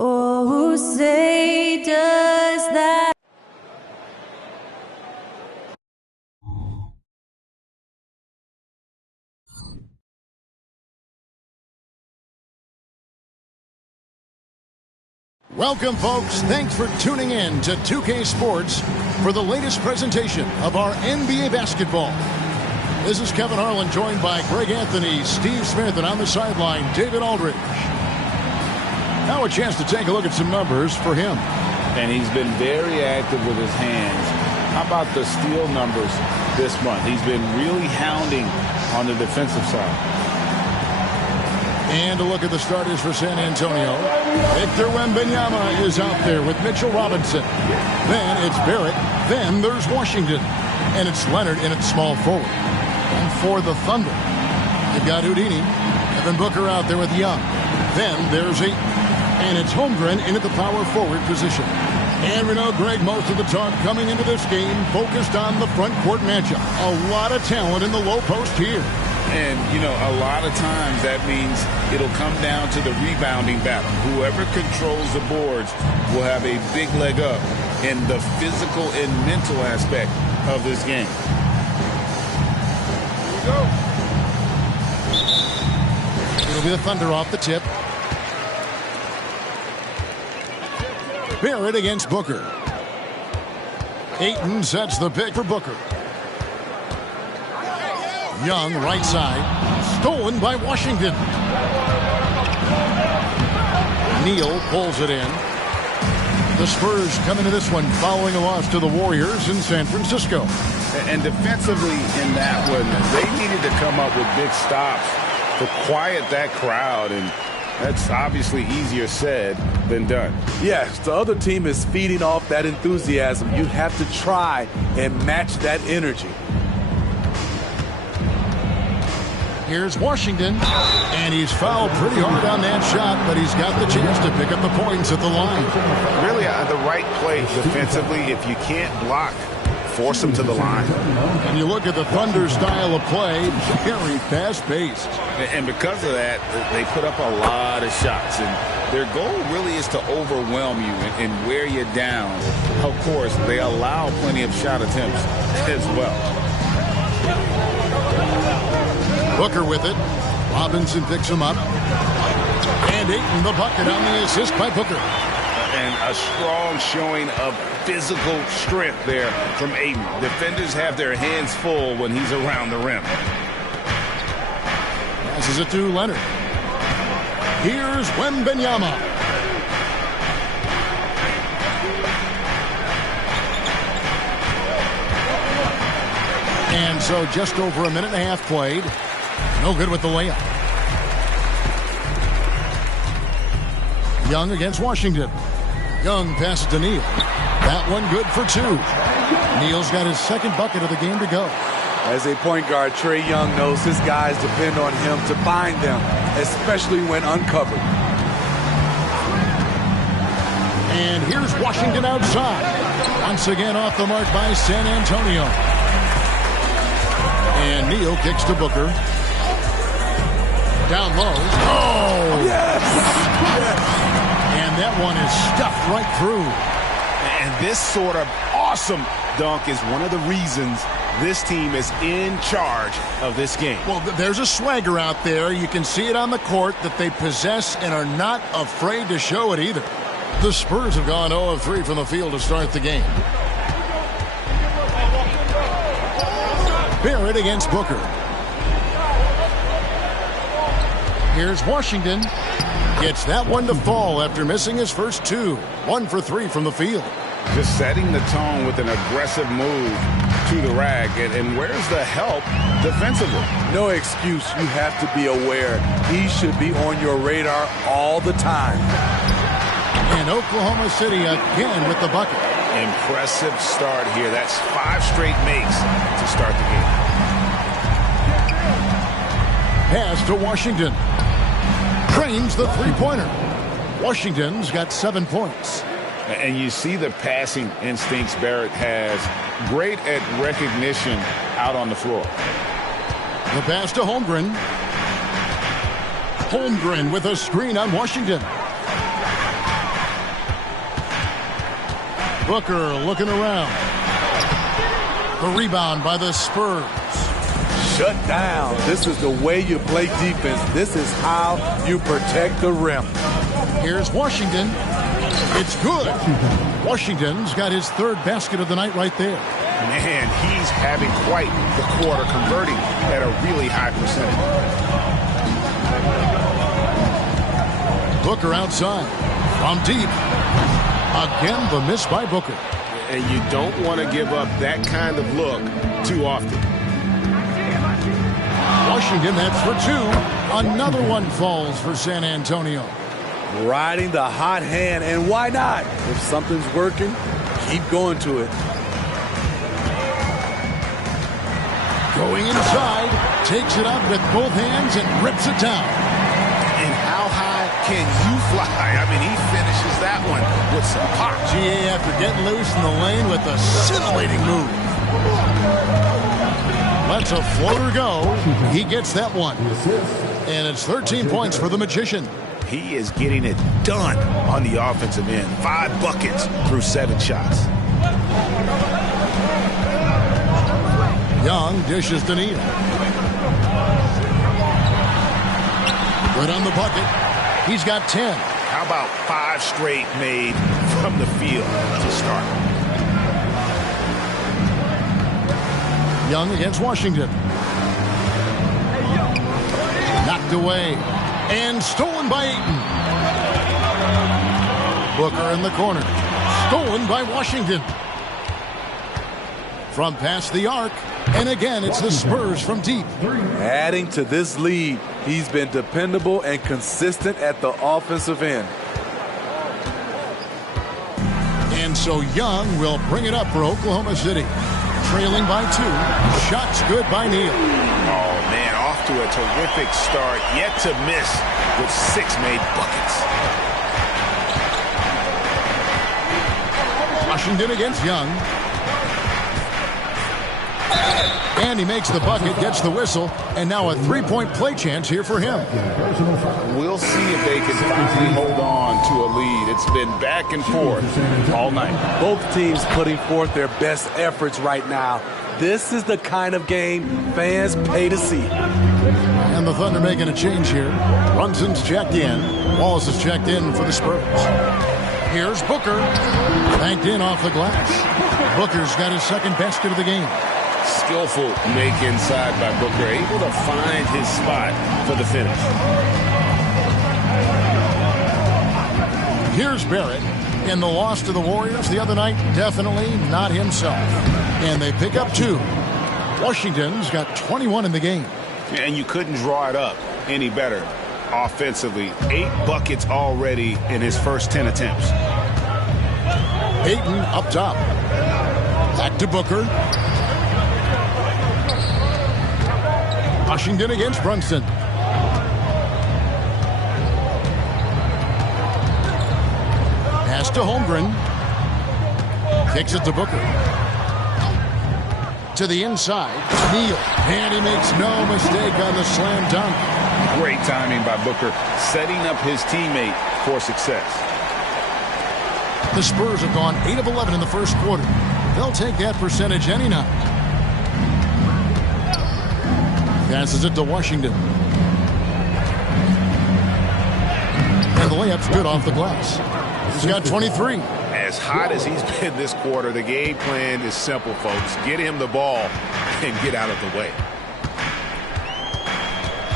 Oh, say does that. Welcome, folks. Thanks for tuning in to 2K Sports for the latest presentation of our NBA basketball. This is Kevin Harlan, joined by Greg Anthony, Steve Smith, and on the sideline, David Aldridge. Now a chance to take a look at some numbers for him. And he's been very active with his hands. How about the steal numbers this month? He's been really hounding on the defensive side. And a look at the starters for San Antonio. Victor Wembanyama is out there with Mitchell Robinson. Then it's Barrett. Then there's Washington. And it's Leonard in at small forward. And for the Thunder, they've got Houdini. Devin Booker out there with Young. Then there's Ayton. And it's Holmgren in at the power forward position. And we know, Greg, most of the talk coming into this game focused on the front court matchup. A lot of talent in the low post here. And, you know, a lot of times that means it'll come down to the rebounding battle. Whoever controls the boards will have a big leg up in the physical and mental aspect of this game. Here we go. It'll be the Thunder off the tip. Barrett against Booker. Ayton sets the pick for Booker. Young, right side. Stolen by Washington. Neal pulls it in. The Spurs come into this one following a loss to the Warriors in San Francisco. And defensively in that one, they needed to come up with big stops to quiet that crowd, and that's obviously easier said than done. Yes, the other team is feeding off that enthusiasm. You have to try and match that energy. Here's Washington, and he's fouled pretty hard on that shot, but he's got the chance to pick up the points at the line. Really the right play defensively. If you can't block, force them to the line. And you look at the Thunder style of play, very fast-paced. And because of that, they put up a lot of shots. And their goal really is to overwhelm you and wear you down. Of course, they allow plenty of shot attempts as well. Booker with it. Robinson picks him up. And Ayton the bucket on the assist by Booker. And a strong showing of physical strength there from Ayton. Defenders have their hands full when he's around the rim. Passes it to Leonard. Here's Wembanyama. And so just over a minute and a half played. No good with the layup. Young against Washington. Young passes to Neal. That one good for two. Neal's got his second bucket of the game to go. As a point guard, Trae Young knows his guys depend on him to find them, especially when uncovered. And here's Washington outside. Once again off the mark by San Antonio. And Neal kicks to Booker. Down low. Oh! Yes! And that one is stuffed right through. And this sort of awesome dunk is one of the reasons this team is in charge of this game. Well, there's a swagger out there. You can see it on the court that they possess and are not afraid to show it either. The Spurs have gone 0 of 3 from the field to start the game. Barrett against Booker. Here's Washington. Gets that one to fall after missing his first two. 1 for 3 from the field. Just setting the tone with an aggressive move to the rack. And where's the help defensively? No excuse. You have to be aware. He should be on your radar all the time. And Oklahoma City again with the bucket. Impressive start here. That's 5 straight makes to start the game. Pass to Washington. Trains the three-pointer. Washington's got 7 points. And you see the passing instincts Barrett has. Great at recognition out on the floor. The pass to Holmgren. Holmgren with a screen on Washington. Booker looking around. The rebound by the Spurs. Shut down. This is the way you play defense. This is how you protect the rim. Here's Washington. It's good. Washington's got his 3rd basket of the night right there. Man, he's having quite the quarter, converting at a really high percentage. Booker outside. From deep. Again, the miss by Booker. And you don't want to give up that kind of look too often. Washington, that's for 2. Another one falls for San Antonio. Riding the hot hand, and why not? If something's working, keep going to it. Going inside, takes it up with both hands and rips it down. And how high can you fly? I mean, he finishes that one with some pop. GA after getting loose in the lane with a scintillating move. Lets a floater go. He gets that one. And it's 13 points for the Magician. He is getting it done on the offensive end. 5 buckets through 7 shots. Young dishes to Neal. Good on the bucket. He's got 10. How about 5 straight made from the field to start? Young against Washington. Knocked away. And stolen by Ayton. Booker in the corner. Stolen by Washington. From past the arc. And again, it's the Spurs from deep. Adding to this lead, he's been dependable and consistent at the offensive end. And so Young will bring it up for Oklahoma City. Trailing by 2. Shots good by Neal. Oh, man, off to a terrific start. Yet to miss with 6 made buckets. Washington against Young. And he makes the bucket, gets the whistle, and now a 3-point play chance here for him. We'll see if they can finally hold on to a lead. It's been back and forth all night. Both teams putting forth their best efforts right now. This is the kind of game fans pay to see. And the Thunder making a change here. Brunson's checked in. Wallace is checked in for the Spurs. Here's Booker. Banked in off the glass. Booker's got his 2nd basket of the game. Skillful make inside by Booker, able to find his spot for the finish. Here's Barrett. In the loss to the Warriors the other night, definitely not himself. And they pick up 2. Washington's got 21 in the game. And you couldn't draw it up any better offensively. 8 buckets already in his first 10 attempts. Ayton up top. Back to Booker. Washington against Brunson. Pass to Holmgren. Kicks it to Booker. To the inside. Neal. And he makes no mistake on the slam dunk. Great timing by Booker, setting up his teammate for success. The Spurs have gone 8 of 11 in the first quarter. They'll take that percentage any night. Passes it to Washington. And the layup's good off the glass. He's got 23. As hot as he's been this quarter, the game plan is simple, folks. Get him the ball and get out of the way.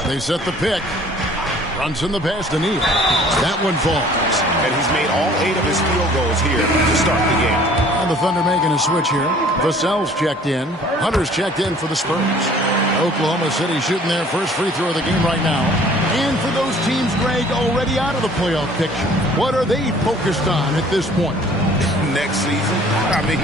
They set the pick. Brunson the pass to Neal. That one falls. And he's made all 8 of his field goals here to start the game. And the Thunder making a switch here. Vassell's checked in. Hunter's checked in for the Spurs. Oklahoma City shooting their first free throw of the game right now. And for those teams, Greg, already out of the playoff picture, what are they focused on at this point? Next season? I mean,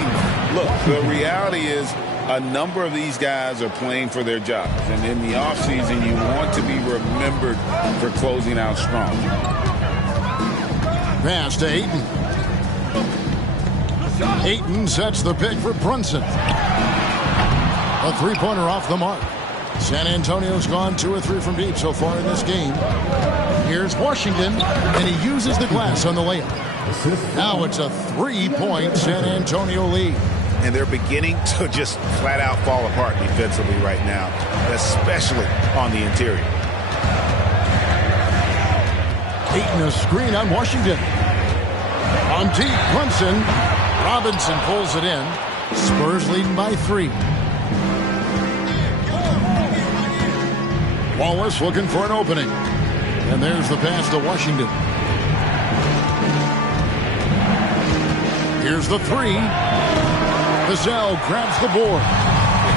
look, the reality is a number of these guys are playing for their jobs. And in the offseason, you want to be remembered for closing out strong. Pass to Ayton. Ayton sets the pick for Brunson. A three-pointer off the mark. San Antonio's gone 2 or 3 from deep so far in this game. Here's Washington, and he uses the glass on the layup. Now it's a 3-point San Antonio lead. And they're beginning to just flat out fall apart defensively right now, especially on the interior. Ayton a screen on Washington. On deep, Brunson. Robinson pulls it in. Spurs leading by 3. Wallace looking for an opening. And there's the pass to Washington. Here's the 3. Vassell grabs the board.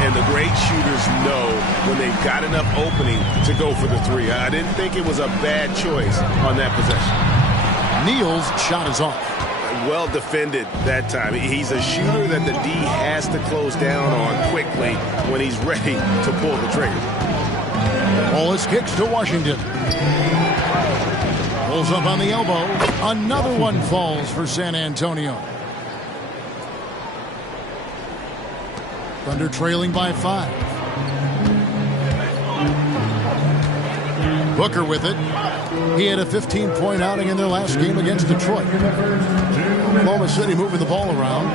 And the great shooters know when they've got enough opening to go for the 3. I didn't think it was a bad choice on that possession. Neal's shot is off. Well defended that time. He's a shooter that the D has to close down on quickly when he's ready to pull the trigger. Wallace kicks to Washington. Pulls up on the elbow. Another one falls for San Antonio. Thunder trailing by 5. Booker with it. He had a 15-point outing in their last game against Detroit. Oklahoma City moving the ball around.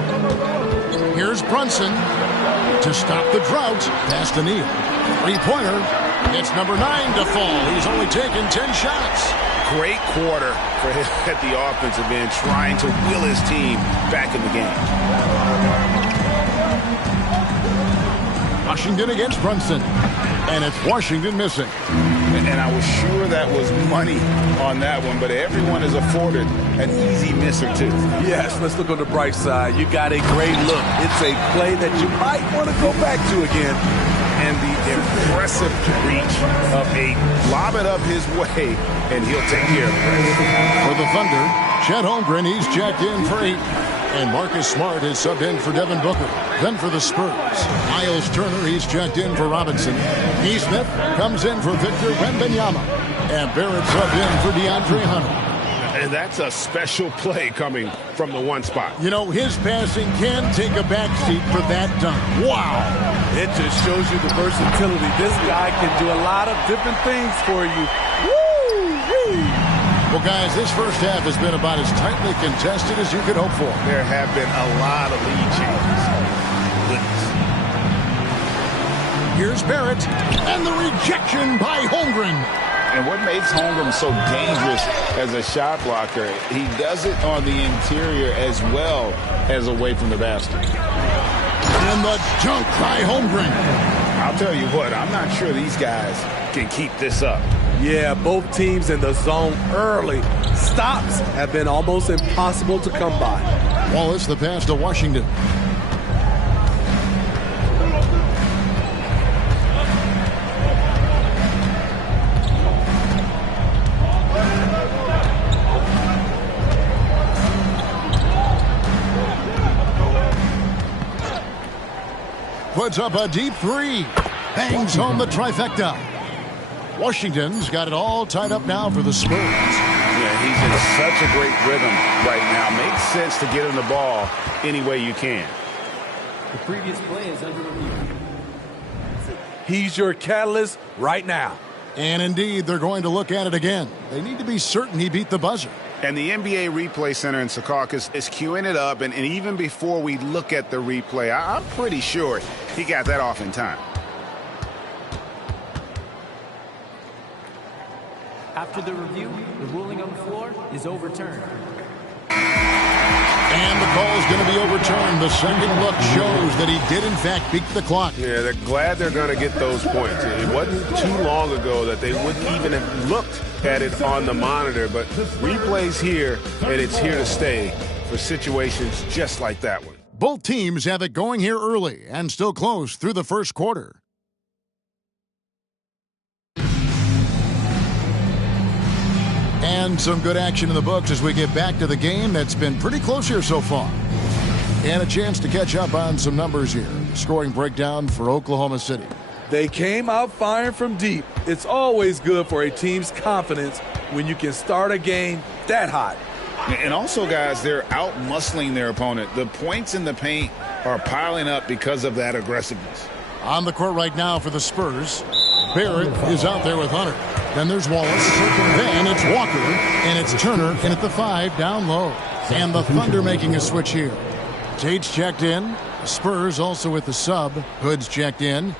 Here's Brunson to stop the drought. Pass to Neal. 3-pointer. It's number 9 to fall. He's only taken 10 shots. Great quarter for him at the offensive end, trying to will his team back in the game. Washington against Brunson. And it's Washington missing. And I was sure that was money on that one, but everyone is afforded an easy miss or two. Yes, let's look on the bright side. You got a great look. It's a play that you might want to go back to again. And the impressive reach of Ayton. Lob it up his way, and he'll take care of the rest. For the Thunder, Chet Holmgren, he's checked in for 8. And Marcus Smart is subbed in for Devin Booker. Then for the Spurs, Miles Turner, he's checked in for Robinson. Smith comes in for Victor Wembanyama. And Barrett subbed in for DeAndre Hunter. And that's a special play coming from the 1 spot. You know, his passing can take a backseat for that dunk. Wow. It just shows you the versatility. This guy can do a lot of different things for you. Woo-wee. Well, guys, this first half has been about as tightly contested as you could hope for. There have been a lot of lead changes. Goodness. Here's Barrett, and the rejection by Holmgren. And what makes Holmgren so dangerous as a shot blocker, he does it on the interior as well as away from the basket. And the dunk by Holmgren. I'll tell you what, I'm not sure these guys can keep this up. Yeah, both teams in the zone early. Stops have been almost impossible to come by. Wallace, the pass to Washington. Puts up a deep 3. Bangs home the trifecta. Washington's got it all tied up now for the Spurs. Yeah, he's in such a great rhythm right now. Makes sense to get him the ball any way you can. The previous play is under review. He's your catalyst right now. And indeed, they're going to look at it again. They need to be certain he beat the buzzer. And the NBA Replay Center in Secaucus is queuing it up. And even before we look at the replay, I'm pretty sure he got that off in time. After the review, the ruling on the floor is overturned. And the call is going to be overturned. The second look shows that he did, in fact, beat the clock. Yeah, they're glad they're going to get those points. It wasn't too long ago that they wouldn't even have looked at it on the monitor, but replays here, and it's here to stay for situations just like that one. Both teams have it going here early and still close through the first quarter. And some good action in the books as we get back to the game that's been pretty close here so far. And a chance to catch up on some numbers here. Scoring breakdown for Oklahoma City. They came out firing from deep. It's always good for a team's confidence when you can start a game that hot. And also, guys, they're out-muscling their opponent. The points in the paint are piling up because of that aggressiveness. On the court right now for the Spurs, Barrett is out there with Hunter. Then there's Wallace. Then it's Walker. And it's Turner in at the 5 down low. And the Thunder making a switch here. Tate's checked in. The Spurs also with the sub. Hood's checked in.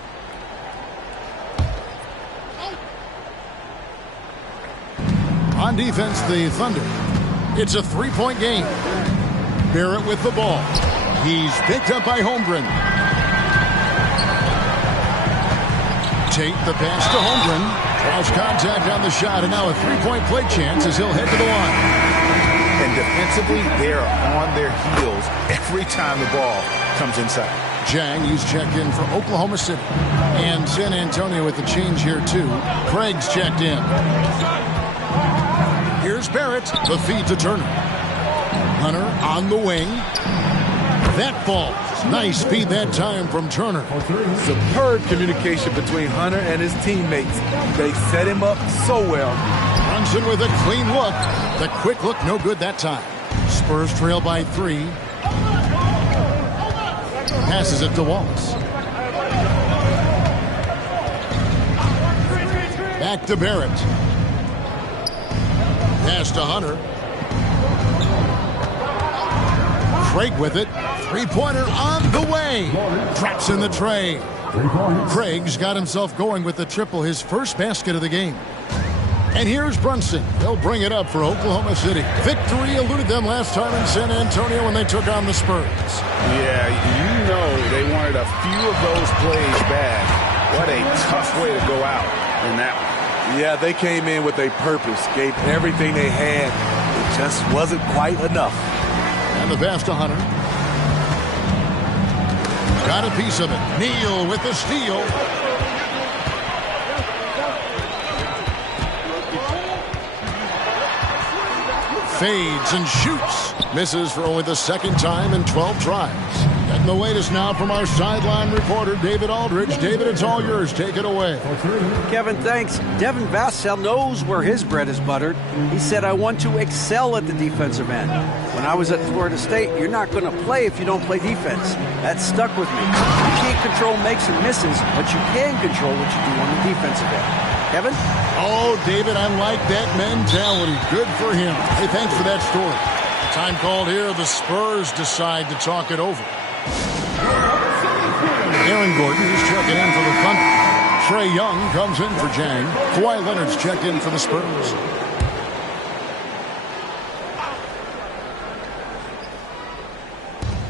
On defense, the Thunder. It's a three-point game. Barrett with the ball. He's picked up by Holmgren. Tate the pass to Holmgren. Draws contact on the shot, and now a three-point play chance as he'll head to the line. And defensively, they are on their heels every time the ball comes inside. Jang, he's checked in for Oklahoma City. And San Antonio with the change here, too. Craig's checked in. Here's Barrett. The feed to Turner. Hunter on the wing. That falls. Nice speed that time from Turner. Superb communication between Hunter and his teammates. They set him up so well. Brunson with a clean look. The quick look, no good that time. Spurs trail by 3. Passes it to Wallace. Back to Barrett. Pass to Hunter. Craig with it. Three-pointer on the way. Drops in the tray. Craig's got himself going with the triple, his first basket of the game. And here's Brunson. They'll bring it up for Oklahoma City. Victory eluded them last time in San Antonio when they took on the Spurs. Yeah, you know they wanted a few of those plays back. What a tough way to go out in that one. Yeah, they came in with a purpose, gave everything they had. It just wasn't quite enough. And the pass to Hunter. Got a piece of it. Neal with the steal. Fades and shoots. Misses for only the second time in 12 tries. Getting the latest now from our sideline reporter, David Aldridge. David, it's all yours. Take it away. Kevin, thanks. Devin Vassell knows where his bread is buttered. He said, I want to excel at the defensive end. When I was at Florida State, you're not going to play if you don't play defense. That stuck with me. You can't control makes and misses, but you can control what you do on the defensive end. Kevin? Oh, David, I like that mentality. Good for him. Hey, thanks for that story. Time called here. The Spurs decide to talk it over. Aaron Gordon is checking in for the Thunder. Trae Young comes in for Jang. Kawhi Leonard's checked in for the Spurs.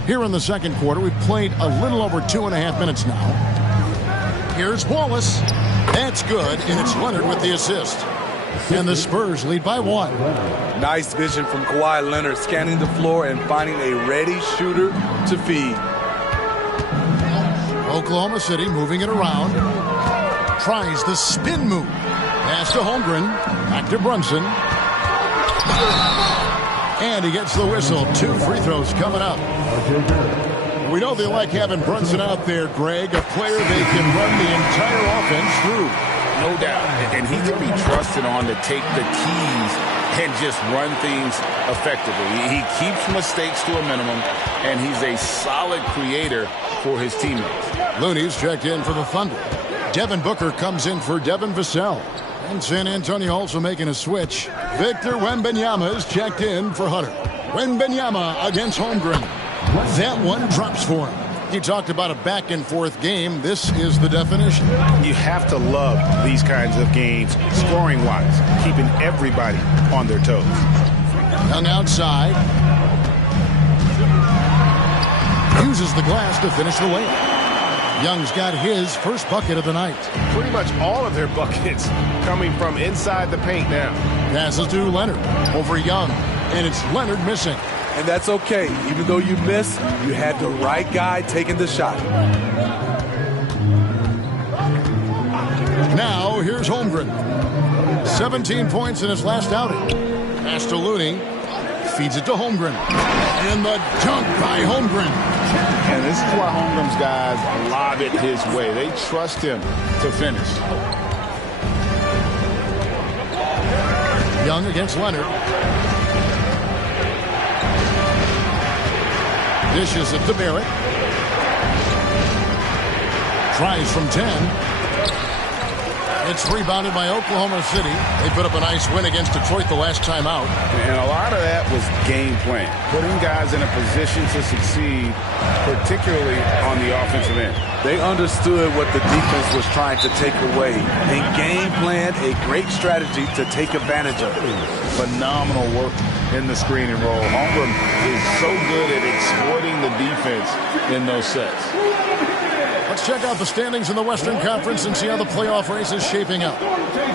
Here in the second quarter, we've played a little over 2.5 minutes now. Here's Wallace. That's good, and it's Leonard with the assist. And the Spurs lead by 1. Nice vision from Kawhi Leonard, scanning the floor and finding a ready shooter to feed. Oklahoma City moving it around. Tries the spin move. Pass to Holmgren. Back to Brunson. And he gets the whistle. 2 free throws coming up. We know they like having Brunson out there, Greg, a player they can run the entire offense through. No doubt. And he can be trusted on to take the keys and just run things effectively. He keeps mistakes to a minimum, and he's a solid creator for his teammates. Looney's checked in for the Thunder. Devin Booker comes in for Devin Vassell. And San Antonio also making a switch. Victor Wembanyama is checked in for Hunter. Wembanyama against Holmgren. That one drops for him. He talked about a back-and-forth game. This is the definition. You have to love these kinds of games, scoring-wise, keeping everybody on their toes. Young outside. uses the glass to finish the layup. Young's got his first bucket of the night. Pretty much all of their buckets coming from inside the paint now. Passes to Leonard over Young, and it's Leonard missing. And that's okay. Even though you miss, you had the right guy taking the shot. Now here's Holmgren. 17 points in his last outing. Pass to Looney. Feeds it to Holmgren. And the dunk by Holmgren. And this is why Holmgren's guys lob it his way. They trust him to finish. Young against Leonard. Dishes it to Barrett. Tries from 10. It's rebounded by Oklahoma City. They put up a nice win against Detroit the last time out. And a lot of that was game plan. Putting guys in a position to succeed, particularly on the offensive end. They understood what the defense was trying to take away and game planned a great strategy to take advantage of it. Phenomenal work in the screen and roll. Holmgren is so good at exploiting the defense in those sets. Let's check out the standings in the Western Conference and see how the playoff race is shaping up.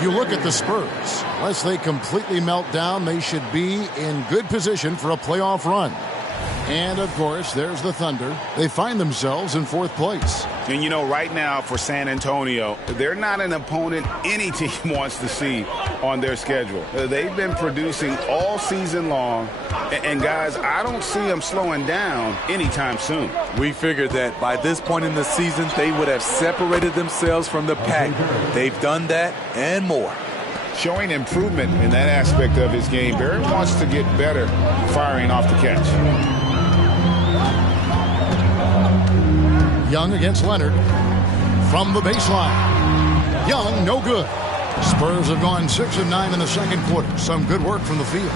You look at the Spurs. Unless they completely melt down, they should be in good position for a playoff run. And, of course, there's the Thunder. They find themselves in 4th place. And, you know, right now for San Antonio, they're not an opponent any team wants to see on their schedule. They've been producing all season long. And, guys, I don't see them slowing down anytime soon. We figured that by this point in the season, they would have separated themselves from the pack. They've done that and more. Showing improvement in that aspect of his game. Barrett wants to get better firing off the catch. Young against Leonard from the baseline. Young, no good. Spurs have gone 6 of 9 in the second quarter. Some good work from the field.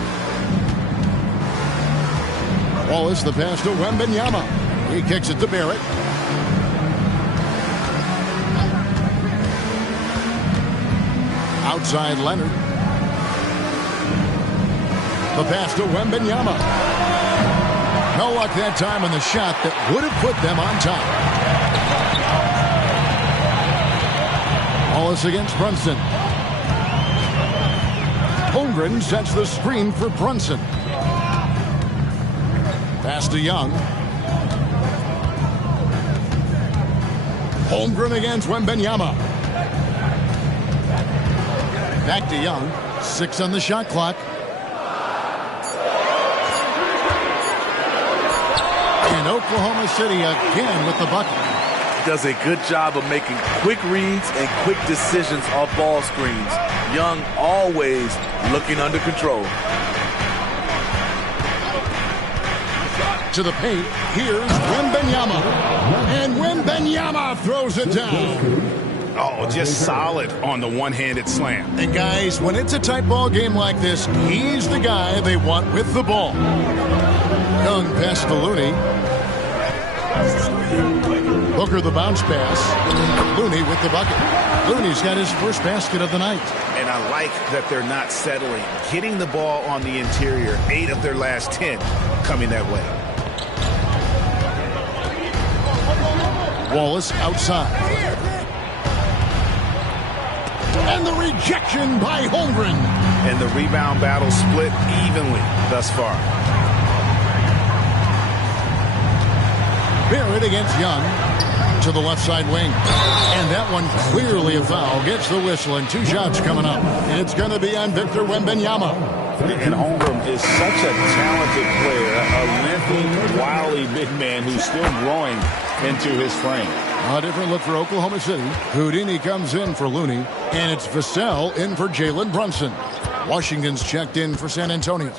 Wallace, the pass to Wembanyama. He kicks it to Barrett. Outside Leonard. The pass to Wembanyama. No luck that time on the shot that would have put them on top. Wallace against Brunson. Holmgren sets the screen for Brunson. Pass to Young. Holmgren against Wembanyama. Back to Young. 6 on the shot clock. And Oklahoma City again with the bucket. Does a good job of making quick reads and quick decisions off ball screens. Young always looking under control. To the paint, here's Wembanyama. And Wembanyama throws it down. Oh, just solid on the one-handed slam. And guys, when it's a tight ball game like this, he's the guy they want with the ball. Young pass to Looney. Booker the bounce pass. Looney with the bucket. Looney's got his first basket of the night. And I like that they're not settling. Getting the ball on the interior, 8 of their last 10 coming that way. Wallace outside. And the rejection by Holmgren. And the rebound battle split evenly thus far. Barrett against Young to the left side wing. And that one clearly a foul. Gets the whistle and 2 shots coming up. And it's going to be on Victor Wembanyama. And Holmgren is such a talented player. A lengthy, wily big man who's still growing into his frame. A different look for Oklahoma City. Houdini comes in for Looney. And it's Vassell in for Jalen Brunson. Washington's checked in for San Antonio.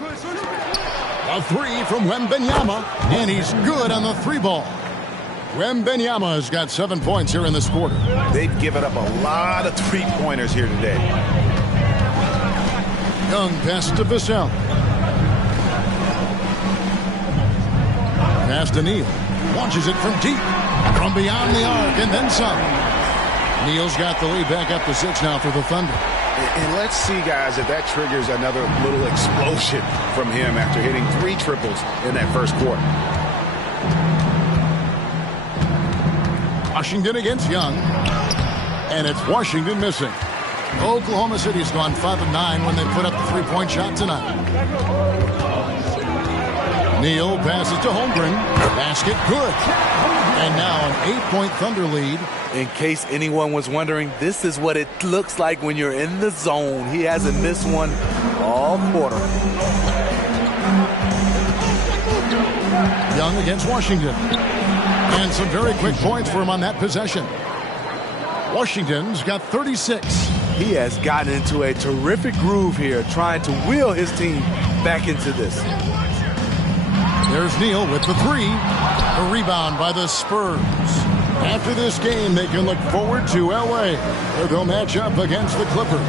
A 3 from Wembanyama. And he's good on the 3 ball. Wembanyama has got 7 points here in this quarter. They've given up a lot of 3-pointers here today. Young pass to Vassell. Pass to Neal. Launches it from deep. From beyond the arc and then some. Neal's got the lead back up to 6 now for the Thunder. And let's see, guys, if that triggers another little explosion from him after hitting 3 triples in that first quarter. Washington against Young. And it's Washington missing. Oklahoma City's gone 5 of 9 when they put up the three-point shot tonight. Neal passes to Holmgren. Basket good. And now an 8-point Thunder lead. In case anyone was wondering, this is what it looks like when you're in the zone. He hasn't missed one all quarter. Young against Washington. And some very quick points for him on that possession. Washington's got 36. He has gotten into a terrific groove here, trying to wheel his team back into this. There's Neal with the three. A rebound by the Spurs. After this game, they can look forward to L.A., where they'll match up against the Clippers.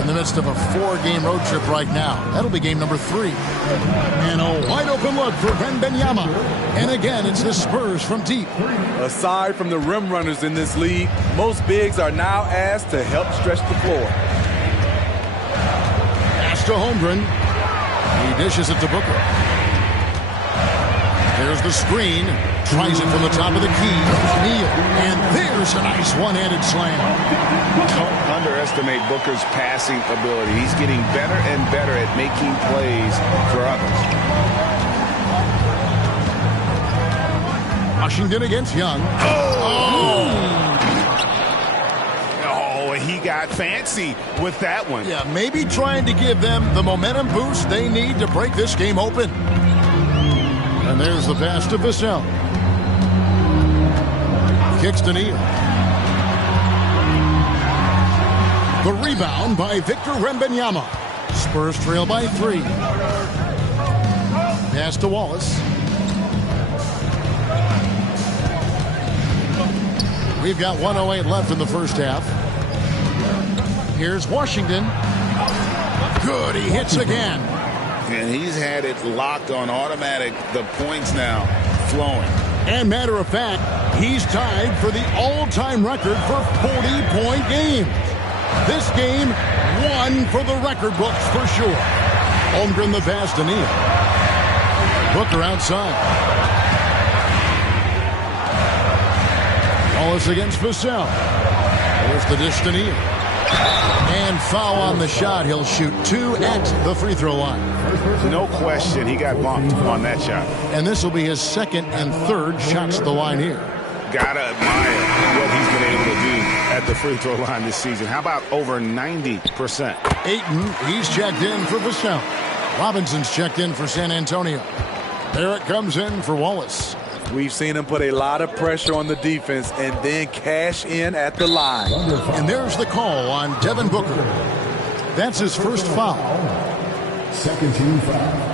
In the midst of a 4-game road trip right now. That'll be game number 3. And a wide-open look for Wembanyama. And again, it's the Spurs from deep. Aside from the rim runners in this league, most bigs are now asked to help stretch the floor. Pass to Holmgren. He dishes it to Booker. There's the screen. Tries it from the top of the key. Neal. And there's a nice one-handed slam. Don't underestimate Booker's passing ability. He's getting better and better at making plays for others. Washington against Young. Oh, he got fancy with that one. Yeah, maybe trying to give them the momentum boost they need to break this game open. And there's the pass to Vassell. Kicks to Neal. The rebound by Victor Wembanyama. Spurs trail by 3. Pass to Wallace. We've got 1:08 left in the first half. Here's Washington. Good, he hits again. And he's had it locked on automatic. The points now flowing. And matter of fact, he's tied for the all-time record for 40-point games. This game, one for the record books for sure. Holmgren the pass to Neal. Booker outside. Wallace against Vassell. There's the dish to Neal. And foul on the shot. He'll shoot 2 at the free throw line. No question, he got bumped on that shot. And this will be his second and third shots at the line here. Gotta admire what he's been able to do at the free throw line this season. How about over 90%? Ayton, he's checked in for Vassell. Robinson's checked in for San Antonio. Barrett comes in for Wallace. We've seen him put a lot of pressure on the defense and then cash in at the line. And there's the call on Devin Booker. That's his first foul. Second team foul.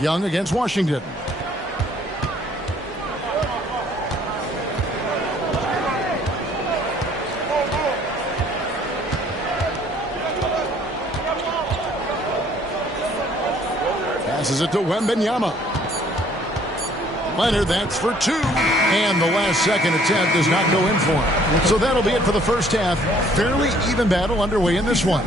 Young against Washington. Passes it to Wembanyama. Leonard, that's for 2. And the last second attempt does not go in for him. So that'll be it for the first half. Fairly even battle underway in this one.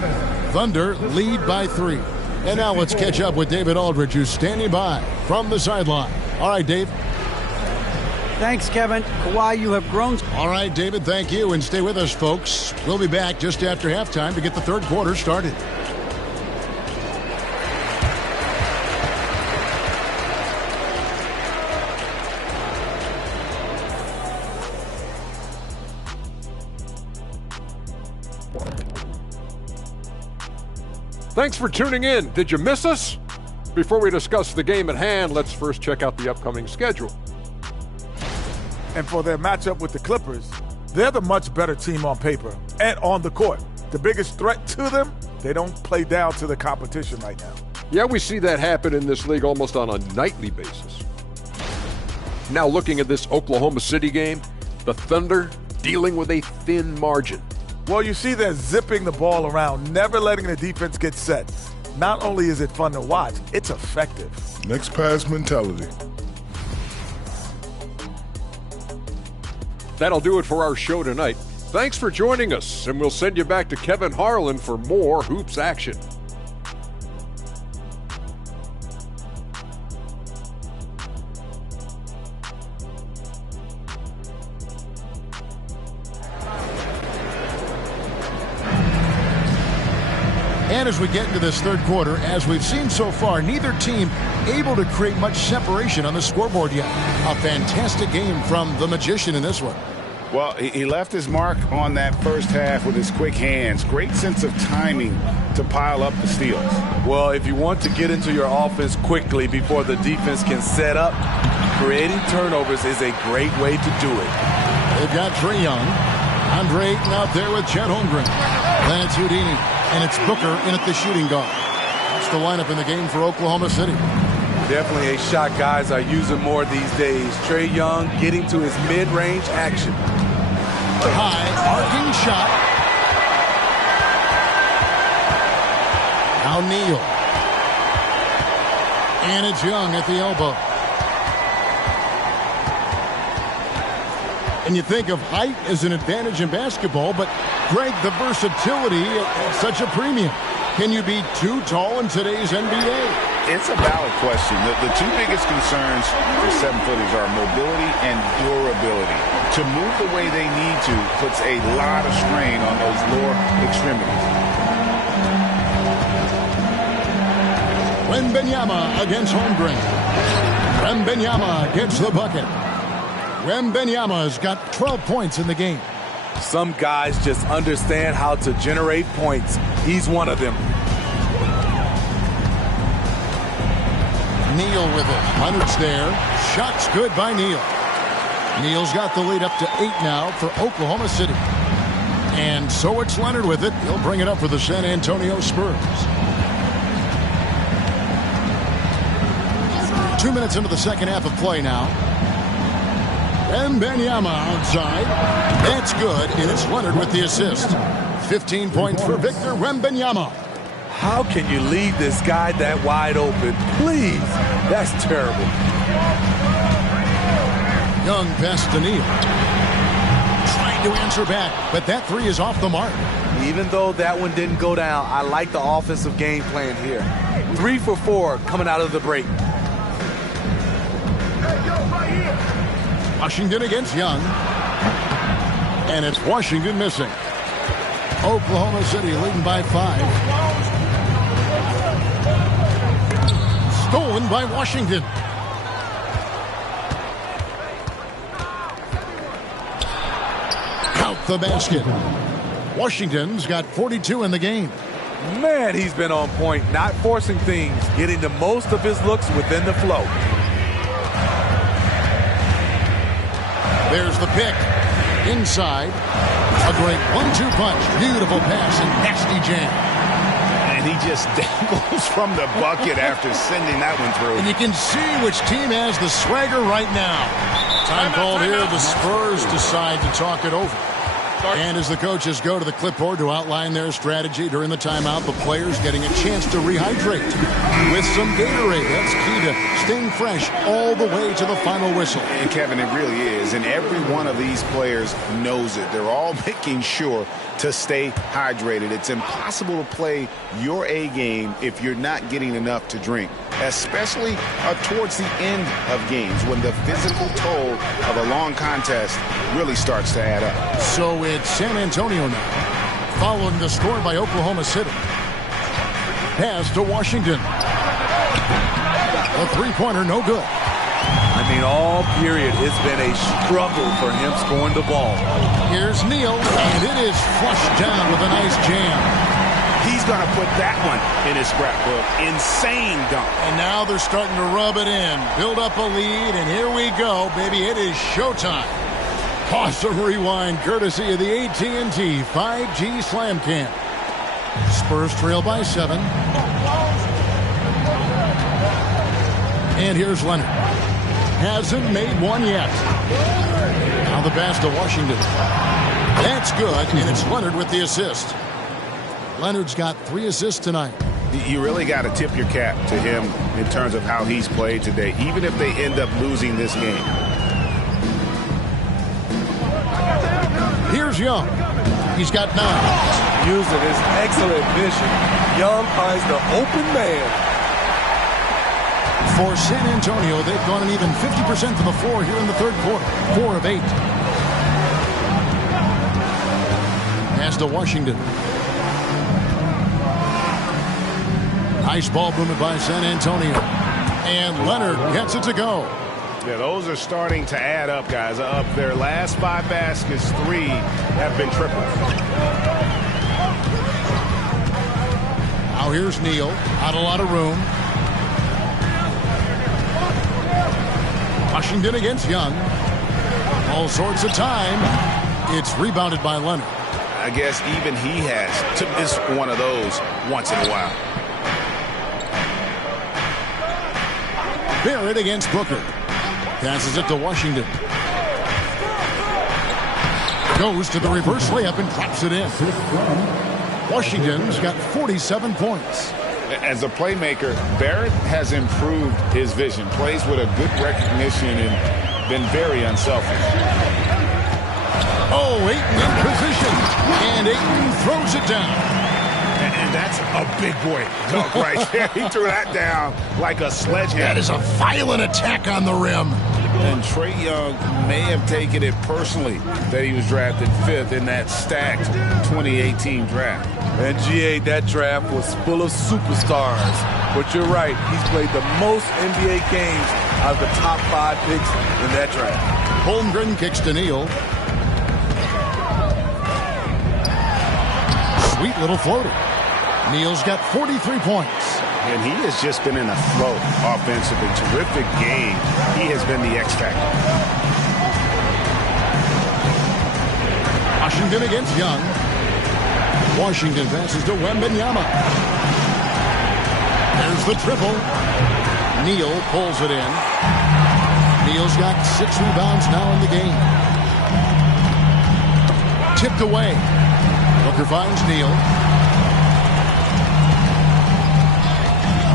Thunder lead by 3. And now let's catch up with David Aldridge, who's standing by from the sideline. All right, Dave. Thanks, Kevin. Kawhi, you have grown. All right, David, thank you. And stay with us, folks. We'll be back just after halftime to get the third quarter started. Thanks for tuning in. Did you miss us? Before we discuss the game at hand, let's first check out the upcoming schedule. And for their matchup with the Clippers, they're the much better team on paper and on the court. The biggest threat to them, they don't play down to the competition right now. Yeah, we see that happen in this league almost on a nightly basis. Now looking at this Oklahoma City game, the Thunder dealing with a thin margin. Well, you see they're zipping the ball around, never letting the defense get set. Not only is it fun to watch, it's effective. Next pass mentality. That'll do it for our show tonight. Thanks for joining us, and we'll send you back to Kevin Harlan for more hoops action. And as we get into this third quarter, as we've seen so far, neither team able to create much separation on the scoreboard yet. A fantastic game from the Magician in this one. Well, he left his mark on that first half with his quick hands. Great sense of timing to pile up the steals. Well, if you want to get into your offense quickly before the defense can set up, creating turnovers is a great way to do it. They've got Trae Young. Andre Ayton out there with Chet Holmgren. Then it's Houdini. And it's Booker in at the shooting guard. That's the lineup in the game for Oklahoma City. Definitely a shot guys are using more these days. Trae Young getting to his mid-range action. High, arcing shot. Now Neal. And it's Young at the elbow. And you think of height as an advantage in basketball, but Greg, the versatility at such a premium. Can you be too tall in today's NBA? It's a valid question. The two biggest concerns for 7-footers are mobility and durability. To move the way they need to puts a lot of strain on those lower extremities. Wembanyama against Holmgren. Wembanyama gets the bucket. Wembanyama's got 12 points in the game. Some guys just understand how to generate points. He's one of them. Neal with it. Leonard's there. Shots good by Neal. Neal's got the lead up to 8 now for Oklahoma City. And so it's Leonard with it. He'll bring it up for the San Antonio Spurs. 2 minutes into the second half of play now. Wembanyama outside. That's good, and it's Leonard with the assist. 15 points for Victor Wembanyama. How can you leave this guy that wide open? Please. That's terrible. Young pass to Neal. Trying to answer back, but that three is off the mark. Even though that one didn't go down, I like the offensive game plan here. 3 for 4 coming out of the break. Washington against Young. And it's Washington missing. Oklahoma City leading by 5. Stolen by Washington. Out the basket. Washington's got 42 in the game. Man, he's been on point, not forcing things, getting the most of his looks within the flow. There's the pick. Inside. A great 1-2 punch. Beautiful pass and nasty jam. And he just dangles from the bucket after sending that one through. And you can see which team has the swagger right now. Time called here. The Spurs decide to talk it over. And as the coaches go to the clipboard to outline their strategy during the timeout, the players getting a chance to rehydrate with some Gatorade. That's key to staying fresh all the way to the final whistle. And Kevin, it really is. And every one of these players knows it. They're all making sure to stay hydrated. It's impossible to play your A game if you're not getting enough to drink, especially towards the end of games when the physical toll of a long contest really starts to add up. So it's San Antonio now, following the score by Oklahoma City. Pass to Washington. A three-pointer, no good. I mean, all period, it's been a struggle for him scoring the ball. Here's Neal, and it is flushed down with a nice jam. He's going to put that one in his scrapbook. Insane dunk. And now they're starting to rub it in, build up a lead, and here we go, baby. It is showtime. Awesome rewind, courtesy of the AT&T 5G Slam Cam. Spurs trail by 7. And here's Leonard. Hasn't made one yet. Now the pass to Washington. That's good, and it's Leonard with the assist. Leonard's got 3 assists tonight. You really got to tip your cap to him in terms of how he's played today, even if they end up losing this game. Here's Young. He's got 9. Using his excellent vision, Young finds the open man. For San Antonio, they've gone an even 50% from the floor here in the third quarter. 4 of 8. Pass to Washington. Nice ball movement by San Antonio. And Leonard gets it to go. Yeah, those are starting to add up, guys. Up their last 5 baskets, 3 have been triples. Now here's Neal. Not a lot of room. Washington against Young. All sorts of time. It's rebounded by Leonard. I guess even he has to miss one of those once in a while. Barrett against Booker. Passes it to Washington. Goes to the reverse layup and drops it in. Washington's got 47 points. As a playmaker, Barrett has improved his vision. Plays with a good recognition and been very unselfish. Oh, Ayton in position. And Ayton throws it down. And that's a big boy dunk right there. He threw that down like a sledgehammer. That is a violent attack on the rim. And Trae Young may have taken it personally that he was drafted 5th in that stacked 2018 draft. And GA, that draft was full of superstars. But you're right, he's played the most NBA games out of the top 5 picks in that draft. Holmgren kicks to Neal. Sweet little floater. Neal's got 43 points. And he has just been in a flow offensively. Terrific game. He has been the X factor. Washington against Young. Washington passes to Wembanyama. There's the triple. Neal pulls it in. Neal's got 6 rebounds now in the game. Tipped away. Booker finds Neal.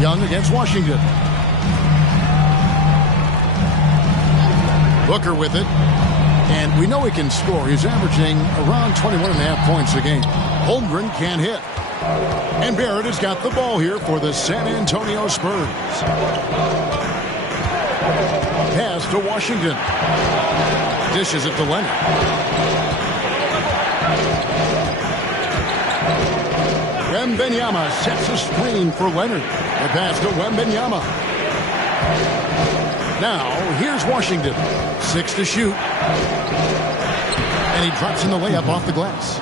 Young against Washington. Booker with it. And we know he can score. He's averaging around 21.5 points a game. Holmgren can't hit. And Barrett has got the ball here for the San Antonio Spurs. Pass to Washington. Dishes it to Leonard. Wembanyama sets a screen for Leonard. The pass to Wembanyama. Now, here's Washington. 6 to shoot. And he drops in the layup off the glass.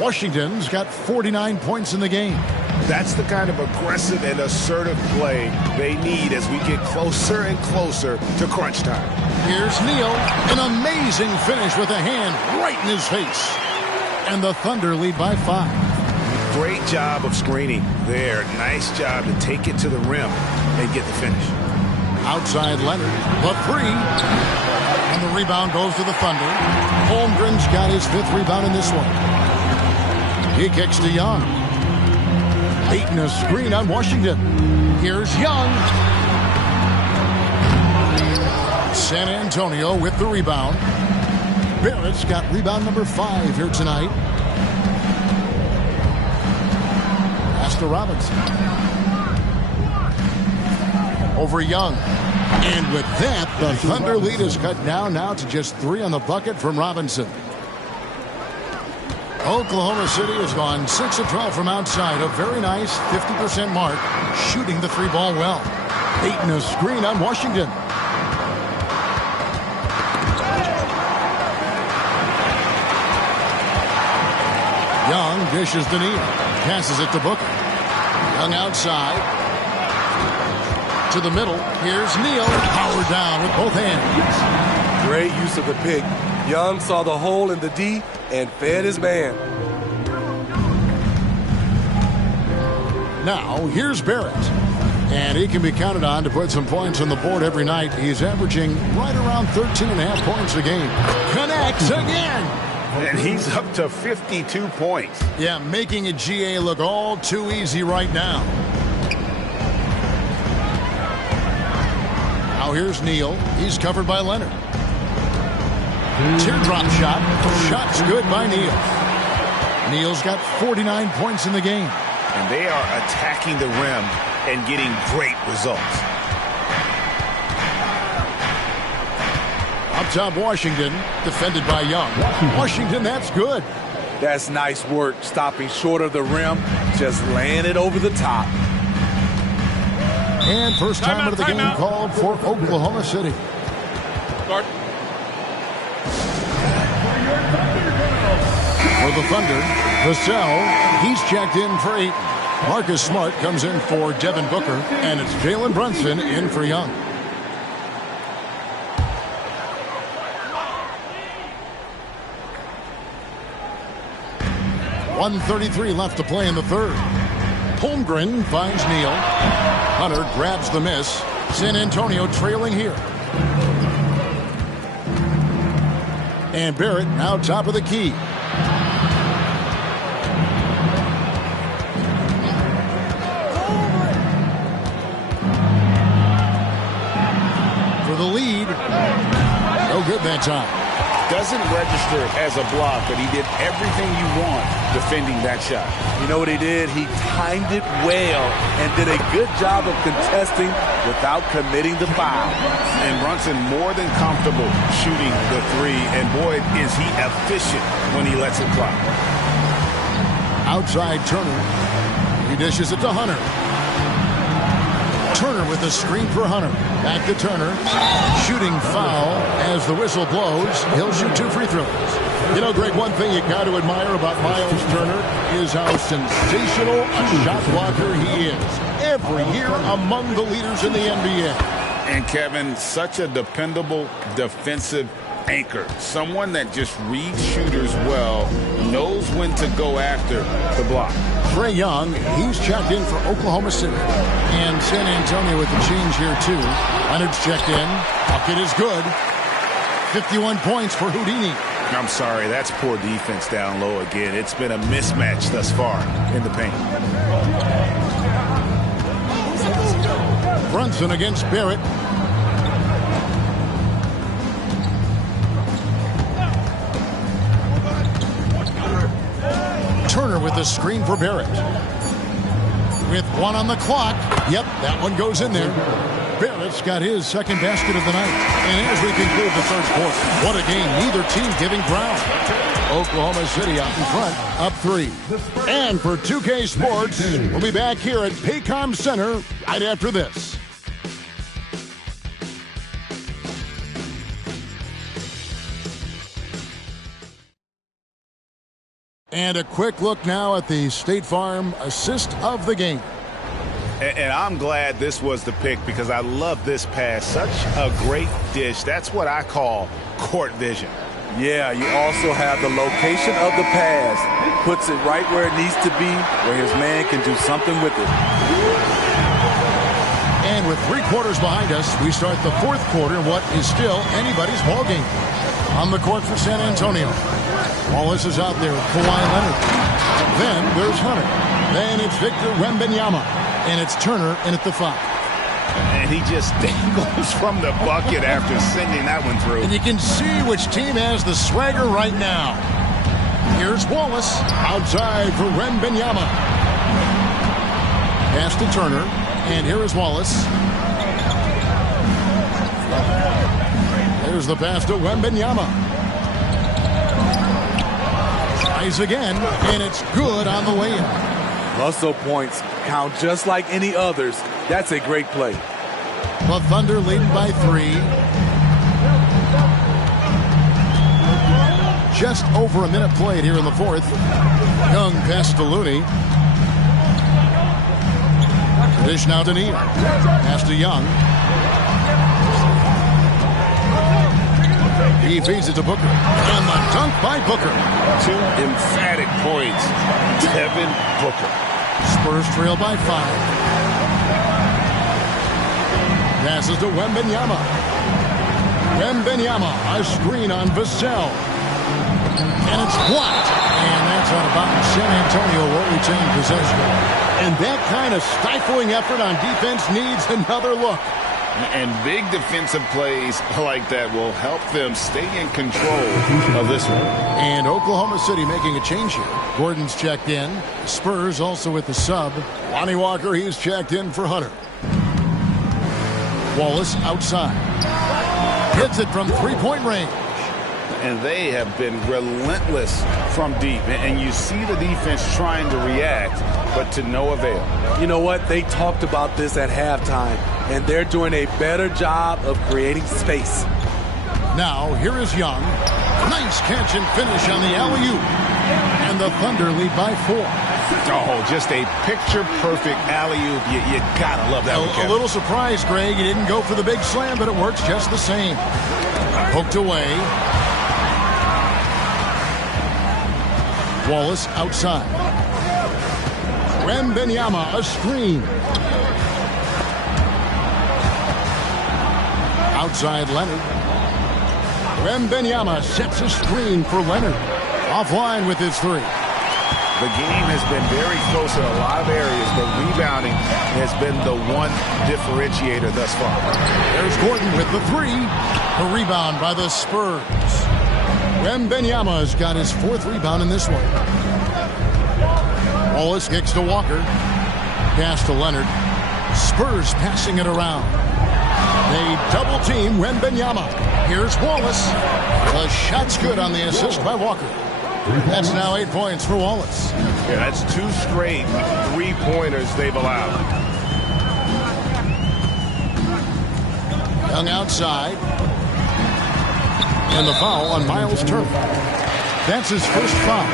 Washington's got 49 points in the game. That's the kind of aggressive and assertive play they need as we get closer and closer to crunch time. Here's Neal. An amazing finish with a hand right in his face. And the Thunder lead by 5. Great job of screening there. Nice job to take it to the rim and get the finish. Outside Leonard, the 3. And the rebound goes to the Thunder. Holmgren's got his 5th rebound in this one. He kicks to Young. Ayton a screen on Washington. Here's Young. San Antonio with the rebound. Barrett's got rebound number 5 here tonight. To Robinson. Over Young. And with that, the Thunder lead is cut down now to just 3 on the bucket from Robinson. Oklahoma City has gone 6 of 12 from outside. A very nice 50% mark. Shooting the 3-ball well. Ayton a screen on Washington. Young dishes to Neal. Passes it to Booker. Young outside. To the middle. Here's Neal. Powered down with both hands. Great use of the pick. Young saw the hole in the D and fed his man. Now, here's Barrett. And he can be counted on to put some points on the board every night. He's averaging right around 13.5 points a game. Connects again. And he's up to 52 points. Yeah, making a GA look all too easy right now. Now here's Neal. He's covered by Leonard. Teardrop shot. Shot's good by Neal. Neal's got 49 points in the game. And they are attacking the rim and getting great results. Up top, Washington, defended by Young. Washington, that's good. That's nice work, stopping short of the rim, just laying it over the top. And first time of the game called for Oklahoma City. Start. For the Thunder, Vassell, he's checked in for Ayton. Marcus Smart comes in for Devin Booker, and it's Jalen Brunson in for Young. .133 left to play in the third. Holmgren finds Neal. Hunter grabs the miss. San Antonio trailing here. And Barrett now top of the key. For the lead. No good that time. Doesn't register as a block, but he did everything you want defending that shot. You know what he did? He timed it well and did a good job of contesting without committing the foul. And Brunson more than comfortable shooting the three, and boy, is he efficient when he lets it fly. Outside Turner. He dishes it to Hunter. Turner with a screen for Hunter. Back to Turner. Shooting foul as the whistle blows. He'll shoot 2 free throws. You know, Greg, one thing you got to admire about Miles Turner is how sensational a shot blocker he is. Every year among the leaders in the NBA. And Kevin, such a dependable defensive anchor. Someone that just reads shooters well, knows when to go after the block. Trae Young, he's checked in for Oklahoma City. And San Antonio with the change here, too. Leonard's checked in. Bucket is good. 51 points for Houdini. I'm sorry, that's poor defense down low again. It's been a mismatch thus far in the paint. Brunson against Barrett. Turner with the screen for Barrett. With 1 on the clock. Yep, that one goes in there. Barrett's got his second basket of the night. And as we conclude the first quarter, what a game. Neither team giving ground. Oklahoma City out in front, up 3. And for 2K Sports, we'll be back here at Paycom Center right after this. And a quick look now at the State Farm assist of the game. And I'm glad this was the pick because I love this pass. Such a great dish. That's what I call court vision. Yeah, you also have the location of the pass. Puts it right where it needs to be, where his man can do something with it. And with 3 quarters behind us, we start the fourth quarter in what is still anybody's ball game. On the court for San Antonio. Wallace is out there with Kawhi Leonard. Then there's Hunter. Then it's Victor Wembanyama. And it's Turner in at the 5. And he just dangles from the bucket after sending that one through. And you can see which team has the swagger right now. Here's Wallace outside for Wembanyama. Pass to Turner. And here is Wallace. There's the pass to Wembanyama. Tries again, and it's good on the way in. Muscle points count just like any others. That's a great play. The Thunder leading by 3. Just over a minute played here in the fourth. Young pass to Looney. Dish now to Neal. Pass to Young. He feeds it to Booker. And the dunk by Booker. 2 emphatic points. Devin Booker. Spurs trail by 5. Passes to Wembanyama. Wembanyama, a screen on Vassell. And it's blocked. And that's out of bounds. San Antonio will retain possession. And that kind of stifling effort on defense needs another look. And big defensive plays like that will help them stay in control of this one. And Oklahoma City making a change here. Gordon's checked in. Spurs also with the sub. Lonnie Walker, he's checked in for Hunter. Wallace outside. Hits it from 3-point range. and they have been relentless from deep. And you see the defense trying to react, but to no avail. You know what? They talked about this at halftime, and they're doing a better job of creating space. Now, here is Young. Nice catch and finish on the alley-oop. And the Thunder lead by 4. Oh, just a picture-perfect alley-oop. You gotta love that one, A little surprised, Greg. He didn't go for the big slam, but it works just the same. Poked away. Wallace outside. Wembanyama, a screen. Outside Leonard. Wembanyama sets a screen for Leonard. Offline with his 3. The game has been very close in a lot of areas, but rebounding has been the one differentiator thus far. There's Gordon with the 3. A rebound by the Spurs. Wembanyama's got his 4th rebound in this one. Wallace kicks to Walker. Pass to Leonard. Spurs passing it around. They double team Wembanyama. Here's Wallace. The shot's good on the assist by Walker. That's now 8 points for Wallace. Yeah, that's 2 straight 3-pointers they've allowed. Young outside. And the foul on Miles Turner. That's his first foul.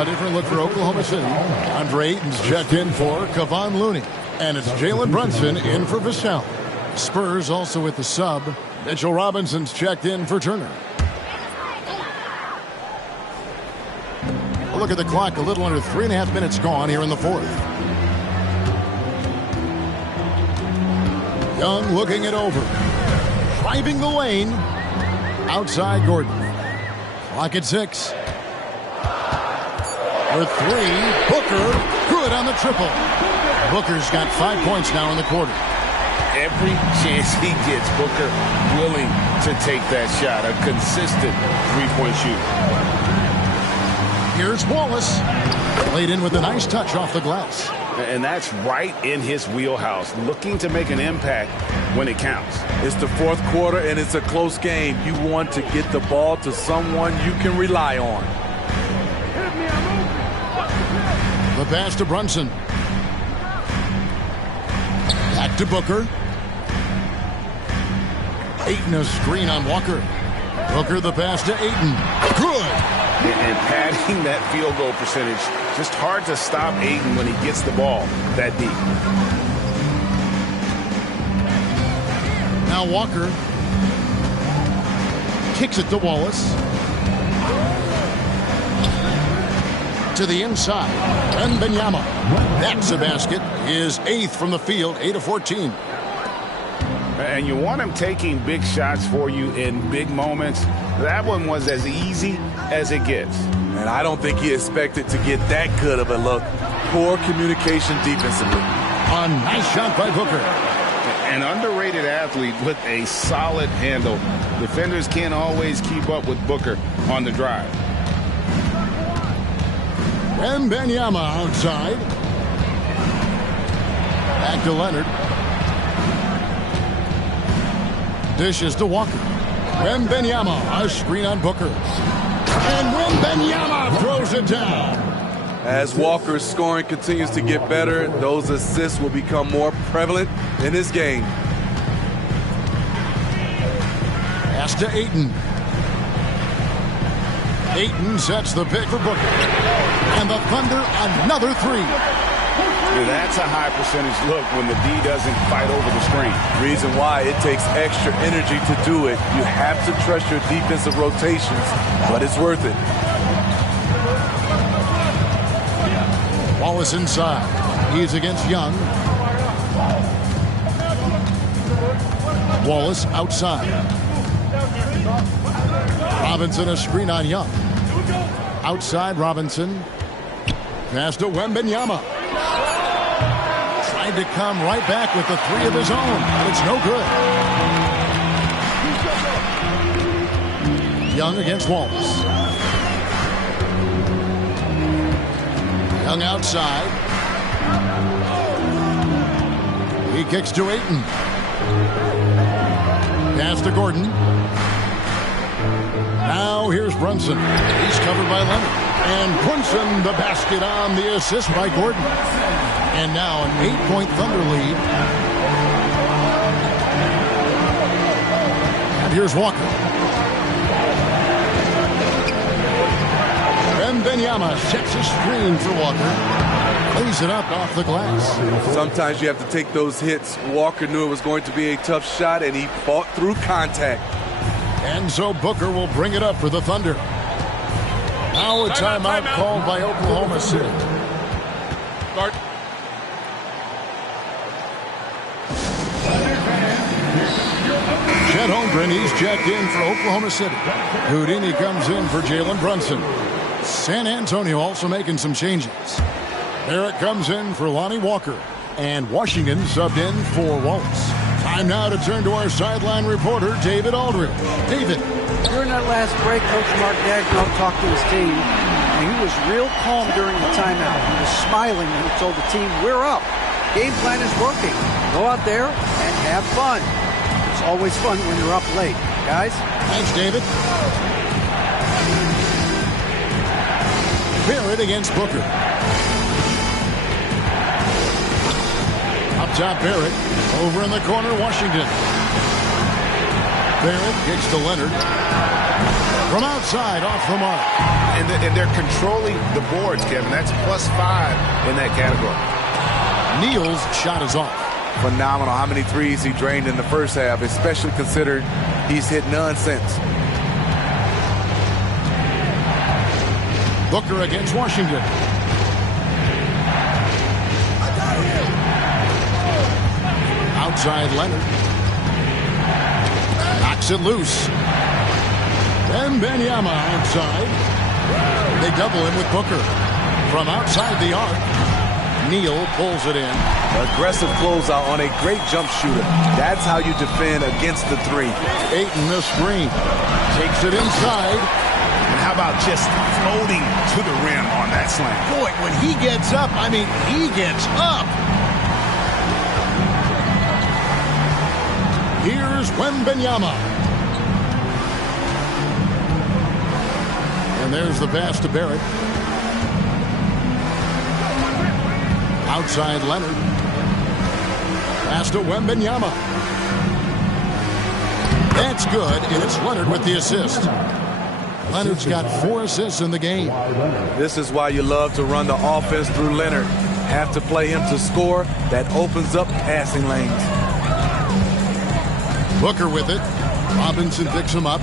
A different look for Oklahoma City. Andre Ayton's checked in for Kevon Looney. And it's Jalen Brunson in for Vassell. Spurs also with the sub. Mitchell Robinson's checked in for Turner. Look at the clock. A little under 3.5 minutes gone here in the 4th. Young looking it over. Driving the lane. Outside Gordon. Clock at 6. For 3. Booker. Good on the triple. Booker's got 5 points now in the quarter. Every chance he gets, Booker willing to take that shot. A consistent 3-point shooter. Here's Wallace. Laid in with a nice touch off the glass. And that's right in his wheelhouse. Looking to make an impact when it counts. It's the 4th quarter, and it's a close game. You want to get the ball to someone you can rely on. The pass to Brunson. Back to Booker. Ayton a screen on Walker. Booker the pass to Ayton. Good. And padding that field goal percentage, just hard to stop Ayton when he gets the ball that deep. Now Walker kicks it to Wallace. To the inside. Wembanyama. That's a basket. His 8th from the field, 8 of 14. And you want him taking big shots for you in big moments. That one was as easy as it gets. And I don't think he expected to get that good of a look. Poor communication defensively. A nice shot by Booker. An underrated athlete with a solid handle. Defenders can't always keep up with Booker on the drive. Wembanyama outside. Back to Leonard. Dishes to Walker. Wembanyama, a screen on Booker. And Wembanyama throws it down. As Walker's scoring continues to get better, those assists will become more prevalent in this game. Pass to Ayton. Ayton sets the pick for Booker. And the Thunder another 3. That's a high percentage look when the D doesn't fight over the screen. Reason why it takes extra energy to do it. You have to trust your defensive rotations, but it's worth it. Wallace inside. He's against Young. Wallace outside. Robinson a screen on Young. Outside Robinson. Pass to Wembanyama. Tried to come right back with the 3 of his own, but it's no good. Young against Wallace. Young outside. He kicks to Ayton. Pass to Gordon. Now here's Brunson. He's covered by Leonard. And Brunson, the basket on the assist by Gordon. And now an 8-point Thunder lead. And here's Walker. Wembanyama sets a screen for Walker. Lays it up off the glass. Sometimes you have to take those hits. Walker knew it was going to be a tough shot, and he fought through contact. And so Booker will bring it up for the Thunder. Now a timeout called by Oklahoma City. Start. Chet Holmgren, he's checked in for Oklahoma City. Houdini comes in for Jalen Brunson. San Antonio also making some changes. Barrett comes in for Lonnie Walker. And Washington subbed in for Wallace. Time now to turn to our sideline reporter, David Aldridge. David. During that last break, Coach Mark Daigneault talked to his team, and he was real calm during the timeout. He was smiling and he told the team, we're up. Game plan is working. Go out there and have fun. It's always fun when you're up late, guys. Thanks, David. Barrett against Booker. Up top, Barrett. Over in the corner, Washington. Barrett kicks to Leonard. From outside, off the mark. And they're controlling the boards, Kevin. That's +5 in that category. Neal's shot is off. Phenomenal how many threes he drained in the first half, especially considering he's hit none since. Booker against Washington. Outside Leonard. Knocks it loose. Wembanyama outside. They double him with Booker. From outside the arc, Neal pulls it in. Aggressive closeout on a great jump shooter. That's how you defend against the three. Ayton the screen. Takes it inside. And how about just floating to the rim on that slam? Boy, when he gets up, I mean, he gets up. Here's Wembanyama. And there's the pass to Barrett. Outside Leonard. Pass to Wembanyama. That's good, and it's Leonard with the assist. Leonard's got 4 assists in the game. This is why you love to run the offense through Leonard. Have to play him to score. That opens up passing lanes. Booker with it. Robinson picks him up.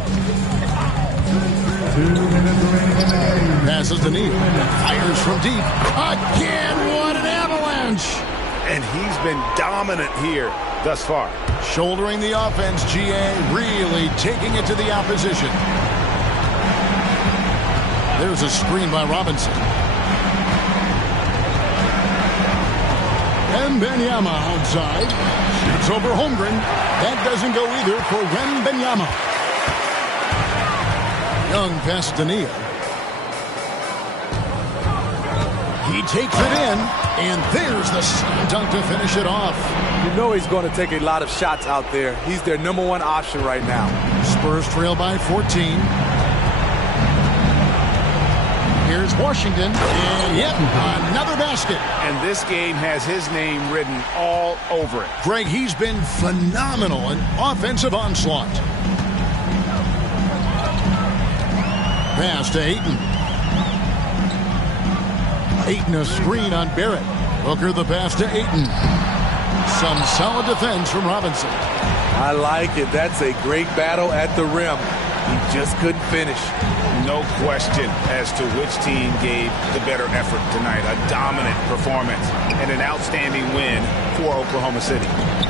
Passes to Neal. Fires from deep. Again, what an avalanche! And he's been dominant here thus far. Shouldering the offense, GA really taking it to the opposition. There's a screen by Robinson. Wembanyama outside. Shoots over Holmgren. That doesn't go either for Wembanyama. Young pass to Neal. He takes it in, and there's the slam dunk to finish it off. You know he's going to take a lot of shots out there. He's their #1 option right now. Spurs trail by 14. Here's Washington, and yep, another basket. And this game has his name written all over it. Greg, he's been phenomenal in offensive onslaught. Pass to Ayton. Ayton a screen on Barrett. Booker the pass to Ayton. Some solid defense from Robinson. I like it. That's a great battle at the rim. He just couldn't finish. No question as to which team gave the better effort tonight. A dominant performance and an outstanding win for Oklahoma City.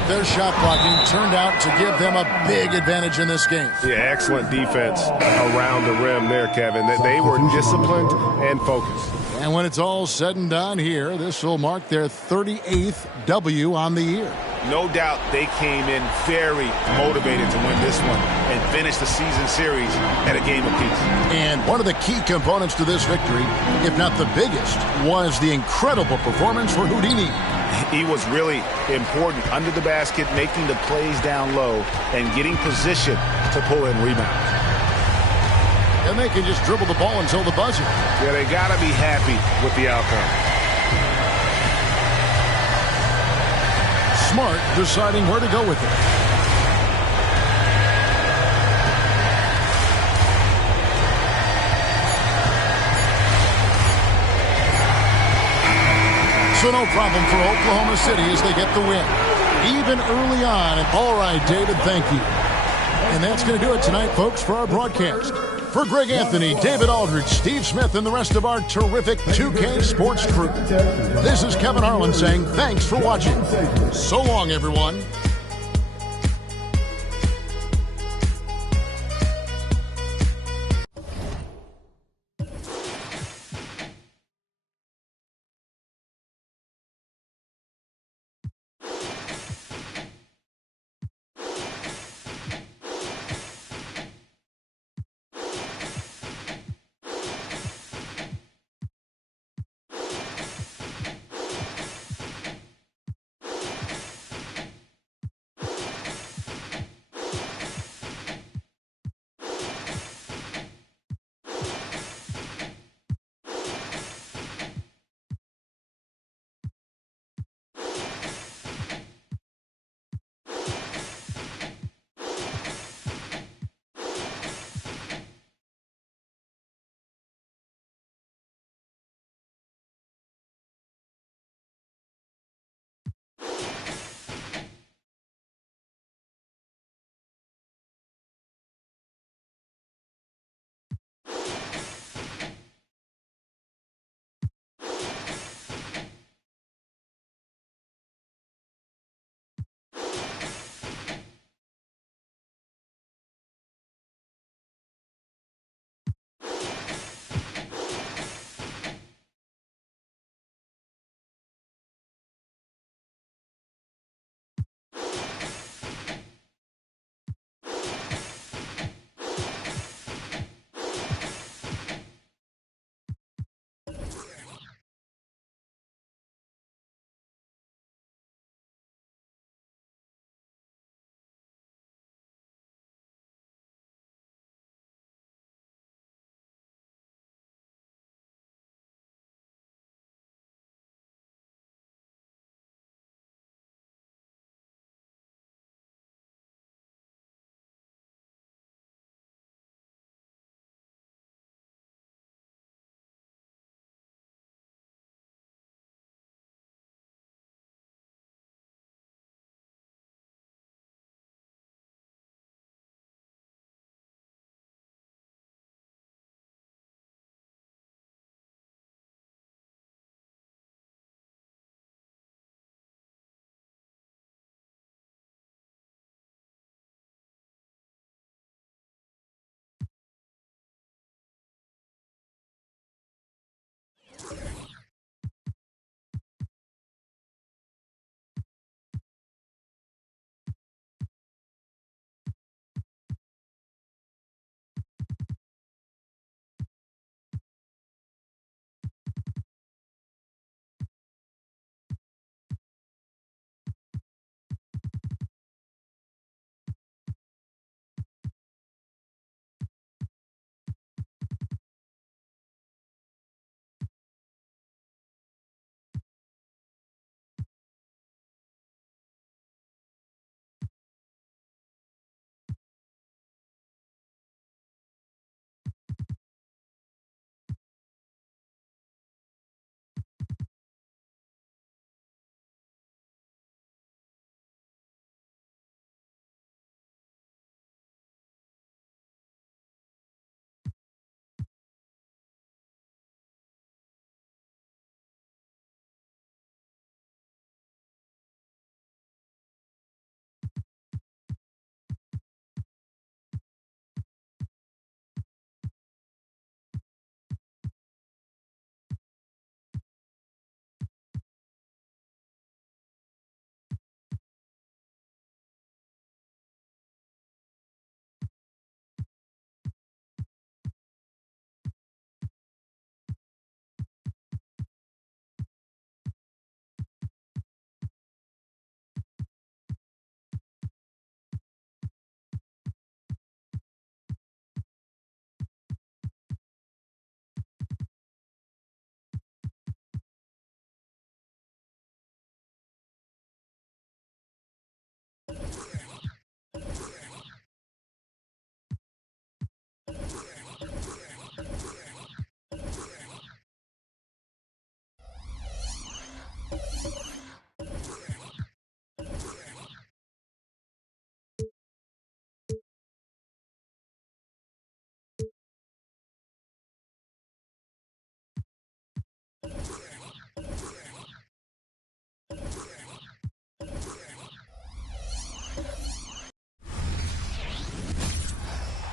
Their shot blocking turned out to give them a big advantage in this game. Yeah, excellent defense around the rim there, Kevin. They were disciplined and focused. And when it's all said and done here, this will mark their 38th W on the year. No doubt they came in very motivated to win this one and finish the season series at a game apiece. And one of the key components to this victory, if not the biggest, was the incredible performance for Houdini. He was really important under the basket, making the plays down low and getting position to pull in rebounds. and they can just dribble the ball until the buzzer. Yeah, they got to be happy with the outcome. Smart deciding where to go with it. So no problem for Oklahoma City as they get the win. Even early on. And all right, David, thank you. And that's going to do it tonight, folks, for our broadcast. For Greg Anthony, David Aldridge, Steve Smith, and the rest of our terrific 2K sports crew, this is Kevin Harlan saying thanks for watching. So long, everyone.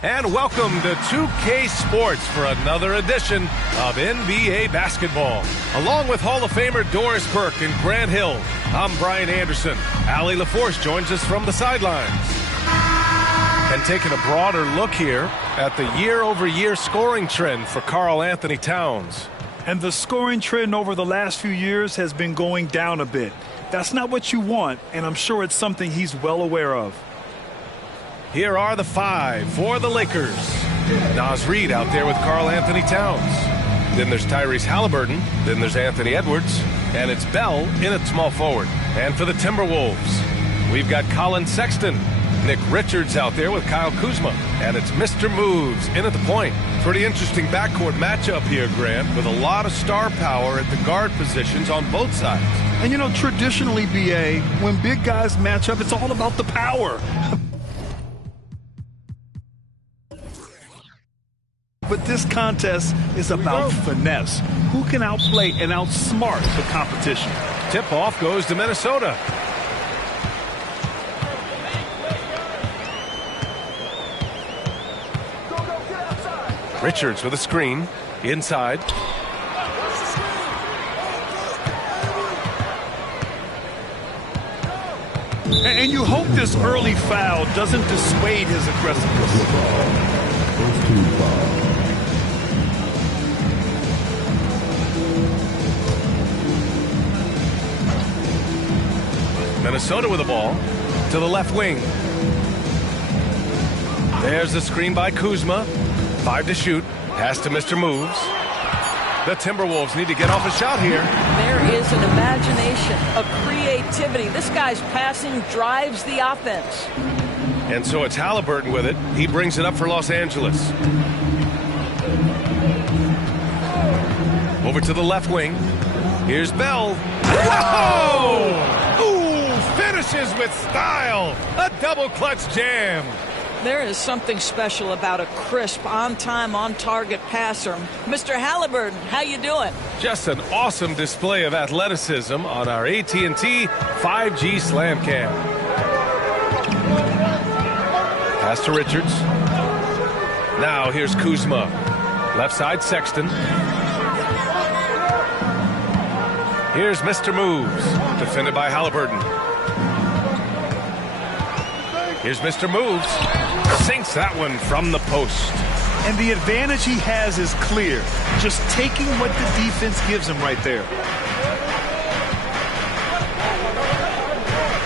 And welcome to 2K Sports for another edition of NBA basketball. Along with Hall of Famer Doris Burke and Grant Hill, I'm Brian Anderson. Allie LaForce joins us from the sidelines. And taking a broader look here at the year-over-year scoring trend for Karl Anthony Towns. And the scoring trend over the last few years has been going down a bit. That's not what you want, and I'm sure it's something he's well aware of. Here are the five for the Lakers. Naz Reid out there with Karl Anthony Towns. Then there's Tyrese Halliburton. Then there's Anthony Edwards. And it's Bell in at small forward. And for the Timberwolves, we've got Colin Sexton. Nick Richards out there with Kyle Kuzma. And it's Mr. Moves in at the point. Pretty interesting backcourt matchup here, Grant, with a lot of star power at the guard positions on both sides. And you know, traditionally, BA, when big guys match up, it's all about the power. But this contest is about finesse. Who can outplay and outsmart the competition? Tip-off goes to Minnesota. Richards with a screen. Inside. And you hope this early foul doesn't dissuade his aggressiveness. Minnesota with the ball to the left wing. There's the screen by Kuzma. 5 to shoot. Pass to Mr. Moves. The Timberwolves need to get off a shot here. There is an imagination, a creativity. This guy's passing drives the offense. And so it's Halliburton with it. He brings it up for Los Angeles. Over to the left wing. Here's Bell. Whoa! Ooh, finishes with style. A double clutch jam. There is something special about a crisp, on-time, on-target passer. Mr. Halliburton, how you doing? Just an awesome display of athleticism on our AT&T 5G Slam Cam. Pass to Richards. Now here's Kuzma. Left side, Sexton. Here's Mr. Moves. Defended by Halliburton. Here's Mr. Moves. Sinks that one from the post. And the advantage he has is clear. Just taking what the defense gives him right there.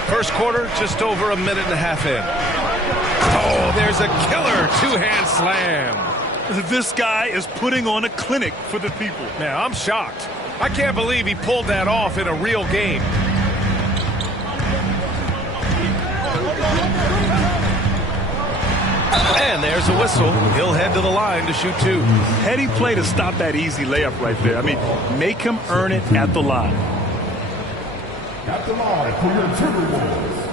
First quarter, just over a minute and a half in. Oh, there's a killer two-hand slam. This guy is putting on a clinic for the people. Man, I'm shocked. I can't believe he pulled that off in a real game. And there's a whistle. He'll head to the line to shoot 2. Heady play to stop that easy layup right there. I mean, make him earn it at the line. At the line for your Timberwolves.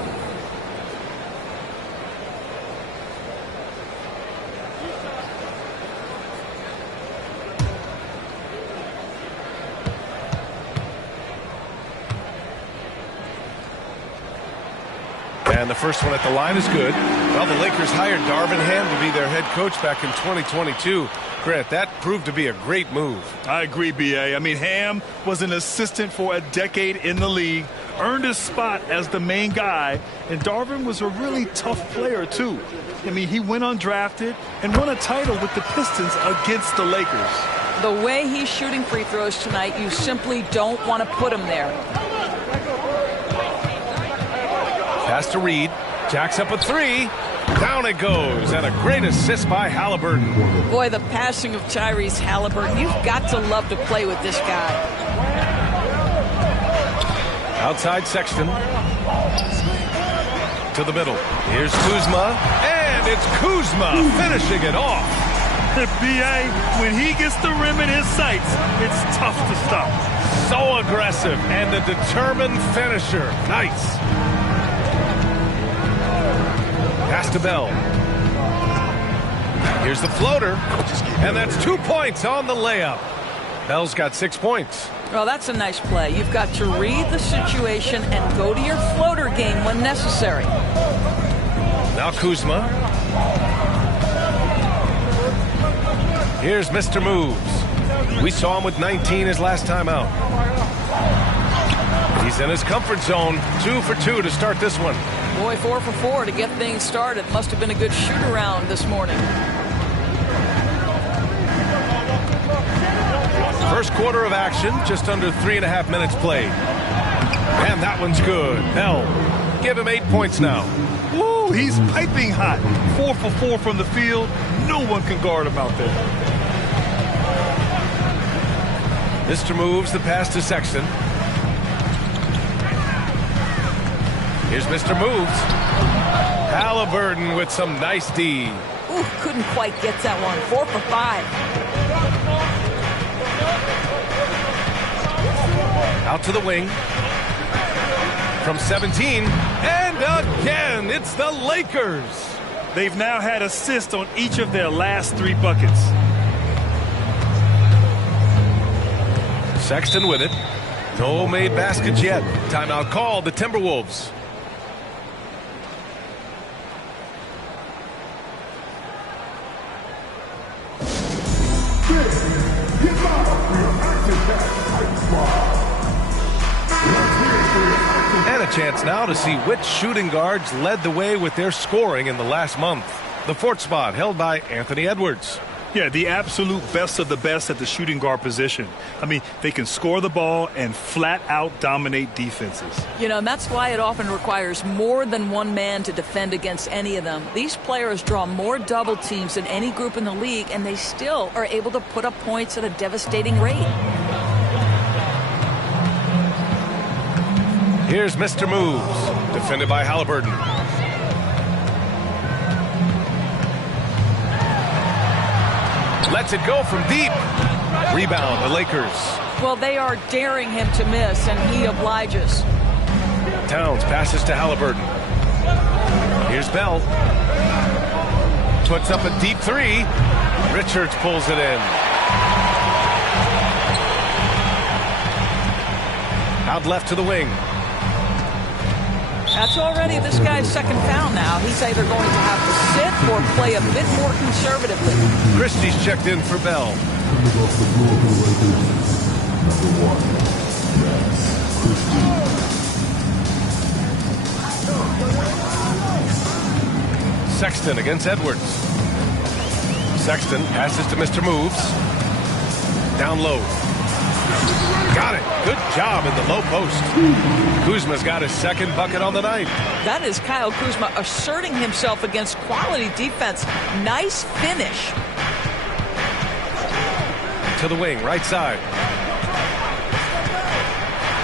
And the first one at the line is good. Well, the Lakers hired Darvin Ham to be their head coach back in 2022. Grant, that proved to be a great move. I agree, B.A. I mean, Ham was an assistant for a decade in the league, earned his spot as the main guy, and Darvin was a really tough player, too. I mean, he went undrafted and won a title with the Pistons against the Lakers. The way he's shooting free throws tonight, you simply don't want to put him there. Pass to Reid. Jacks up a 3. Down it goes. And a great assist by Halliburton. Boy, the passing of Tyrese Halliburton. You've got to love to play with this guy. Outside Sexton. To the middle. Here's Kuzma. And it's Kuzma finishing it off. B.A., when he gets the rim in his sights, it's tough to stop. So aggressive and a determined finisher. Nice. Pass to Bell. Here's the floater. And that's 2 points on the layup. Bell's got 6 points. Well, that's a nice play. You've got to read the situation and go to your floater game when necessary. Now Kuzma. Here's Mr. Moves. We saw him with 19 his last time out. He's in his comfort zone. 2 for 2 to start this one. Boy, 4 for 4 to get things started. Must have been a good shoot-around this morning. First quarter of action, just under 3.5 minutes played. And that one's good. Bell, give him 8 points now. Woo, he's piping hot. 4 for 4 from the field. No one can guard him out there. Mr. Moves the pass to Sexton. Here's Mr. Moves. Halliburton with some nice D. Ooh, couldn't quite get that one. 4 for 5. Out to the wing. From 17. And again, it's the Lakers. They've now had assists on each of their last 3 buckets. Sexton with it. No made baskets yet. Timeout called, the Timberwolves. And a chance now to see which shooting guards led the way with their scoring in the last month. The 4th spot held by Anthony Edwards. Yeah, the absolute best of the best at the shooting guard position. I mean, they can score the ball and flat out dominate defenses. You know, and that's why it often requires more than one man to defend against any of them. These players draw more double teams than any group in the league, and they still are able to put up points at a devastating rate. Here's Mr. Moves, defended by Halliburton. Lets it go from deep. Rebound, the Lakers. Well, they are daring him to miss, and he obliges. Towns passes to Halliburton. Here's Bell. Puts up a deep 3. Richards pulls it in. Out left to the wing. That's already this guy's second foul now. He's either going to have to sit or play a bit more conservatively. Christie's checked in for Bell. Sexton against Edwards. Sexton passes to Mr. Moves. Down low. Got it. Good job in the low post. Kuzma's got his second bucket on the night. That is Kyle Kuzma asserting himself against quality defense. Nice finish. To the wing, right side.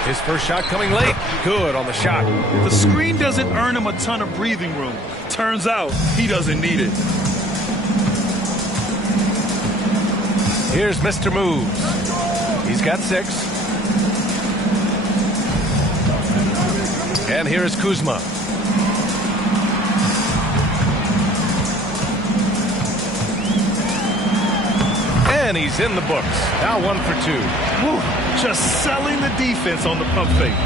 His first shot coming late. Good on the shot. The screen doesn't earn him a ton of breathing room. Turns out he doesn't need it. Here's Mr. Moves. He's got 6. And here is Kuzma. And he's in the books. Now 1 for 2. Woo, just selling the defense on the pump fake.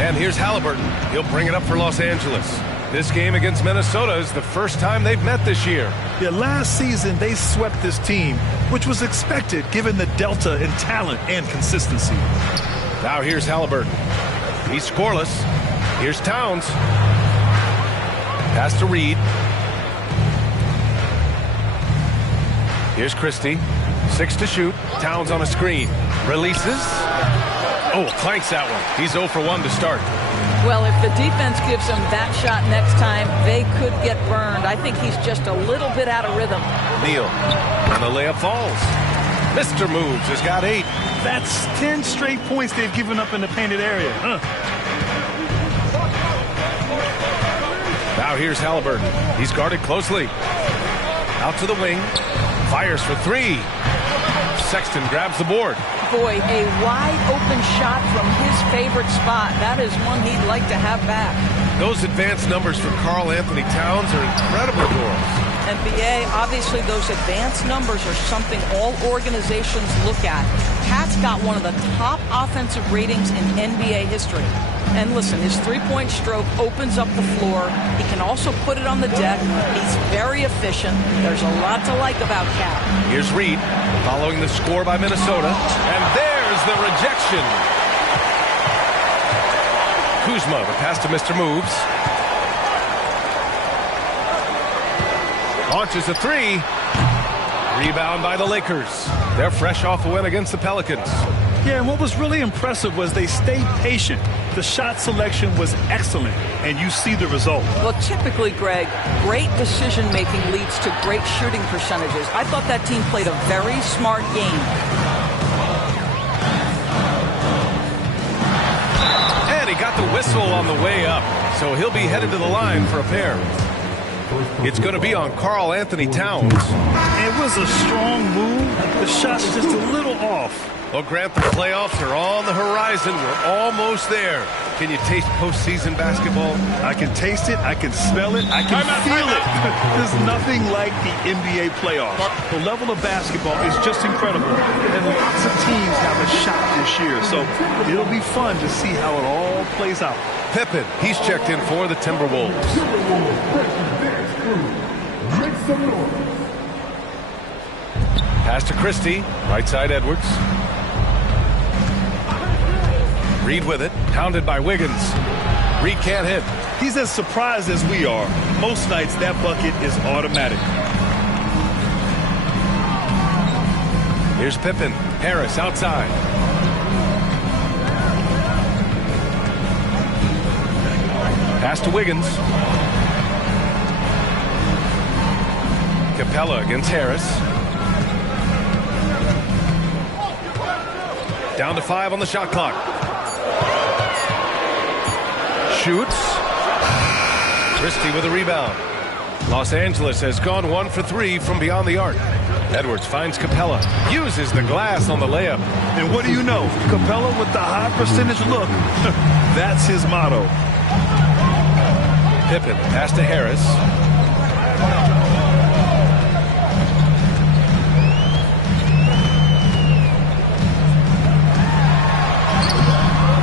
And here's Halliburton. He'll bring it up for Los Angeles. This game against Minnesota is the first time they've met this year. Yeah, last season they swept this team, which was expected given the delta in talent and consistency. Now here's Halliburton. He's scoreless. Here's Towns. Pass to Reed. Here's Christie. 6 to shoot. Towns on a screen. Releases. Oh, clanks that one. He's 0 for 1 to start. Well, if the defense gives him that shot next time, they could get burned. I think he's just a little bit out of rhythm. Neal. And the layup falls. Mr. Moves has got 8. That's 10 straight points they've given up in the painted area. Now here's Halliburton. He's guarded closely. Out to the wing. Fires for 3. Sexton grabs the board. Boy, a wide open shot from his favorite spot. That is one he'd like to have back. Those advanced numbers for Karl Anthony Towns are incredible goals. NBA, obviously those advanced numbers are something all organizations look at. Pat's got one of the top offensive ratings in NBA history. And listen, his three-point stroke opens up the floor. He can also put it on the deck. He's very efficient. There's a lot to like about Cat. Here's Reed following the score by Minnesota. And there's the rejection. Kuzma, the pass to Mr. Moves. Launches a three. Rebound by the Lakers. They're fresh off a win against the Pelicans. Yeah, and what was really impressive was they stayed patient. The shot selection was excellent, and you see the result. Well, typically, Greg, great decision-making leads to great shooting percentages. I thought that team played a very smart game. And he got the whistle on the way up, so he'll be headed to the line for a pair. It's going to be on Karl Anthony Towns. It was a strong move. The shot's just a little off. Well, Grant, the playoffs are on the horizon. We're almost there. Can you taste postseason basketball? I can taste it. I can smell it. I can feel it. There's nothing like the NBA playoffs. The level of basketball is just incredible. And lots of teams have a shot this year. So it'll be fun to see how it all plays out. Pippen, he's checked in for the Timberwolves. Pass to Christie, right side Edwards. Reed with it, pounded by Wiggins. Reed can't hit. He's as surprised as we are. Most nights that bucket is automatic. Here's Pippen. Harris outside. Pass to Wiggins. Capella against Harris. Down to 5 on the shot clock. Shoots. Christie with a rebound. Los Angeles has gone 1 for 3 from beyond the arc. Edwards finds Capella. Uses the glass on the layup. And what do you know? Capella with the high percentage look. That's his motto. Pippen pass to Harris.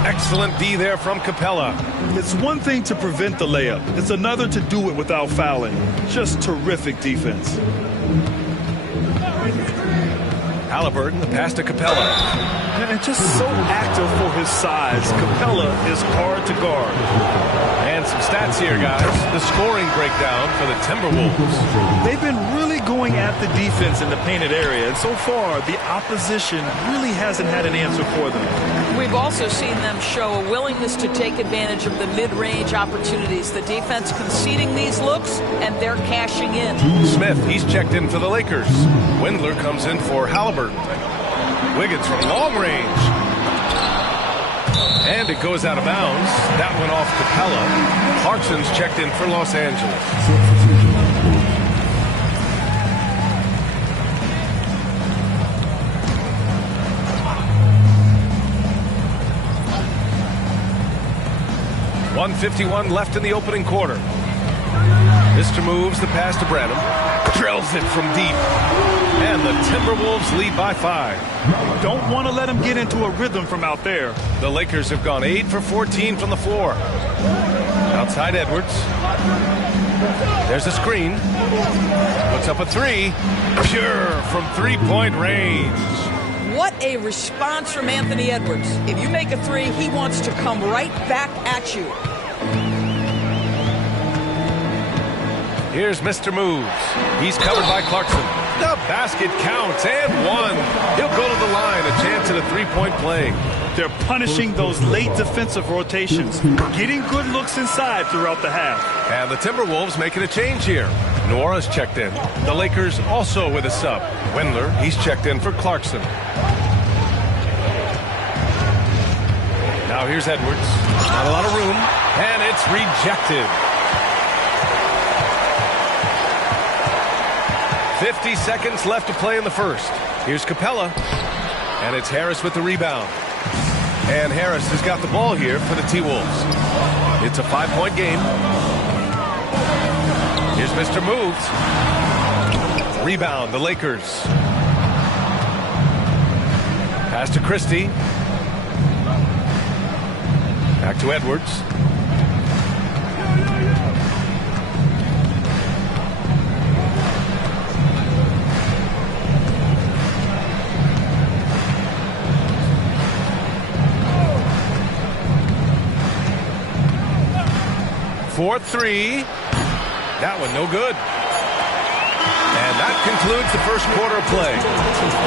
Excellent D there from Capella. It's one thing to prevent the layup. It's another to do it without fouling. Just terrific defense. Halliburton, the pass to Capella. And just so active for his size. Capella is hard to guard. And some stats here, guys. The scoring breakdown for the Timberwolves. They've been really going at the defense in the painted area. And so far, the opposition really hasn't had an answer for them. We've also seen them show a willingness to take advantage of the mid-range opportunities. The defense conceding these looks, and they're cashing in. Smith, he's checked in for the Lakers. Windler comes in for Halliburton. Wiggins from long range. And it goes out of bounds. That went off Capella. Clarkson's checked in for Los Angeles. 1:51 left in the opening quarter. Mr. Moves the pass to Branham. Drills it from deep. And the Timberwolves lead by 5. Don't want to let him get into a rhythm from out there. The Lakers have gone 8 for 14 from the floor. Outside Edwards. There's a screen. Puts up a 3. Pure from three-point range. What a response from Anthony Edwards. If you make a 3, he wants to come right back at you. Here's Mr. Moves. He's covered by Clarkson. The basket counts and 1. He'll go to the line. A chance at a three-point play. They're punishing those late defensive rotations. Getting good looks inside throughout the half. And the Timberwolves making a change here. Nora's checked in. The Lakers also with a sub. Windler, he's checked in for Clarkson. Now here's Edwards. Not a lot of room. And it's rejected. 50 seconds left to play in the first. Here's Capella. And it's Harris with the rebound. And Harris has got the ball here for the T-Wolves. It's a 5-point game. Here's Mr. Moves. Rebound, the Lakers. Pass to Christie. Back to Edwards. For three. That one no good. And that concludes the first quarter of play.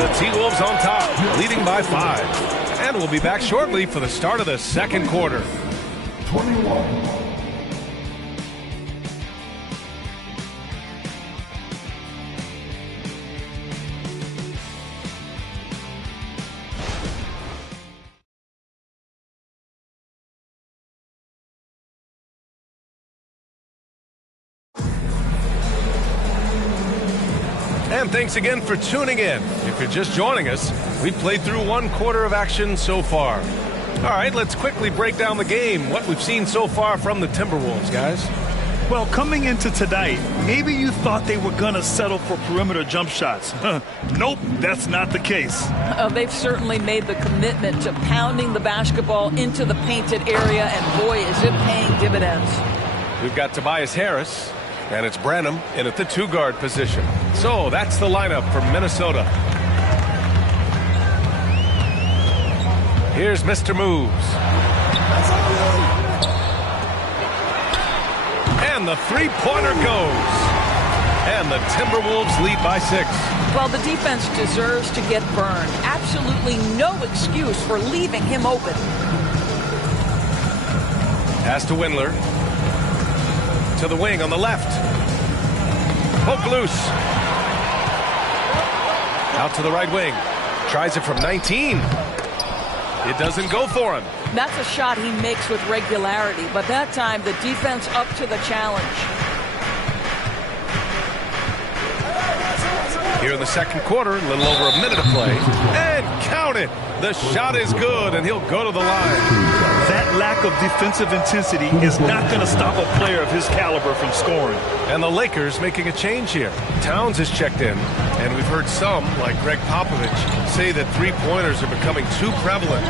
The T-Wolves on top, leading by 5. And we'll be back shortly for the start of the second quarter. 21. And thanks again for tuning in. If you're just joining us, we've played through one quarter of action so far. All right, let's quickly break down the game, what we've seen so far from the Timberwolves, guys. Well, coming into tonight, maybe you thought they were going to settle for perimeter jump shots. Nope, that's not the case. They've certainly made the commitment to pounding the basketball into the painted area, and boy, is it paying dividends. We've got Tobias Harris. And it's Branham in at the 2-guard position. So that's the lineup for Minnesota. Here's Mr. Moves. And the three-pointer goes. And the Timberwolves lead by 6. Well, the defense deserves to get burned. Absolutely no excuse for leaving him open. Pass to Windler. To the wing on the left. Poke loose. Out to the right wing. Tries it from 19. It doesn't go for him. That's a shot he makes with regularity, but that time the defense up to the challenge. Here in the second quarter, a little over a minute of play. And count it. The shot is good, and he'll go to the line. That lack of defensive intensity is not going to stop a player of his caliber from scoring. And the Lakers making a change here. Towns has checked in, and we've heard some, like Greg Popovich, say that three-pointers are becoming too prevalent.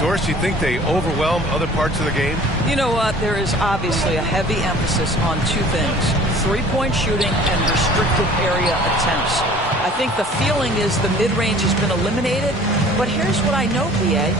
Doris, you think they overwhelm other parts of the game? You know what? There is obviously a heavy emphasis on two things: three-point shooting and restricted area attempts. I think the feeling is the mid-range has been eliminated, but here's what I know, BA.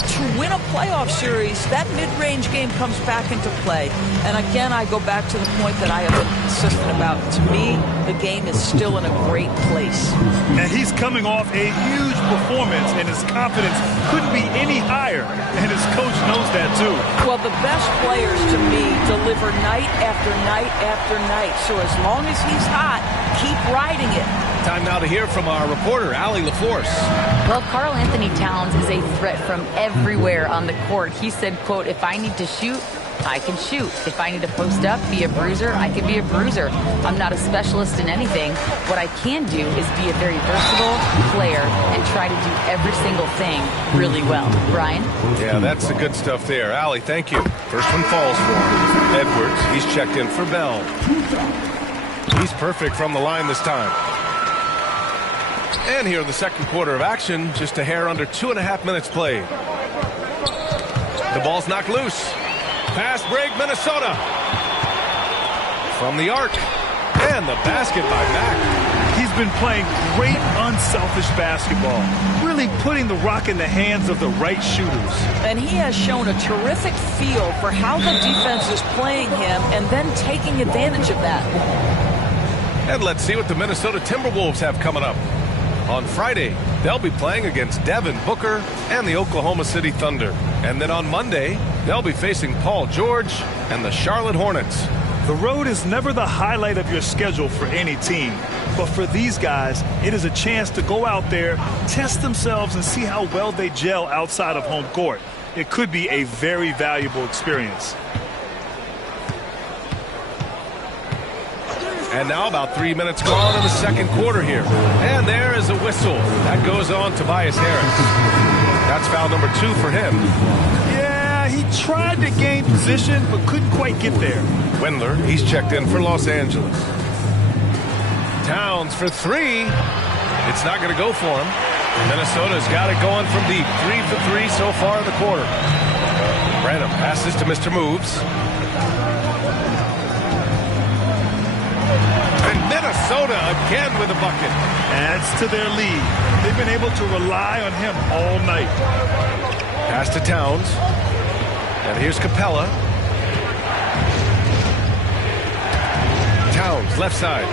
To win a playoff series, that mid-range game comes back into play. And again, I go back to the point that I have been consistent about. To me, the game is still in a great place. And he's coming off a huge performance, and his confidence couldn't be any higher. And his coach knows that, too. Well, the best players, to me, deliver night after night after night. So as long as he's hot, keep riding it. Time now to hear from our reporter, Allie LaForce. Well, Karl Anthony Towns is a threat from everywhere on the court. He said, quote, "If I need to shoot, I can shoot. If I need to post up, be a bruiser, I can be a bruiser. I'm not a specialist in anything. What I can do is be a very versatile player and try to do every single thing really well." Brian? Yeah, that's the good stuff there. Allie, thank you. First one falls for him. Edwards, he's checked in for Bell. He's perfect from the line this time. And here in the second quarter of action, just a hair under 2.5 minutes played. The ball's knocked loose. Fast break, Minnesota. From the arc. And the basket by Mack. He's been playing great, unselfish basketball, really putting the rock in the hands of the right shooters. And he has shown a terrific feel for how the defense is playing him and then taking advantage of that. And let's see what the Minnesota Timberwolves have coming up. On Friday, they'll be playing against Devin Booker and the Oklahoma City Thunder. And then on Monday, they'll be facing Paul George and the Charlotte Hornets. The road is never the highlight of your schedule for any team. But for these guys, it is a chance to go out there, test themselves, and see how well they gel outside of home court. It could be a very valuable experience. And now about 3 minutes gone in the second quarter here. And there is a whistle. That goes on Tobias Harris. That's foul number 2 for him. Yeah, he tried to gain position but couldn't quite get there. Windler, he's checked in for Los Angeles. Towns for three. It's not going to go for him. Minnesota's got it going from deep. 3 for 3 so far in the quarter. Branham passes to Mr. Moves. And Minnesota again with a bucket. Adds to their lead. They've been able to rely on him all night. Pass to Towns. And here's Capella. Towns, left side.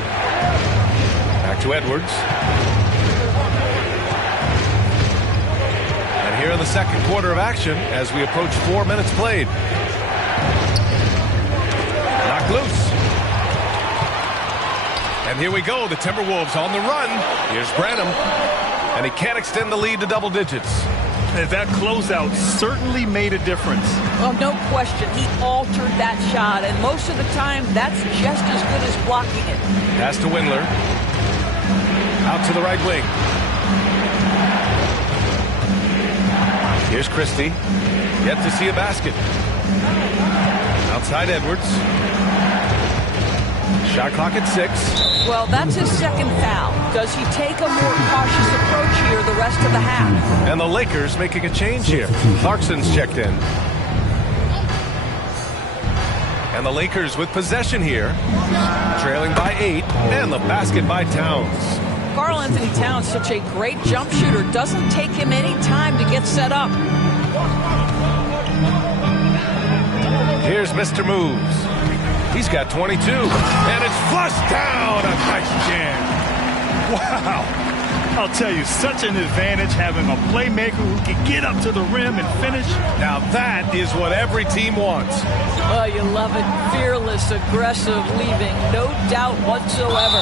Back to Edwards. And here in the second quarter of action as we approach 4 minutes played. Knocked loose. And here we go, the Timberwolves on the run. Here's Branham. And he can't extend the lead to double digits. And that closeout certainly made a difference. Well, no question. He altered that shot, and most of the time, that's just as good as blocking it. Pass to Windler. Out to the right wing. Here's Christie. Yet to see a basket. Outside Edwards. Shot clock at 6. Well, that's his second foul. Does he take a more cautious approach here the rest of the half? And the Lakers making a change here. Clarkson's checked in. And the Lakers with possession here. Trailing by 8. And the basket by Towns. Karl Anthony Towns, such a great jump shooter. Doesn't take him any time to get set up. Here's Mr. Moves. He's got 22. And it's flushed down. A nice jam. Wow. I'll tell you, such an advantage having a playmaker who can get up to the rim and finish. Now that is what every team wants. Oh, you love it. Fearless, aggressive, leaving. No doubt whatsoever.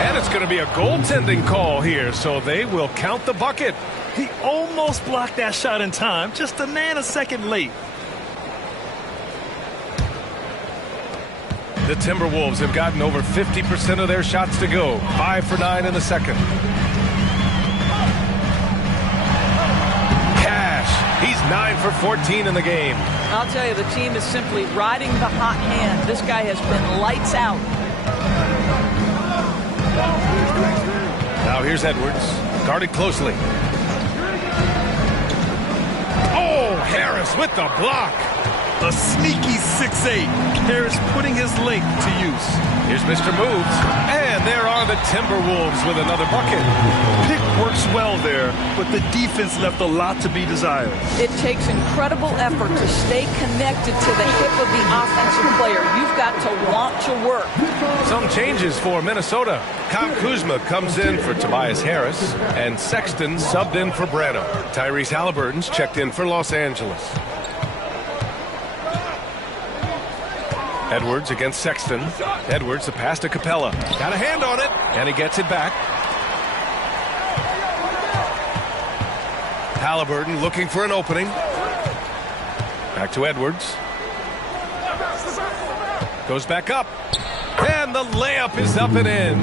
And it's going to be a goaltending call here, so they will count the bucket. He almost blocked that shot in time, just a nanosecond late. The Timberwolves have gotten over 50% of their shots to go. 5 for 9 in the second. Cash. He's 9 for 14 in the game. I'll tell you, the team is simply riding the hot hand. This guy has been lights out. Now here's Edwards. Guarded closely. Oh, Harris with the block. A sneaky 6'8". Harris putting his length to use. Here's Mr. Moves. And there are the Timberwolves with another bucket. Pick works well there, but the defense left a lot to be desired. It takes incredible effort to stay connected to the hip of the offensive player. You've got to want to work. Some changes for Minnesota. Kyle Kuzma comes in for Tobias Harris, and Sexton subbed in for Branham. Tyrese Halliburton's checked in for Los Angeles. Edwards against Sexton. Edwards, the pass to Capella. Got a hand on it, and he gets it back. Halliburton looking for an opening. Back to Edwards. Goes back up. And the layup is up and in.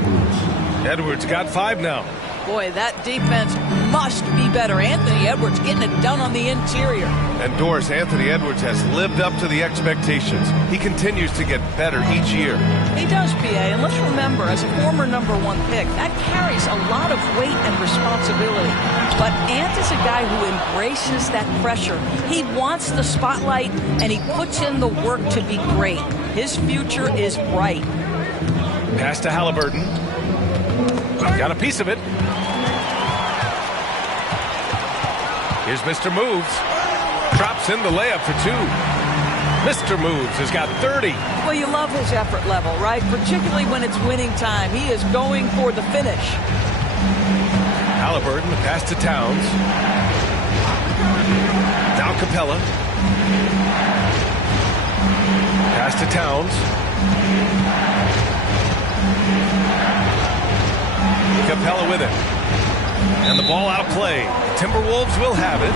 Edwards got 5 now. Boy, that defense must be better. Anthony Edwards getting it done on the interior. And Doris, Anthony Edwards has lived up to the expectations. He continues to get better each year. He does, PA. And let's remember, as a former #1 pick, that carries a lot of weight and responsibility. But Ant is a guy who embraces that pressure. He wants the spotlight, and he puts in the work to be great. His future is bright. Pass to Halliburton. Got a piece of it. Here's Mr. Moves. Drops in the layup for 2. Mr. Moves has got 30. Well, you love his effort level, right? Particularly when it's winning time. He is going for the finish. Halliburton, the pass to Towns. Now Capella. Pass to Towns. Capella with it. And the ball out play. Timberwolves will have it.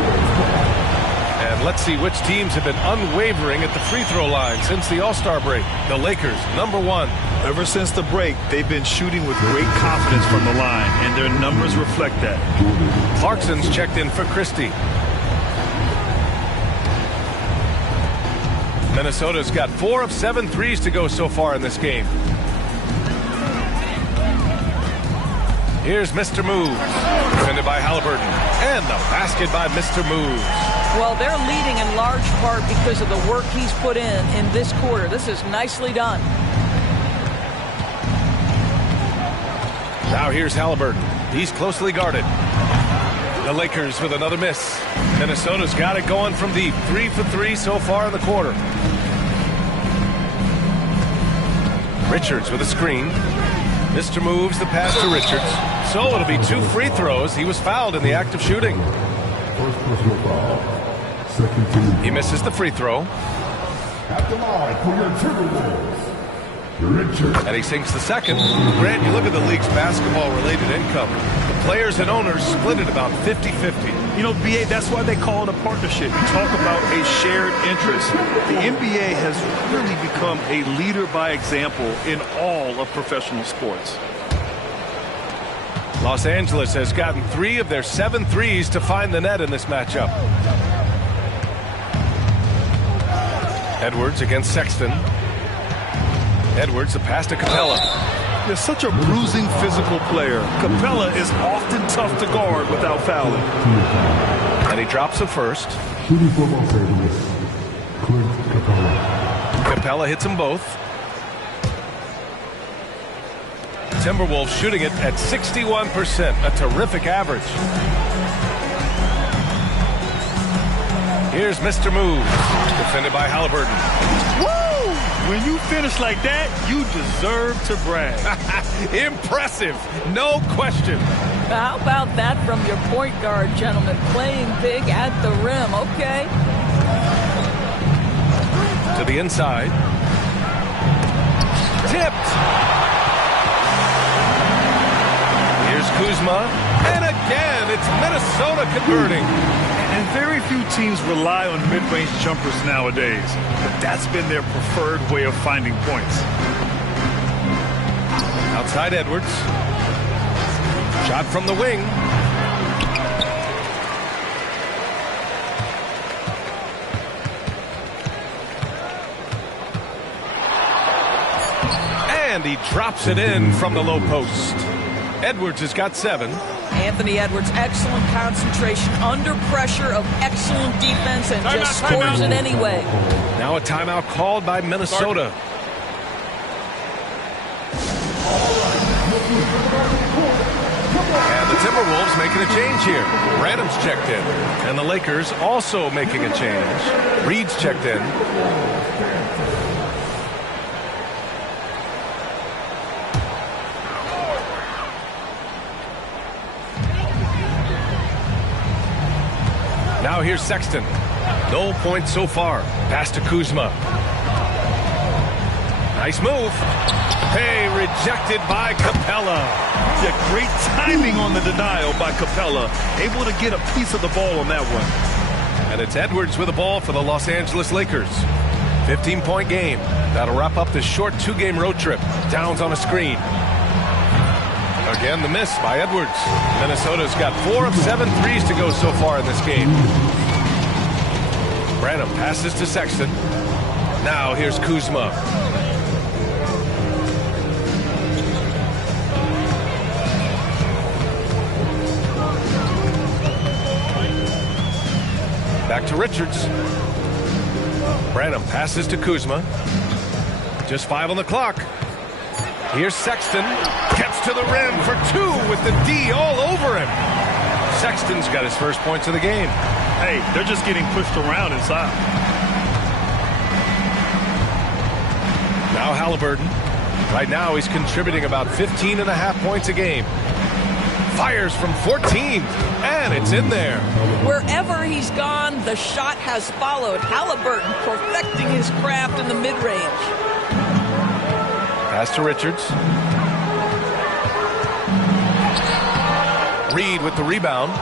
And let's see which teams have been unwavering at the free throw line since the All-Star break. The Lakers, #1. Ever since the break, they've been shooting with great confidence from the line, and their numbers reflect that. Clarkson's checked in for Christie. Minnesota's got 4 of 7 threes to go so far in this game. Here's Mr. Moves. Defended by Halliburton. And the basket by Mr. Moves. Well, they're leading in large part because of the work he's put in this quarter. This is nicely done. Now here's Halliburton. He's closely guarded. The Lakers with another miss. Minnesota's got it going from deep. 3 for 3 so far in the quarter. Richards with a screen. Mr. Moves the pass to Richards. So it'll be 2 free throws. He was fouled in the act of shooting. First personal foul. Second team. He misses the free throw. At the line for your Timberwolves, Richards. And he sinks the second. Grant, you look at the league's basketball-related income. The players and owners split it about 50-50. You know, BA, that's why they call it a partnership. You talk about a shared interest. The NBA has really become a leader by example in all of professional sports. Los Angeles has gotten 3 of their 7 threes to find the net in this matchup. Edwards against Sexton. Edwards, the pass to Capella. They're such a bruising physical player. Capella is often tough to guard without fouling. And he drops the first. Shooting for Los Angeles, Clint Capella. Capella hits them both. Timberwolves shooting it at 61%, a terrific average. Here's Mr. Moves, defended by Halliburton. Woo! When you finish like that, you deserve to brag. Impressive, no question. How about that from your point guard, gentlemen? Playing big at the rim. Okay. To the inside. Tipped. Here's Kuzma. And again, it's Minnesota converting. And very few teams rely on mid-range jumpers nowadays, but that's been their preferred way of finding points. Outside Edwards. Shot from the wing. And he drops it in from the low post. Edwards has got 7. Anthony Edwards, excellent concentration under pressure of excellent defense and just scores it anyway. Now a timeout called by Minnesota. And the Timberwolves making a change here. Branham's checked in. And the Lakers also making a change. Reed's checked in. Now here's Sexton. No points so far. Pass to Kuzma. Nice move. Hey, rejected by Capella. Yeah, great timing on the denial by Capella. Able to get a piece of the ball on that one. And it's Edwards with the ball for the Los Angeles Lakers. 15-point game. That'll wrap up this short 2-game road trip. Towns on a screen. Again, the miss by Edwards. Minnesota's got 4 of 7 threes to go so far in this game. Branham passes to Sexton. Now here's Kuzma. Back to Richards. Branham passes to Kuzma. Just 5 on the clock. Here's Sexton. Gets to the rim for 2 with the D all over him. Sexton's got his first points of the game. Hey, they're just getting pushed around inside. Now Halliburton. Right now he's contributing about 15.5 points a game. Fires from 14, and it's in there. Wherever he's gone, the shot has followed. Halliburton perfecting his craft in the mid-range. Pass to Richards. Reed with the rebound.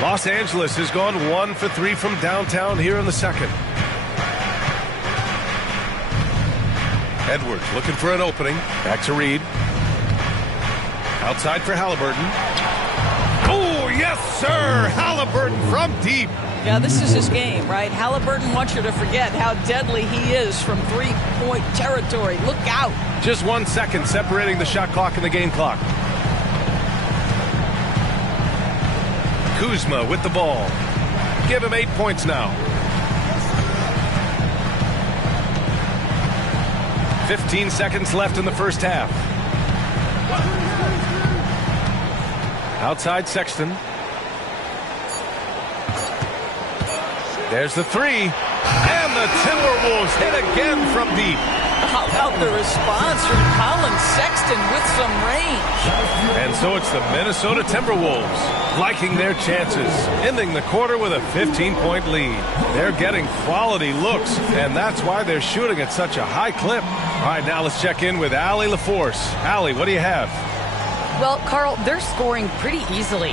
Los Angeles has gone 1 for 3 from downtown here in the second. Edwards looking for an opening. Back to Reed. Outside for Halliburton. Oh, yes, sir! Halliburton from deep. Yeah, this is his game, right? Halliburton wants you to forget how deadly he is from three-point territory. Look out. Just 1 second separating the shot clock and the game clock. Kuzma with the ball. Give him 8 points now. 15 seconds left in the first half. Outside Sexton. There's the three. And the Timberwolves hit again from deep. How about the response from Colin Sexton with some range? And so it's the Minnesota Timberwolves liking their chances, ending the quarter with a 15-point lead. They're getting quality looks, and that's why they're shooting at such a high clip. All right, now let's check in with Allie LaForce. Allie, what do you have? Well, Carl, they're scoring pretty easily.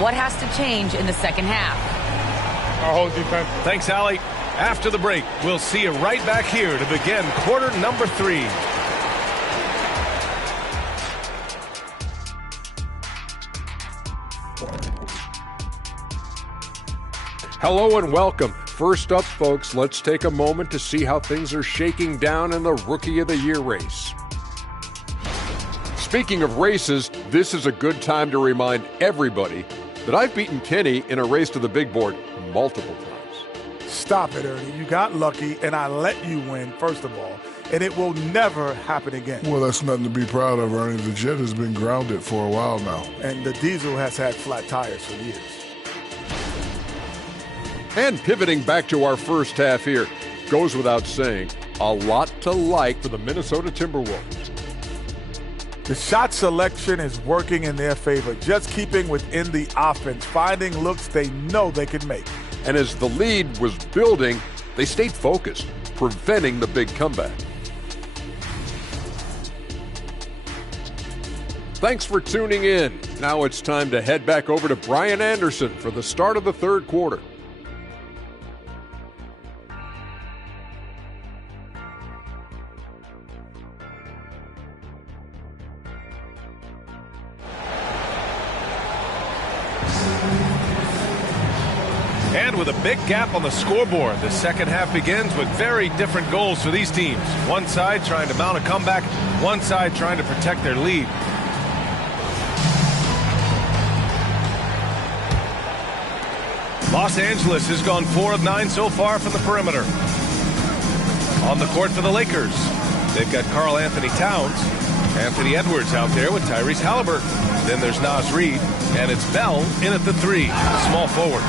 What has to change in the second half? Our whole defense. Thanks, Allie. After the break, we'll see you right back here to begin quarter number 3. Hello and welcome. First up, folks, let's take a moment to see how things are shaking down in the Rookie of the Year race. Speaking of races, this is a good time to remind everybody that I've beaten Kenny in a race to the big board multiple times. Stop it, Ernie. You got lucky, and I let you win, first of all, and it will never happen again. Well, that's nothing to be proud of, Ernie. The Jet has been grounded for a while now. And the Diesel has had flat tires for years. And pivoting back to our first half here, goes without saying, a lot to like for the Minnesota Timberwolves. The shot selection is working in their favor, just keeping within the offense, finding looks they know they can make. And as the lead was building, they stayed focused, preventing the big comeback. Thanks for tuning in. Now it's time to head back over to Brian Anderson for the start of the third quarter. And with a big gap on the scoreboard, the second half begins with very different goals for these teams. One side trying to mount a comeback, one side trying to protect their lead. Los Angeles has gone 4 of 9 so far from the perimeter. On the court for the Lakers, they've got Karl Anthony Towns, Anthony Edwards out there with Tyrese Halliburton. Then there's Naz Reid, and it's Bell in at the 3, small forward.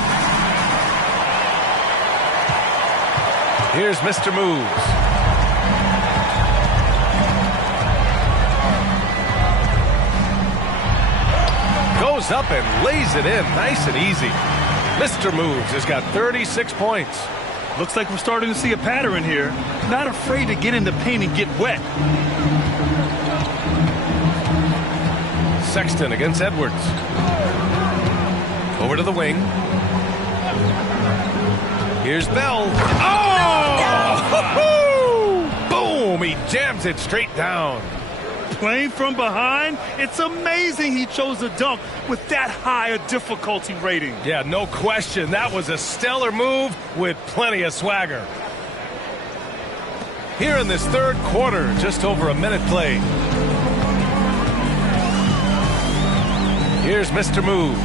Here's Mr. Moves. Goes up and lays it in nice and easy. Mr. Moves has got 36 points. Looks like we're starting to see a pattern here. Not afraid to get in the paint and get wet. Sexton against Edwards. Over to the wing. Here's Bell. Oh! Boom! He jams it straight down. Playing from behind, it's amazing he chose a dunk with that high a difficulty rating. Yeah, no question. That was a stellar move with plenty of swagger. Here in this third quarter, just over a minute played. Here's Mr. Moves,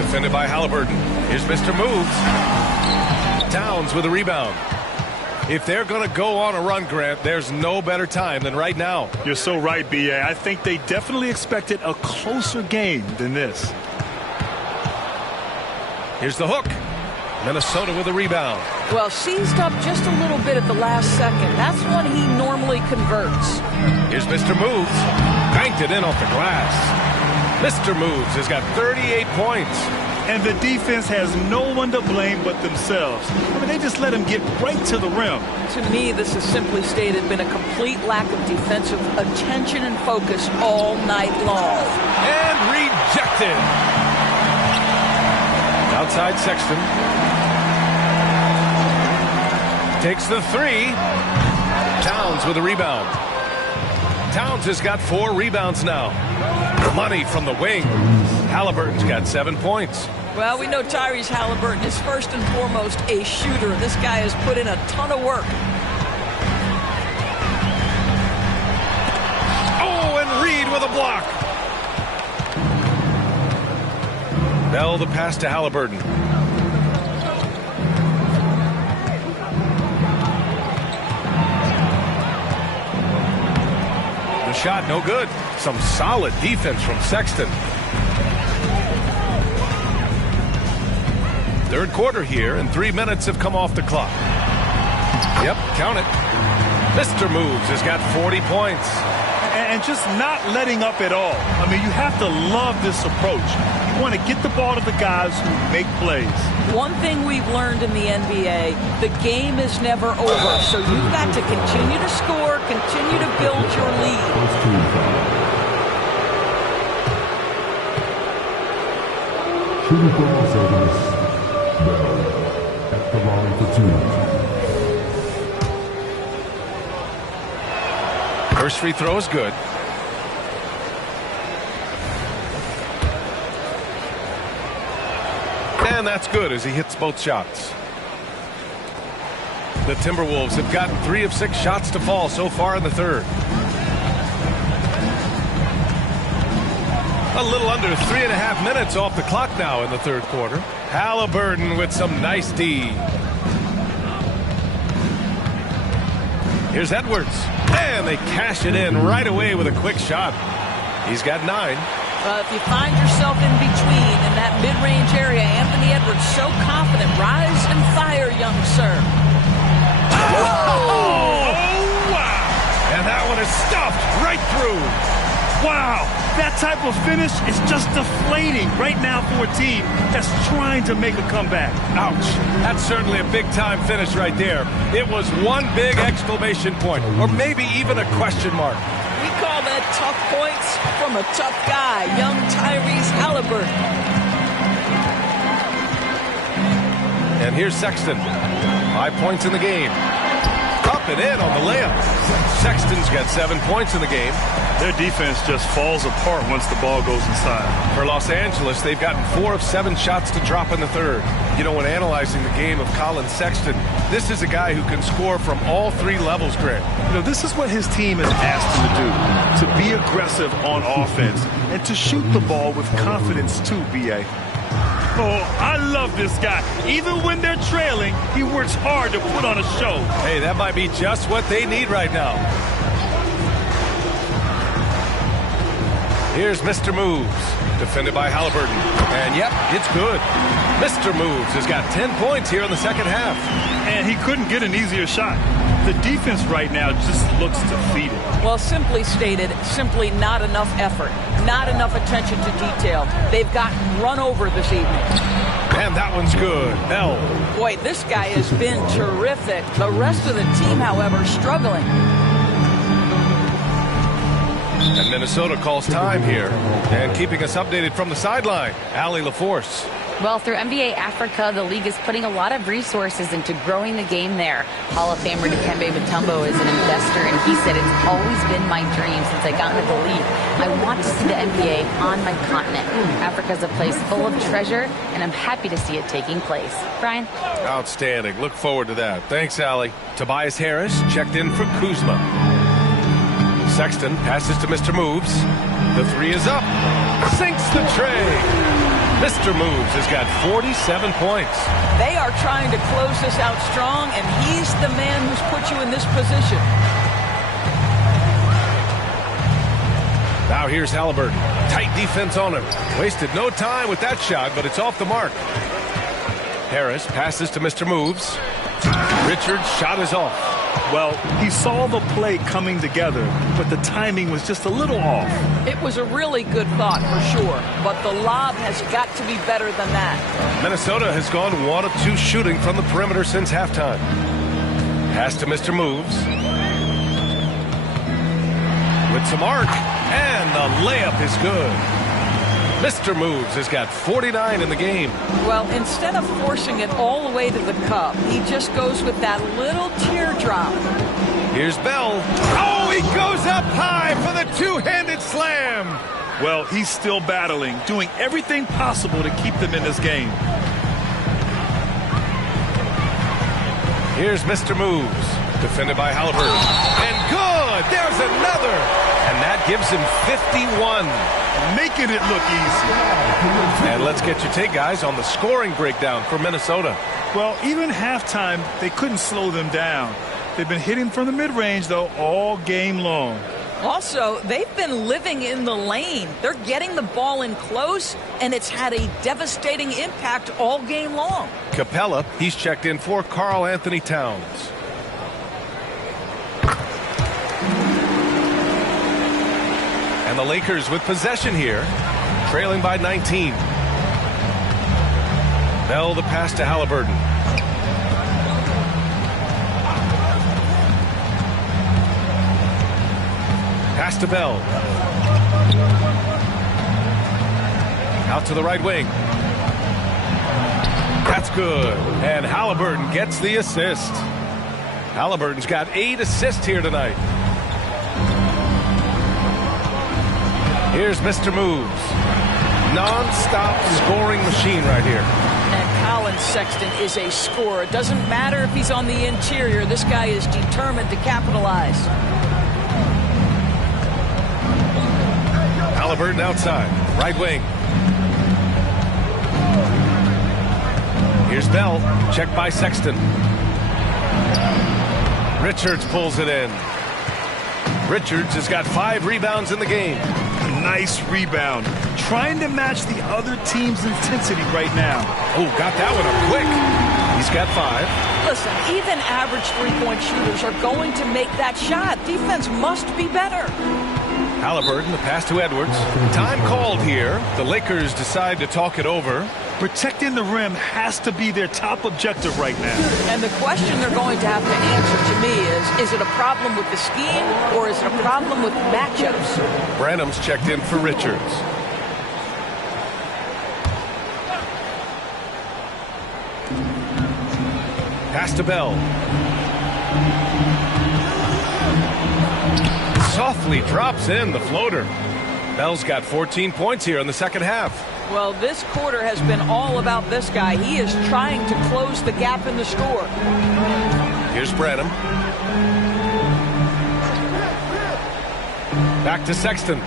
defended by Halliburton. Here's Mr. Moves. Towns with a rebound. If they're going to go on a run, Grant, there's no better time than right now. You're so right, B.A. I think they definitely expected a closer game than this. Here's the hook. Minnesota with a rebound. Well, seized up just a little bit at the last second. That's when he normally converts. Here's Mr. Moves. Banked it in off the glass. Mr. Moves has got 38 points. And the defense has no one to blame but themselves. I mean, they just let him get right to the rim. To me, this is simply stated been a complete lack of defensive attention and focus all night long. And rejected. Outside Sexton. Takes the 3. Towns with a rebound. Towns has got 4 rebounds now. Money from the wing. Halliburton's got 7 points. Well, we know Tyrese Halliburton is first and foremost a shooter. This guy has put in a ton of work. Oh, and Reid with a block. Bell the pass to Halliburton. The shot no good. Some solid defense from Sexton. Third quarter here, and 3 minutes have come off the clock. Yep, count it. Mr. Moves has got 40 points. And just not letting up at all. I mean, you have to love this approach. You want to get the ball to the guys who make plays. One thing we've learned in the NBA, the game is never over. So you've got to continue to score, continue to build your lead. Shooting for Los Angeles, Bell at the line for 2. First free throw is good. And that's good as he hits both shots. The Timberwolves have gotten 3 of 6 shots to fall so far in the third. A little under 3.5 minutes off the clock now in the third quarter. Halliburton with some nice D. Here's Edwards. And they cash it in right away with a quick shot. He's got 9. If you find yourself in between in that mid-range area, Anthony Edwards so confident. Rise and fire, young sir. Oh, wow. And that one is stuffed right through. Wow. That type of finish is just deflating right now for a team that's trying to make a comeback. Ouch. That's certainly a big-time finish right there. It was one big exclamation point, or maybe even a question mark. We call that tough points from a tough guy, young Tyrese Halliburton. And here's Sexton. 5 points in the game. Up and in on the layup. Sexton's got 7 points in the game. Their defense just falls apart once the ball goes inside. For Los Angeles, they've gotten 4 of 7 shots to drop in the third. You know, when analyzing the game of Colin Sexton, this is a guy who can score from all 3 levels, Greg. You know, this is what his team has asked him to do, to be aggressive on offense and to shoot the ball with confidence too, B.A. Oh, I love this guy. Even when they're trailing, he works hard to put on a show. Hey, that might be just what they need right now. Here's Mr. Moves, defended by Halliburton. And yep, it's good. Mr. Moves has got 10 points here in the second half. And he couldn't get an easier shot. The defense right now just looks defeated. Well, simply stated, simply not enough effort, not enough attention to detail. They've gotten run over this evening. And that one's good. Bell. Boy, this guy has been terrific. The rest of the team, however, struggling. And Minnesota calls time here. And keeping us updated from the sideline, Allie LaForce. Well, through NBA Africa, the league is putting a lot of resources into growing the game there. Hall of Famer Dikembe Mutombo is an investor, and he said, it's always been my dream since I got into the league. I want to see the NBA on my continent. Africa's a place full of treasure, and I'm happy to see it taking place. Brian? Outstanding. Look forward to that. Thanks, Allie. Tobias Harris checked in for Kuzma. Sexton passes to Mr. Moves. The 3 is up. Sinks the tray. Mr. Moves has got 47 points. They are trying to close this out strong, and he's the man who's put you in this position. Now here's Halliburton. Tight defense on him. Wasted no time with that shot, but it's off the mark. Harris passes to Mr. Moves. Richard's shot is off. Well, he saw the play coming together, but the timing was just a little off. It was a really good thought for sure, but the lob has got to be better than that. Minnesota has gone 1 of 2 shooting from the perimeter since halftime. Pass to Mr. Moves. With some arc, and the layup is good. Mr. Moves has got 49 in the game. Well, instead of forcing it all the way to the cup, he just goes with that little teardrop. Here's Bell. Oh, he goes up high for the two-handed slam. Well, he's still battling, doing everything possible to keep them in this game. Here's Mr. Moves, defended by Halliburton. And good! There's another. And that gives him 51. Making it look easy. And let's get your take, guys, on the scoring breakdown for Minnesota. Well, even halftime, they couldn't slow them down. They've been hitting from the mid-range, though, all game long. Also, they've been living in the lane. They're getting the ball in close, and it's had a devastating impact all game long. Capella, he's checked in for Karl Anthony Towns. And the Lakers with possession here, trailing by 19. Bell the pass to Haliburton. Pass to Bell. Out to the right wing. That's good. And Haliburton gets the assist. Haliburton's got 8 assists here tonight. Here's Mr. Moves. Non-stop scoring machine right here. And Colin Sexton is a scorer. It doesn't matter if he's on the interior. This guy is determined to capitalize. Haliburton outside. Right wing. Here's Bell. Checked by Sexton. Richards pulls it in. Richards has got 5 rebounds in the game. Nice rebound. Trying to match the other team's intensity right now. Oh, got that one up quick. He's got 5. Listen, even average three-point shooters are going to make that shot. Defense must be better. Haliburton, the pass to Edwards. Time called here. The Lakers decide to talk it over. Protecting the rim has to be their top objective right now. And the question they're going to have to answer to me is it a problem with the scheme or is it a problem with matchups? Branham's checked in for Richards. Pass to Bell. Softly drops in the floater. Bell's got 14 points here in the second half. Well, this quarter has been all about this guy. He is trying to close the gap in the score. Here's Branham. Back to Sexton.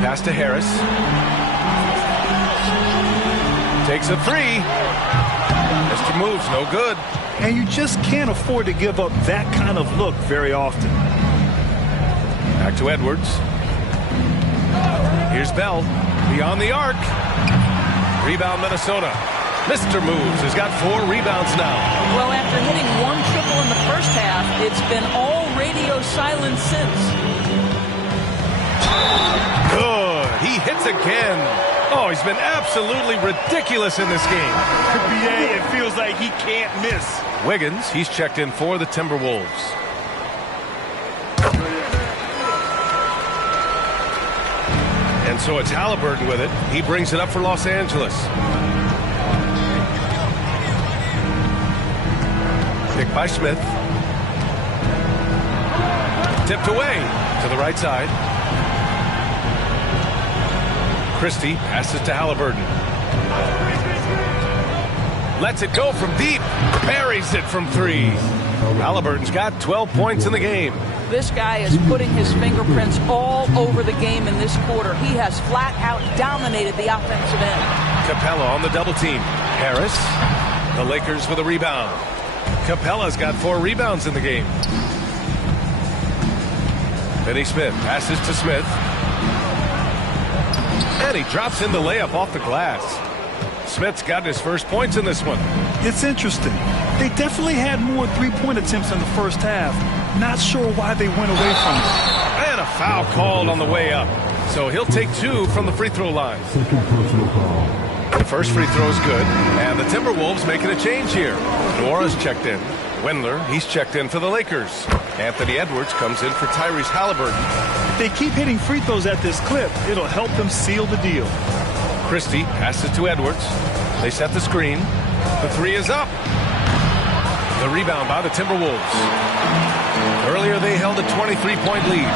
Pass to Harris. Takes a 3. Mr. Moves, no good. And you just can't afford to give up that kind of look very often. Back to Edwards. Here's Bell. Beyond the arc. Rebound Minnesota. Mr. Moves has got 4 rebounds now. Well, after hitting 1 triple in the first half, it's been all radio silence since. Good. He hits again. Oh, he's been absolutely ridiculous in this game. BA, it feels like he can't miss. Wiggins, he's checked in for the Timberwolves. And so it's Haliburton with it. He brings it up for Los Angeles. Picked by Smith. Tipped away to the right side. Christie passes to Haliburton. Lets it go from deep. Buries it from 3. Haliburton's got 12 points in the game. This guy is putting his fingerprints all over the game in this quarter. He has flat out dominated the offensive end. Capella on the double team. Harris. The Lakers with a rebound. Capella's got 4 rebounds in the game. Finney Smith passes to Smith. And he drops in the layup off the glass. Smith's got his first points in this one. It's interesting. They definitely had more three-point attempts in the first half. Not sure why they went away from it. And a foul called on the way up. So he'll take 2 from the free throw line. The first free throw is good. And the Timberwolves making a change here. Nora's checked in. Wendler, he's checked in for the Lakers. Anthony Edwards comes in for Tyrese Haliburton. If they keep hitting free throws at this clip, it'll help them seal the deal. Christie passes to Edwards. They set the screen. The 3 is up. The rebound by the Timberwolves. Earlier they held a 23-point lead.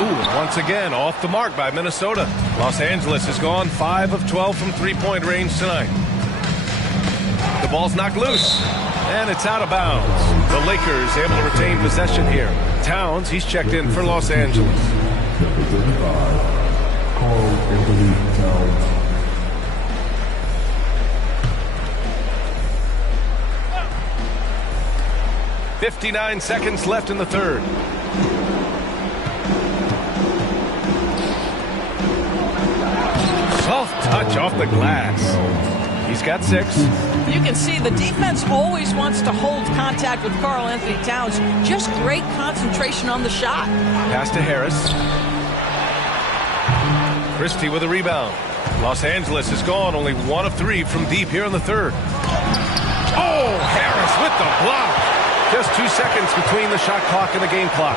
Ooh, once again off the mark by Minnesota. Los Angeles has gone 5 of 12 from 3-point range tonight. The ball's knocked loose. And it's out of bounds. The Lakers able to retain possession here. Towns, he's checked in for Los Angeles. Number 35, Carl Anthony Towns. .59 seconds left in the third. Soft touch off the glass. He's got 6. You can see the defense always wants to hold contact with Karl Anthony Towns. Just great concentration on the shot. Pass to Harris. Christie with a rebound. Los Angeles is gone, only 1 of 3 from deep here in the third. Oh, Harris with the block. Just 2 seconds between the shot clock and the game clock.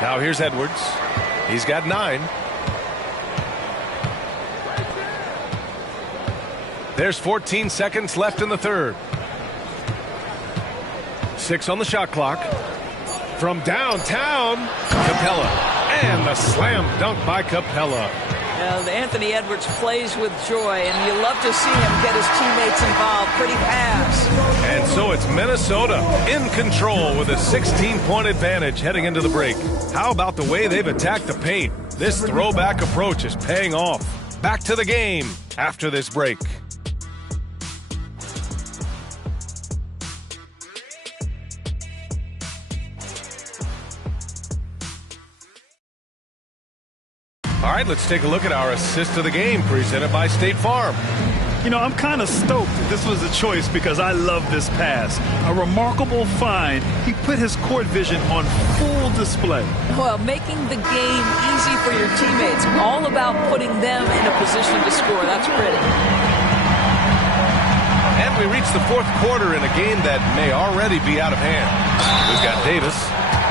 Now here's Edwards. He's got 9. There's 14 seconds left in the third. 6 on the shot clock. From downtown, Capella. And the slam dunk by Capella. Anthony Edwards plays with joy, and you love to see him get his teammates involved. Pretty pass. And so it's Minnesota in control with a 16-point advantage heading into the break. How about the way they've attacked the paint? This throwback approach is paying off. Back to the game after this break. All right, let's take a look at our assist of the game presented by State Farm. You know, I'm kind of stoked that this was a choice because I love this pass. A remarkable find. He put his court vision on full display. Well, making the game easy for your teammates. All about putting them in a position to score. That's pretty. And we reach the fourth quarter in a game that may already be out of hand. We've got Davis,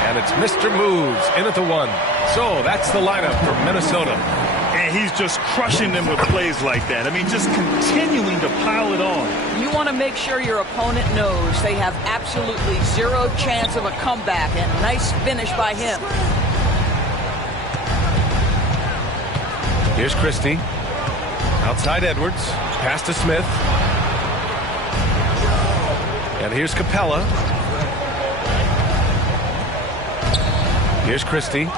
and it's Mr. Moves in at the 1. So that's the lineup for Minnesota. And he's just crushing them with plays like that. I mean, just continuing to pile it on. You want to make sure your opponent knows they have absolutely 0 chance of a comeback, and nice finish by him. Here's Christie. Outside Edwards. Pass to Smith. And here's Capella. Here's Christie.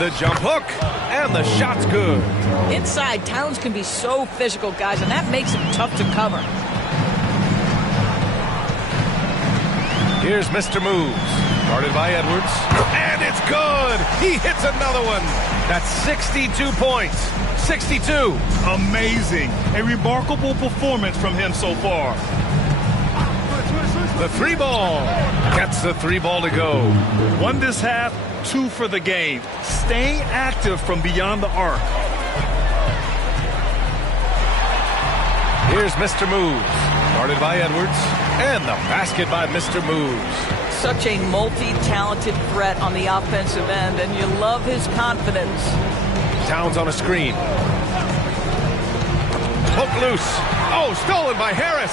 The jump hook, and the shot's good. Inside, Towns can be so physical, guys, and that makes him tough to cover. Here's Mr. Moves, guarded by Edwards, and it's good. He hits another one. That's 62 points. 62. Amazing. A remarkable performance from him so far. The 3 ball. Gets the 3 ball to go. 1 this half, 2 for the game. Staying active from beyond the arc. Here's Mr. Moves, guarded by Edwards, and the basket by Mr. Moves. Such a multi-talented threat on the offensive end, and you love his confidence. Towns on a screen. Hook loose. Oh, stolen by Harris.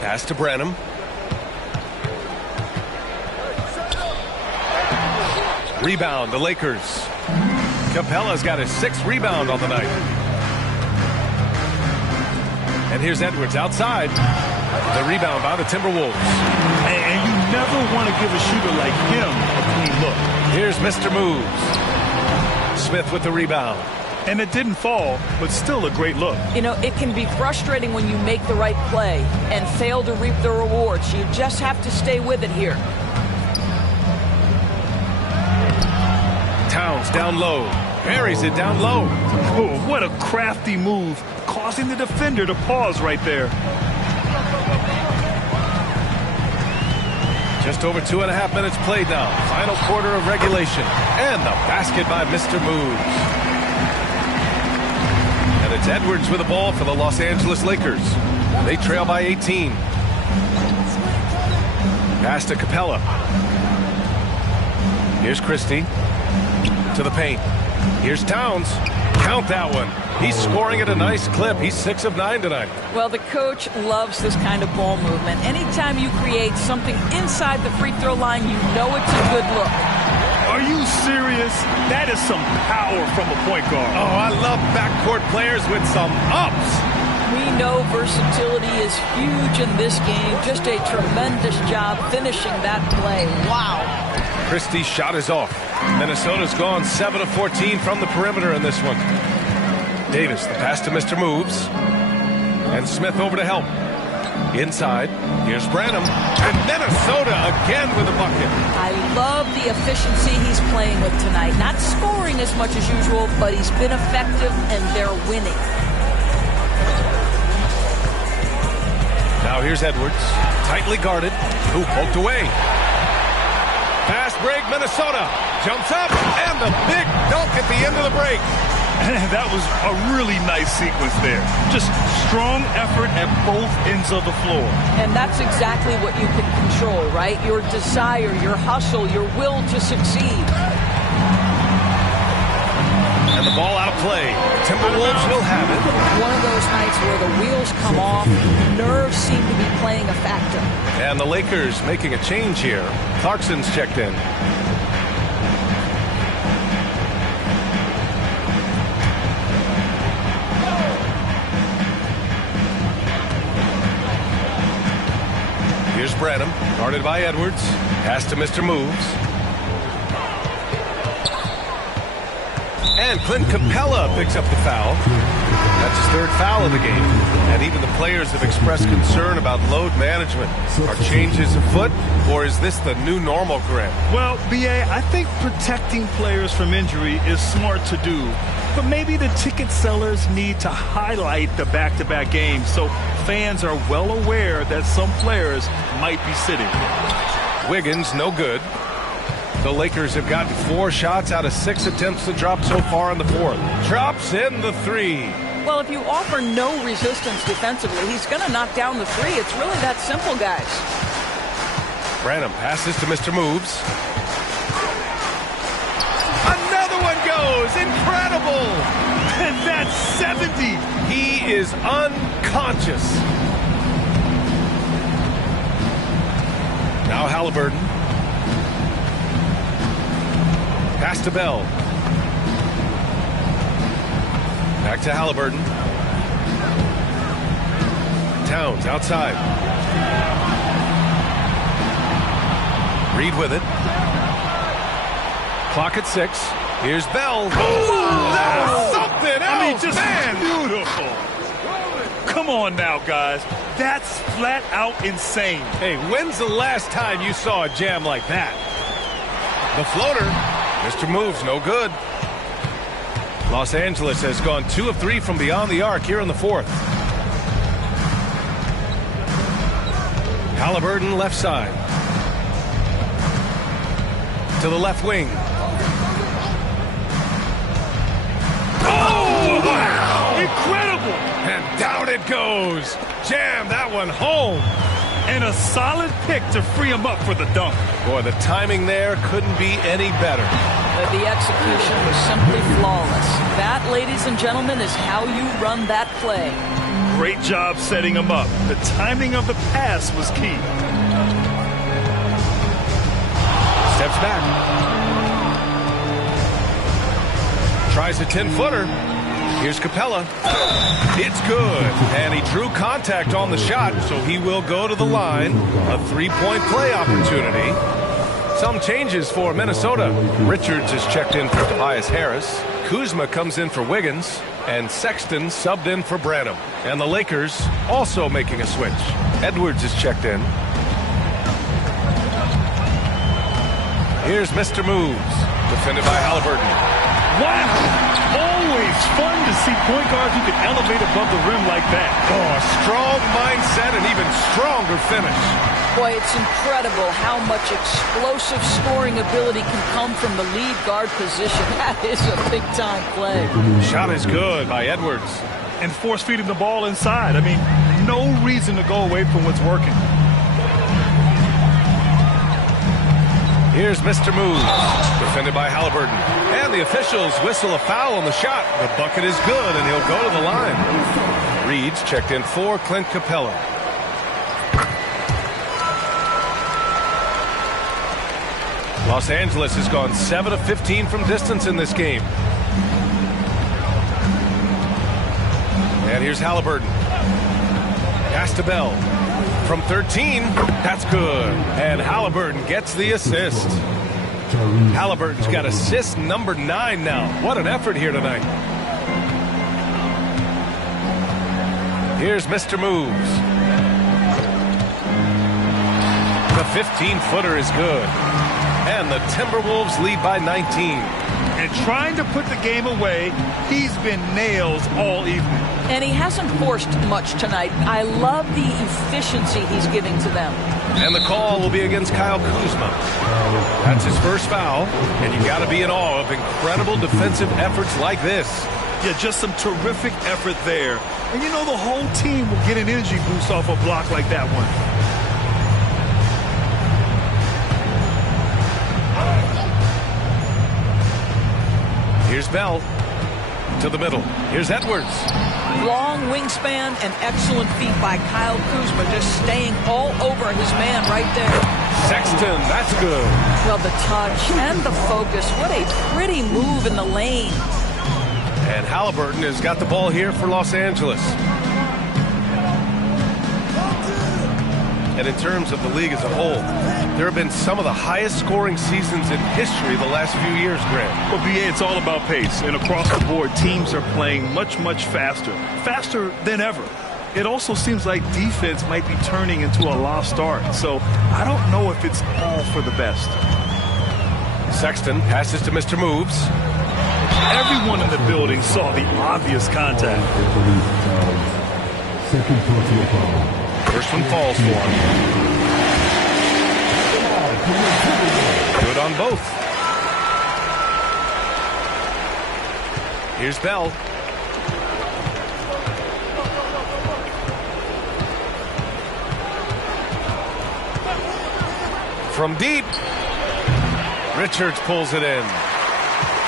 Pass to Branham. Rebound, the Lakers. Capella's got his 6th rebound on the night. And here's Edwards outside. The rebound by the Timberwolves. And you never want to give a shooter like him a clean look. Here's Mr. Moves. Smith with the rebound. And it didn't fall, but still a great look. You know, it can be frustrating when you make the right play and fail to reap the rewards. You just have to stay with it here. Towns down low. Buries it down low. Oh, what a crafty move, causing the defender to pause right there. Just over 2.5 minutes played now. Final quarter of regulation. And the basket by Mr. Moves. And it's Edwards with the ball for the Los Angeles Lakers. They trail by 18. Pass to Capella. Here's Christie. To the paint. Here's Towns. Count that one. He's scoring at a nice clip. He's 6 of 9 tonight. Well, the coach loves this kind of ball movement. Anytime you create something inside the free throw line, you know it's a good look. Are you serious? That is some power from a point guard. Oh, I love backcourt players with some ups. We know versatility is huge in this game. Just a tremendous job finishing that play. Wow. Christie's shot is off. Minnesota's gone 7 of 14 from the perimeter in this one. Davis, the pass to Mr. Moves. And Smith over to help. Inside, here's Branham. And Minnesota again with a bucket. I love the efficiency he's playing with tonight. Not scoring as much as usual, but he's been effective and they're winning. Now here's Edwards, tightly guarded. Who poked away. Fast break, Minnesota. Jumps up, and the big dunk at the end of the break. That was a really nice sequence there. Just strong effort at both ends of the floor. And that's exactly what you can control, right? Your desire, your hustle, your will to succeed. And the ball out of play. Timberwolves will have it. One of those nights where the wheels come off, nerves seem to be playing a factor. And the Lakers making a change here. Clarkson's checked in. Here's Branham, guarded by Edwards. Pass to Mr. Moves. And Clint Capella picks up the foul. That's his third foul of the game. And even the players have expressed concern about load management. Are changes afoot, or is this the new normal, Grant? Well, B.A., I think protecting players from injury is smart to do. But maybe the ticket sellers need to highlight the back-to-back games so fans are well aware that some players might be sitting. Wiggins, no good. The Lakers have gotten 4 shots out of 6 attempts to drop so far in the fourth. Drops in the 3. Well, if you offer no resistance defensively, he's going to knock down the 3. It's really that simple, guys. Branham passes to Mr. Moves. Another one goes. Incredible. And that's 70. He is unconscious. Now Halliburton. Pass to Bell. Back to Halliburton. Towns outside. Reed with it. Clock at 6. Here's Bell. Oh, that was something else. I mean, just beautiful. Come on now, guys. That's flat out insane. Hey, when's the last time you saw a jam like that? The floater. Mr. Moves, no good. Los Angeles has gone 2 of 3 from beyond the arc here in the fourth. Halliburton left side. To the left wing. Oh, wow! Incredible! And down it goes. Jam that one home. And a solid pick to free him up for the dunk. Boy, the timing there couldn't be any better. The execution was simply flawless. That, ladies and gentlemen, is how you run that play. Great job setting him up. The timing of the pass was key. Steps back. Tries a 10-footer. Here's Capella. It's good. And he drew contact on the shot, so he will go to the line. A 3-point play opportunity. Some changes for Minnesota. Richards is checked in for Tobias Harris. Kuzma comes in for Wiggins. And Sexton subbed in for Branham. And the Lakers also making a switch. Edwards is checked in. Here's Mr. Moves. Defended by Halliburton. Wow! Always fun to see point guards who can elevate above the rim like that. Oh, a strong mindset and even stronger finish. Boy, it's incredible how much explosive scoring ability can come from the lead guard position. That is a big-time play. Shot is good by Edwards. And force-feeding the ball inside. I mean, no reason to go away from what's working. Here's Mr. Moves, defended by Halliburton. And the officials whistle a foul on the shot. The bucket is good, and he'll go to the line. Reed's checked in for Clint Capella. Los Angeles has gone 7 of 15 from distance in this game. And here's Halliburton. Pass to Bell. From 13, that's good. And Halliburton gets the assist. Halliburton's got assist number 9 now. What an effort here tonight. Here's Mr. Moves. The 15-footer is good. And the Timberwolves lead by 19. And trying to put the game away, he's been nails all evening. And he hasn't forced much tonight. I love the efficiency he's giving to them. And the call will be against Kyle Kuzma. That's his first foul, and you got to be in awe of incredible defensive efforts like this. Yeah, just some terrific effort there. And you know the whole team will get an energy boost off a block like that one. Here's Bell to the middle. Here's Edwards. Long wingspan and excellent feet by Kyle Kuzma, just staying all over his man right there. Sexton, that's good. Well, the touch and the focus. What a pretty move in the lane. And Halliburton has got the ball here for Los Angeles. And in terms of the league as a whole, there have been some of the highest scoring seasons in history the last few years, Grant. Well, BA, it's all about pace. And across the board, teams are playing much, much faster. Faster than ever. It also seems like defense might be turning into a lost art. So I don't know if it's all for the best. Sexton passes to Mr. Moves. Everyone in the building saw the obvious contact. First one falls for him. Good on both. Here's Bell. From deep. Richards pulls it in.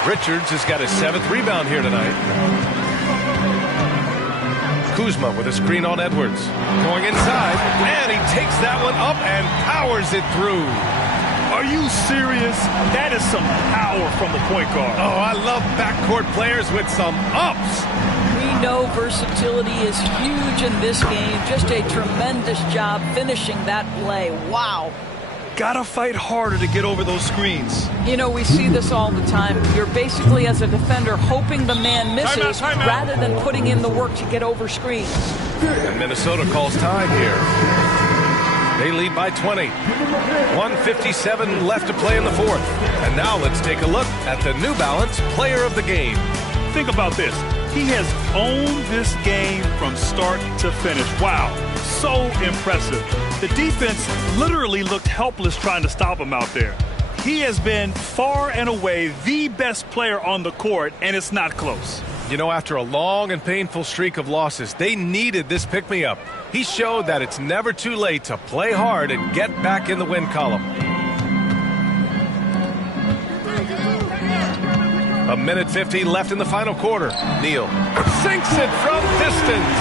Richards has got his 7th rebound here tonight. Kuzma with a screen on Edwards. Going inside, and he takes that one up and powers it through. Are you serious? That is some power from the point guard. Oh, I love backcourt players with some ups. We know versatility is huge in this game. Just a tremendous job finishing that play. Wow. Gotta fight harder to get over those screens. You know, we see this all the time. You're basically, as a defender, hoping the man misses rather than putting in the work to get over screens. And Minnesota calls time here. They lead by 20. 1:57 left to play in the 4th. And now let's take a look at the New Balance Player of the Game. Think about this. He has owned this game from start to finish. Wow, so impressive. The defense literally looked helpless trying to stop him out there. He has been far and away the best player on the court, and it's not close. You know, after a long and painful streak of losses, they needed this pick-me-up. He showed that it's never too late to play hard and get back in the win column. 1:50 left in the final quarter. Neal sinks it from distance.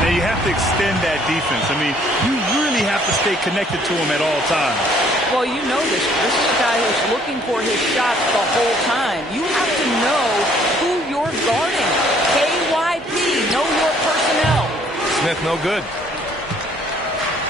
Now you have to extend that defense. I mean, you really have to stay connected to him at all times. Well, you know this. This is a guy who's looking for his shots the whole time. You have to know who you're guarding. KYP, know your personnel. Smith no good.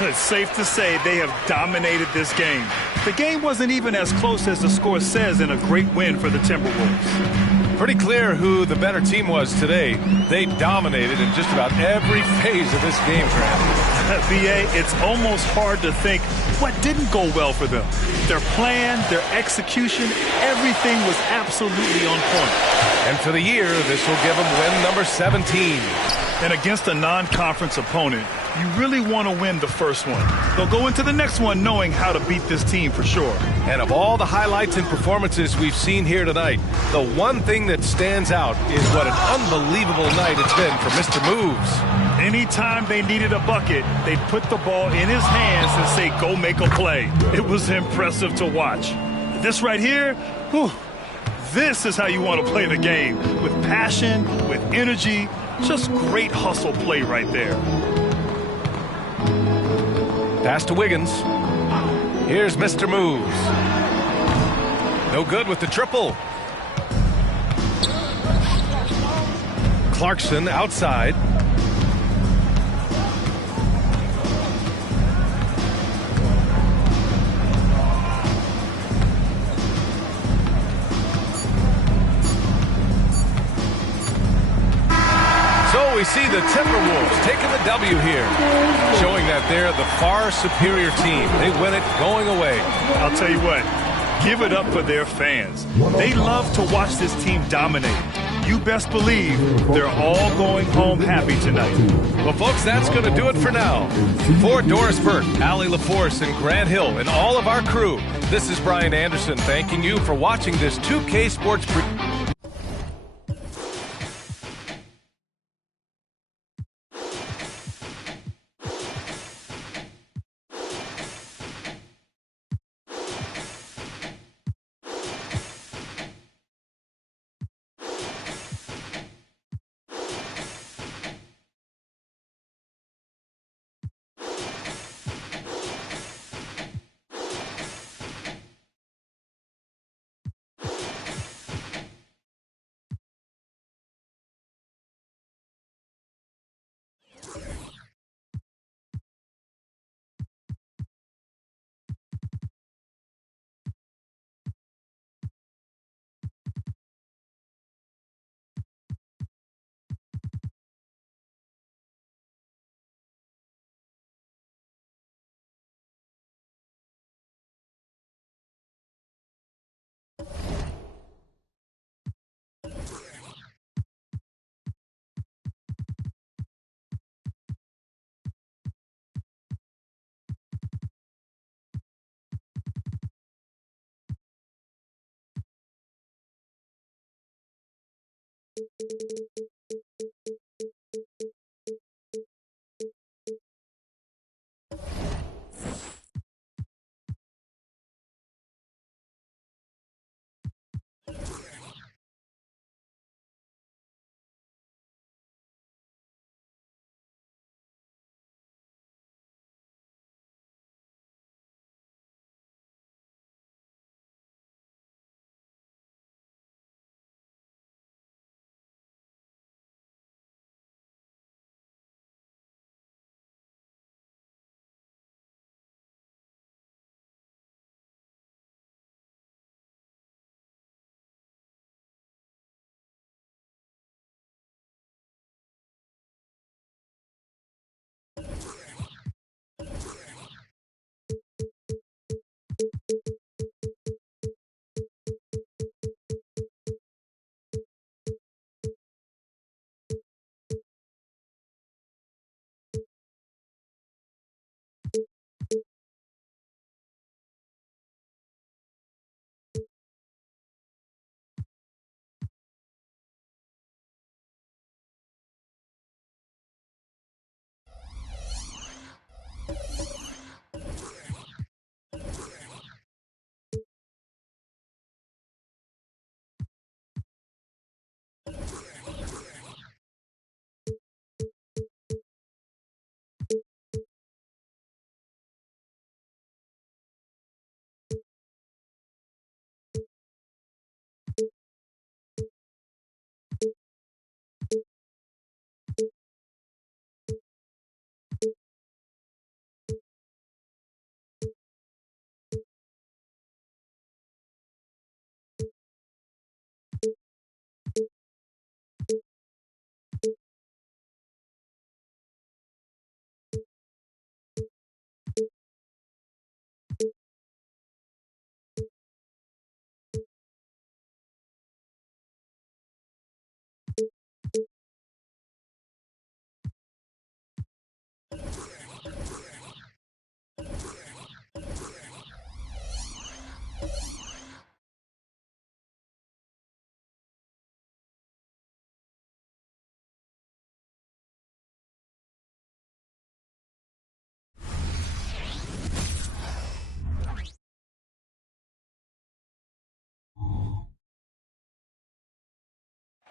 It's safe to say they have dominated this game. The game wasn't even as close as the score says in a great win for the Timberwolves. Pretty clear who the better team was today. They dominated in just about every phase of this game, Grant. BA, it's almost hard to think what didn't go well for them. Their plan, their execution, everything was absolutely on point. And for the year, this will give them win number 17. And against a non-conference opponent, you really want to win the first one. They'll go into the next one knowing how to beat this team for sure. And of all the highlights and performances we've seen here tonight, the one thing that stands out is what an unbelievable night it's been for Mr. Moves. Anytime they needed a bucket, they'd put the ball in his hands and say, go make a play. It was impressive to watch. This right here, whew, this is how you want to play the game. With passion, with energy, just great hustle play right there. Pass to Wiggins. Here's Mr. Moves. No good with the triple. Clarkson outside. So we see the Timberwolves taking the W here, showing that they're the far superior team. They win it going away. I'll tell you what, give it up for their fans. They love to watch this team dominate. You best believe they're all going home happy tonight. Well, folks, that's going to do it for now. For Doris Burke, Allie LaForce, and Grant Hill, and all of our crew, this is Brian Anderson thanking you for watching this 2K Sports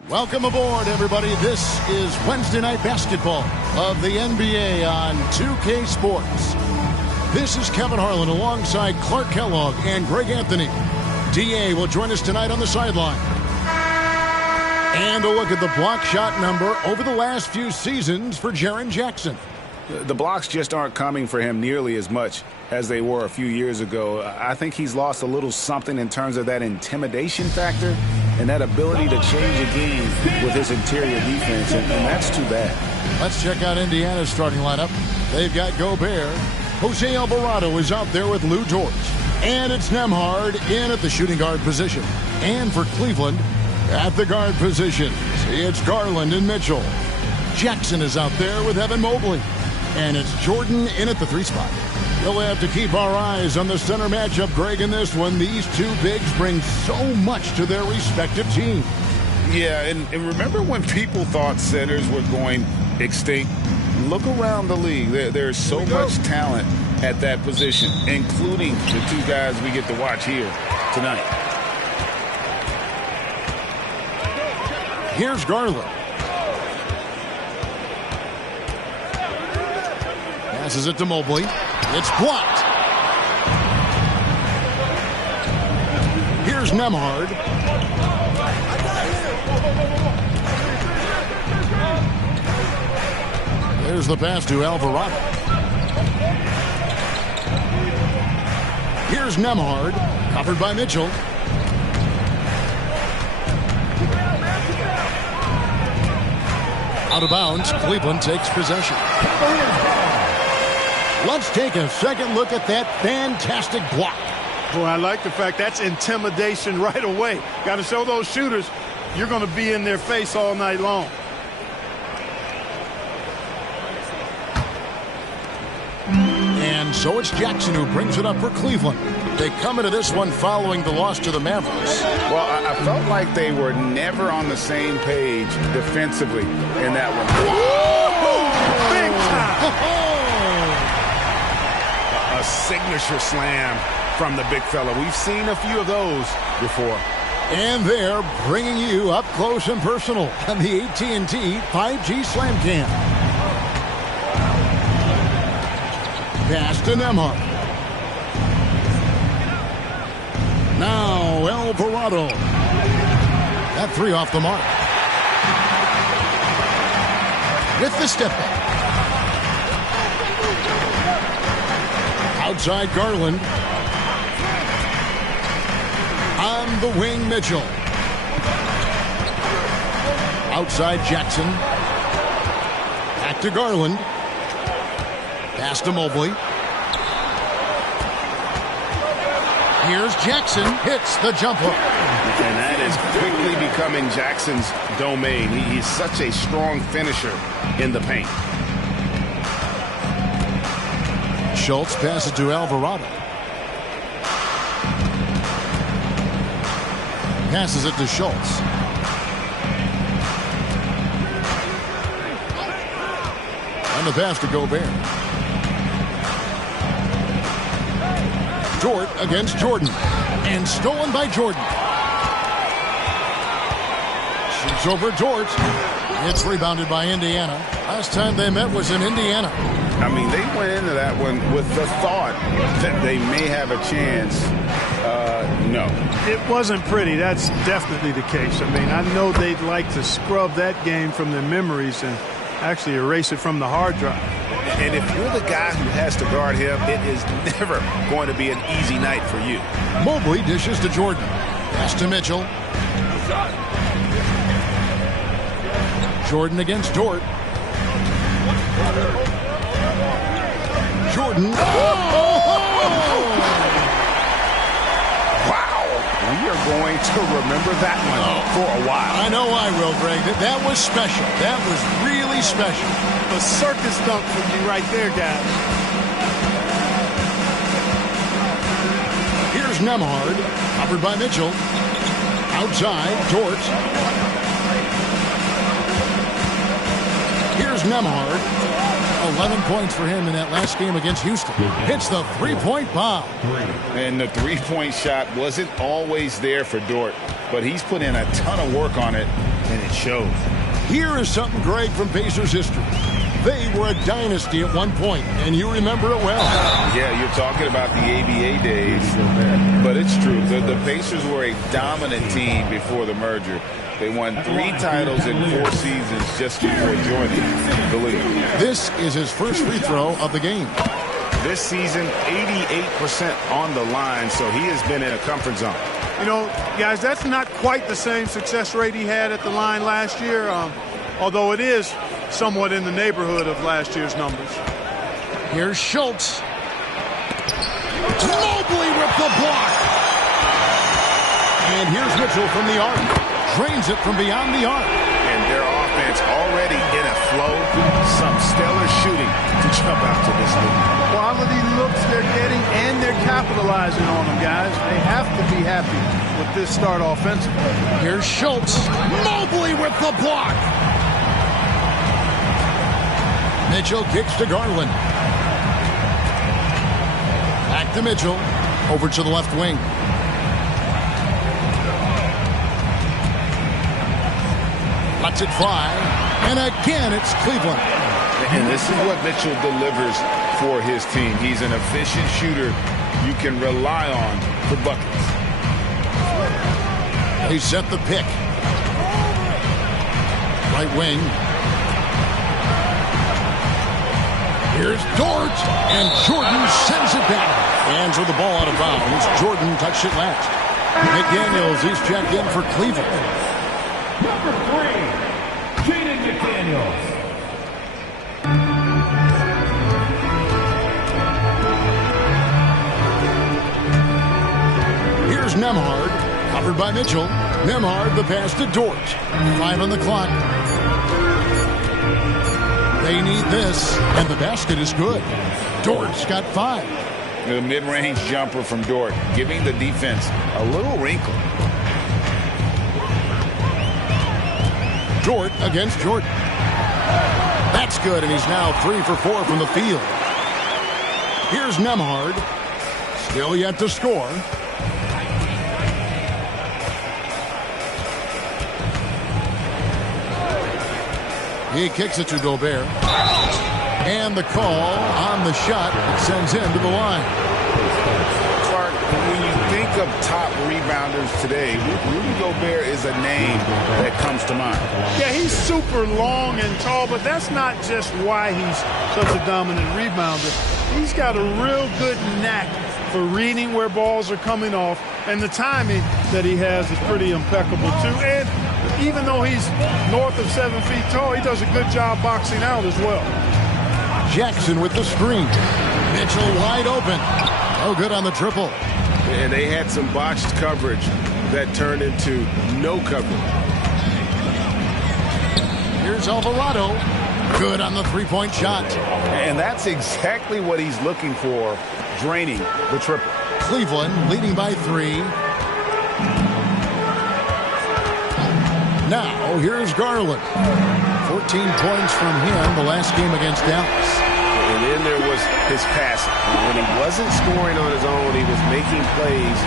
Welcome aboard, everybody. This is Wednesday Night Basketball of the NBA on 2K Sports. This is Kevin Harlan alongside Clark Kellogg and Greg Anthony. D.A. will join us tonight on the sideline. And a look at the block shot number over the last few seasons for Jaren Jackson. The blocks just aren't coming for him nearly as much as they were a few years ago. I think he's lost a little something in terms of that intimidation factor and that ability to change a game with his interior defense, and that's too bad. Let's check out Indiana's starting lineup. They've got Gobert. Jose Alvarado is out there with Lou Dort. And it's Nembhard in at the shooting guard position. And for Cleveland, at the guard positions, it's Garland and Mitchell. Jackson is out there with Evan Mobley. And it's Jordan in at the 3 spot. We'll have to keep our eyes on the center matchup, Greg, in this one. These two bigs bring so much to their respective teams. Yeah, and remember when people thought centers were going extinct? Look around the league. There's so much talent at that position, including the 2 guys we get to watch here tonight. Here's Garland. Passes it to Mobley. It's blocked. Here's Nembhard. There's the pass to Alvarado. Here's Nembhard, covered by Mitchell. Out of bounds, Cleveland takes possession. Let's take a second look at that fantastic block. Boy, I like the fact that's intimidation right away. Got to show those shooters you're going to be in their face all night long. And so it's Jackson who brings it up for Cleveland. They come into this one following the loss to the Mavericks. Well, I felt like they were never on the same page defensively in that one. Big time! A signature slam from the big fella. We've seen a few of those before. And they're bringing you up close and personal on the AT&T 5G Slam Cam. Pass to Nembhard. Now Alvarado. That 3 off the mark. With the step back. Outside Garland. On the wing, Mitchell. Outside Jackson. Back to Garland. Pass to Mobley. Here's Jackson. Hits the jump hook. And that is quickly becoming Jackson's domain. He's such a strong finisher in the paint. Schultz passes to Alvarado. Passes it to Schultz. And the pass to Gobert. Dort against Jordan. And stolen by Jordan. Shoots over Dort. It's rebounded by Indiana. Last time they met was in Indiana. I mean, they went into that one with the thought that they may have a chance. No. It wasn't pretty. That's definitely the case. I mean, I know they'd like to scrub that game from their memories and actually erase it from the hard drive. And if you're the guy who has to guard him, it is never going to be an easy night for you. Mobley dishes to Jordan. Pass to Mitchell. Jordan against Dort. Jordan. Wow. We are going to remember that one for a while. I know I will, Greg. That was special. That was really special. A circus dunk for you right there, guys. Here's Nembhard, covered by Mitchell. Outside, Dort. Here's Nembhard. 11 points for him in that last game against Houston. Hits the three-point bomb. And the three-point shot wasn't always there for Dort, but he's put in a ton of work on it, and it shows. Here is something, Greg, from Pacers history. They were a dynasty at one point, and you remember it well. Yeah, you're talking about the ABA days, but it's true. The Pacers were a dominant team before the merger. They won 3 titles in 4 seasons just before joining the league. This is his first free throw of the game. This season, 88% on the line, so he has been in a comfort zone. You know, guys, that's not quite the same success rate he had at the line last year, although it is somewhat in the neighborhood of last year's numbers. Here's Schultz. Mobley with the block. And here's Mitchell from the arc. Drains it from beyond the arc. And their offense already in a flow. Some stellar shooting to jump out to this league. Quality looks they're getting, and they're capitalizing on them, guys. They have to be happy with this start offensively. Here's Schultz. Mobley with the block. Mitchell kicks to Garland. Back to Mitchell. Over to the left wing. Lets it fly. And again, it's Cleveland. And this is what Mitchell delivers for his team. He's an efficient shooter you can rely on for buckets. They set the pick. Right wing. Here's Dort, and Jordan sends it down. Hands with the ball out of bounds. Jordan touched it last. McDaniels, he's checked in for Cleveland. Number 3, Jaden McDaniels. Here's Nembhard, covered by Mitchell. Nembhard, the pass to Dort. 5 on the clock. They need this, and the basket is good. Dort's got 5. The mid-range jumper from Dort, giving the defense a little wrinkle. Dort against Jordan. That's good, and he's now 3 for 4 from the field. Here's Nembhard. Still yet to score. He kicks it to Gobert. And the call on the shot sends him to the line. Clark, when you think of top rebounders today, Rudy Gobert is a name that comes to mind. Yeah, he's super long and tall, but that's not just why he's such a dominant rebounder. He's got a real good knack for reading where balls are coming off, and the timing that he has is pretty impeccable too. And even though he's north of 7 feet tall, he does a good job boxing out as well. Jackson with the screen. Mitchell wide open. Oh, good on the triple. And they had some botched coverage that turned into no coverage. Here's Alvarado. Good on the three-point shot. And that's exactly what he's looking for, draining the triple. Cleveland leading by 3. Now, here's Garland. 14 points from him the last game against Dallas. And then there was his passing. When he wasn't scoring on his own, he was making plays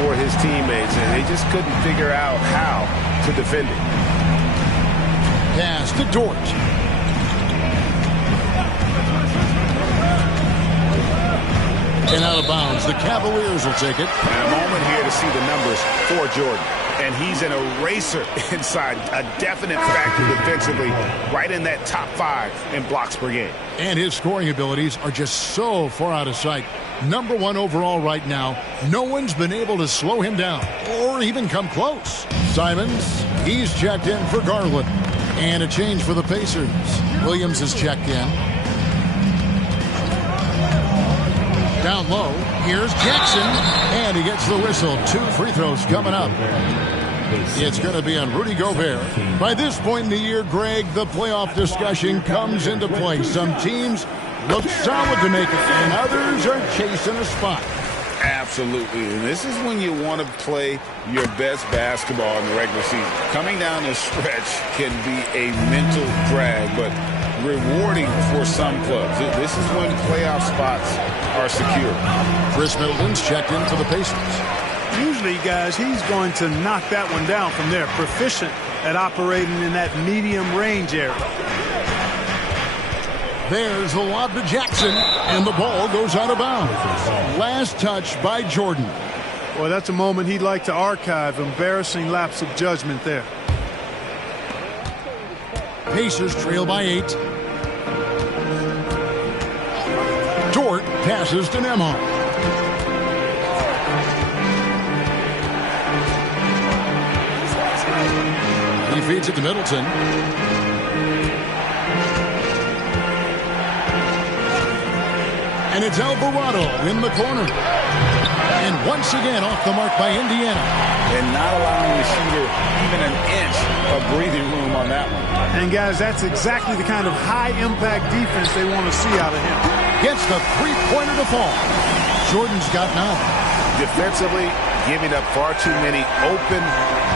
for his teammates, and they just couldn't figure out how to defend it. Pass to Dort. And out of bounds. The Cavaliers will take it. And a moment here to see the numbers for Jordan. And he's an eraser inside, a definite factor defensively, right in that top 5 in blocks per game. And his scoring abilities are just so far out of sight. Number 1 overall right now. No one's been able to slow him down or even come close. Simons, he's checked in for Garland. And a change for the Pacers. Williams is checked in. Down low, here's Jackson, and he gets the whistle. 2 free throws coming up. It's going to be on Rudy Gobert. By this point in the year, Greg, the playoff discussion comes into play. Some teams look solid to make it, and others are chasing a spot. Absolutely, and this is when you want to play your best basketball in the regular season. Coming down the stretch can be a mental drag, but rewarding for some clubs. This is when playoff spots are secure. Chris Middleton's checked in for the Pacers. Usually, guys, he's going to knock that one down from there. Proficient at operating in that medium range area. There's the lob to Jackson, and the ball goes out of bounds. Last touch by Jordan. Boy, that's a moment he'd like to archive. Embarrassing lapse of judgment there. Pacers trail by 8. Dort passes to Nembhard. He feeds it to Middleton. And it's Alvarado in the corner. And once again off the mark by Indiana. And not allowing the shooter even an inch of breathing room on that one. And guys, that's exactly the kind of high-impact defense they want to see out of him. Gets the three-pointer to fall. Jordan's got 9. Defensively, giving up far too many open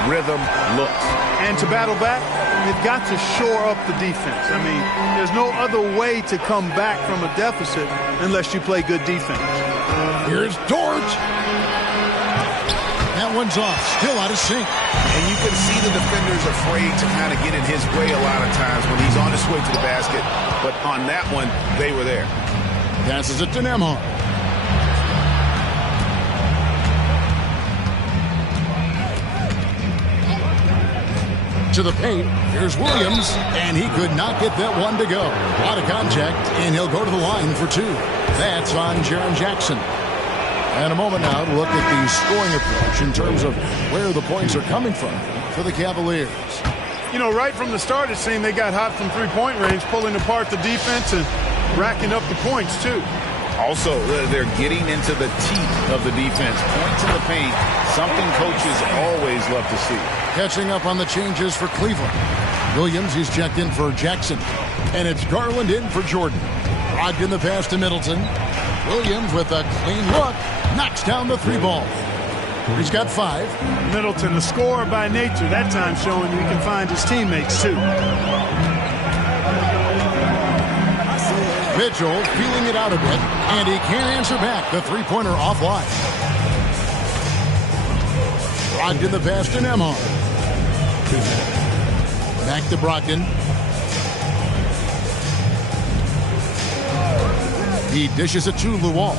rhythm looks. And to battle back, they've got to shore up the defense. I mean, there's no other way to come back from a deficit unless you play good defense. Here's Dort. That one's off, still out of sync. And you can see the defenders afraid to kind of get in his way a lot of times when he's on his way to the basket. But on that one, they were there. Passes it to Nembhard. To the paint, here's Williams, and he could not get that one to go. A lot of contact, and he'll go to the line for 2. That's on Jaren Jackson. And a moment now to look at the scoring approach in terms of where the points are coming from for the Cavaliers. You know, right from the start, it seemed they got hot from three-point range, pulling apart the defense and racking up the points, too. Also, they're getting into the teeth of the defense. Points in the paint, something coaches always love to see. Catching up on the changes for Cleveland. Williams, he's checked in for Jackson. And it's Garland in for Jordan. Logged in the pass to Middleton. Williams with a clean look. Knocks down the 3-ball. He's got 5. Middleton, a scorer by nature, that time showing he can find his teammates, too. Mitchell feeling it out a bit, and he can't answer back. The three-pointer offline. Logged in the pass to Nembhard. Back to Brogdon. He dishes it to Luol.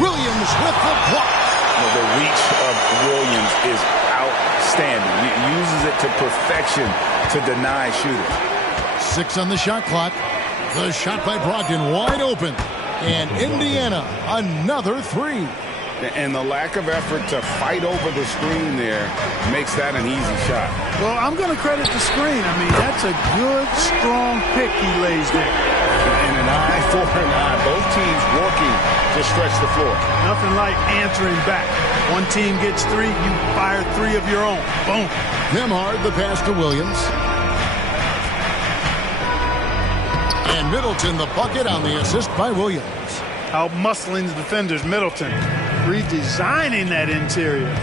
Williams with the block. The reach of Williams is outstanding. He uses it to perfection to deny shooters. 6 on the shot clock. The shot by Brogdon wide open. And Indiana, another 3. And the lack of effort to fight over the screen there makes that an easy shot. Well, I'm going to credit the screen. I mean, that's a good, strong pick he lays there. And an eye for an eye. Both teams working to stretch the floor. Nothing like answering back. One team gets 3, you fire 3 of your own. Boom. Nembhard, the pass to Williams. And Middleton, the bucket on the assist by Williams. Out-muscling the defenders, Middleton. Redesigning that interior.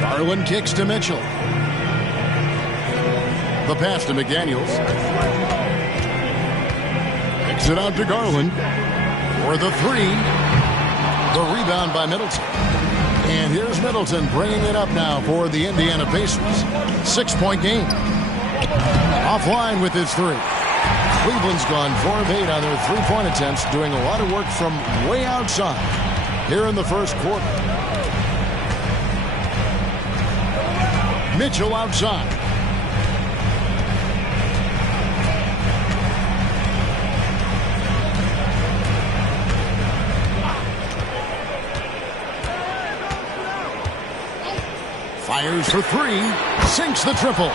Garland kicks to Mitchell. The pass to McDaniels. Kicks it out to Garland for the 3. The rebound by Middleton. And here's Middleton bringing it up now for the Indiana Pacers. 6-point game. Offline with his 3. Cleveland's gone 4 of 8 on their 3-point attempts, doing a lot of work from way outside here in the first quarter. Mitchell outside. Fires for 3. Sinks the triple.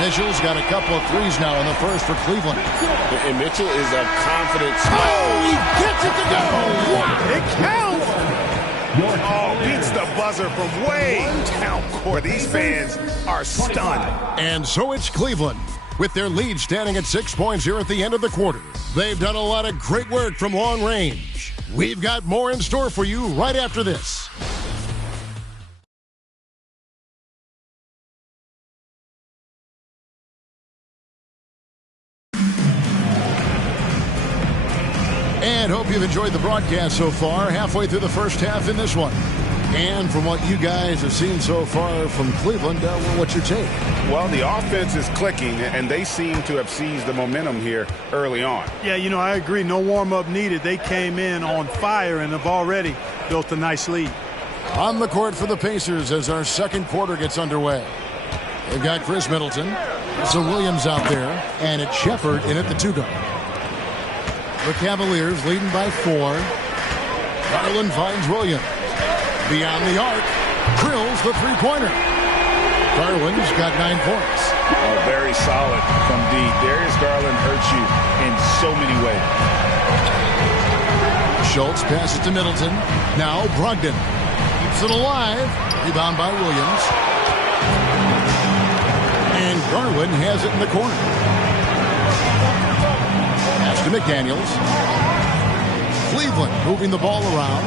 Mitchell's got a couple of 3s now in the first for Cleveland. And Mitchell is a confident Oh, he gets it to go! Wow, it counts! Oh, beats the buzzer from way down court. These fans are stunned. And so it's Cleveland, with their lead standing at 6 points here at the end of the quarter. They've done a lot of great work from long range. We've got more in store for you right after this. And hope you've enjoyed the broadcast so far. Halfway through the first half in this one. And from what you guys have seen so far from Cleveland, what's your take? Well, the offense is clicking, and they seem to have seized the momentum here early on. Yeah, you know, I agree. No warm-up needed. They came in on fire and have already built a nice lead. On the court for the Pacers as our second quarter gets underway. They've got Chris Middleton. So Williams out there, and it's Shepard in at the 2-guard. The Cavaliers leading by 4. Garland finds Williams. Beyond the arc, drills the three-pointer. Garland's got 9 points. Oh, very solid from D. Darius Garland hurts you in so many ways. Schultz passes to Middleton. Now Brogdon keeps it alive. Rebound by Williams. And Garland has it in the corner. Pass to McDaniels. Cleveland moving the ball around.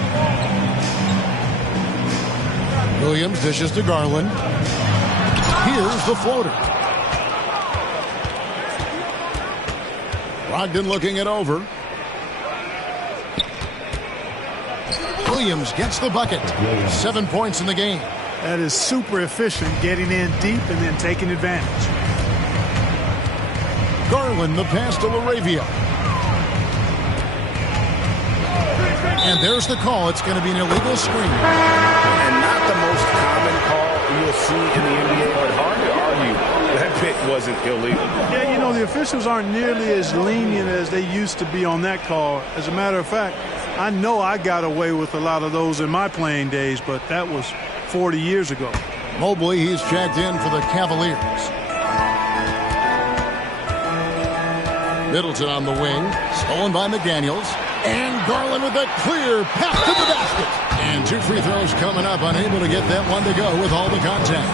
Williams dishes to Garland. Here's the floater. Brogdon looking it over. Williams gets the bucket. 7 points in the game. That is super efficient, getting in deep and then taking advantage. Garland the pass to LaRavia. And there's the call. It's going to be an illegal screen. And not the most common call you'll see in the NBA, but hard to argue that pick wasn't illegal. Yeah, you know, the officials aren't nearly as lenient as they used to be on that call. As a matter of fact, I know I got away with a lot of those in my playing days, but that was 40 years ago. Mobley, he's checked in for the Cavaliers. Middleton on the wing, stolen by McDaniels. And Garland with a clear path to the basket. And 2 free throws coming up, unable to get that one to go with all the contact.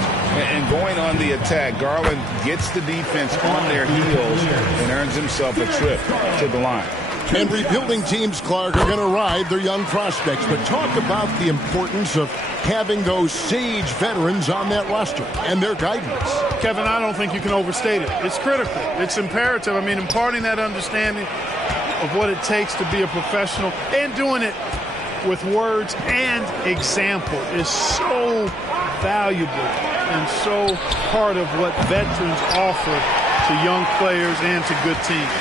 And going on the attack, Garland gets the defense on their heels and earns himself a trip to the line. And rebuilding teams, Clark, are going to ride their young prospects. But talk about the importance of having those sage veterans on that roster and their guidance. Kevin, I don't think you can overstate it. It's critical. It's imperative. I mean, imparting that understanding of what it takes to be a professional and doing it with words and example is so valuable and so part of what veterans offer to young players and to good teams.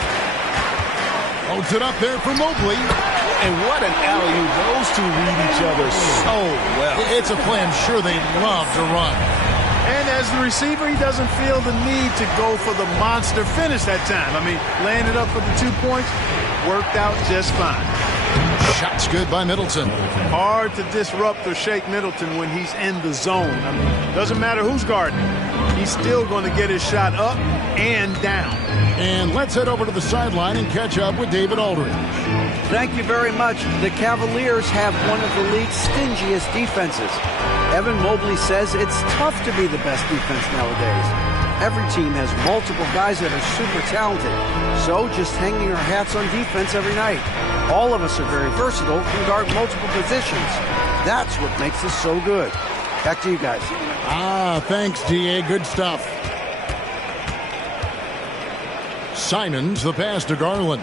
Holds it up there for Mobley. And what an alley-oop. Those two read each other so well. It's a play I'm sure they love to run. And as the receiver, he doesn't feel the need to go for the monster finish that time. I mean, laying it up for the 2 points worked out just fine. Shot's good by Middleton. Hard to disrupt or shake Middleton when he's in the zone. I mean, doesn't matter who's guarding. He's still going to get his shot up and down. And let's head over to the sideline and catch up with David Aldridge. Thank you very much. The Cavaliers have one of the league's stingiest defenses. Evan Mobley says it's tough to be the best defense nowadays. Every team has multiple guys that are super talented. So just hanging our hats on defense every night. All of us are very versatile, can guard multiple positions. That's what makes us so good. Back to you guys. Thanks, D.A. Good stuff. Simons, the pass to Garland.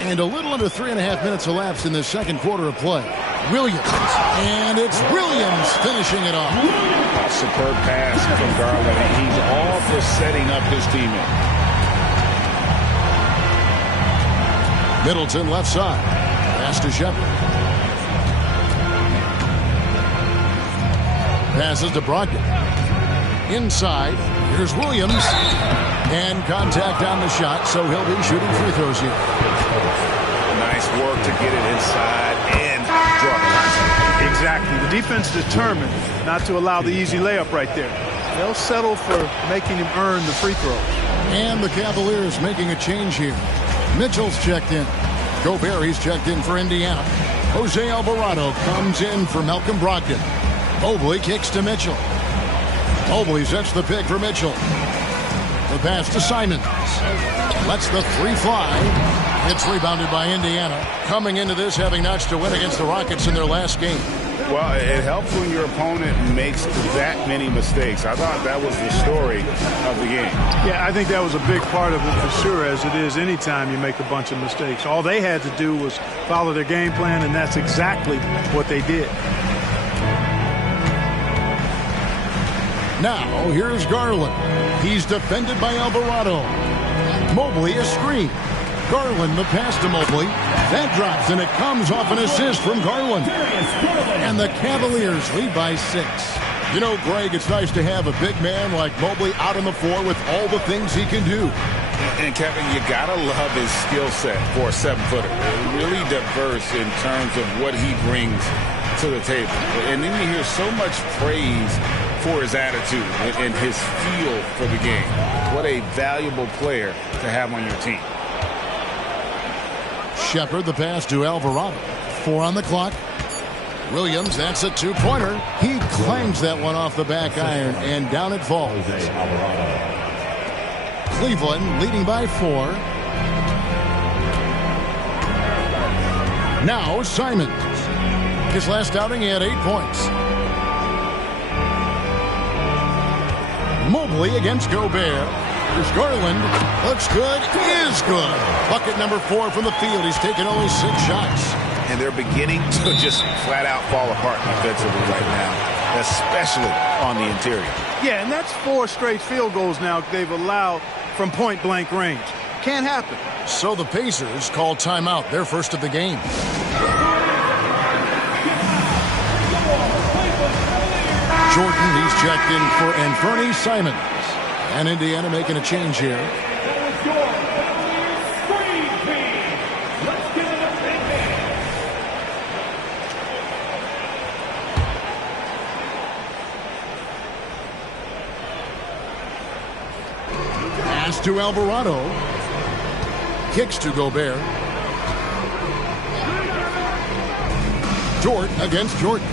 And a little under 3.5 minutes elapsed in the second quarter of play. Williams. And it's Williams finishing it off. A superb pass from Garland. He's all for setting up his teammate. Middleton left side. Pass to Shepard. Passes to Brogdon. Inside. Here's Williams. And contact on the shot, so he'll be shooting free throws here. Nice work to get it inside and draw contact. Exactly. The defense determined not to allow the easy layup right there. They'll settle for making him earn the free throw. And the Cavaliers making a change here. Mitchell's checked in. Gobert checked in for Indiana. Jose Alvarado comes in for Malcolm Brogdon. Mobley kicks to Mitchell. Mobley sets the pick for Mitchell. The pass to Simons. Lets the three fly. It's rebounded by Indiana. Coming into this having notched a win against the Rockets in their last game. Well, it helps when your opponent makes that many mistakes. I thought that was the story of the game. Yeah, I think that was a big part of it for sure, as it is anytime you make a bunch of mistakes. All they had to do was follow their game plan, and that's exactly what they did. Now, here's Garland. He's defended by Alvarado. Mobley a screen. Garland the pass to Mobley. That drops, and it comes off an assist from Garland. And the Cavaliers lead by 6. You know, Greg, it's nice to have a big man like Mobley out on the floor with all the things he can do. And, Kevin, you got to love his skill set for a 7-footer. Really diverse in terms of what he brings to the table. And then you hear so much praise for his attitude and his feel for the game. What a valuable player to have on your team. Shepard the pass to Alvarado. 4 on the clock. Williams, that's a 2-pointer. He clangs that one off the back iron, and down it falls. Cleveland leading by 4. Now Simons. His last outing, he had 8 points. Mobley against Gobert. Here's Garland. Looks good. Is good. Bucket number 4 from the field. He's taken only 6 shots. And they're beginning to just flat out fall apart defensively right now, especially on the interior. Yeah, and that's 4 straight field goals now they've allowed from point-blank range. Can't happen. So the Pacers call timeout, their first of the game. Jordan, he's checked in for Anthony Simons. And Indiana making a change here. Pass to Alvarado. Kicks to Gobert. Dort against Jordan.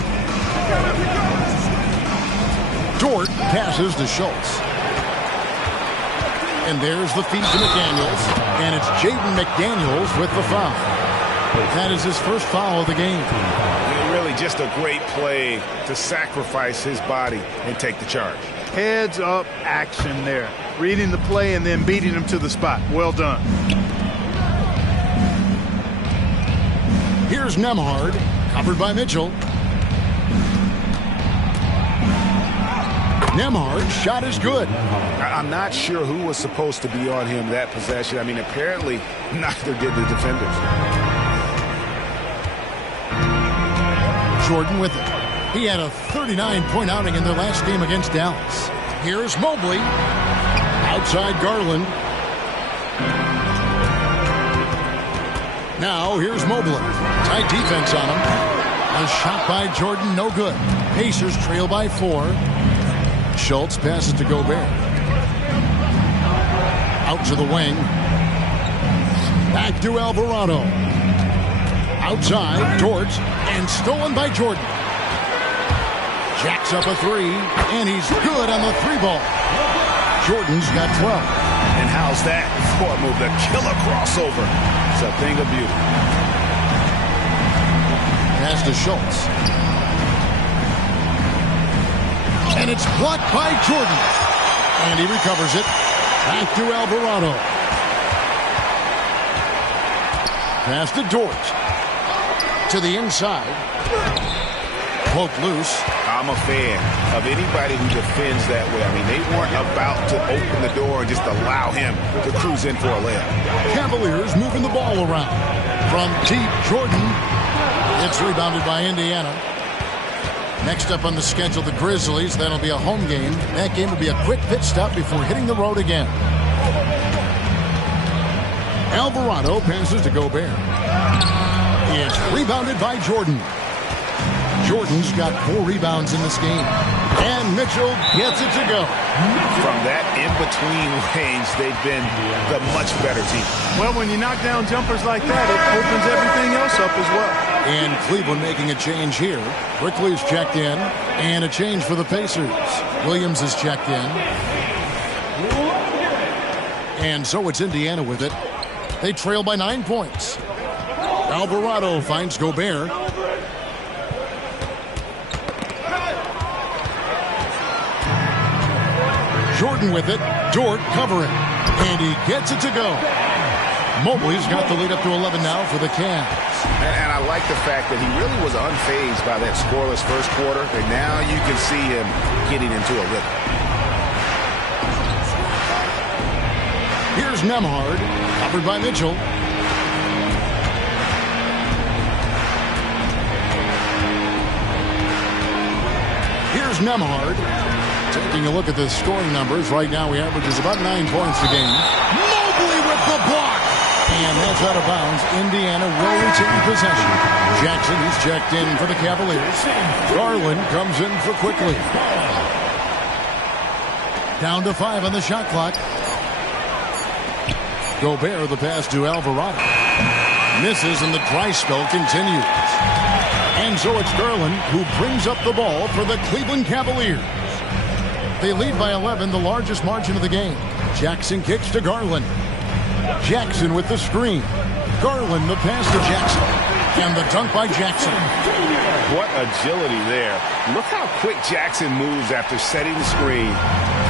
Dort passes to Schultz. And there's the feed to McDaniels. And it's Jaden McDaniels with the foul. That is his first foul of the game. Really just a great play to sacrifice his body and take the charge. Heads up action there. Reading the play and then beating him to the spot. Well done. Here's Nembhard, covered by Mitchell. Nembhard's shot is good. I'm not sure who was supposed to be on him that possession. I mean, apparently neither did the defenders. Jordan with it. He had a 39-point outing in their last game against Dallas. Here's Mobley. Outside Garland. Now here's Mobley. Tight defense on him. A shot by Jordan, no good. Pacers trail by 4. Schultz passes to Gobert. Out to the wing. Back to Alvarado. Outside, Dort, and stolen by Jordan. Jacks up a 3, and he's good on the 3-ball. Jordan's got 12. And how's that for a move? The killer crossover. It's a thing of beauty. Pass to Schultz. And it's blocked by Jordan. And he recovers it. Back to Alvarado. Pass to Dort. To the inside. Poke loose. I'm a fan of anybody who defends that way. I mean, they weren't about to open the door and just allow him to cruise in for a layup. Cavaliers moving the ball around. From deep, Jordan. It's rebounded by Indiana. Next up on the schedule, the Grizzlies. That'll be a home game. That game will be a quick pit stop before hitting the road again. Alvarado passes to Gobert. It's rebounded by Jordan. Jordan's got 4 rebounds in this game. And Mitchell gets it to go. From that in-between range, they've been the much better team. Well, when you knock down jumpers like that, it opens everything else up as well. And Cleveland making a change here. Brickley's checked in. And a change for the Pacers. Williams is checked in. And so it's Indiana with it. They trail by 9 points. Alvarado finds Gobert. Jordan with it. Dort covering. And he gets it to go. Mobley's got the lead up to 11 now for the Cavs. And I like the fact that he really was unfazed by that scoreless first quarter. And now you can see him getting into a rhythm. Here's Nembhard, covered by Mitchell. Here's Nembhard. Taking a look at the scoring numbers. Right now, he averages about 9 points a game. Mobley with the block. And that's out of bounds. Indiana will retain possession. Jackson, he's checked in for the Cavaliers. Garland comes in for quickly. Down to 5 on the shot clock. Gobert, the pass to Alvarado. Misses, and the dry spell continues. And so it's Garland who brings up the ball for the Cleveland Cavaliers. They lead by 11, the largest margin of the game. Jackson kicks to Garland. Jackson with the screen. Garland the pass to Jackson. And the dunk by Jackson. What agility there. Look how quick Jackson moves after setting the screen.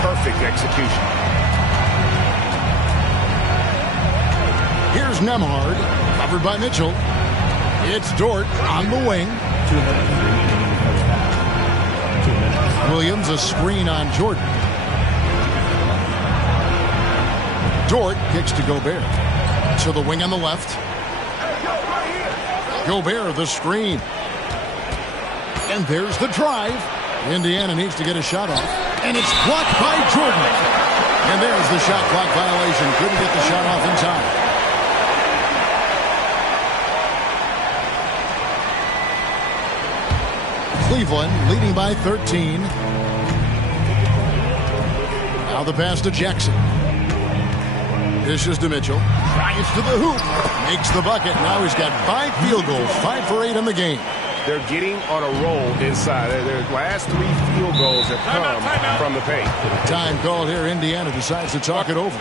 Perfect execution. Here's Nembhard, covered by Mitchell. It's Dort on the wing. Williams, a screen on Jordan. Dort kicks to Gobert. To the wing on the left. Gobert, the screen. And there's the drive. Indiana needs to get a shot off. And it's blocked by Jordan. And there's the shot clock violation. Couldn't get the shot off in time. Cleveland leading by 13. Now the pass to Jackson. Dishes to Mitchell. Drives to the hoop. Makes the bucket. Now he's got 5 field goals. 5 for 8 in the game. They're getting on a roll inside. Their last 3 field goals have come from the paint. Time called here. Indiana decides to talk it over.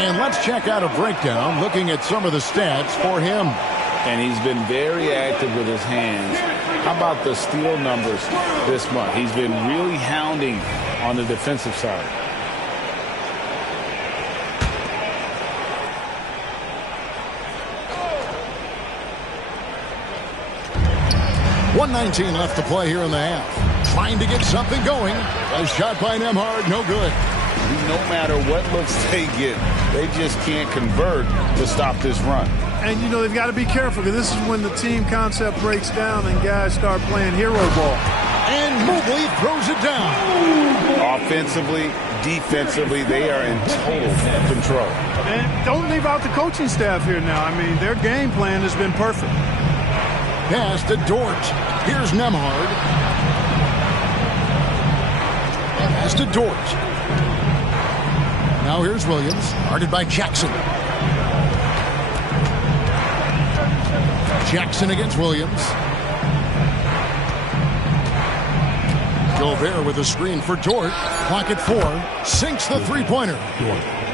And let's check out a breakdown looking at some of the stats for him. And he's been very active with his hands. How about the steal numbers this month? He's been really hounding on the defensive side. .119 left to play here in the half. Trying to get something going. A shot by Nembhard, no good. No matter what looks they get, they just can't convert to stop this run. And, you know, they've got to be careful because this is when the team concept breaks down and guys start playing hero ball. And Mobley throws it down. Offensively, defensively, they are in total control. And don't leave out the coaching staff here now. I mean, their game plan has been perfect. Pass to Dort. Here's Nembhard. Pass to Dort. Now here's Williams, guarded by Jackson. Jackson against Williams. Gobert with a screen for Dort. Clock at 4. Sinks the three-pointer.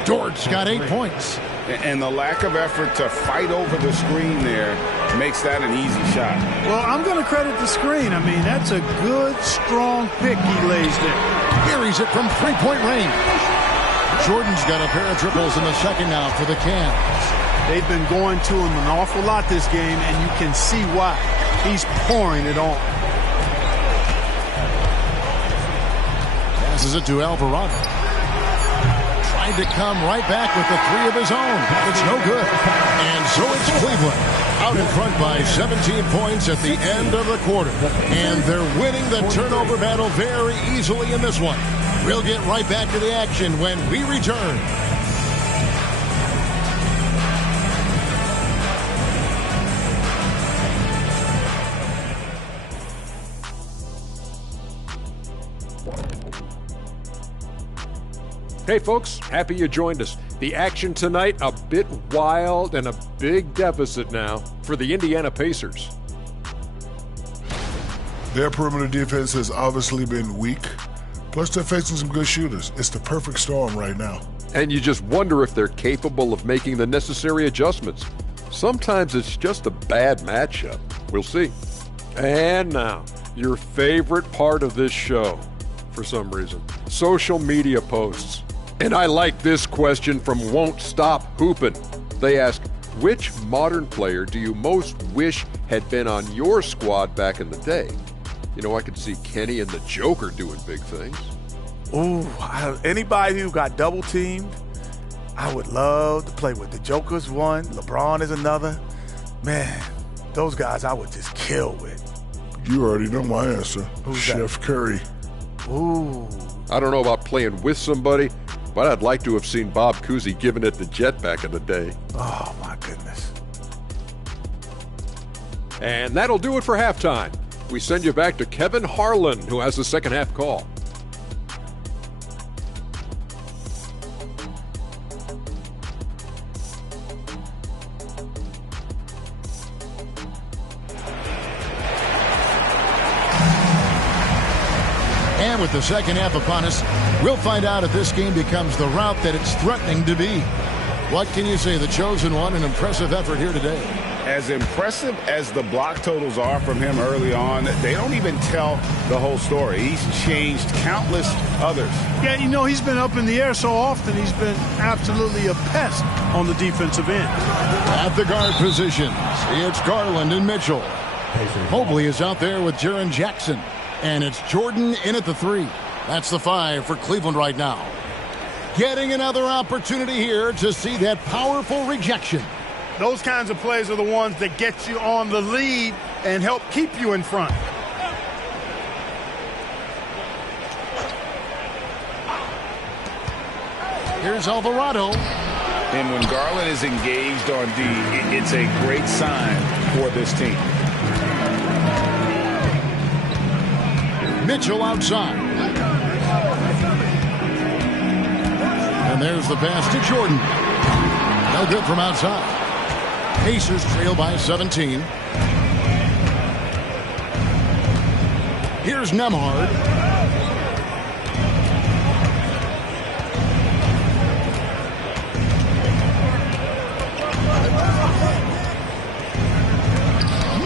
Dort's got 8 points. And the lack of effort to fight over the screen there makes that an easy shot. Well, I'm going to credit the screen. I mean, that's a good, strong pick he lays there. Carries it from three-point range. Jordan's got a pair of triples in the second now for the Cavs. They've been going to him an awful lot this game, and you can see why. He's pouring it on. Passes it to Alvarado. Tried to come right back with the 3 of his own. It's no good. And so it's Cleveland out in front by 17 points at the end of the quarter. And they're winning the turnover battle very easily in this one. We'll get right back to the action when we return. Hey folks, happy you joined us. The action tonight, a bit wild and a big deficit now for the Indiana Pacers. Their perimeter defense has obviously been weak. Plus, they're facing some good shooters. It's the perfect storm right now. And you just wonder if they're capable of making the necessary adjustments. Sometimes it's just a bad matchup. We'll see. And now, your favorite part of this show, for some reason, social media posts. And I like this question from Won't Stop Hoopin'. They ask, which modern player do you most wish had been on your squad back in the day? You know, I could see Kenny and the Joker doing big things. Ooh, anybody who got double-teamed, I would love to play with. The Joker's one, LeBron is another. Man, those guys I would just kill with. You already know my answer. Who's Chef Curry. Ooh. I don't know about playing with somebody, but I'd like to have seen Bob Cousy giving it the Jet back in the day. Oh, my goodness. And that'll do it for halftime. We send you back to Kevin Harlan, who has the second half call. And with the second half upon us, we'll find out if this game becomes the route that it's threatening to be. What can you say? The chosen one, an impressive effort here today. As impressive as the block totals are from him early on, they don't even tell the whole story. He's changed countless others. Yeah, you know, he's been up in the air so often, he's been absolutely a pest on the defensive end. At the guard positions, it's Garland and Mitchell. Mobley is out there with Jaren Jackson. And it's Jordan in at the 3. That's the 5 for Cleveland right now. Getting another opportunity here to see that powerful rejection. Those kinds of plays are the ones that get you on the lead and help keep you in front. Here's Alvarado. And when Garland is engaged on D, it's a great sign for this team. Mitchell outside. And there's the pass to Jordan. No good from outside. Pacers trail by 17. Here's Nembhard.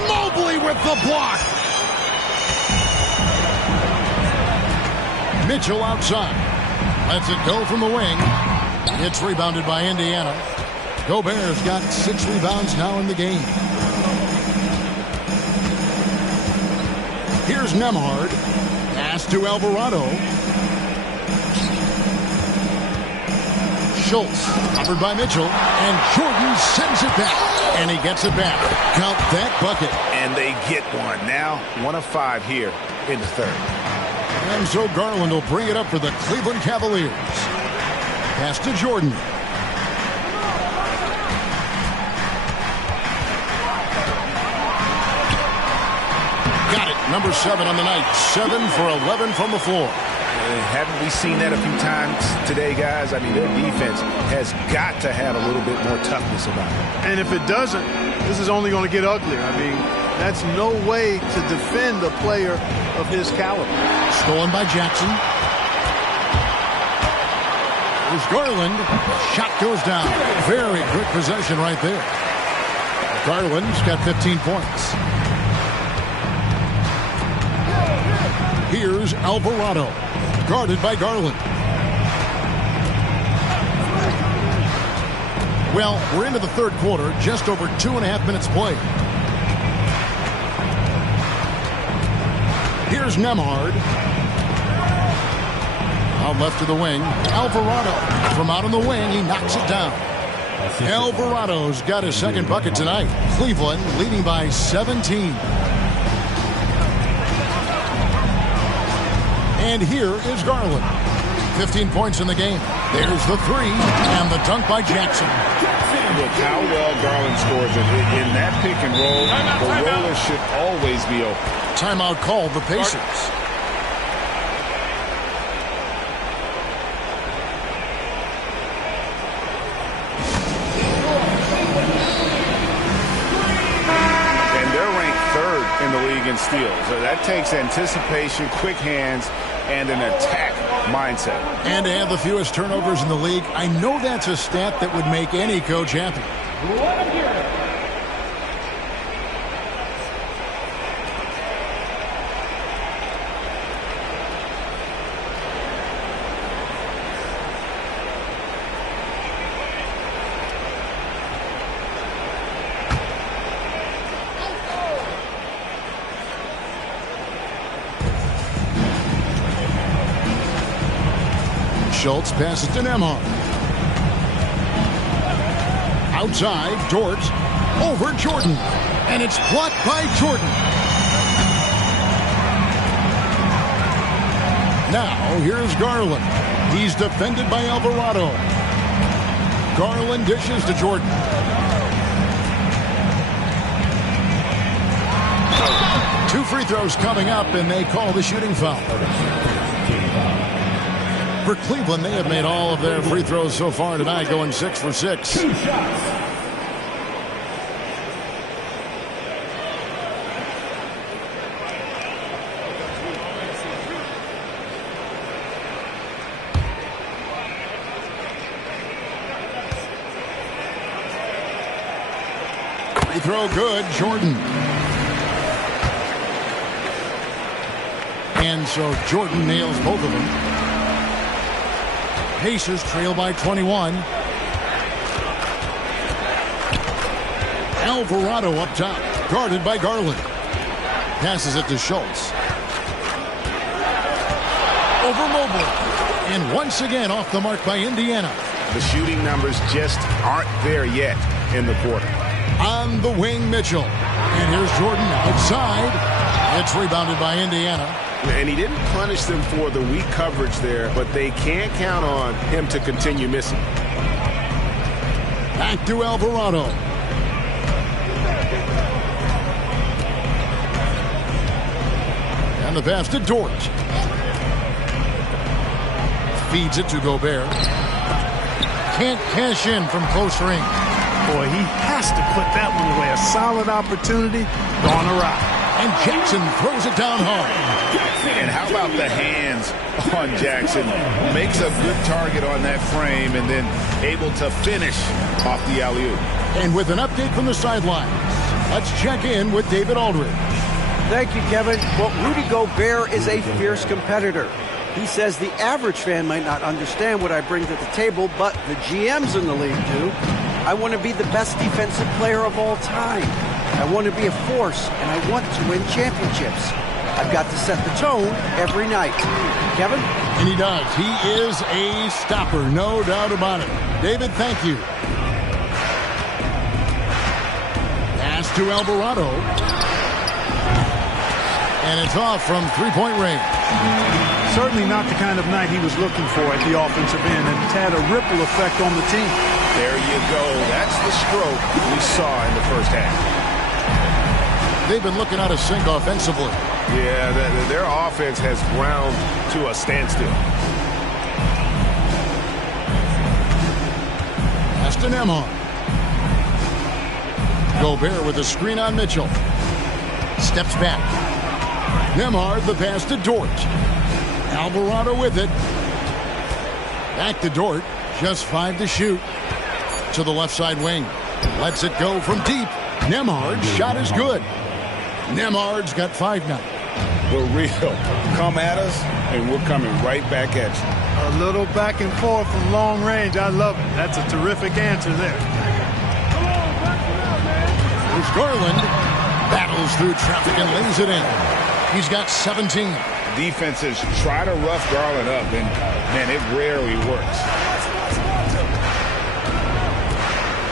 Mobley with the block. Mitchell outside. Lets it go from the wing. It's rebounded by Indiana. Gobert's got 6 rebounds now in the game. Here's Nembhard. Pass to Alvarado. Schultz covered by Mitchell. And Jordan sends it back. And he gets it back. Count that bucket. And they get one. Now 1 of 5 here in the third. And so Garland will bring it up for the Cleveland Cavaliers. Pass to Jordan. Got it. Number 7 on the night. 7 for 11 from the floor. Haven't we seen that a few times today, guys? I mean, their defense has got to have a little bit more toughness about it. And if it doesn't, this is only going to get uglier. I mean, that's no way to defend a player of his caliber. Stolen by Jackson. There's Garland. Shot goes down. Very quick possession right there. Garland's got 15 points. Here's Alvarado. Guarded by Garland. Well, we're into the third quarter. Just over 2.5 minutes played. Here's Nembhard. Out left to the wing. Alvarado. From out on the wing, he knocks it down. Alvarado's got his second bucket tonight. Cleveland leading by 17. And here is Garland. 15 points in the game. There's the 3 and the dunk by Jackson. Look how well Garland scores it. In that pick and roll, the roller should always be open. Timeout called the Pacers. And they're ranked 3rd in the league in steals. So that takes anticipation, quick hands, and an attack mindset. And to have the fewest turnovers in the league, I know that's a stat that would make any coach happy. Schultz passes to Nembhard. Outside, Dort over Jordan. And it's blocked by Jordan. Now, here's Garland. He's defended by Alvarado. Garland dishes to Jordan. Two free throws coming up, and they call the shooting foul. For Cleveland, they have made all of their free throws so far tonight, going 6 for 6. Free throw good, Jordan. And so Jordan nails both of them. Pacers trail by 21. Alvarado up top, guarded by Garland. Passes it to Schultz. Over Mobley. And once again off the mark by Indiana. The shooting numbers just aren't there yet in the quarter. On the wing, Mitchell. And here's Jordan outside. It's rebounded by Indiana. And he didn't punish them for the weak coverage there, but they can't count on him to continue missing. Back to Alvarado. And the pass to Dort. Feeds it to Gobert. Can't cash in from close range. Boy, he has to put that one away. A solid opportunity, gone awry. And Jackson throws it down hard. And how about the hands on Jackson? Makes a good target on that frame and then able to finish off the alley-oop. And with an update from the sidelines, let's check in with David Aldridge. Thank you, Kevin. Well, Rudy Gobert is a fierce competitor. He says the average fan might not understand what I bring to the table, but the GMs in the league do. I want to be the best defensive player of all time. I want to be a force, and I want to win championships. I've got to set the tone every night. Kevin? And he does. He is a stopper, no doubt about it. David, thank you. Pass to Alvarado. And it's off from three-point range. Certainly not the kind of night he was looking for at the offensive end, and it's had a ripple effect on the team. There you go. That's the stroke we saw in the first half. They've been looking out of sync offensively. Yeah, their offense has ground to a standstill. Pass to Nembhard. Gobert with a screen on Mitchell. Steps back. Nembhard, the pass to Dort. Alvarado with it. Back to Dort. Just 5 to shoot. To the left side wing. Lets it go from deep. Nembhard's shot is good. Nembhard's got 5 now. The real. Come at us, and we're coming right back at you. A little back and forth from long range. I love it. That's a terrific answer there. There's Garland. Battles through traffic and lays it in. He's got 17. Defenses try to rough Garland up, and, man, it rarely works.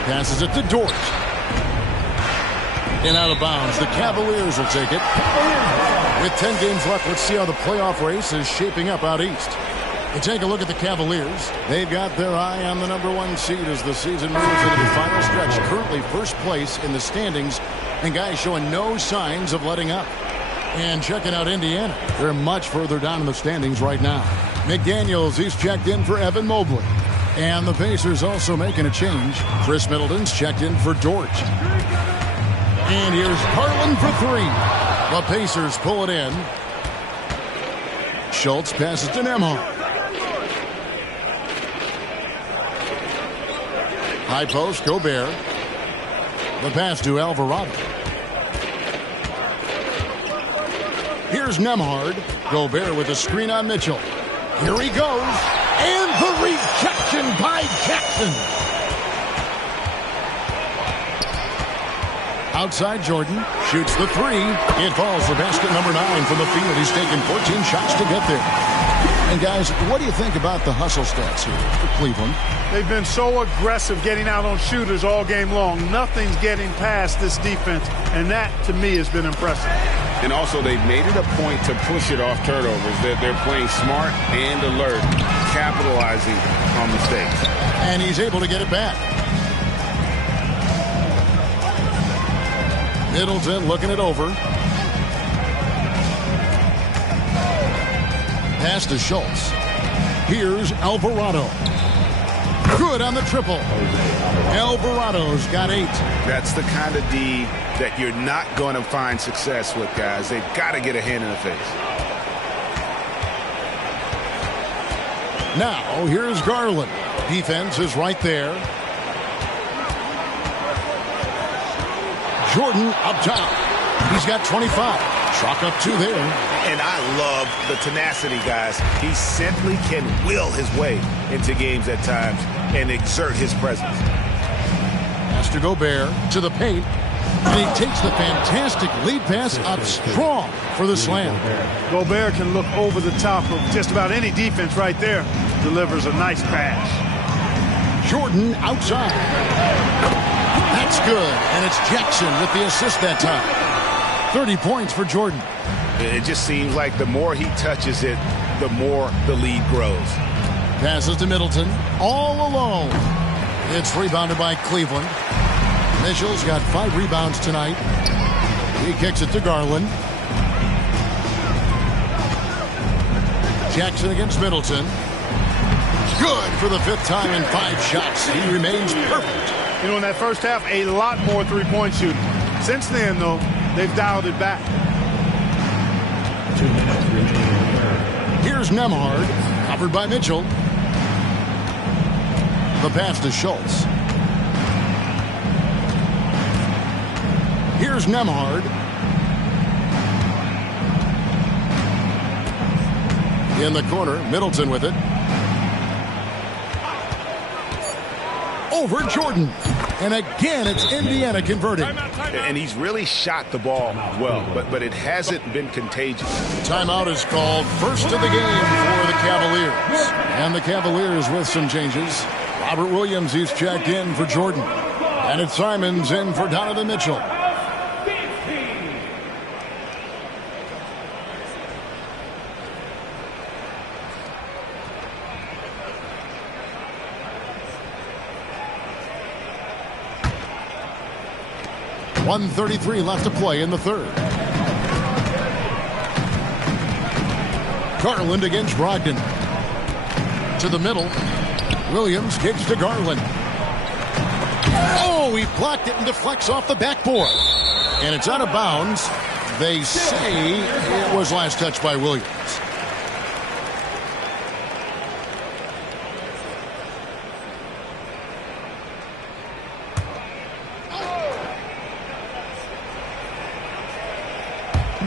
Passes it to Dort. And out of bounds. The Cavaliers will take it. With 10 games left, let's see how the playoff race is shaping up out east. You take a look at the Cavaliers. They've got their eye on the #1 seed as the season moves into the final stretch. Currently first place in the standings, and guys showing no signs of letting up. And checking out Indiana. They're much further down in the standings right now. McDaniels, he's checked in for Evan Mobley. And the Pacers also making a change. Chris Middleton's checked in for Dort. And here's Garland for 3. The Pacers pull it in. Schultz passes to Nembhard. High post, Gobert. The pass to Alvarado. Here's Nembhard. Gobert with a screen on Mitchell. Here he goes. And the rejection by Jackson. Outside Jordan. Shoots the 3. It falls for basket number 9 from the field. He's taken 14 shots to get there. And guys, what do you think about the hustle stats here for Cleveland? They've been so aggressive getting out on shooters all game long. Nothing's getting past this defense, and that, to me, has been impressive. And also, they've made it a point to push it off turnovers. They're playing smart and alert, capitalizing on mistakes. And he's able to get it back. Middleton looking it over. Pass to Schultz. Here's Alvarado. Good on the triple. Alvarado's got 8. That's the kind of D that you're not going to find success with, guys. They've got to get a hand in the face. Now, here's Garland. Defense is right there. Jordan up top. He's got 25. Chalk up 2 there. And I love the tenacity, guys. He simply can will his way into games at times and exert his presence. Has to Gobert to the paint. And he takes the fantastic lead pass up strong for the slam. Gobert can look over the top of just about any defense right there. Delivers a nice pass. Jordan outside. That's good. And it's Jackson with the assist that time. 30 points for Jordan. It just seems like the more he touches it, the more the lead grows. Passes to Middleton. All alone. It's rebounded by Cleveland. Mitchell's got 5 rebounds tonight. He kicks it to Garland. Jackson against Middleton. Good for the 5th time in 5 shots. He remains perfect. You know, in that first half, a lot more three-point shooting. Since then, though, they've dialed it back. 2 minutes remaining. Here's Nembhard, covered by Mitchell. The pass to Schultz. Here's Nembhard. In the corner, Middleton with it. Over Jordan. And again, it's Indiana converting. And he's really shot the ball well, but it hasn't been contagious. Timeout is called. First of the game for the Cavaliers. And the Cavaliers with some changes. Robert Williams, he's checked in for Jordan. And it's Simons in for Donovan Mitchell. .133 left to play in the 3rd. Garland against Brogdon. To the middle. Williams kicks to Garland. Oh, he blocked it and deflects off the backboard. And it's out of bounds. They say it was last touched by Williams.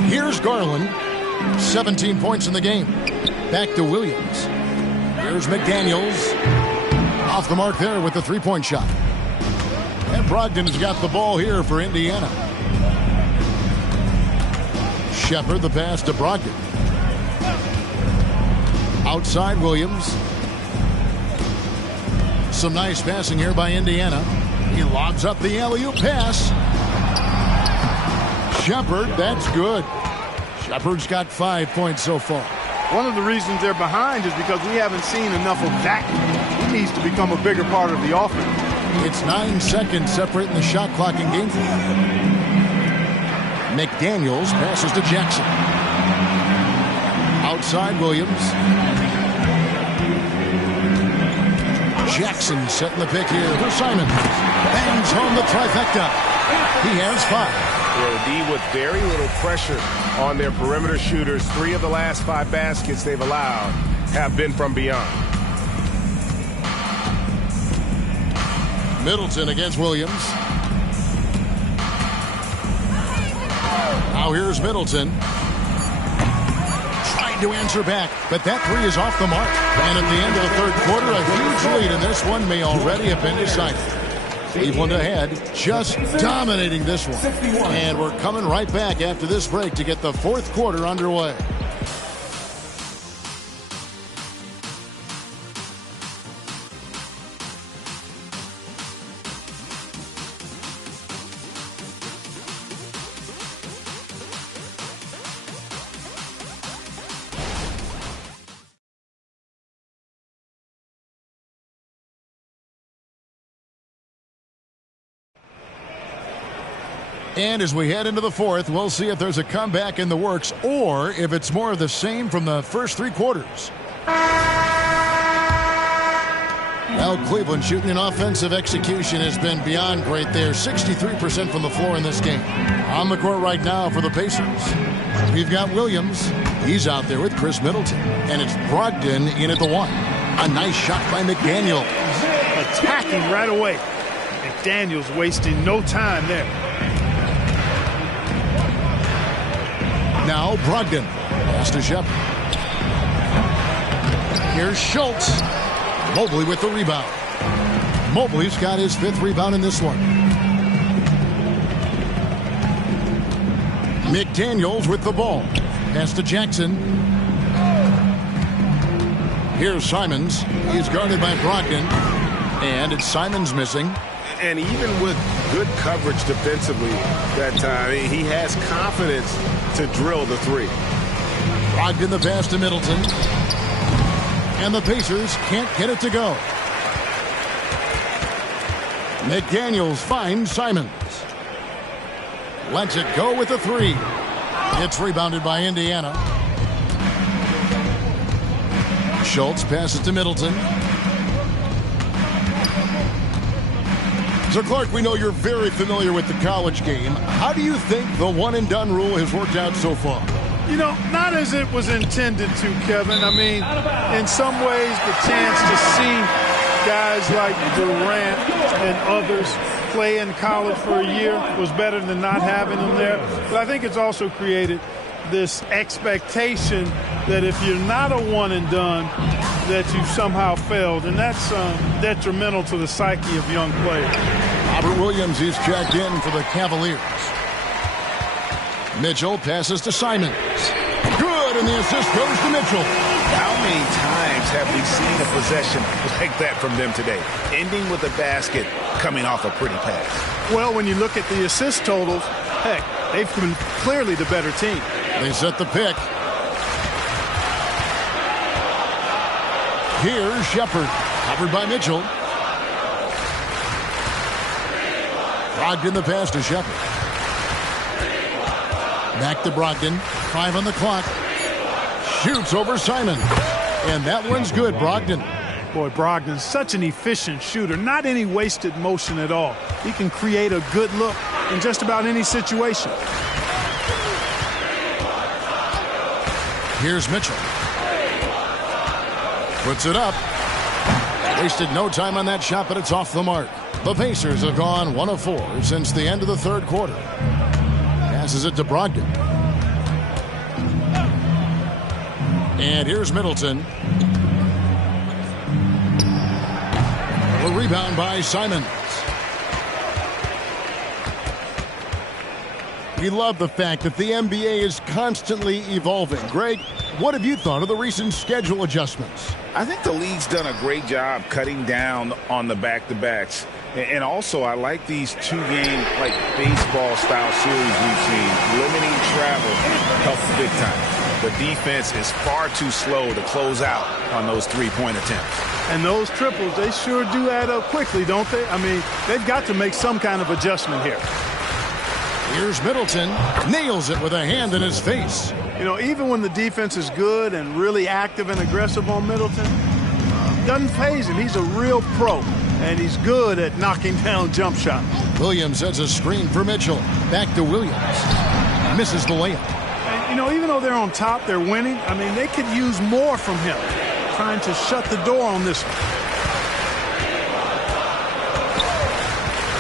Here's Garland. 17 points in the game. Back to Williams. Here's McDaniels. Off the mark there with the 3-point shot. And Brogdon's got the ball here for Indiana. Shepard, the pass to Brogdon. Outside Williams. Some nice passing here by Indiana. He lobs up the alley-oop pass. Shepard, that's good. Shepard's got 5 points so far. One of the reasons they're behind is because we haven't seen enough of that. He needs to become a bigger part of the offense. It's 9 seconds separating the shot clock in game 4. McDaniels passes to Jackson. Outside Williams. Jackson setting the pick here for Simons. Bangs home the trifecta. He has 5. D with very little pressure on their perimeter shooters. 3 of the last 5 baskets they've allowed have been from beyond. Middleton against Williams. Now here's Middleton. Trying to answer back, but that 3 is off the mark. And at the end of the 3rd quarter, a huge lead in this one may already have been decided. Cleveland ahead, just dominating this one. And we're coming right back after this break to get the 4th quarter underway. And as we head into the fourth, we'll see if there's a comeback in the works or if it's more of the same from the first three quarters. Now Cleveland shooting an offensive execution has been beyond great there. 63% from the floor in this game. On the court right now for the Pacers, we've got Williams. He's out there with Chris Middleton. And it's Brogdon in at the one. A nice shot by McDaniel. Attacking right away. McDaniel's wasting no time there. Now Brogdon. Pass to Shepard. Here's Schultz. Mobley with the rebound. Mobley's got his 5th rebound in this one. McDaniels with the ball. Pass to Jackson. Here's Simons. He's guarded by Brogdon. And it's Simons missing. And even with good coverage defensively that time, he has confidence to drill the three. Brogdon the pass to Middleton. And the Pacers can't get it to go. McDaniels finds Simons. Lets it go with the three. It's rebounded by Indiana. Schultz passes to Middleton. So, Clark, we know you're very familiar with the college game. How do you think the one-and-done rule has worked out so far? You know, not as it was intended to, Kevin. I mean, in some ways, the chance to see guys like Durant and others play in college for a year was better than not having them there. But I think it's also created this expectation that if you're not a one-and-done, that you've somehow failed. And that's detrimental to the psyche of young players. Robert Williams is checked in for the Cavaliers. Mitchell passes to Simons. Good, and the assist goes to Mitchell. How many times have we seen a possession like that from them today? Ending with a basket, coming off a pretty pass. Well, when you look at the assist totals, heck, they've been clearly the better team. They set the pick. Here's Shepard, covered by Mitchell. Brogdon the pass to Shepard. Back to Brogdon. 5 on the clock. Shoots over Simon. And that one's good, Brogdon. Boy, Brogdon's such an efficient shooter. Not any wasted motion at all. He can create a good look in just about any situation. Here's Mitchell. Puts it up. Wasted no time on that shot, but it's off the mark. The Pacers have gone 1 of 4 since the end of the third quarter. Passes it to Brogdon. And here's Middleton. A rebound by Simons. We love the fact that the NBA is constantly evolving. Greg, what have you thought of the recent schedule adjustments? I think the league's done a great job cutting down on the back-to-backs. And also, I like these two-game, like, baseball-style series we've seen. Limiting travel helps big time. The defense is far too slow to close out on those three-point attempts. And those triples, they sure do add up quickly, don't they? I mean, they've got to make some kind of adjustment here. Here's Middleton. Nails it with a hand in his face. You know, even when the defense is good and really active and aggressive on Middleton, doesn't faze him. He's a real pro, and he's good at knocking down jump shots. Williams sets a screen for Mitchell. Back to Williams. Misses the layup. And, you know, even though they're on top, they're winning. I mean, they could use more from him, trying to shut the door on this one.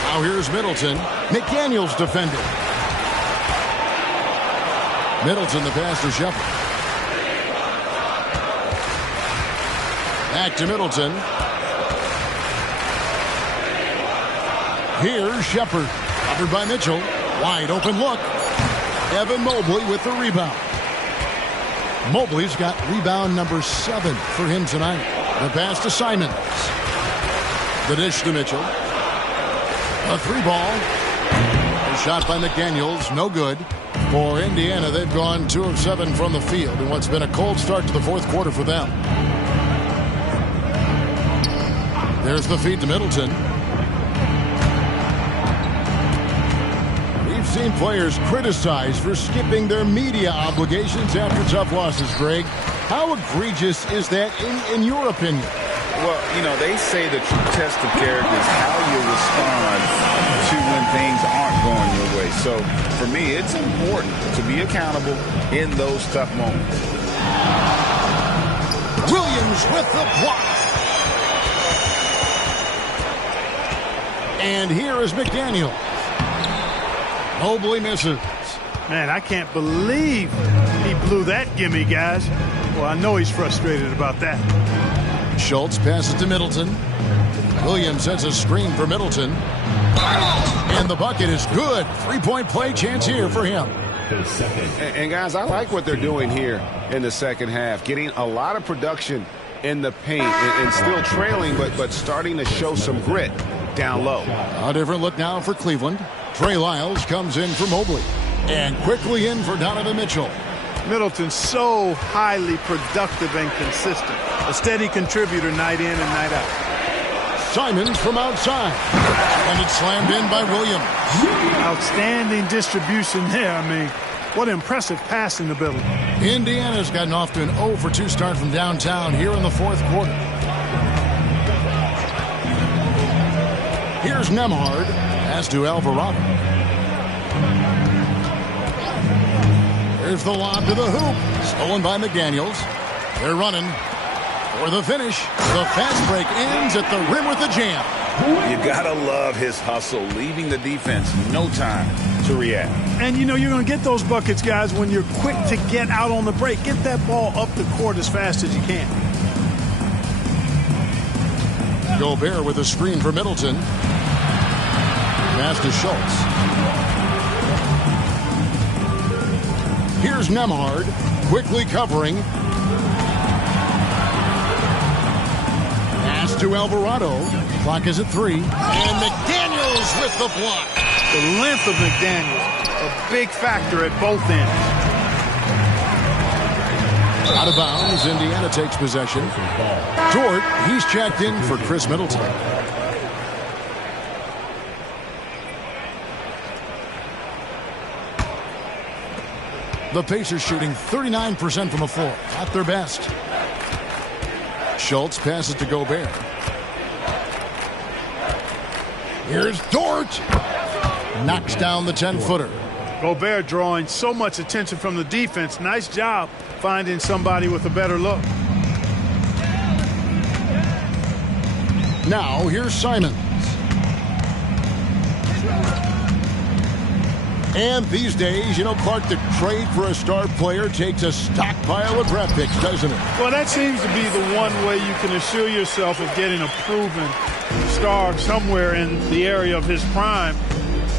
Now here's Middleton. McDaniels defending. Middleton the pass to Shepard. Back to Middleton. Here's Shepard. Covered by Mitchell. Wide open look. Evan Mobley with the rebound. Mobley's got rebound number 7 for him tonight. The pass to Simons. The dish to Mitchell. A 3-ball. A shot by McDaniels. No good. For Indiana, they've gone 2 of 7 from the field in what's been a cold start to the fourth quarter for them. There's the feed to Middleton. We've seen players criticized for skipping their media obligations after tough losses, Greg. How egregious is that in your opinion? Well, you know, they say the true test of character is how you respond to when things aren't going your way. So, for me, it's important to be accountable in those tough moments. Williams with the block. And here is McDaniel. Mobley misses. Man, I can't believe he blew that gimme, guys. Well, I know he's frustrated about that. Schultz passes to Middleton. Williams sets a screen for Middleton. And the bucket is good. Three-point play chance here for him. And guys, I like what they're doing here in the second half. Getting a lot of production in the paint and still trailing, but starting to show some grit down low. A different look now for Cleveland. Trey Lyles comes in for Mobley. And quickly in for Donovan Mitchell. Middleton's so highly productive and consistent. A steady contributor night in and night out. Simons from outside. And it's slammed in by Williams. Outstanding distribution there. I mean, what impressive passing ability. Indiana's gotten off to an 0-for-2 start from downtown here in the fourth quarter. Here's Nembhard. Pass to Alvarado. Here's the lob to the hoop. Stolen by McDaniels. They're running for the finish. The fast break ends at the rim with the jam. You gotta love his hustle, leaving the defense no time to react. And you know you're going to get those buckets, guys, when you're quick to get out on the break. Get that ball up the court as fast as you can. Gobert with a screen for Middleton. Pass to Schultz. Here's Nembhard, quickly covering. Pass to Alvarado. Clock is at 3. And McDaniels with the block. The length of McDaniels, a big factor at both ends. Out of bounds, Indiana takes possession. Dort, he's checked in for Chris Middleton. The Pacers shooting 39% from the floor. Not their best. Schultz passes to Gobert. Here's Dort. Knocks down the 10-footer. Gobert drawing so much attention from the defense. Nice job finding somebody with a better look. Now here's Simons. And these days, you know, Clark, the trade for a star player takes a stockpile of draft picks, doesn't it? Well, that seems to be the one way you can assure yourself of getting a proven star somewhere in the area of his prime.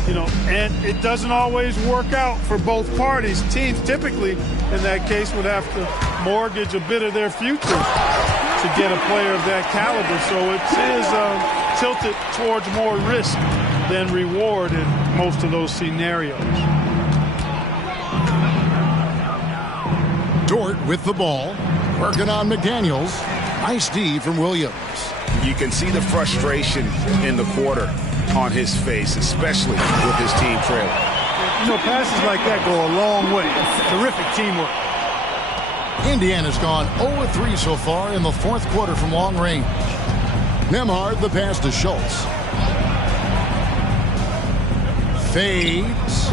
You know, and it doesn't always work out for both parties. Teams typically, in that case, would have to mortgage a bit of their future to get a player of that caliber. So it is tilted towards more risk than reward in most of those scenarios. Dort with the ball, working on McDaniels. Nice D from Williams. You can see the frustration in the quarter on his face, especially with his team trailing. You know, passes like that go a long way. Terrific teamwork. Indiana's gone 0-3 so far in the fourth quarter from long range. Nembhard, the pass to Schultz. Fades.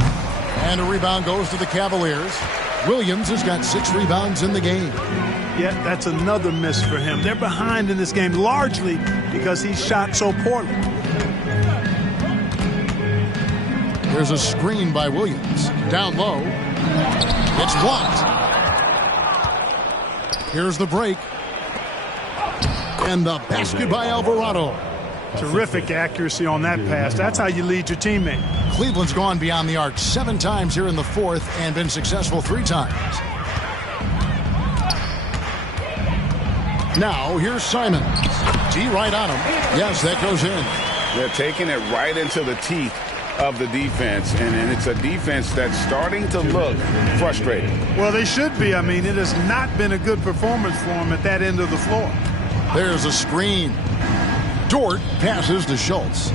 And a rebound goes to the Cavaliers. Williams has got 6 rebounds in the game. Yeah, that's another miss for him. They're behind in this game largely because he shot so poorly. There's a screen by Williams. Down low. It's blocked. Here's the break. And the basket by Alvarado. Terrific accuracy on that pass. That's how you lead your teammate. Cleveland's gone beyond the arc 7 times here in the fourth and been successful 3 times. Now, here's Simons. D right on him. Yes, that goes in. They're taking it right into the teeth of the defense, and it's a defense that's starting to look frustrated. Well, they should be. I mean, it has not been a good performance for them at that end of the floor. There's a screen. Dort passes to Schultz.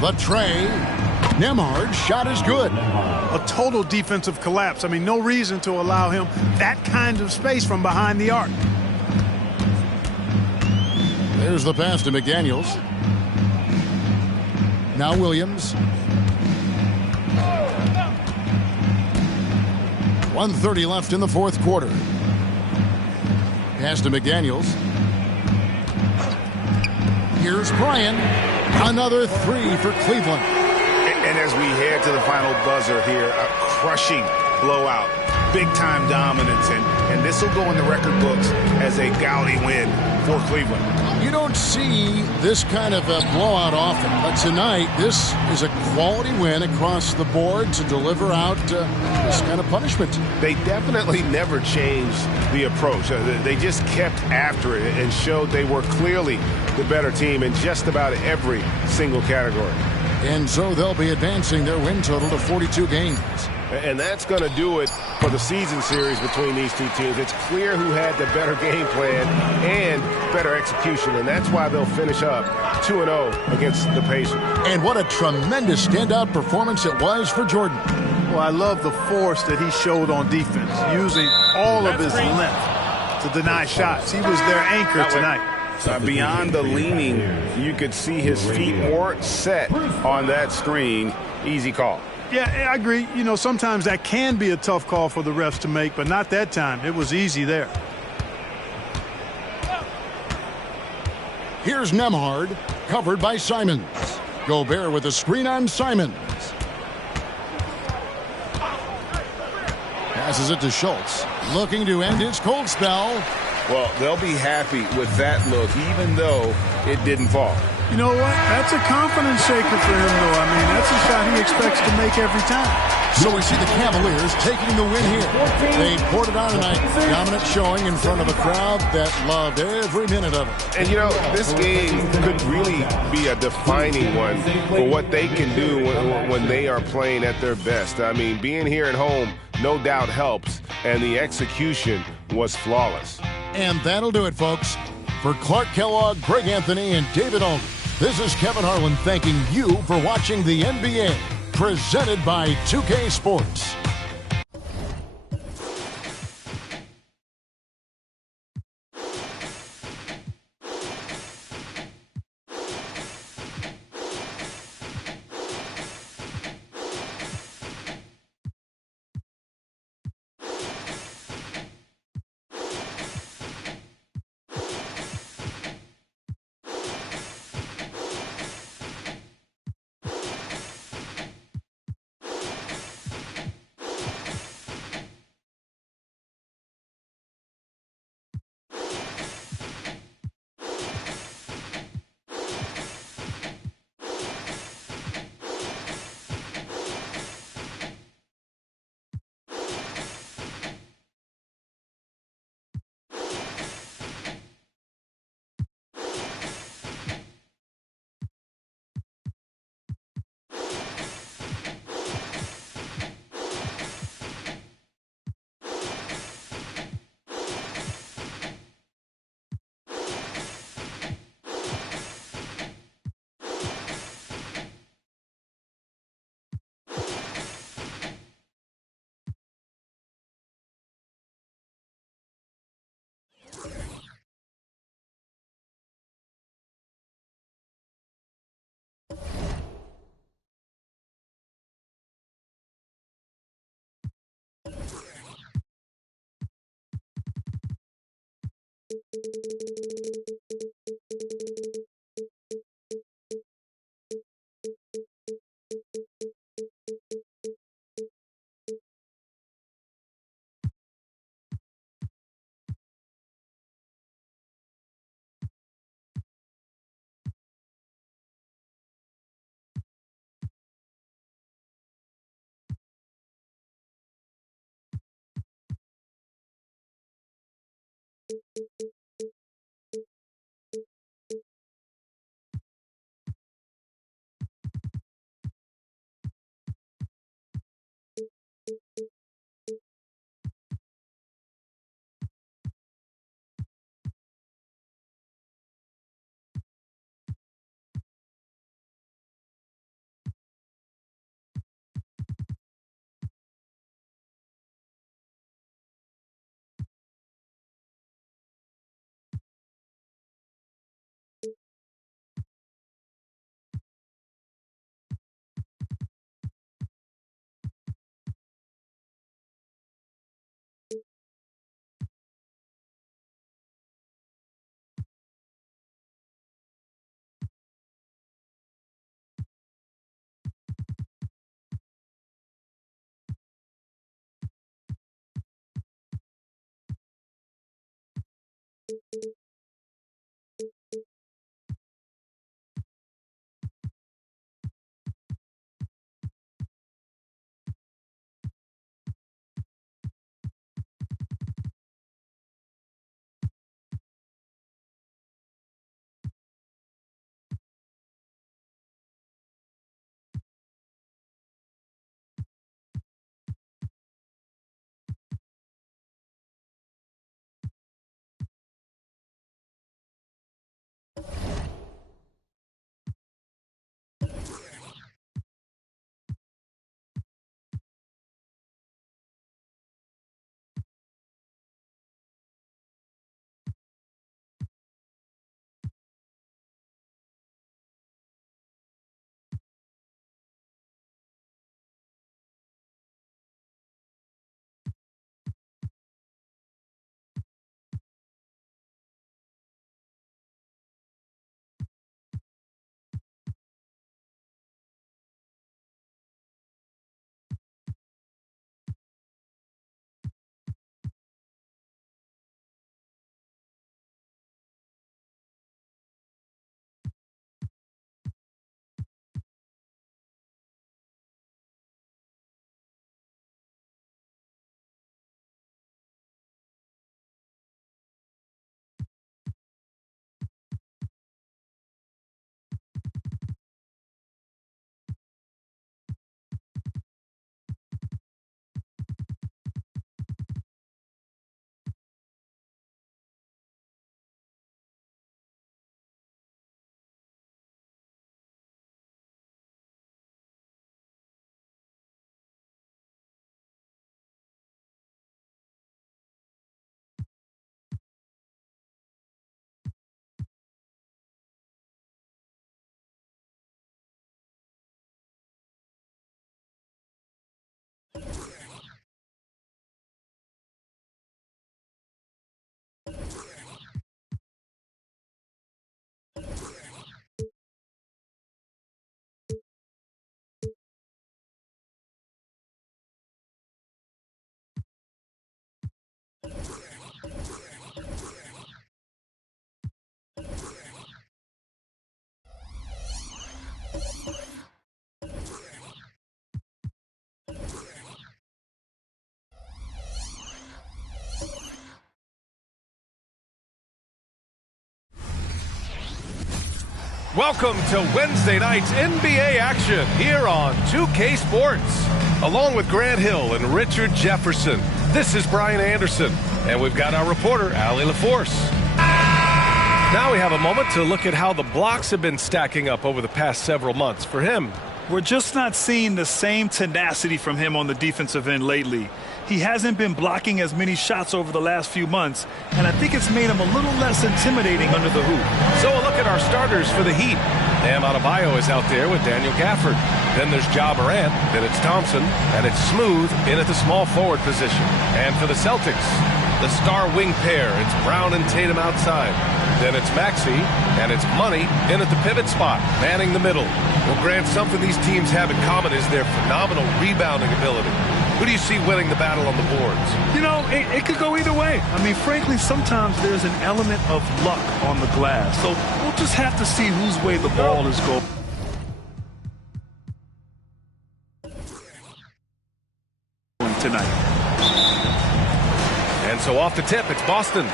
The tray. Nembhard's shot is good. A total defensive collapse. I mean, no reason to allow him that kind of space from behind the arc. There's the pass to McDaniels. Now Williams. 1:30 left in the fourth quarter. Pass to McDaniels. Here's Bryan. Another three for Cleveland. And as we head to the final buzzer here, a crushing blowout, big-time dominance, and this will go in the record books as a gaudy win for Cleveland. You don't see this kind of a blowout often, but tonight this is a quality win across the board to deliver out this kind of punishment. They definitely never changed the approach. They just kept after it and showed they were clearly the better team in just about every single category. And so they'll be advancing their win total to 42 games. And that's going to do it for the season series between these two teams. It's clear who had the better game plan and better execution, and that's why they'll finish up 2-0 against the Pacers. And what a tremendous standout performance it was for Jordan. Well, I love the force that he showed on defense, using all of his length to deny shots. He was their anchor tonight. Beyond the leaning, you could see his feet more set on that screen. Easy call. Yeah, I agree. You know, sometimes that can be a tough call for the refs to make, but not that time. It was easy there. Here's Nembhard, covered by Simons. Gobert with a screen on Simons. Passes it to Schultz, looking to end his cold spell. Well, they'll be happy with that look, even though it didn't fall. You know what? That's a confidence shaker for him, though. I mean, that's a shot he expects to make every time. So we see the Cavaliers taking the win here. They poured it on tonight. Dominant showing in front of a crowd that loved every minute of it. And, you know, this game could really be a defining one for what they can do when they are playing at their best. I mean, being here at home no doubt helps, and the execution was flawless. And that'll do it, folks. For Clark Kellogg, Greg Anthony, and David Aldridge, this is Kevin Harlan thanking you for watching the NBA, presented by 2K Sports. Welcome to Wednesday night's NBA action here on 2K Sports. Along with Grant Hill and Richard Jefferson, this is Brian Anderson, and we've got our reporter, Allie LaForce. Now we have a moment to look at how the blocks have been stacking up over the past several months for him. We're just not seeing the same tenacity from him on the defensive end lately. He hasn't been blocking as many shots over the last few months, and I think it's made him a little less intimidating under the hoop. So a look at our starters for the Heat. Bam Adebayo is out there with Daniel Gafford. Then there's Ja Morant, then it's Thompson, and it's Smooth in at the small forward position. And for the Celtics, the star wing pair, it's Brown and Tatum outside. Then it's Maxey, and it's Money in at the pivot spot, manning the middle. Well, Grant, something these teams have in common is their phenomenal rebounding ability. Who do you see winning the battle on the boards? You know, it could go either way. I mean, frankly, sometimes there's an element of luck on the glass. So we'll just have to see whose way the ball is going tonight. And so off the tip, it's Boston.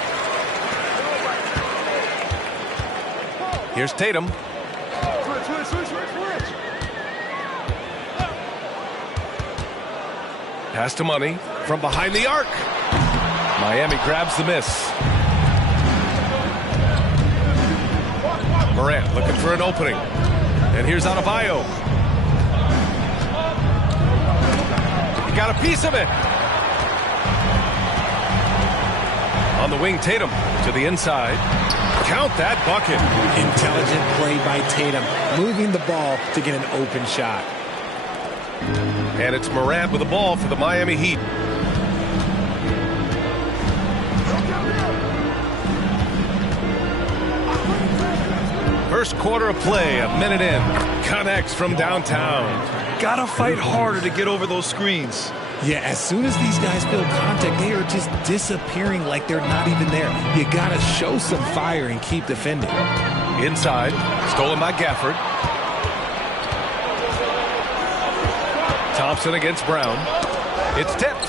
Here's Tatum. Pass to Money from behind the arc. Miami grabs the miss. Morant looking for an opening. And here's Adebayo. He got a piece of it. On the wing, Tatum to the inside. Count that bucket. Intelligent play by Tatum, moving the ball to get an open shot. And it's Morant with the ball for the Miami Heat. First quarter of play, a minute in. Connects from downtown. Gotta fight harder to get over those screens. Yeah, as soon as these guys feel contact, they are just disappearing like they're not even there. You got to show some fire and keep defending. Inside, stolen by Gafford. Thompson against Brown. It's tipped.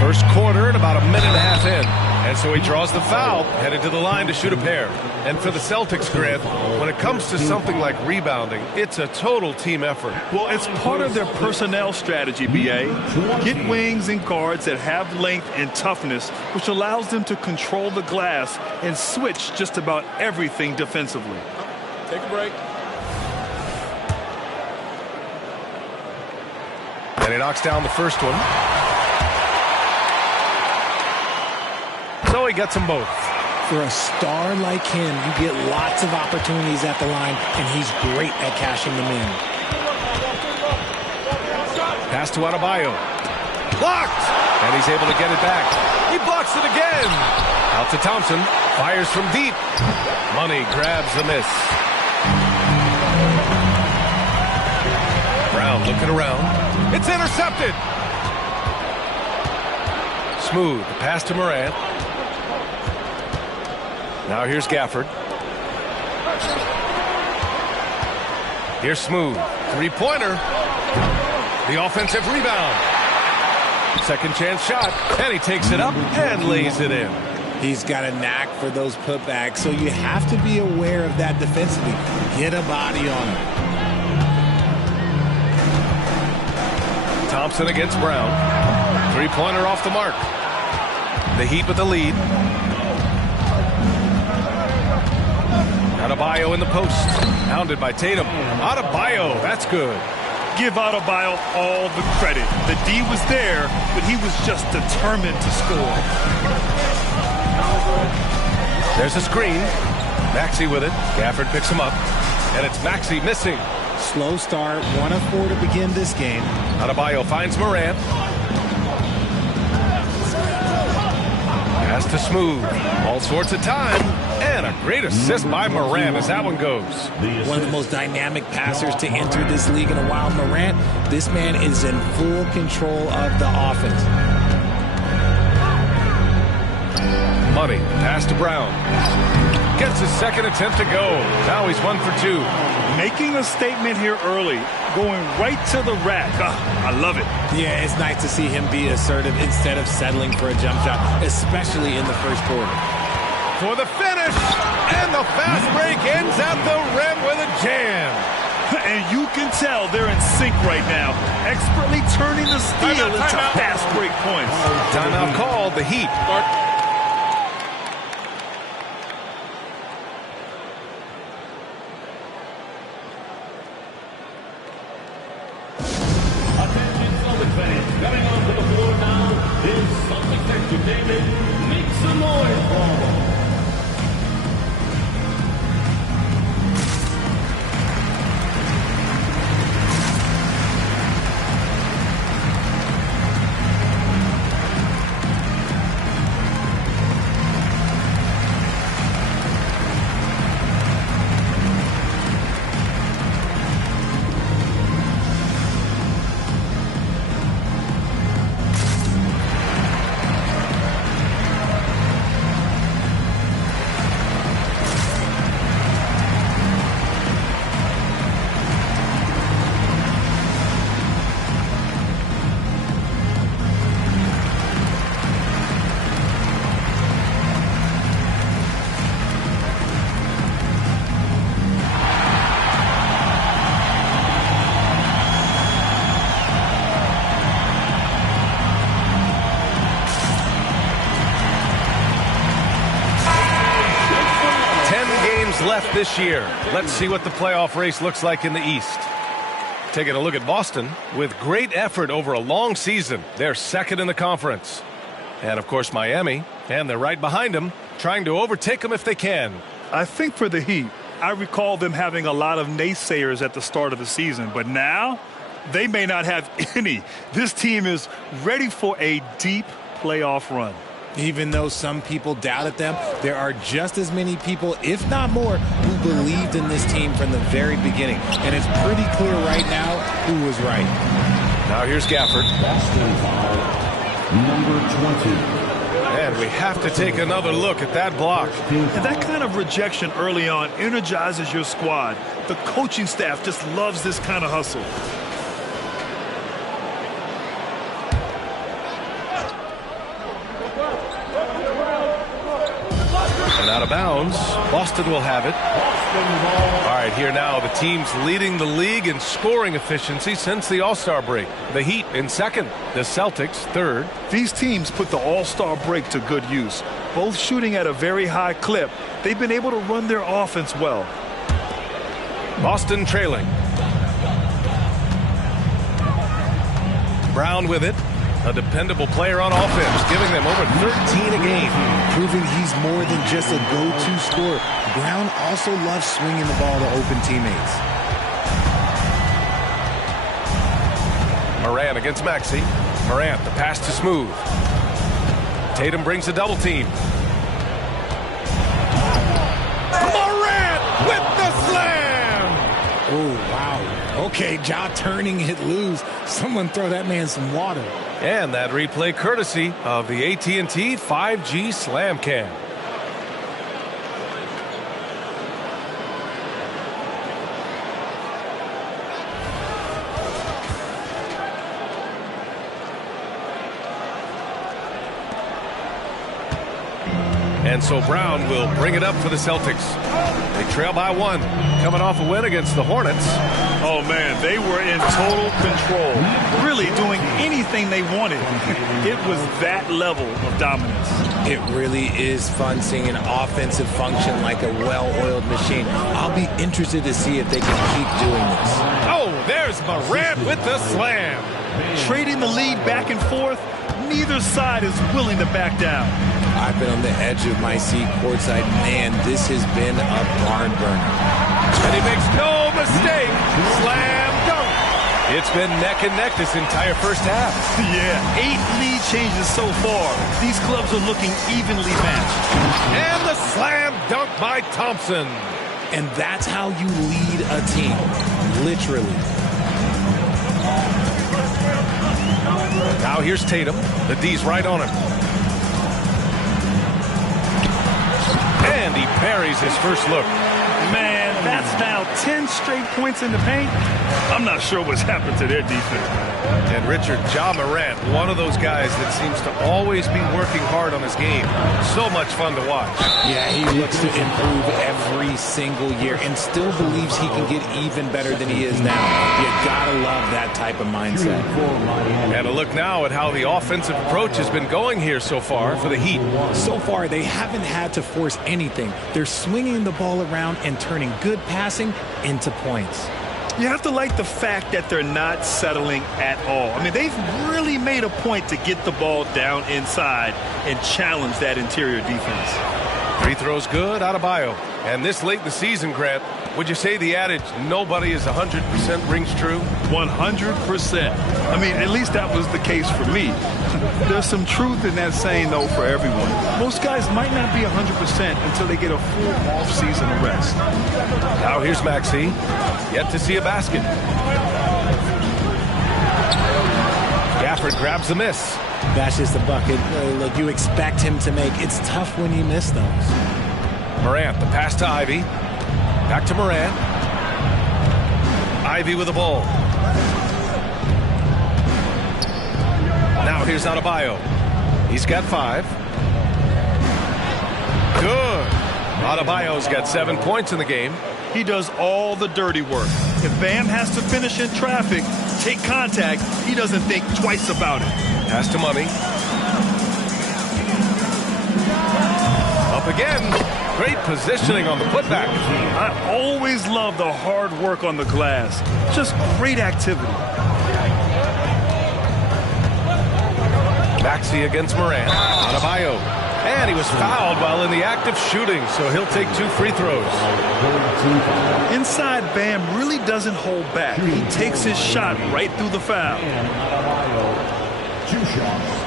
First quarter and about a minute and a half in. And so he draws the foul, headed to the line to shoot a pair. And for the Celtics, Grant, when it comes to something like rebounding, it's a total team effort. Well, it's part of their personnel strategy, B.A. Get wings and guards that have length and toughness, which allows them to control the glass and switch just about everything defensively. Take a break. And he knocks down the first one. So he gets them both. For a star like him, you get lots of opportunities at the line, and he's great at cashing them in. Pass to Adebayo. Blocked! And he's able to get it back. He blocks it again. Out to Thompson. Fires from deep. Money grabs the miss. Brown looking around. It's intercepted. Smooth. The pass to Morant. Now here's Gafford. Here's Smooth. Three-pointer. The offensive rebound. Second chance shot. And he takes it up and lays it in. He's got a knack for those putbacks, so you have to be aware of that defensively. Get a body on him. Thompson against Brown. Three-pointer off the mark. The Heat with the lead. Adebayo in the post. Hounded by Tatum. Adebayo, that's good. Give Adebayo all the credit. The D was there, but he was just determined to score. There's a screen. Maxey with it. Gafford picks him up. And it's Maxey missing. Slow start. 1 of 4 to begin this game. Adebayo finds Morant. Pass to Smooth. All sorts of time. And a great assist by Morant as that one goes. One of the most dynamic passers to enter this league in a while. Morant, this man is in full control of the offense. Money. Pass to Brown. Gets his second attempt to go. Now he's 1 for 2. Making a statement here early. Going right to the rack. I love it. Yeah, it's nice to see him be assertive instead of settling for a jump shot, especially in the first quarter. For the finish, and the fast break ends at the rim with a jam. And you can tell they're in sync right now, expertly turning the steal into fast break points. Timeout called, the Heat. Attention Celtics fans, coming onto the floor now is Celtics entertainment. Make some noise for them. Left this year. Let's see what the playoff race looks like in the East. Taking a look at Boston with great effort over a long season. They're second in the conference. And of course Miami, and they're right behind them, trying to overtake them if they can. I think for the Heat, I recall them having a lot of naysayers at the start of the season, but now they may not have any. This team is ready for a deep playoff run. Even though some people doubted them, there are just as many people, if not more, who believed in this team from the very beginning, and it's pretty clear right now who was right. Now here's Gafford. Number 20. And we have to take another look at that block. And that kind of rejection early on energizes your squad. The coaching staff just loves this kind of hustle. And out of bounds, Boston will have it. All right, here now, the teams leading the league in scoring efficiency since the All-Star break. The Heat in second, the Celtics third. These teams put the All-Star break to good use. Both shooting at a very high clip. They've been able to run their offense well. Boston trailing. Brown with it. A dependable player on offense, giving them over 13 a game. Proving he's more than just a go-to scorer. Brown also loves swinging the ball to open teammates. Morant against Maxey. Morant, the pass to Smooth. Tatum brings a double team. Morant with the slam! Oh, wow. Okay, Ja turning it loose. Someone throw that man some water. And that replay courtesy of the AT&T 5G Slam Cam. And so Brown will bring it up for the Celtics. They trail by 1, coming off a win against the Hornets. Oh, man, they were in total control, really doing anything they wanted. It was that level of dominance. It really is fun seeing an offensive function like a well-oiled machine. I'll be interested to see if they can keep doing this. Oh, there's Morant with the slam. Trading the lead back and forth, neither side is willing to back down. I've been on the edge of my seat courtside. Man, this has been a barn burner. And he makes no mistake. Slam dunk. It's been neck and neck this entire first half. Yeah, 8 lead changes so far. These clubs are looking evenly matched. And the slam dunk by Thompson. And that's how you lead a team. Literally. Now here's Tatum. The D's right on him. And he parries his first look. Man, that's now 10 straight points in the paint. I'm not sure what's happened to their defense. And Richard, Ja Morant, one of those guys that seems to always be working hard on his game. So much fun to watch. Yeah, he looks to improve every single year and still believes he can get even better than he is now. You gotta love that type of mindset. And a look now at how the offensive approach has been going here so far for the Heat. So far, they haven't had to force anything. They're swinging the ball around and turning good passing into points. You have to like the fact that they're not settling at all. I mean, they've really made a point to get the ball down inside and challenge that interior defense. Free throws good, Adebayo. And this late in the season, Grant, would you say the adage, nobody is 100% rings true? 100%. I mean, at least that was the case for me. There's some truth in that saying, though, for everyone. Most guys might not be 100% until they get a full off-season rest. Now here's Maxey. Yet to see a basket. Gafford grabs the miss. That's just the bucket. Look, you expect him to make. It's tough when you miss those. Morant, the pass to Ivy. Back to Morant. Ivy with the ball. Now here's Adebayo. He's got 5. Good. Adebayo's got 7 points in the game. He does all the dirty work. If Bam has to finish in traffic, take contact, he doesn't think twice about it. Pass to Money. Up again. Great positioning on the putback. I always love the hard work on the glass. Just great activity. Maxey against Morant. Adebayo. And he was fouled while in the act of shooting, so he'll take 2 free throws. Inside, Bam really doesn't hold back. He takes his shot right through the foul. 2 shots.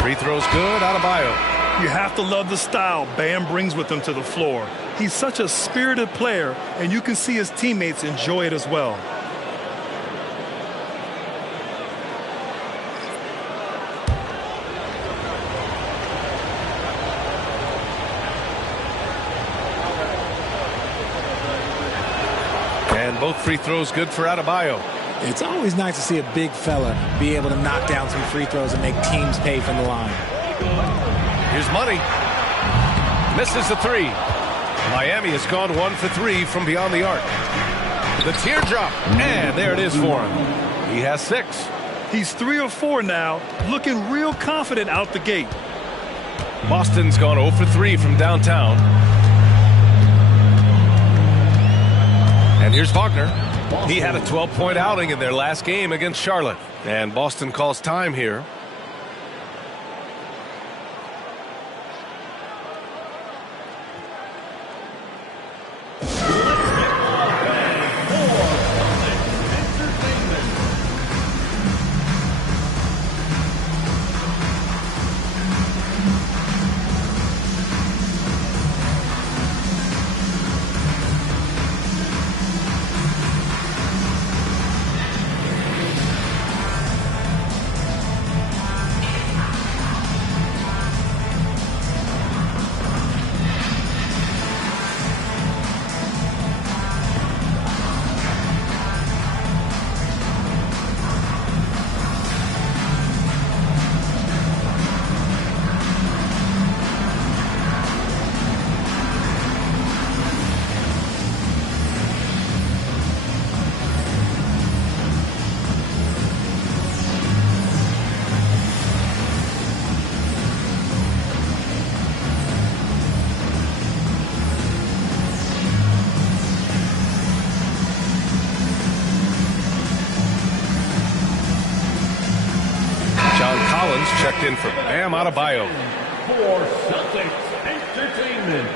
Free throw's good. Adebayo. You have to love the style Bam brings with him to the floor. He's such a spirited player, and you can see his teammates enjoy it as well. And both free throws good for Adebayo. It's always nice to see a big fella be able to knock down some free throws and make teams pay from the line. Here's Money. Misses the three. Miami has gone 1 for 3 from beyond the arc. The teardrop, and there it is for him. He has 6. He's 3 or 4 now, looking real confident out the gate. Boston's gone 0 for 3 from downtown. And here's Wagner. He had a 12-point outing in their last game against Charlotte. And Boston calls time here. Checked in for Bam Adebayo. For Celtics Entertainment.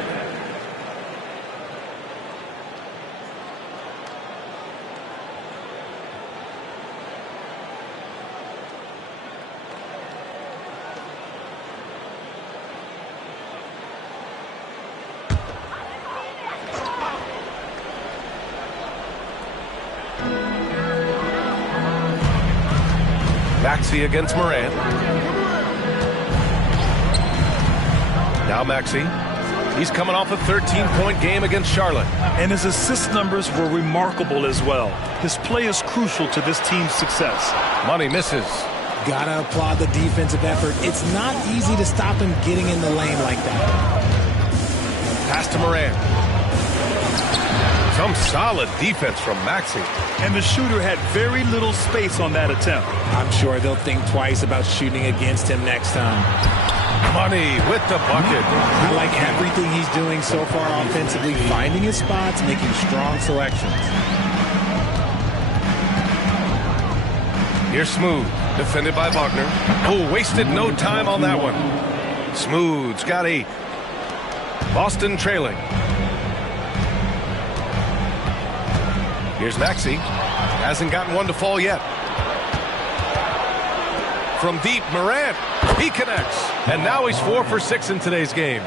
Maxey against Moran. Now Maxey. He's coming off a 13-point game against Charlotte. And his assist numbers were remarkable as well. His play is crucial to this team's success. Money misses. Gotta applaud the defensive effort. It's not easy to stop him getting in the lane like that. Pass to Moran. Some solid defense from Maxey. And the shooter had very little space on that attempt. I'm sure they'll think twice about shooting against him next time. Money with the bucket. I like everything he's doing so far offensively, finding his spots, making strong selections. Here's Smooth, defended by Wagner. Oh, wasted no time on that one. Smooth's got 8. Boston trailing. Here's Maxey. Hasn't gotten one to fall yet. From deep, Morant. He connects. And now he's 4 for 6 in today's game.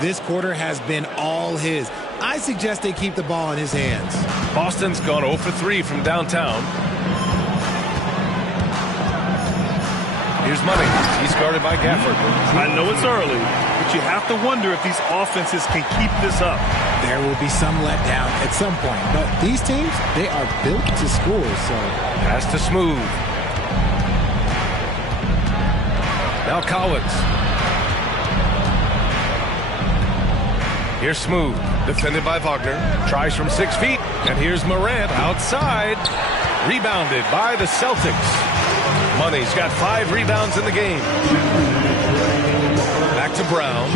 This quarter has been all his. I suggest they keep the ball in his hands. Boston's gone 0 for 3 from downtown. Here's Money. He's guarded by Gafford. I know it's early, but you have to wonder if these offenses can keep this up. There will be some letdown at some point, but these teams, they are built to score, so. Pass to Smooth. Now Collins. Here's Smooth, defended by Wagner. Tries from 6 feet, and here's Morant outside. Rebounded by the Celtics. Money's got 5 rebounds in the game. Back to Brown.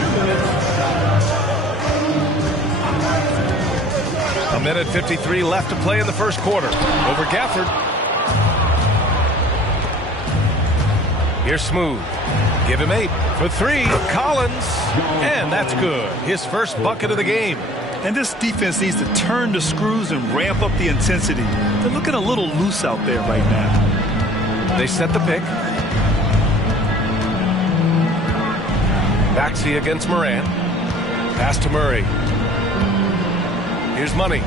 A minute 53 left to play in the first quarter. Over Gafford. Here's Smooth. Give him 8 for 3. Collins. And that's good. His first bucket of the game. And this defense needs to turn the screws and ramp up the intensity. They're looking a little loose out there right now. They set the pick. Maxey against Moran. Pass to Murray. Here's Money.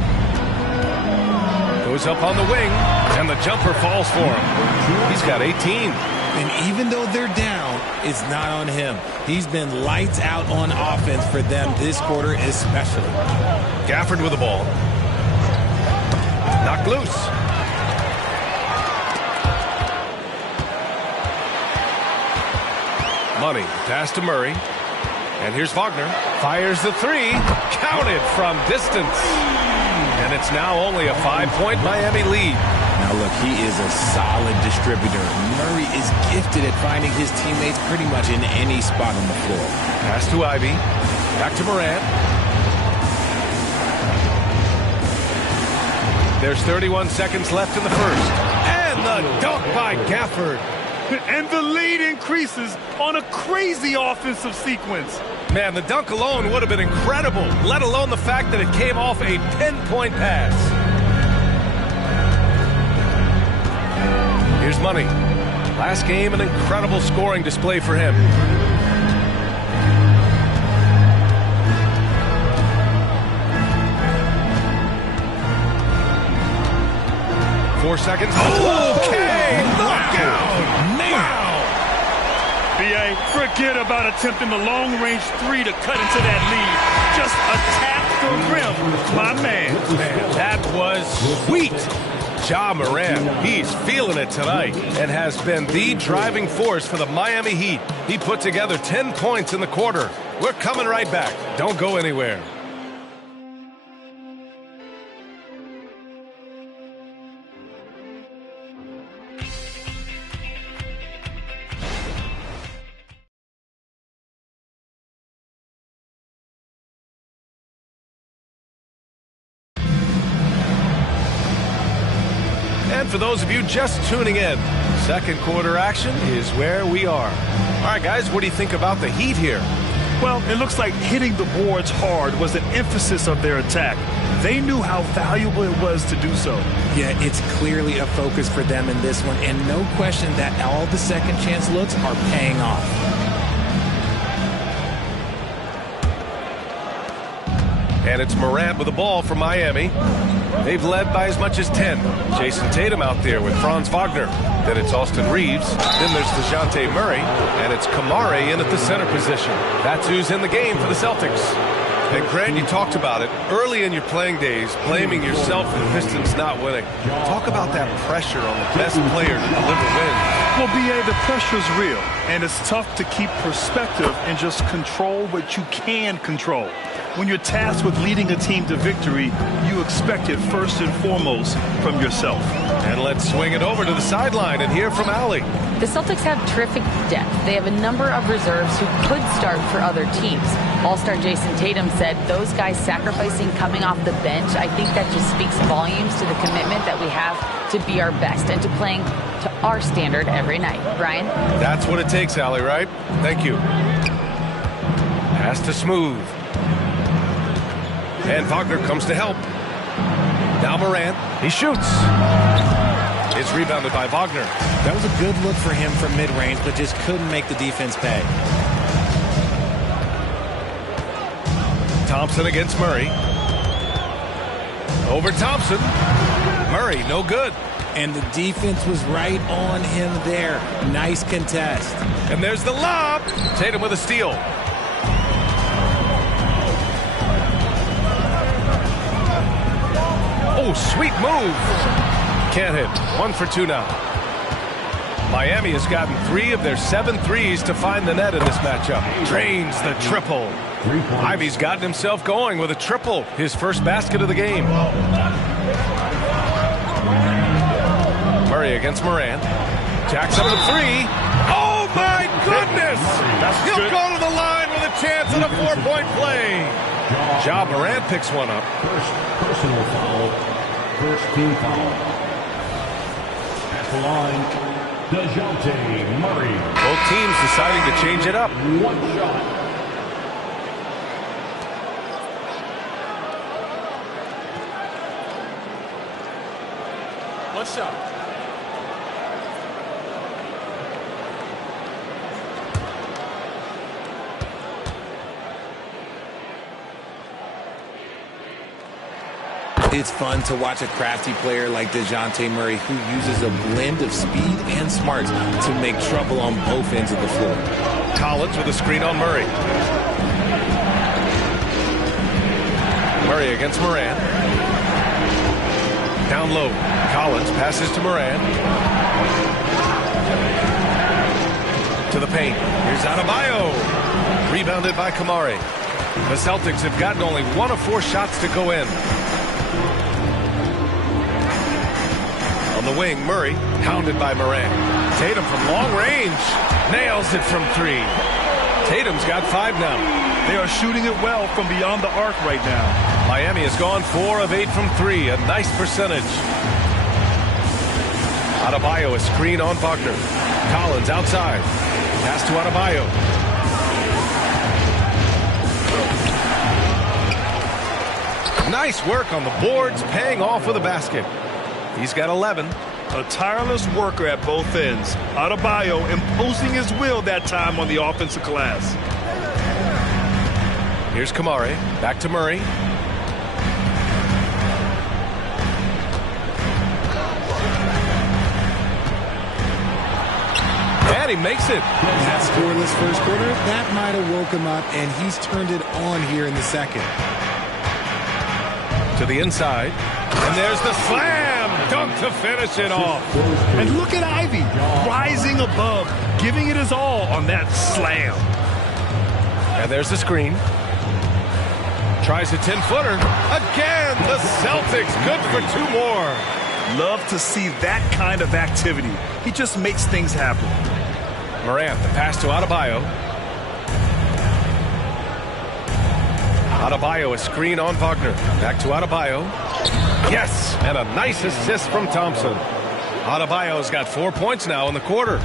Goes up on the wing, and the jumper falls for him. He's got 18. And even though they're down, it's not on him. He's been lights out on offense for them this quarter especially. Gafford with the ball. Knocked loose. Money. Pass to Murray. And here's Wagner. Fires the three. Counted from distance. And it's now only a 5-point Miami lead. Now look, he is a solid distributor. Murray is gifted at finding his teammates pretty much in any spot on the floor. Pass to Ivy. Back to Morant. There's 31 seconds left in the first. And the dunk by Gafford. And the lead increases on a crazy offensive sequence. Man, the dunk alone would have been incredible, let alone the fact that it came off a 10-point pass. Here's Money. Last game, an incredible scoring display for him. Four seconds. Okay, knockout. Wow. B.A., forget about attempting the long-range three to cut into that lead. Just attack the rim, my man. That was sweet. Ja Morant, he's feeling it tonight and has been the driving force for the Miami Heat. He put together 10 points in the quarter. We're coming right back. Don't go anywhere. For those of you just tuning in, second quarter action is where we are. All right, guys, what do you think about the Heat here? Well, it looks like hitting the boards hard was an emphasis of their attack. They knew how valuable it was to do so. Yeah, it's clearly a focus for them in this one, and no question that all the second chance looks are paying off. And it's Morant with the ball for Miami. They've led by as much as 10. Jason Tatum out there with Franz Wagner. Then it's Austin Reeves. Then there's DeJounte Murray. And it's Kamare in at the center position. That's who's in the game for the Celtics. And Grant, you talked about it early in your playing days, blaming yourself for the Pistons not winning. Talk about that pressure on the best player to deliver wins. Well, B.A., the pressure's real. And it's tough to keep perspective and just control what you can control. When you're tasked with leading a team to victory, you expect it first and foremost from yourself. And let's swing it over to the sideline and hear from Allie. The Celtics have terrific depth. They have a number of reserves who could start for other teams. All-star Jason Tatum said those guys sacrificing coming off the bench, I think that just speaks volumes to the commitment that we have to be our best and to playing to our standard every night. Brian? That's what it takes, Allie, right? Thank you. Pass to Smooth. And Wagner comes to help. Now Morant. He shoots. It's rebounded by Wagner. That was a good look for him from mid-range, but just couldn't make the defense pay. Thompson against Murray. Over Thompson. Murray, no good. And the defense was right on him there. Nice contest. And there's the lob. Tatum with a steal. Oh, sweet move. Can't hit. 1 for 2 now. Miami has gotten 3 of their 7 threes to find the net in this matchup. Drains the triple. Ivy's gotten himself going with a triple. His first basket of the game. Murray against Morant. Jacks up the 3. Oh, my goodness. He'll go to the line with a chance at a 4-point play. Ja Morant picks one up. First personal foul. First team foul. At the line, DeJounte Murray. Both teams deciding to change it up. 1 shot. What's up? It's fun to watch a crafty player like DeJounte Murray who uses a blend of speed and smarts to make trouble on both ends of the floor. Collins with a screen on Murray. Murray against Moran. Down low. Collins passes to Moran. To the paint. Here's Adebayo. Rebounded by Kamari. The Celtics have gotten only 1 of 4 shots to go in. On the wing, Murray, hounded by Moran. Tatum from long range. Nails it from 3. Tatum's got 5 now. They are shooting it well from beyond the arc right now. Miami has gone 4 of 8 from 3. A nice percentage. Adebayo, a screen on Buckner. Collins outside. Pass to Adebayo. Nice work on the boards, paying off with a basket. He's got 11. A tireless worker at both ends. Adebayo imposing his will that time on the offensive glass. Here's Kamari. Back to Murray. And he makes it. That scoreless first quarter, that might have woke him up, and he's turned it on here in the second. To the inside. And there's the slam dunk to finish it off. And look at Ivy rising above, giving it his all on that slam. And there's the screen. Tries a 10-footer. Again, the Celtics good for 2 more. Love to see that kind of activity. He just makes things happen. Morant, the pass to Adebayo. Adebayo, a screen on Wagner. Back to Adebayo. Yes, and a nice assist from Thompson. Adebayo's got 4 points now in the quarter.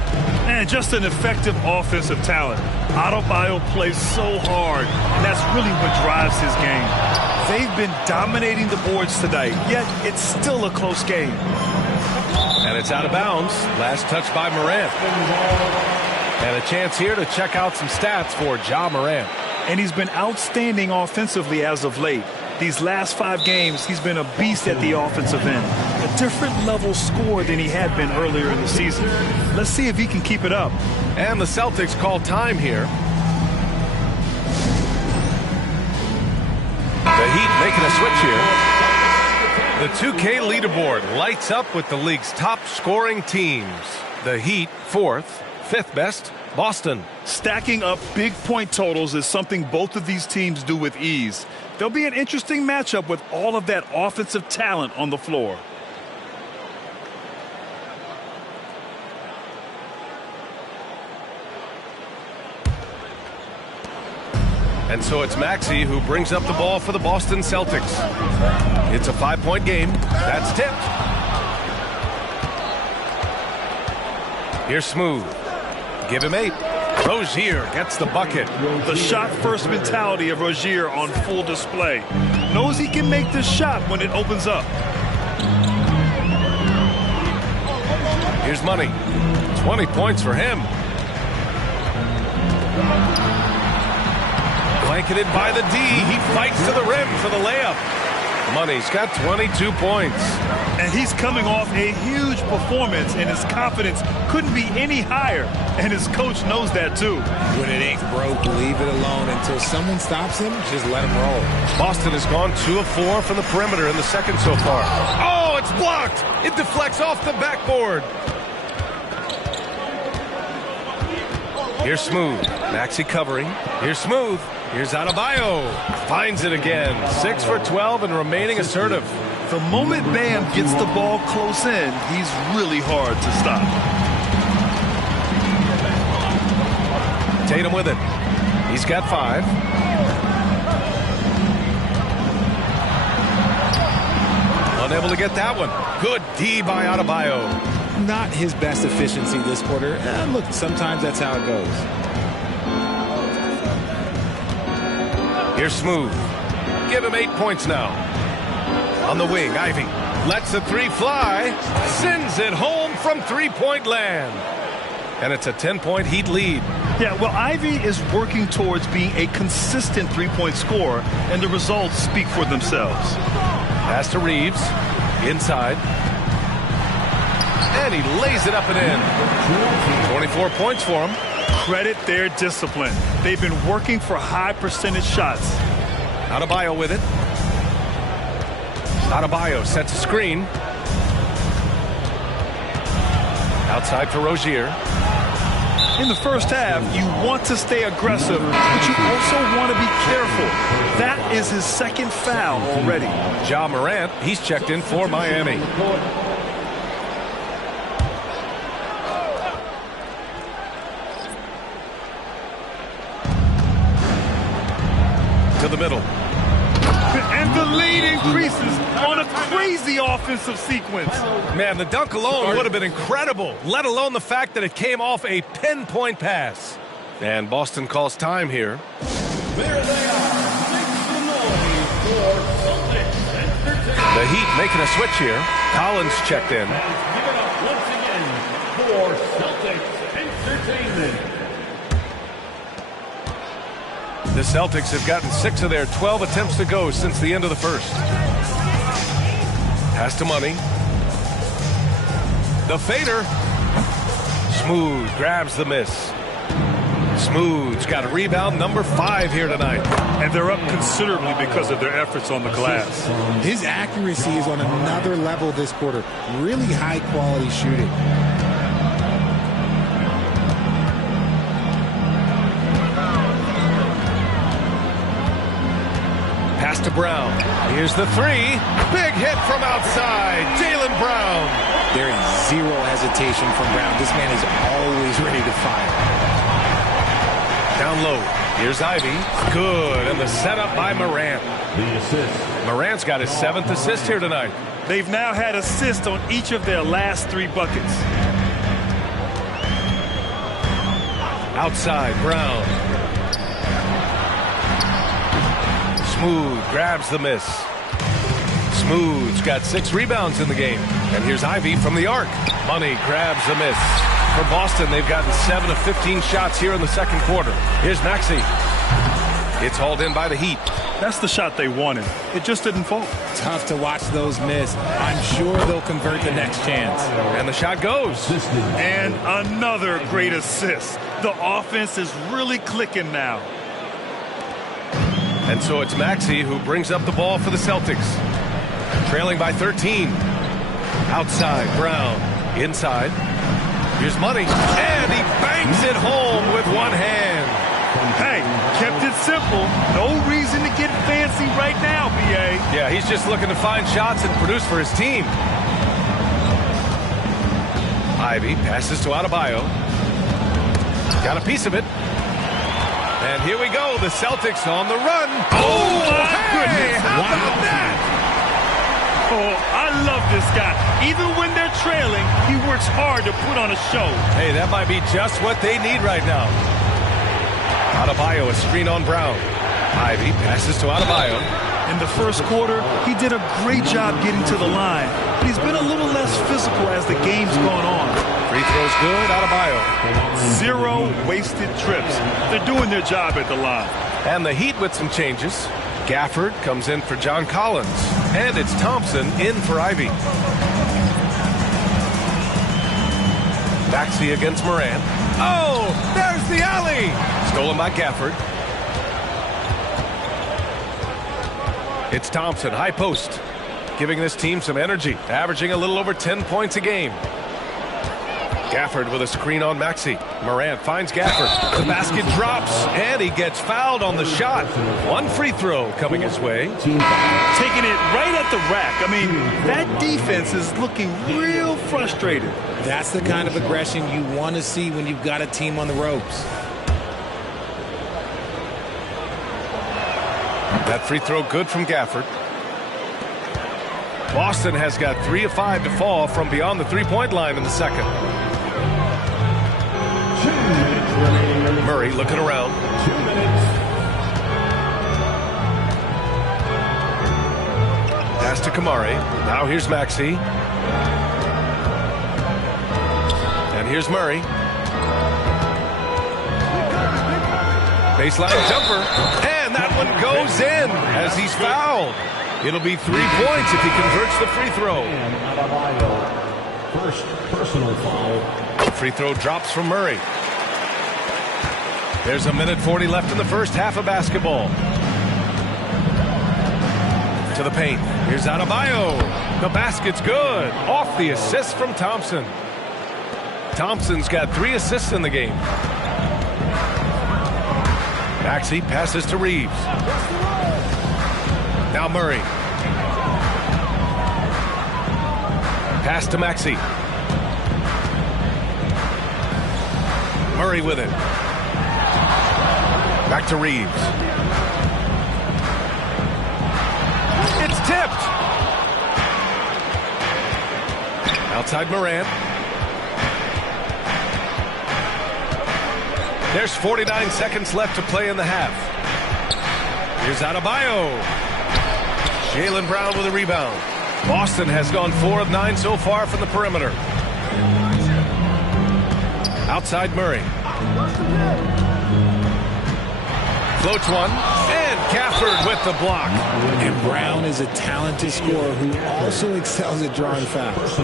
And just an effective offensive talent. Adebayo plays so hard, and that's really what drives his game. They've been dominating the boards tonight, yet it's still a close game. And it's out of bounds. Last touch by Morant. And a chance here to check out some stats for Ja Morant. And he's been outstanding offensively as of late. These last 5 games, he's been a beast at the offensive end. A different level scorer than he had been earlier in the season. Let's see if he can keep it up. And the Celtics call time here. The Heat making a switch here. The 2K leaderboard lights up with the league's top scoring teams. The Heat, 4th, 5th best, Boston. Stacking up big point totals is something both of these teams do with ease. There'll be an interesting matchup with all of that offensive talent on the floor. And so it's Maxey who brings up the ball for the Boston Celtics. It's a 5-point game. That's tipped. Here's Smooth. Give him 8. Rozier gets the bucket. The shot-first mentality of Rozier on full display. Knows he can make the shot when it opens up. Here's Money. 20 points for him. Blanketed by the D. He fights to the rim for the layup. Money's got 22 points. And he's coming off a huge performance, and his confidence couldn't be any higher. And his coach knows that, too. When it ain't broke, leave it alone. Until someone stops him, just let him roll. Boston has gone 2 of 4 from the perimeter in the second so far. Oh, it's blocked. It deflects off the backboard. Here's Smooth. Maxey covering. Here's Smooth. Here's Adebayo. Finds it again. 6 for 12 and remaining assertive. The moment Bam gets the ball close in, he's really hard to stop. Tatum with it. He's got 5. Unable to get that one. Good D by Adebayo. Not his best efficiency this quarter. Look, sometimes that's how it goes. Here's Smooth. Give him 8 points now. On the wing, Ivy lets the 3 fly. Sends it home from 3-point land. And it's a 10-point Heat lead. Yeah, well, Ivy is working towards being a consistent 3-point scorer, and the results speak for themselves. Pass to Reeves. Inside. And he lays it up and in. 24 points for him. Credit their discipline. They've been working for high percentage shots. Adebayo with it. Adebayo sets a screen. Outside for Rozier. In the first half, you want to stay aggressive, but you also want to be careful. That is his second foul already. Ja Morant, he's checked in for Miami. To the middle. And the lead increases on a crazy offensive sequence. Man, the dunk alone would have been incredible, let alone the fact that it came off a pinpoint pass. And Boston calls time here. There they are. Make some noise for Celtics Entertainment. The Heat making a switch here. Collins checked in. Give it up once again for Celtics Entertainment. The Celtics have gotten 6 of their 12 attempts to go since the end of the first. Pass to Money. The fader. Smooth grabs the miss. Smooth's got a rebound, number 5 here tonight. And they're up considerably because of their efforts on the glass. His accuracy is on another level this quarter. Really high quality shooting. Pass to Brown. Here's the 3. Big hit from outside. Jaylen Brown. There is zero hesitation from Brown. This man is always ready to fire. Down low. Here's Ivy. Good. And the setup by Morant. The assist. Morant's got his 7th assist here tonight. They've now had assists on each of their last 3 buckets. Outside, Brown. Smooth grabs the miss. Smooth's got 6 rebounds in the game. And here's Ivy from the arc. Money grabs the miss. For Boston, they've gotten 7 of 15 shots here in the second quarter. Here's Maxey. It's hauled in by the Heat. That's the shot they wanted. It just didn't fall. Tough to watch those miss. I'm sure they'll convert the next chance. And the shot goes. And another great assist. The offense is really clicking now. And so it's Maxey who brings up the ball for the Celtics. Trailing by 13. Outside, Brown. Inside. Here's Money. And he bangs it home with one hand. Hey, kept it simple. No reason to get fancy right now, B.A. Yeah, he's just looking to find shots and produce for his team. Ivy passes to Adebayo. Got a piece of it. And here we go. The Celtics on the run. Oh, my goodness. How about that? Oh, I love this guy. Even when they're trailing, he works hard to put on a show. Hey, that might be just what they need right now. Adebayo, a screen on Brown. Ivy passes to Adebayo. In the first quarter, he did a great job getting to the line, but he's been a little less physical as the game's gone on. Free throws good, Adebayo. 0 wasted trips. They're doing their job at the line. And the Heat with some changes. Gafford comes in for John Collins. And it's Thompson in for Ivy. Maxey against Morant. Oh, there's the alley. Stolen by Gafford. It's Thompson, high post. Giving this team some energy. Averaging a little over 10 points a game. Gafford with a screen on Maxey. Morant finds Gafford. The basket drops, and he gets fouled on the shot. 1 free throw coming his way. Taking it right at the rack. I mean, that defense is looking real frustrated. That's the kind of aggression you want to see when you've got a team on the ropes. That free throw good from Gafford. Boston has got 3 of 5 to fall from beyond the three-point line in the second. Murray looking around. 2 minutes. Pass to Kamari. Now here's Maxey. And here's Murray. Baseline jumper. And that one goes in as he's fouled. It'll be 3 points if he converts the free throw. First personal foul. Free throw drops from Murray. There's 1:40 left in the first half of basketball. To the paint. Here's Adebayo. The basket's good. Off the assist from Thompson. Thompson's got 3 assists in the game. Maxey passes to Reeves. Now Murray. Pass to Maxey. Murray with it. Back to Reeves. It's tipped. Outside Morant. There's 49 seconds left to play in the half. Here's Adebayo. Jaylen Brown with a rebound. Boston has gone 4 of 9 so far from the perimeter. Outside Murray. Floats one. And Gafford with the block. And Brown is a talented scorer who also excels at drawing fouls.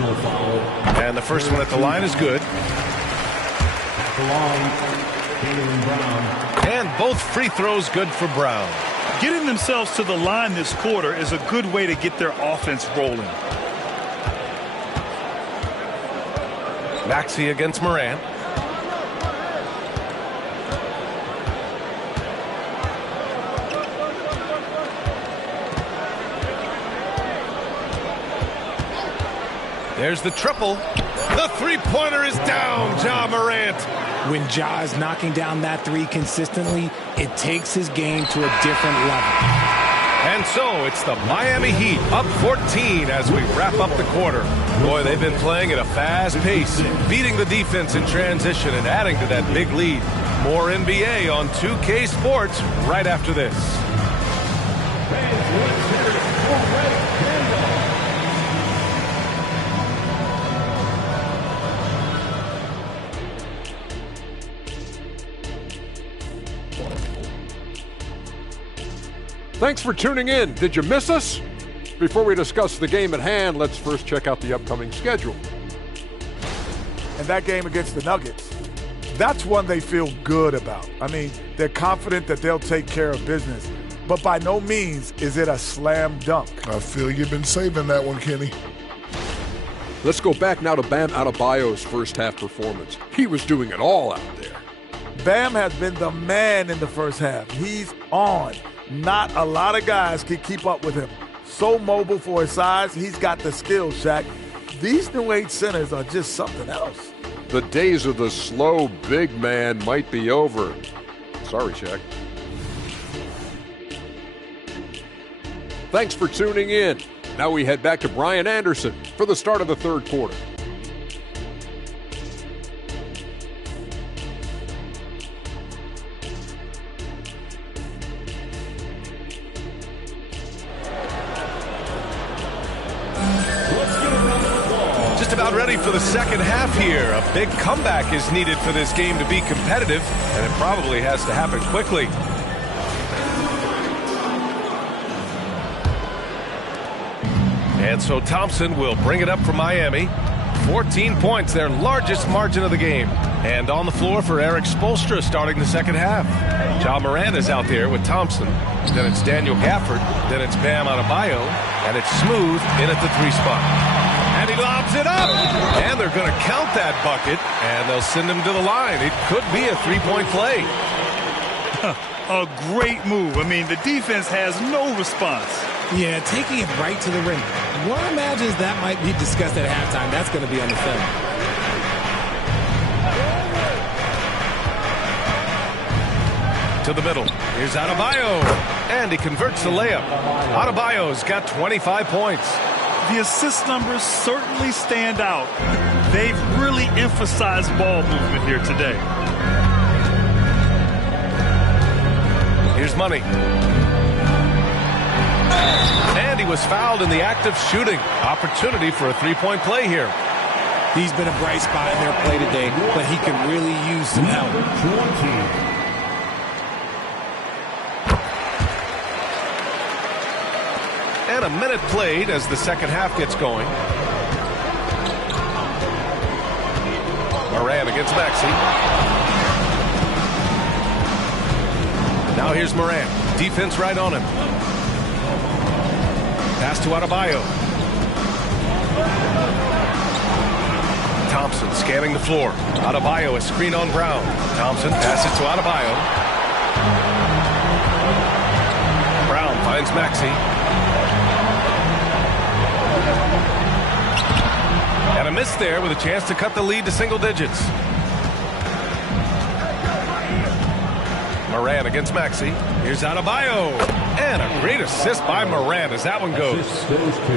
And the first one at the line is good. At the line, Jaylen Brown. And both free throws good for Brown. Getting themselves to the line this quarter is a good way to get their offense rolling. Maxey against Morant. There's the triple. The three-pointer is down, Ja Morant. When Ja is knocking down that three consistently, it takes his game to a different level. And so it's the Miami Heat up 14 as we wrap up the quarter. Boy, they've been playing at a fast pace, beating the defense in transition and adding to that big lead. More NBA on 2K Sports right after this. Thanks for tuning in. Did you miss us? Before we discuss the game at hand, let's first check out the upcoming schedule. And that game against the Nuggets, that's one they feel good about. I mean, they're confident that they'll take care of business, but by no means is it a slam dunk. I feel you've been saving that one, Kenny. Let's go back now to Bam Adebayo's first half performance. He was doing it all out there. Bam has been the man in the first half. He's on. Not a lot of guys can keep up with him. So mobile for his size, he's got the skill, Shaq. These New Age centers are just something else. The days of the slow big man might be over. Sorry, Shaq. Thanks for tuning in. Now we head back to Brian Anderson for the start of the third quarter. About ready for the second half here. A big comeback is needed for this game to be competitive, and it probably has to happen quickly. And so Thompson will bring it up for Miami. 14 points, their largest margin of the game. And on the floor for Eric Spoelstra starting the second half. Ja Morant is out there with Thompson. Then it's Daniel Gafford. Then it's Bam Adebayo. And it's Smooth in at the three spot. And he lobs it up. And they're going to count that bucket. And they'll send him to the line. It could be a three-point play. A great move. I mean, the defense has no response. Yeah, taking it right to the rim. One imagines that might be discussed at halftime. That's going to be on the film. To the middle. Here's Adebayo. And he converts the layup. Adebayo's got 25 points. The assist numbers certainly stand out. They've really emphasized ball movement here today. Here's Money. And he was fouled in the act of shooting. Opportunity for a three-point play here. He's been a bright spot in their play today, but he can really use some help. And a minute played as the second half gets going. Moran against Maxey. Now here's Moran. Defense right on him. Pass to Adebayo. Thompson scanning the floor. Adebayo, a screen on Brown. Thompson passes to Adebayo. Brown finds Maxey. And a miss there with a chance to cut the lead to single digits. Moran against Maxey. Here's Adebayo. And a great assist by Moran as that one goes.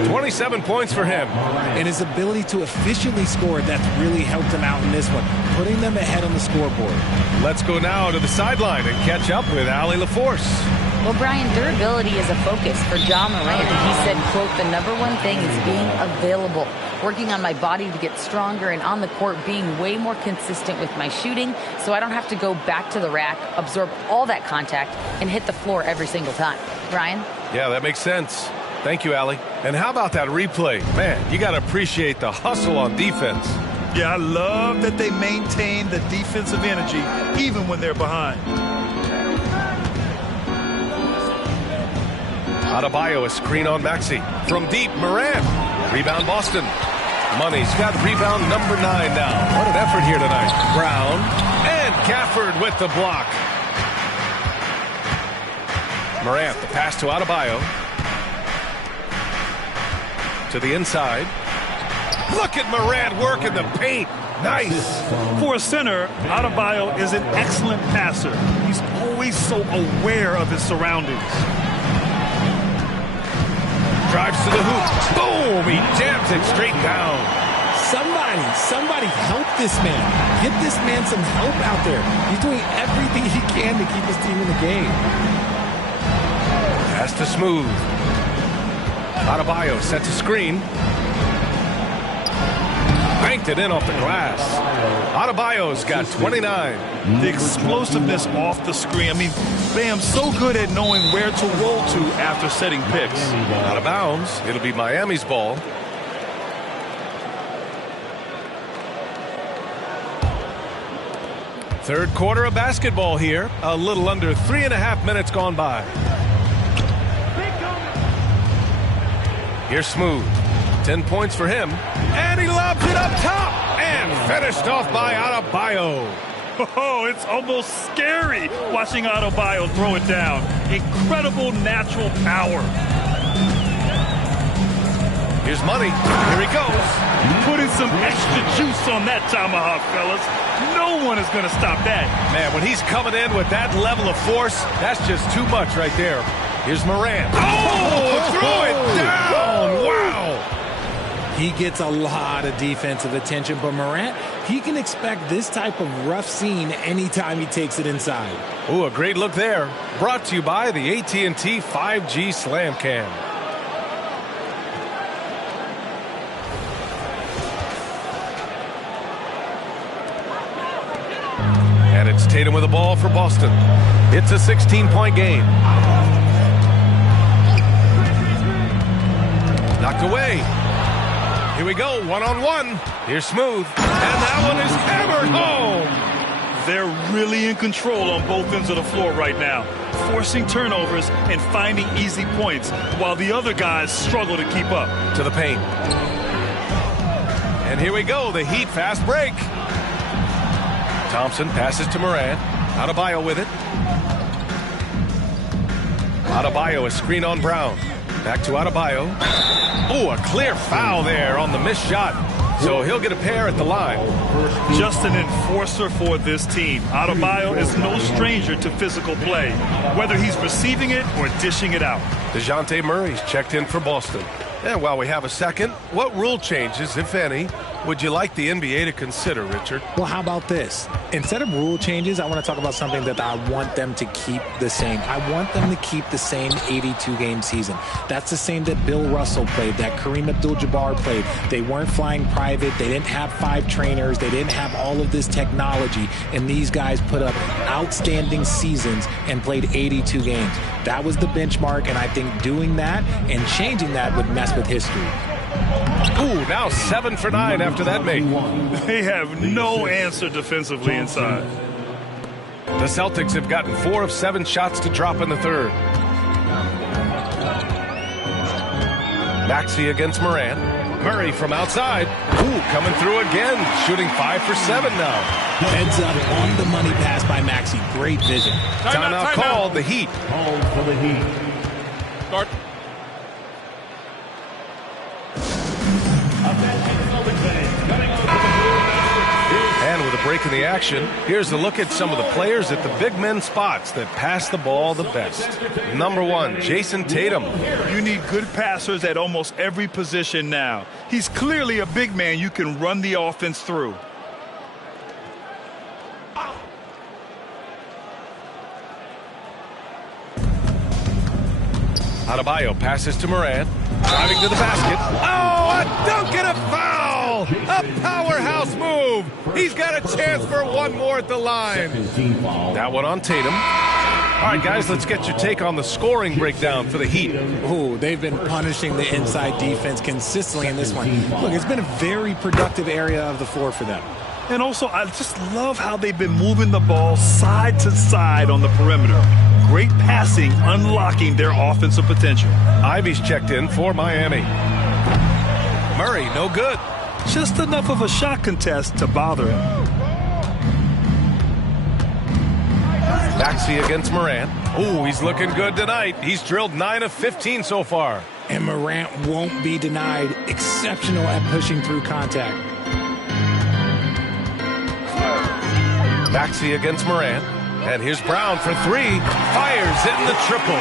27 points for him. And his ability to efficiently score, that's really helped him out in this one, putting them ahead on the scoreboard. Let's go now to the sideline and catch up with Allie LaForce. Well, Brian, durability is a focus for Ja Morant. He said, quote, the #1 thing is being available, working on my body to get stronger, and on the court being way more consistent with my shooting so I don't have to go back to the rack, absorb all that contact, and hit the floor every single time. Brian? Yeah, that makes sense. Thank you, Allie. And how about that replay? Man, you got to appreciate the hustle on defense. Yeah, I love that they maintain the defensive energy even when they're behind. Adebayo, a screen on Maxey. From deep, Moran. Rebound, Boston. Money's got rebound number 9 now. What an effort here tonight. Brown and Gafford with the block. Morant, the pass to Adebayo. To the inside. Look at Morant work in the paint. Nice. For a center, Adebayo is an excellent passer. He's always so aware of his surroundings. Drives to the hoop. Boom! He jams it straight down. Somebody help this man. Get this man some help out there. He's doing everything he can to keep his team in the game. Pass to Smooth. Adebayo sets a screen. Banked it in off the glass. Adebayo's got 29. The explosiveness off the screen. I mean, Bam's so good at knowing where to roll to after setting picks. Out of bounds. It'll be Miami's ball. Third quarter of basketball here. A little under 3.5 minutes gone by. Here's Smooth. 10 points for him. And he lobs it up top. And finished off by Adebayo. Oh, it's almost scary watching Adebayo throw it down. Incredible natural power. Here's Money. Here he goes. Putting some extra juice on that tomahawk, fellas. No one is going to stop that. Man, when he's coming in with that level of force, that's just too much right there. Here's Moran. Oh, throw it down. Wow. He gets a lot of defensive attention, but Morant, he can expect this type of rough scene anytime he takes it inside. Oh, a great look there. Brought to you by the AT&T 5G Slam Cam. And it's Tatum with the ball for Boston. It's a 16-point game. Knocked away. Here we go, one-on-one. Here's Smooth. And that one is hammered home. They're really in control on both ends of the floor right now, forcing turnovers and finding easy points, while the other guys struggle to keep up. To the paint. And here we go, the Heat fast break. Thompson passes to Morant. Adebayo with it. Adebayo, a screen on Brown. Back to Adebayo. Oh, a clear foul there on the missed shot. So he'll get a pair at the line. Just an enforcer for this team. Adebayo is no stranger to physical play, whether he's receiving it or dishing it out. DeJounte Murray's checked in for Boston. And while we have a second, what rule changes, if any, would you like the NBA to consider, Richard? Well, how about this? Instead of rule changes, I want to talk about something that I want them to keep the same. I want them to keep the same 82-game season. That's the same that Bill Russell played, that Kareem Abdul-Jabbar played. They weren't flying private. They didn't have 5 trainers. They didn't have all of this technology. And these guys put up outstanding seasons and played 82 games. That was the benchmark, and I think doing that and changing that would mess with history. Ooh, now 7 for 9 after that make. They have no answer defensively inside. The Celtics have gotten 4 of 7 shots to drop in the third. Maxey against Morant. Murray from outside. Ooh, coming through again. Shooting 5 for 7 now. Heads up on the money pass by Maxey. Great vision. Timeout called. The Heat. Called for the Heat. Start. And with a break in the action, here's a look at some of the players at the big men spots that pass the ball the best. Number 1, Jason Tatum. You need good passers at almost every position now. He's clearly a big man you can run the offense through. Adebayo passes to Morant. Driving to the basket. Oh, a dunk and a foul! A powerhouse move. He's got a chance for one more at the line. That one on Tatum. All right, guys, let's get your take on the scoring breakdown for the Heat. Ooh, they've been punishing the inside defense consistently in this one. Look, it's been a very productive area of the floor for them. And also, I just love how they've been moving the ball side to side on the perimeter. Great passing, unlocking their offensive potential. Ivy's checked in for Miami. Murray, no good. Just enough of a shot contest to bother him. Maxey against Morant. Ooh, he's looking good tonight. He's drilled 9 of 15 so far. And Morant won't be denied. Exceptional at pushing through contact. Maxey against Morant. And here's Brown for 3. Fires in the triple.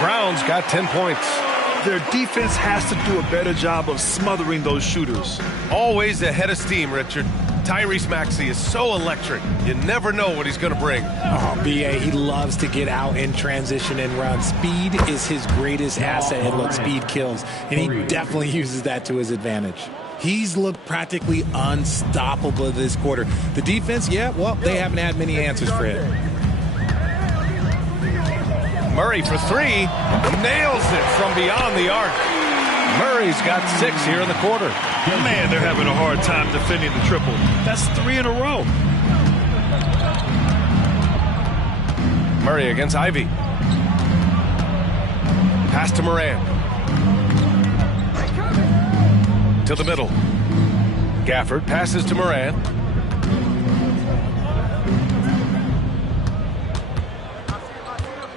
Brown's got 10 points. Their defense has to do a better job of smothering those shooters. Always ahead of steam, Richard. Tyrese Maxey is so electric. You never know what he's going to bring. Oh, B.A., he loves to get out in transition and run. Speed is his greatest asset, and look, speed kills. And he definitely uses that to his advantage. He's looked practically unstoppable this quarter. The defense, yeah, well, they haven't had many answers for him. Murray for 3. Nails it from beyond the arc. Murray's got 6 here in the quarter. Man, they're having a hard time defending the triple. That's 3 in a row. Murray against Ivy. Pass to Morant. To the middle. Gafford passes to Morant.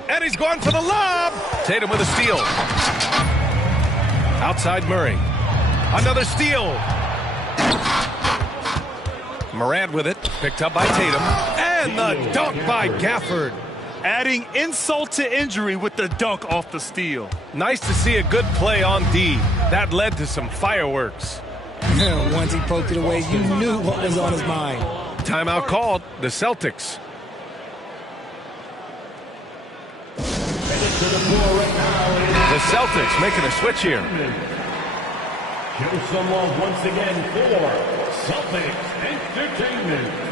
And he's going for the lob. Tatum with a steal. Outside Murray. Another steal. Morant with it. Picked up by Tatum. And the dunk by Gafford. Adding insult to injury with the dunk off the steal. Nice to see a good play on D. That led to some fireworks. Once he poked it away, you knew what was on his mind. Timeout called. The Celtics. The Celtics making a switch here. Show some love once again for Celtics Entertainment.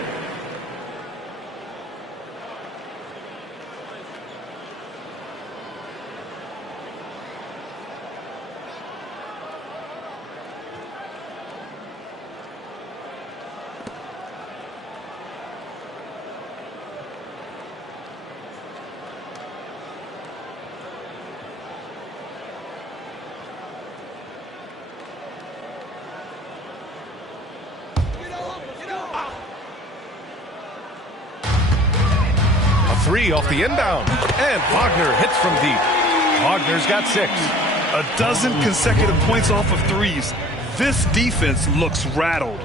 Three off the inbound. And Wagner hits from deep. Wagner's got 6. A dozen consecutive points off of threes. This defense looks rattled.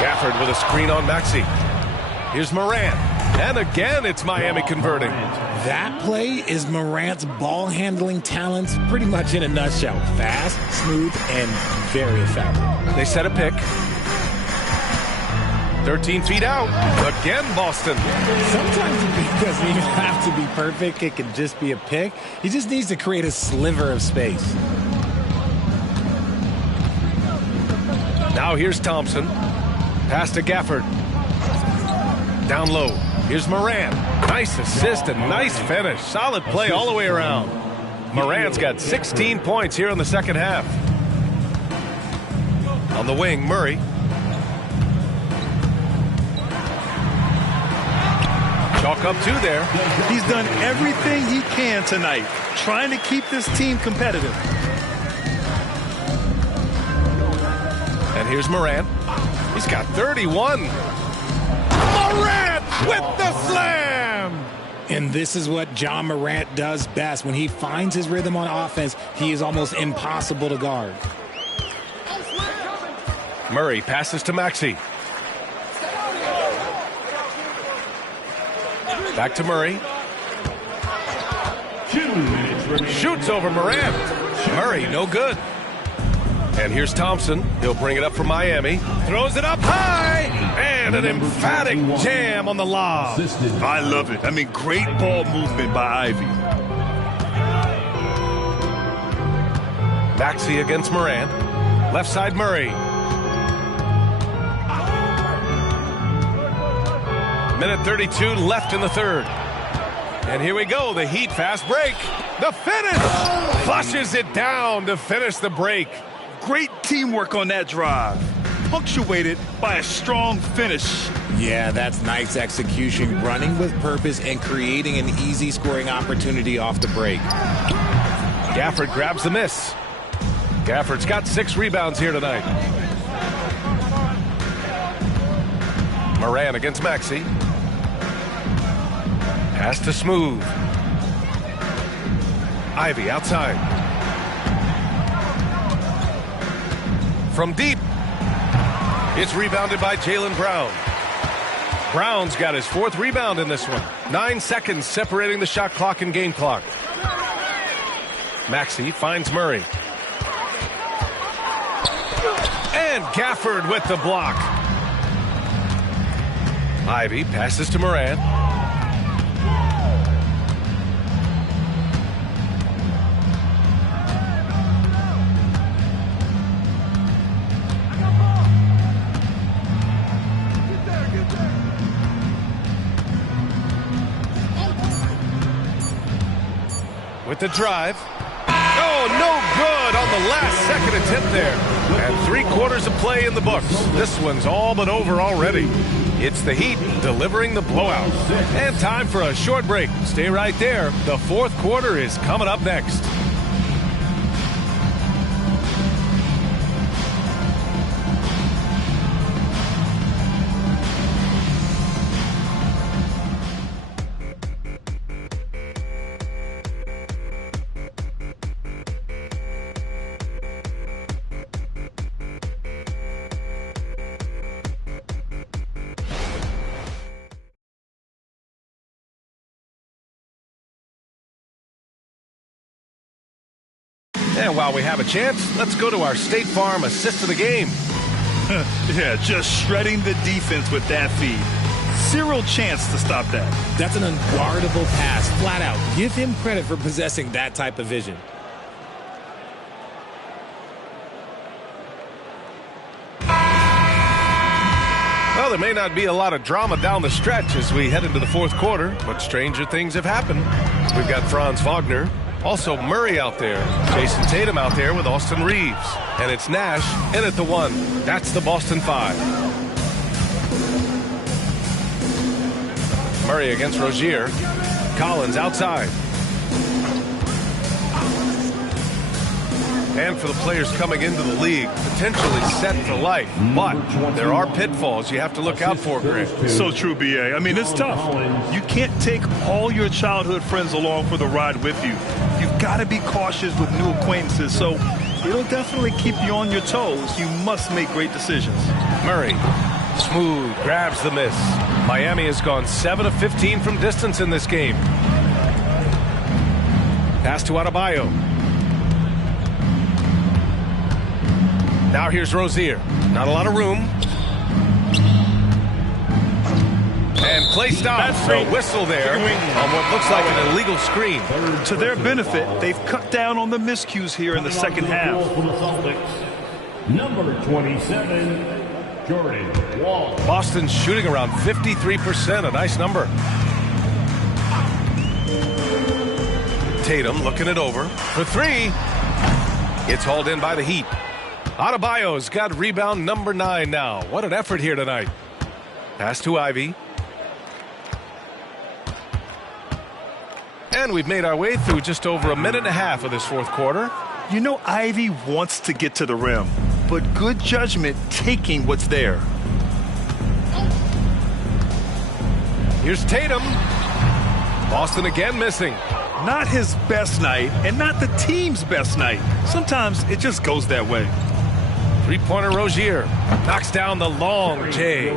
Gafford with a screen on Maxey. Here's Morant. And again, it's Miami converting. That play is Morant's ball handling talents pretty much in a nutshell. Fast, smooth, and very effective. They set a pick. 13 feet out. Again, Boston. Sometimes the pick doesn't even have to be perfect. It can just be a pick. He just needs to create a sliver of space. Now here's Thompson. Pass to Gafford. Down low. Here's Morant. Nice assist and nice finish. Solid play all the way around. Morant's got 16 points here in the second half. On the wing, Murray. Chalk up two there. He's done everything he can tonight, trying to keep this team competitive. And here's Morant. He's got 31. Morant with the slam! And this is what John Morant does best. When he finds his rhythm on offense, he is almost impossible to guard. Murray passes to Maxey. Back to Murray. Shoots over Morant. Murray, no good. And here's Thompson. He'll bring it up for Miami. Throws it up high. And an emphatic jam on the lob. I love it. I mean, great ball movement by Ivy. Maxey against Morant. Left side Murray. Minute 32 left in the third. And here we go. The Heat fast break. The finish. Flushes it down to finish the break. Great teamwork on that drive, punctuated by a strong finish. Yeah, that's nice execution, running with purpose and creating an easy scoring opportunity off the break. Gafford grabs the miss. Gafford's got 6 rebounds here tonight. Morant against Maxey. Pass to Smooth. Ivy outside. From deep, it's rebounded by Jaylen Brown. Brown's got his 4th rebound in this one. 9 seconds separating the shot clock and game clock. Maxey finds Murray. And Gafford with the block. Ivy passes to Morant. With the drive. Oh, no good on the last second attempt there. And 3 quarters of play in the books. This one's all but over already. It's the Heat delivering the blowout. And time for a short break. Stay right there. The 4th quarter is coming up next. And while we have a chance, let's go to our State Farm assist of the game. Yeah, just shredding the defense with that feed. Zero chance to stop that. That's an unguardable pass, flat out. Give him credit for possessing that type of vision. Well, there may not be a lot of drama down the stretch as we head into the 4th quarter, but stranger things have happened. We've got Franz Wagner. Also Murray out there. Jason Tatum out there with Austin Reeves. And it's Nash in at the 1. That's the Boston 5. Murray against Rozier. Collins outside. And for the players coming into the league, potentially set for life. But there are pitfalls you have to look out for, Grant. So true, B.A. I mean, it's tough. You can't take all your childhood friends along for the ride with you. You've got to be cautious with new acquaintances, so it'll definitely keep you on your toes. You must make great decisions. Murray Smooth grabs the miss. Miami has gone 7 of 15 from distance in this game. Pass to Adebayo. Now here's Rozier. Not a lot of room. And play stop. So whistle there on what looks like an illegal screen. To their benefit, they've cut down on the miscues here in the second half. Number 27, Jordan Wall. Boston's shooting around 53%, a nice number. Tatum looking it over for three. It's hauled in by the Heat. Adebayo's got rebound number 9 now. What an effort here tonight. Pass to Ivy. And we've made our way through just over a minute and a half of this fourth quarter. You know, Ivy wants to get to the rim, but good judgment taking what's there. Here's Tatum. Boston again missing. Not his best night and not the team's best night. Sometimes it just goes that way. Three-pointer Rozier knocks down the long J.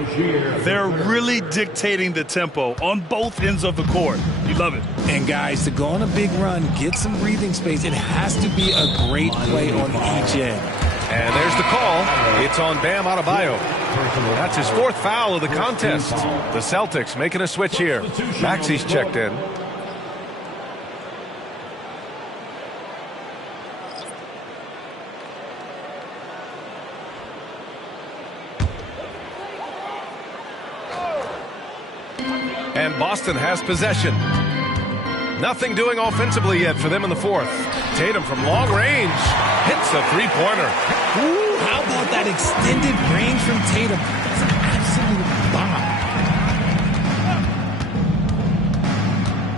They're really dictating the tempo on both ends of the court. You love it. And guys, to go on a big run, get some breathing space, it has to be a great play on each end. And there's the call. It's on Bam Adebayo. That's his 4th foul of the contest. The Celtics making a switch here. Maxi's checked in. And Boston has possession. Nothing doing offensively yet for them in the fourth. Tatum from long range hits the three-pointer. Ooh, how about that extended range from Tatum? That's an absolute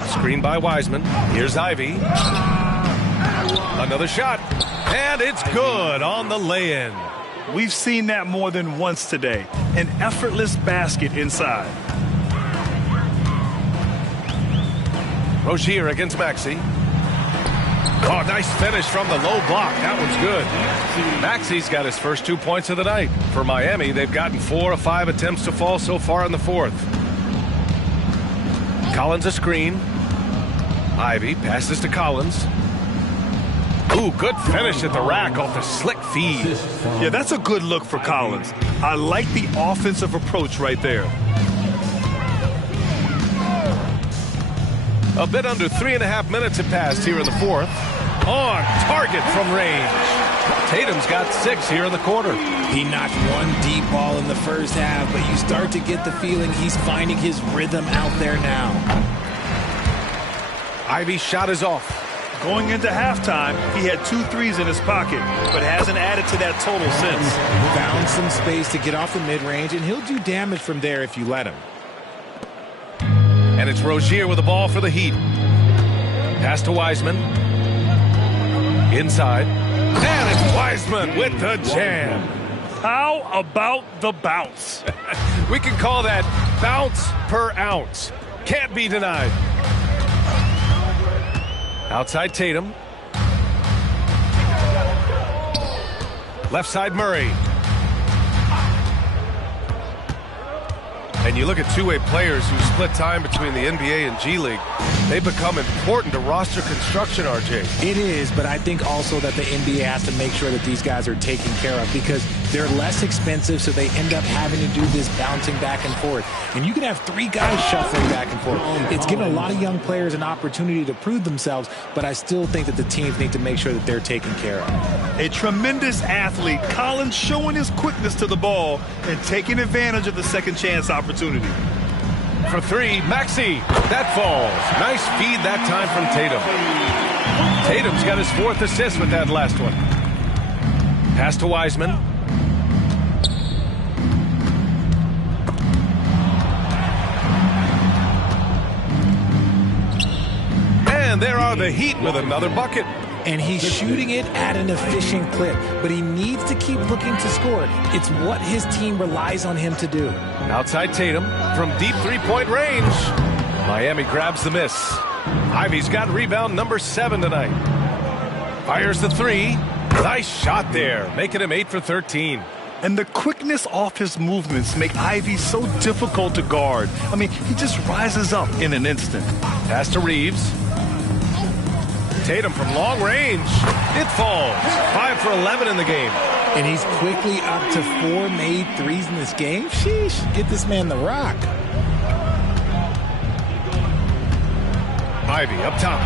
bomb. Screen by Wiseman. Here's Ivy. Another shot. And it's good on the lay-in. We've seen that more than once today. An effortless basket inside. Rozier against Maxey. Oh, nice finish from the low block. That one's good. Maxey's got his first 2 points of the night. For Miami, they've gotten 4 of 5 attempts to fall so far in the fourth. Collins a screen. Ivy passes to Collins. Ooh, good finish at the rack off a slick feed. Yeah, that's a good look for Collins. I like the offensive approach right there. A bit under 3.5 minutes have passed here in the fourth. On target from range. Tatum's got 6 here in the quarter. He knocked one deep ball in the first half, but you start to get the feeling he's finding his rhythm out there now. Ivy's shot is off. Going into halftime, he had 2 threes in his pocket, but hasn't added to that total since. Found some space to get off the mid-range, and he'll do damage from there if you let him. And it's Rozier with the ball for the Heat. Pass to Wiseman. Inside. And it's Wiseman with the jam. How about the bounce? We can call that bounce per ounce. Can't be denied. Outside Tatum. Left side Murray. And you look at two-way players who split time between the NBA and G League. They become important to roster construction, RJ. It is, but I think also that the NBA has to make sure that these guys are taken care of because they're less expensive, so they end up having to do this bouncing back and forth. And you can have 3 guys shuffling back and forth. It's given a lot of young players an opportunity to prove themselves, but I still think that the teams need to make sure that they're taken care of. A tremendous athlete, Collins showing his quickness to the ball and taking advantage of the second chance opportunity. For 3, Maxey. That falls. Nice feed that time from Tatum. Tatum's got his 4th assist with that last one. Pass to Wiseman. And there are the Heat with another bucket. And he's shooting it at an efficient clip, but he needs to keep looking to score. It's what his team relies on him to do. Outside Tatum from deep three-point range. Miami grabs the miss. Ivy's got rebound number 7 tonight. Fires the 3. Nice shot there, making him 8 for 13. And the quickness off his movements make Ivy so difficult to guard. I mean, he just rises up in an instant. Pass to Reeves. Tatum from long range. It falls. 5 for 11 in the game. And he's quickly up to 4 made threes in this game. Sheesh, get this man the rock. Ivy up top.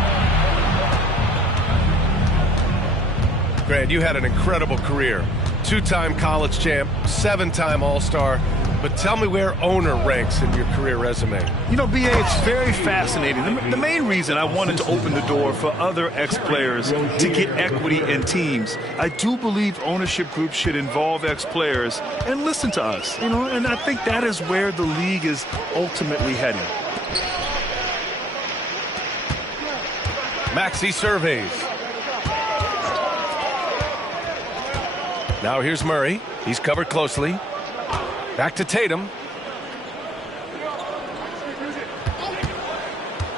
Grant, you had an incredible career. 2-time college champ, 7-time All-Star. But tell me where owner ranks in your career resume. You know, B.A., it's very fascinating. The main reason I wanted to open the door for other ex-players to get equity in teams, I do believe ownership groups should involve ex-players and listen to us. You know, and I think that is where the league is ultimately heading. Maxey surveys. Now here's Murray. He's covered closely. Back to Tatum.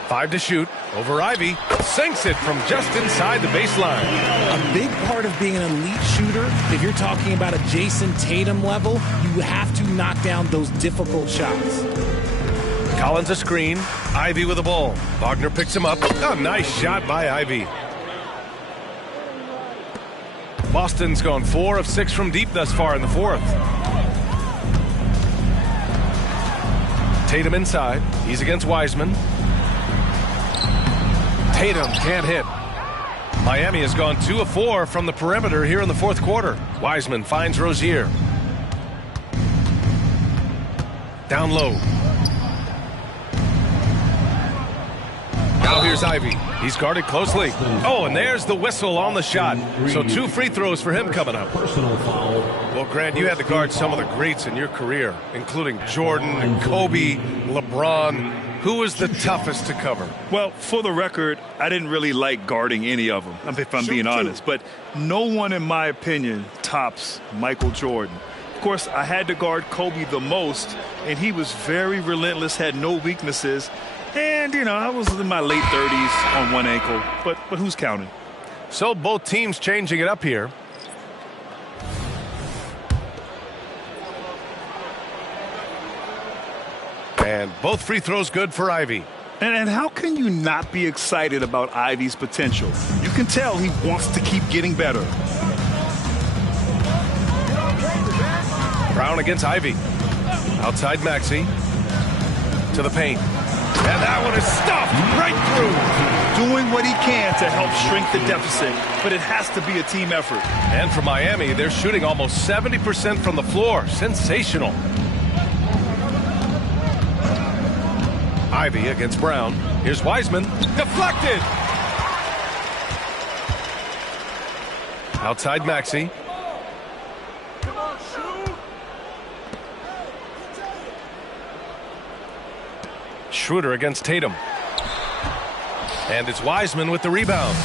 5 to shoot. Over Ivy. Sinks it from just inside the baseline. A big part of being an elite shooter, if you're talking about a Jason Tatum level, you have to knock down those difficult shots. Collins a screen. Ivy with the ball. Wagner picks him up. A nice shot by Ivy. Boston's gone 4 of 6 from deep thus far in the fourth. Tatum inside. He's against Wiseman. Tatum can't hit. Miami has gone 2 of 4 from the perimeter here in the fourth quarter. Wiseman finds Rozier. Down low. Now here's Ivy. He's guarded closely. Oh, and there's the whistle on the shot. So 2 free throws for him coming up. Well, Grant, you had to guard some of the greats in your career, including Jordan and Kobe, LeBron. Who was the toughest to cover? Well, for the record, I didn't really like guarding any of them, if I'm being honest. But no one, in my opinion, tops Michael Jordan. Of course, I had to guard Kobe the most, and he was very relentless, had no weaknesses. And, you know, I was in my late 30s on one ankle, but who's counting? So both teams changing it up here. And both free throws good for Ivy. And how can you not be excited about Ivy's potential? You can tell he wants to keep getting better. Brown against Ivy. Outside Maxey. To the paint. And that one is stuffed right through. Doing what he can to help shrink the deficit, but it has to be a team effort. And for Miami, they're shooting almost 70% from the floor. Sensational. Ivy against Brown. Here's Wiseman. Deflected. Outside Maxey. Schroeder against Tatum. And it's Wiseman with the rebound.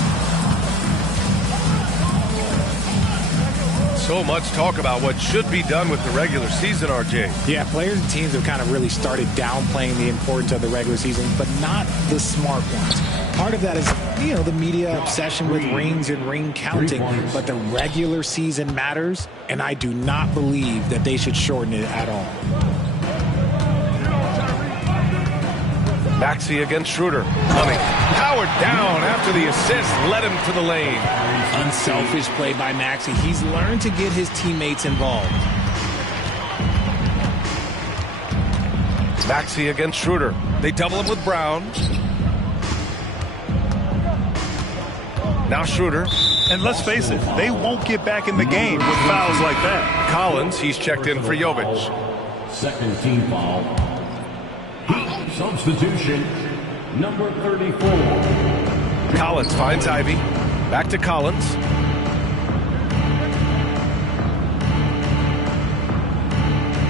So much talk about what should be done with the regular season, RJ. Yeah, players and teams have kind of really started downplaying the importance of the regular season, but not the smart ones. Part of that is, you know, the media obsession with rings and ring counting, but the regular season matters, and I do not believe that they should shorten it at all. Maxey against Schroeder. Money. Powered down after the assist led him to the lane. Unselfish play by Maxey. He's learned to get his teammates involved. Maxey against Schroeder. They double him with Brown. Now Schroeder. And let's face it, they won't get back in the game with fouls like that. Collins, he's checked in for Jovic. Second team foul. Substitution, number 34. Collins finds Ivy. Back to Collins.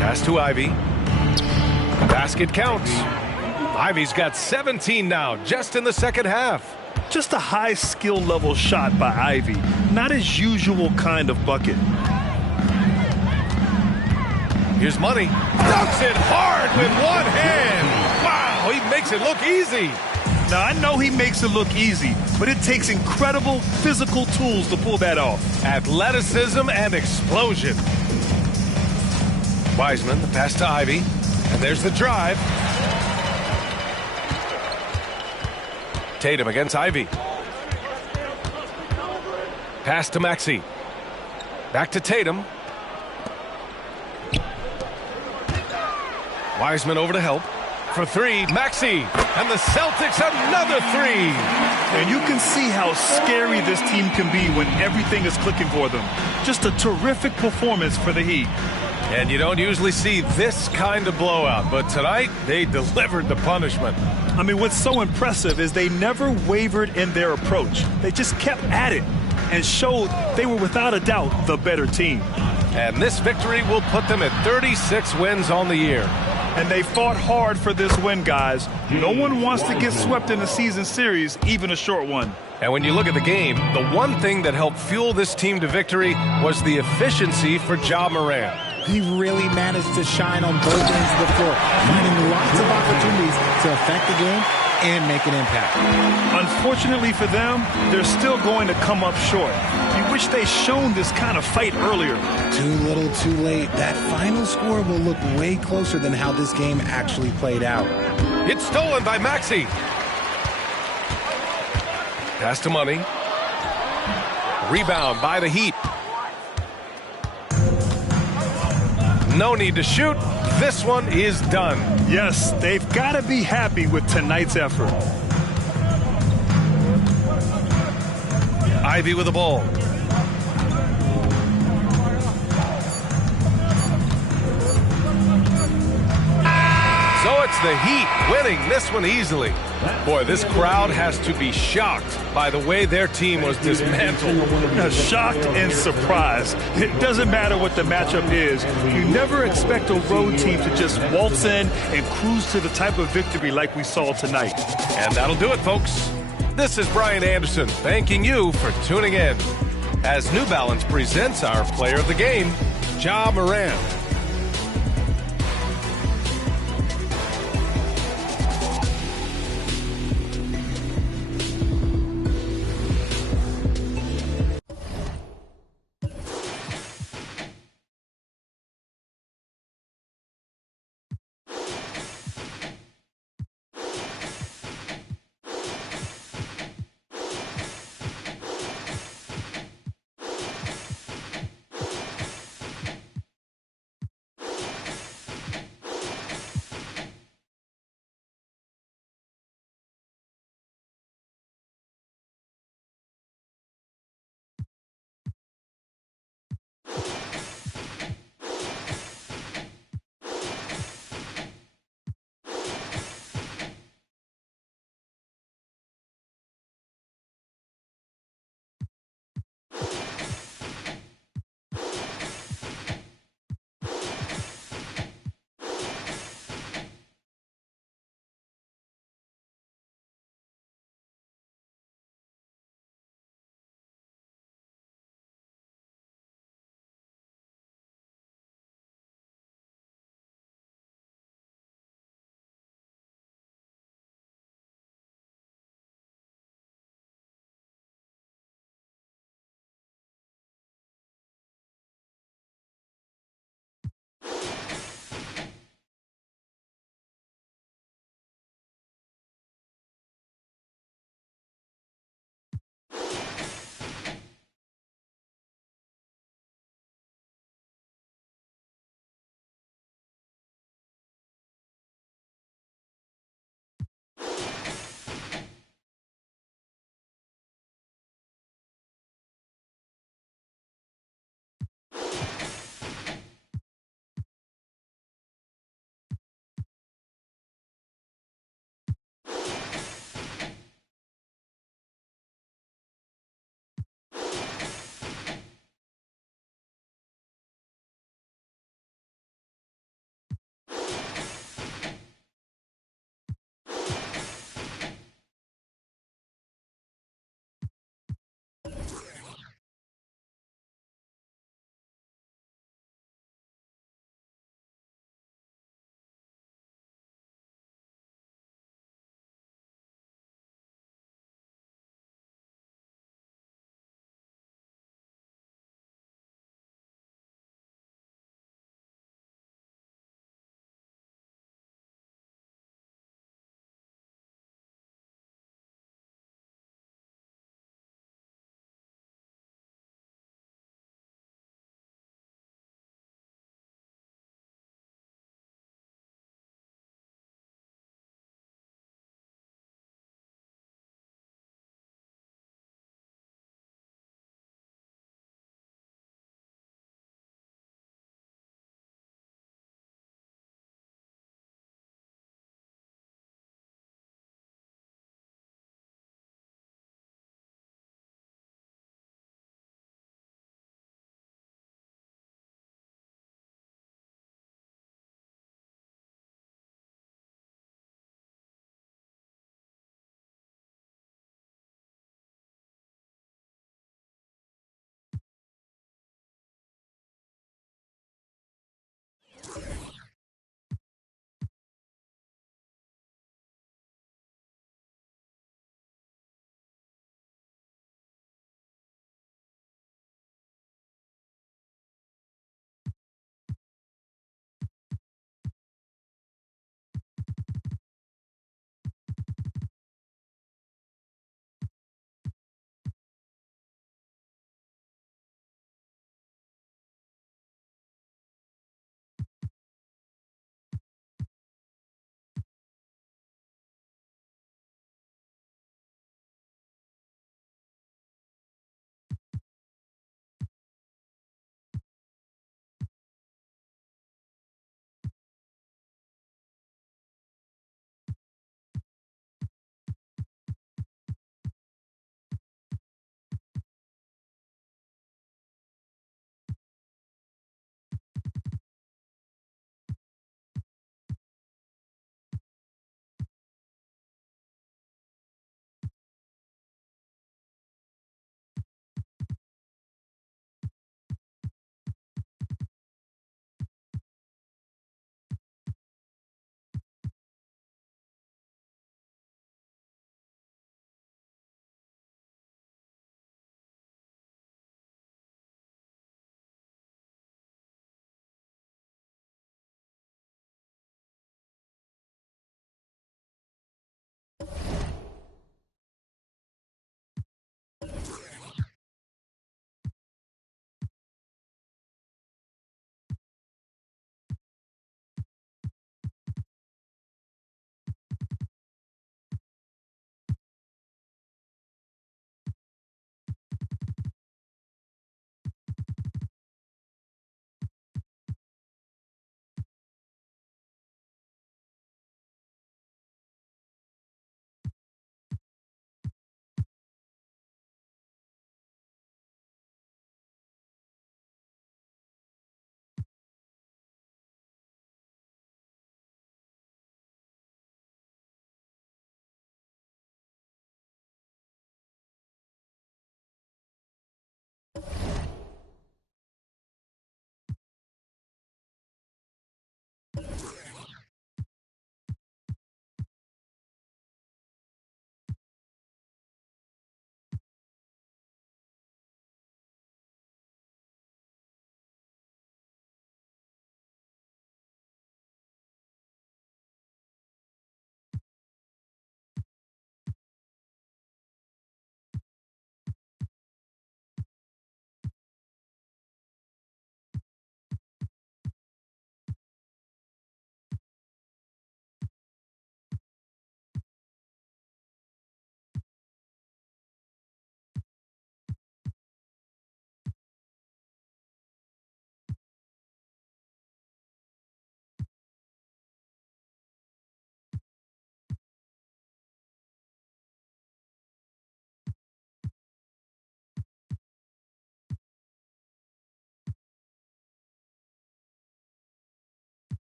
Pass to Ivy. Basket counts. Ivy's got 17 now, just in the second half. Just a high skill level shot by Ivy. Not his usual kind of bucket. Here's Money. Dunks it hard with one hand. Wow, he makes it look easy. Now, I know he makes it look easy, but it takes incredible physical tools to pull that off. Athleticism and explosion. Wiseman, the pass to Ivy. And there's the drive. Tatum against Ivy. Pass to Maxey. Back to Tatum. Wiseman over to help. For three, Maxey. And the Celtics another three. And you can see how scary this team can be when everything is clicking for them. Just a terrific performance for the Heat. And you don't usually see this kind of blowout, but tonight they delivered the punishment. I mean, what's so impressive is they never wavered in their approach. They just kept at it and showed they were without a doubt the better team. And this victory will put them at 36 wins on the year. And they fought hard for this win, guys. No one wants to get swept in a season series, even a short one. And when you look at the game, the one thing that helped fuel this team to victory was the efficiency for Ja Morant. He really managed to shine on both ends of the floor, finding lots of opportunities to affect the game and make an impact. Unfortunately for them, they're still going to come up short. You wish they'd shown this kind of fight earlier. Too little, too late. That final score will look way closer than how this game actually played out. It's stolen by Maxey. Pass to Money. Rebound by the Heat. No need to shoot. This one is done. Yes, they've got to be happy with tonight's effort. Ivy with the ball. So it's the Heat winning this one easily. Boy, this crowd has to be shocked by the way their team was dismantled. Shocked and surprised. It doesn't matter what the matchup is. You never expect a road team to just waltz in and cruise to the type of victory like we saw tonight. And that'll do it, folks. This is Brian Anderson thanking you for tuning in as New Balance presents our player of the game, Ja Morant.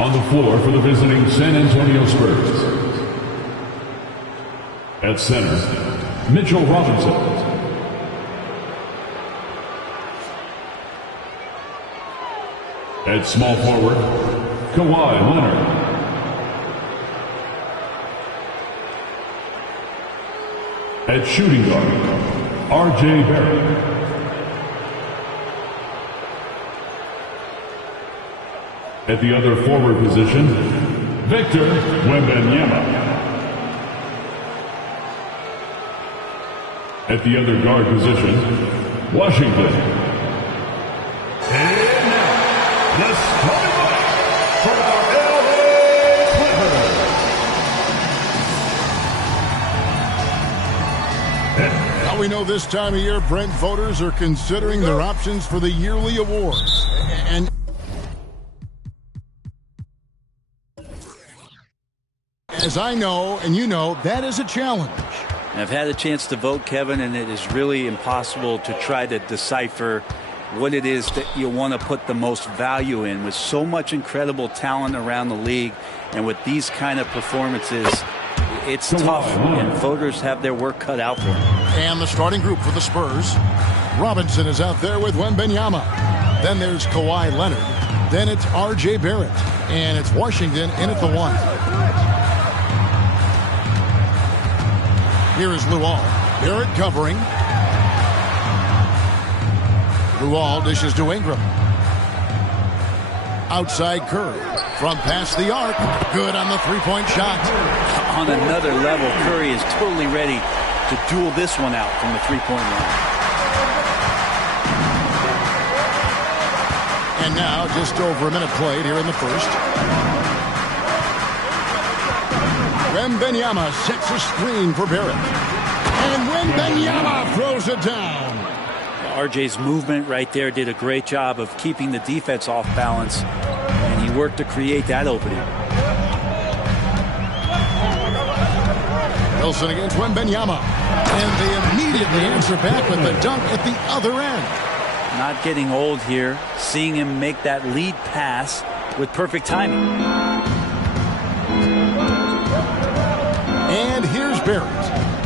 On the floor for the visiting San Antonio Spurs. At center, Mitchell Robinson. At small forward, Kawhi Leonard. At shooting guard, R.J. Barrett. At the other forward position, Victor Wembanyama. At the other guard position, Washington. And now, the starting lineup for our LA Clippers. Now we know this time of year, Brent, voters are considering their options for the yearly awards. And as I know, and you know, that is a challenge. I've had a chance to vote, Kevin, and it is really impossible to try to decipher what it is that you want to put the most value in. With so much incredible talent around the league and with these kind of performances, it's tough, and voters have their work cut out for them. And the starting group for the Spurs, Robinson is out there with Wembanyama. Then there's Kawhi Leonard. Then it's R.J. Barrett. And it's Washington in at the 1. Here is Luol. Barrett covering. Luol dishes to Ingram. Outside Curry. From past the arc. Good on the three-point shot. On another level, Curry is totally ready to duel this one out from the three-point line. And now just over a minute played here in the first. Wembanyama sets a screen for Barrett. And Wembanyama throws it down. RJ's movement right there did a great job of keeping the defense off balance, and he worked to create that opening. Wilson against Wembanyama. And they immediately answer back with the dunk at the other end. Not getting old here, seeing him make that lead pass with perfect timing. And here's Barrett.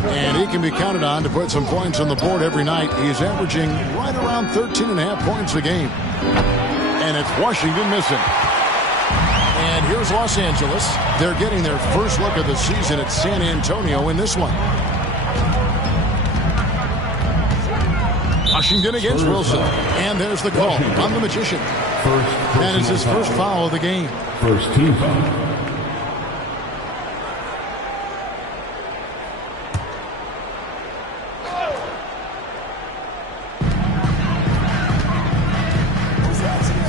And he can be counted on to put some points on the board every night. He's averaging right around 13.5 points a game. And it's Washington missing. And here's Los Angeles. They're getting their first look of the season at San Antonio in this one. Washington against Wilson. And there's the call on the Magician. And it's his first foul of the game. First team foul.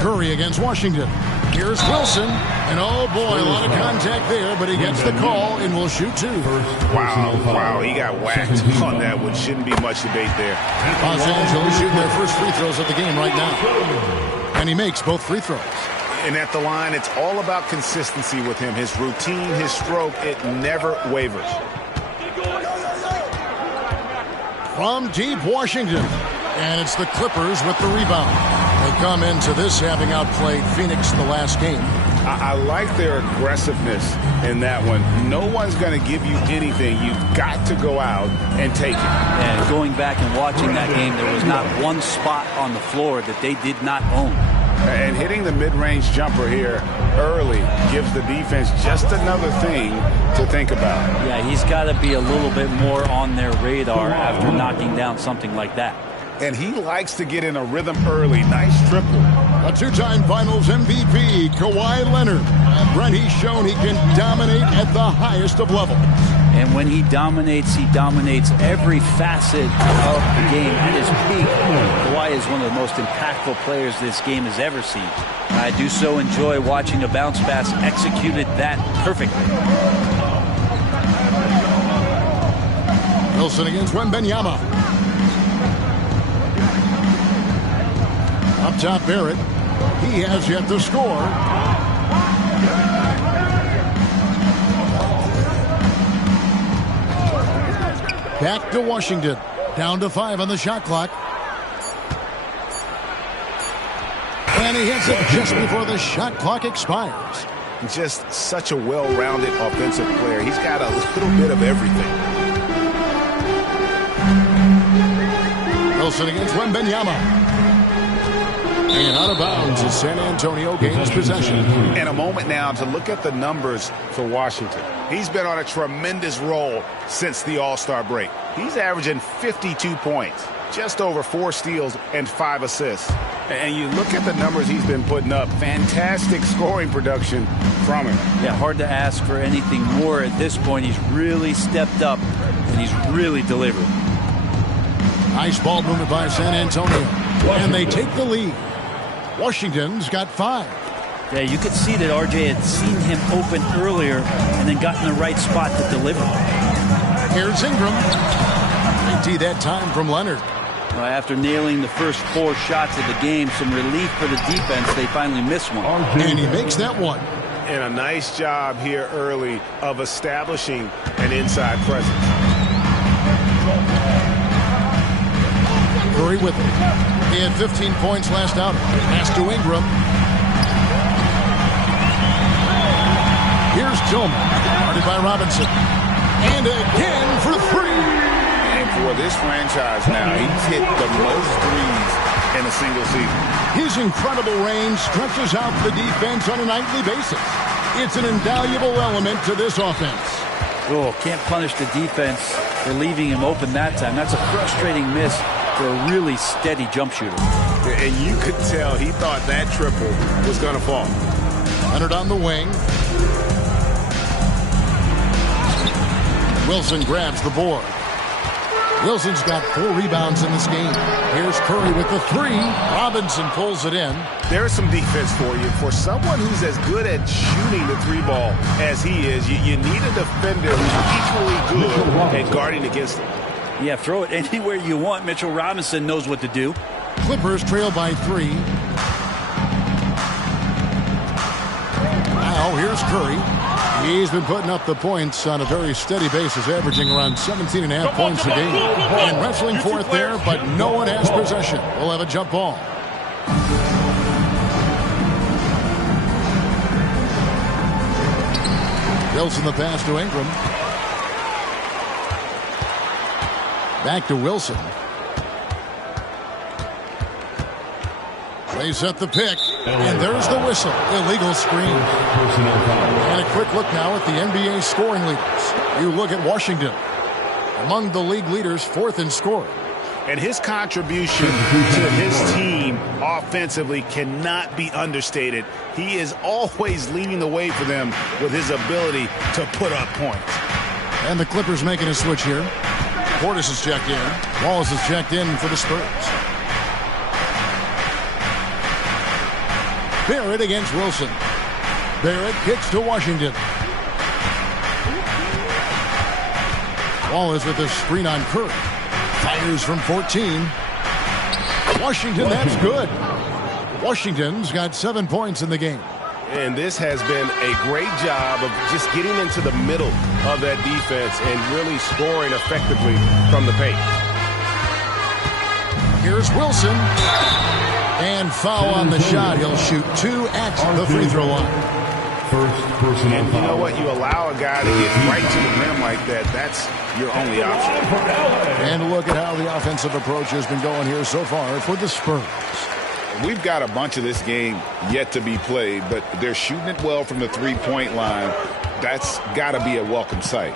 Curry against Washington. Here's Wilson. And oh boy, a lot of contact there, but he gets the call and will shoot two. Wow, he got whacked on that one. Shouldn't be much debate there. Los Angeles shooting their first free throws of the game right now. And he makes both free throws. And at the line, it's all about consistency with him. His routine, his stroke, it never wavers. From deep Washington. And it's the Clippers with the rebound. They come into this having outplayed Phoenix in the last game. I like their aggressiveness in that one. No one's going to give you anything. You've got to go out and take it. And going back and watching that game, there was not one spot on the floor that they did not own. And hitting the mid-range jumper here early gives the defense just another thing to think about. Yeah, he's got to be a little bit more on their radar after knocking down something like that. And he likes to get in a rhythm early. Nice triple. A two-time Finals MVP, Kawhi Leonard. Brent, he's shown he can dominate at the highest of levels. And when he dominates every facet of the game at his peak. Kawhi is one of the most impactful players this game has ever seen. And I do so enjoy watching a bounce pass executed that perfectly. Wilson against Wembanyama. Up top, Barrett. He has yet to score. Back to Washington. Down to 5 on the shot clock. And he hits it just before the shot clock expires. Just such a well-rounded offensive player. He's got a little bit of everything. Wilson against Wembanyama. And out of bounds as San Antonio gains possession. And a moment now to look at the numbers for Washington. He's been on a tremendous roll since the All-Star break. He's averaging 52 points, just over 4 steals and 5 assists. And you look at the numbers he's been putting up, fantastic scoring production from him. Yeah, hard to ask for anything more at this point. He's really stepped up, and he's really delivered. Nice ball movement by San Antonio. And they take the lead. Washington's got 5. Yeah, you could see that RJ had seen him open earlier and then got in the right spot to deliver. Here's Ingram. Empty that time from Leonard. Well, after nailing the first 4 shots of the game, some relief for the defense. They finally missed one. And he makes that one. And a nice job here early of establishing an inside presence. Curry with it. He had 15 points last outing. Pass to Ingram. Here's Tillman. Guarded by Robinson. And again for 3. And for this franchise now, he's hit the most threes in a single season. His incredible range stretches out the defense on a nightly basis. It's an invaluable element to this offense. Oh, can't punish the defense for leaving him open that time. That's a frustrating miss for a really steady jump shooter. And you could tell he thought that triple was going to fall. Leonard on the wing. Wilson grabs the board. Wilson's got 4 rebounds in this game. Here's Curry with the 3. Robinson pulls it in. There's some defense for you. For someone who's as good at shooting the 3 ball as he is, you need a defender who's equally good at guarding against it. Yeah, throw it anywhere you want. Mitchell Robinson knows what to do. Clippers trail by 3. Now here's Curry. He's been putting up the points on a very steady basis, averaging around 17.5 points a game. And wrestling for it there, but no one has possession. We'll have a jump ball. Wilson the pass to Ingram. Back to Wilson. They set the pick, and there's the whistle. Illegal screen. And a quick look now at the NBA scoring leaders. You look at Washington, among the league leaders, 4th in scoring. And his contribution to his team offensively cannot be understated. He is always leading the way for them with his ability to put up points. And the Clippers making a switch here. Portis is checked in. Wallace is checked in for the Spurs. Barrett against Wilson. Barrett kicks to Washington. Wallace with a screen on Curry. Fires from 14. Washington, that's good. Washington's got 7 points in the game. And this has been a great job of just getting into the middle of that defense and really scoring effectively from the paint. Here's Wilson. And foul on the shot. He'll shoot 2 at the free throw line. And you know what? You allow a guy to get right to the rim like that. That's your only option. And look at how the offensive approach has been going here so far for the Spurs. We've got a bunch of this game yet to be played, but they're shooting it well from the 3-point line. That's got to be a welcome sight.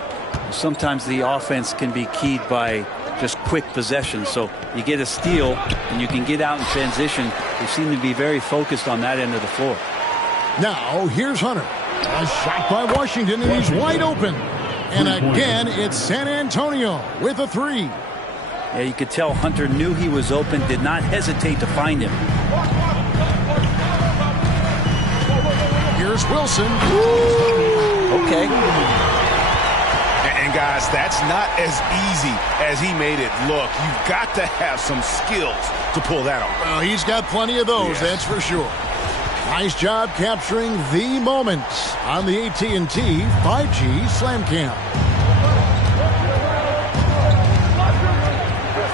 Sometimes the offense can be keyed by just quick possession. So you get a steal and you can get out in transition. They seem to be very focused on that end of the floor. Now here's Hunter. A shot by Washington, and he's wide open. And again, it's San Antonio with a 3. Yeah, you could tell Hunter knew he was open, did not hesitate to find him. Here's Wilson. Okay. And guys, that's not as easy as he made it look. You've got to have some skills to pull that off. Well, he's got plenty of those, yes. That's for sure. Nice job capturing the moments on the AT&T 5G Slam Cam.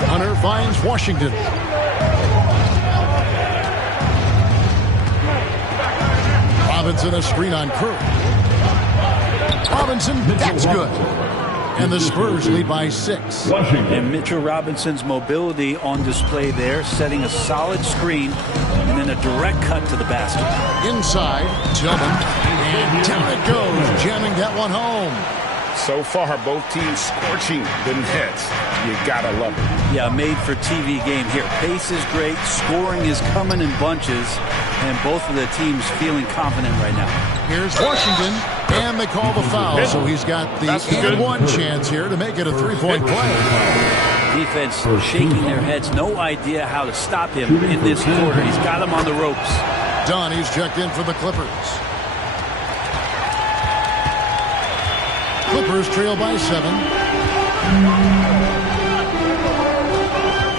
Hunter finds Washington. Robinson a screen on Curry. Robinson, that's good. And the Spurs lead by 6. And Mitchell Robinson's mobility on display there, setting a solid screen and then a direct cut to the basket. Inside, Tillman, and down it goes, jamming that one home. So far, both teams scorching the nets. You gotta love it. Yeah, made for TV game here. Pace is great, scoring is coming in bunches, and both of the teams feeling confident right now. Here's Washington, and they call the foul, so he's got the and one chance here to make it a three-point play. Defense shaking their heads, no idea how to stop him in this quarter. He's got him on the ropes. Dunn, he's checked in for the Clippers. Clippers trail by 7.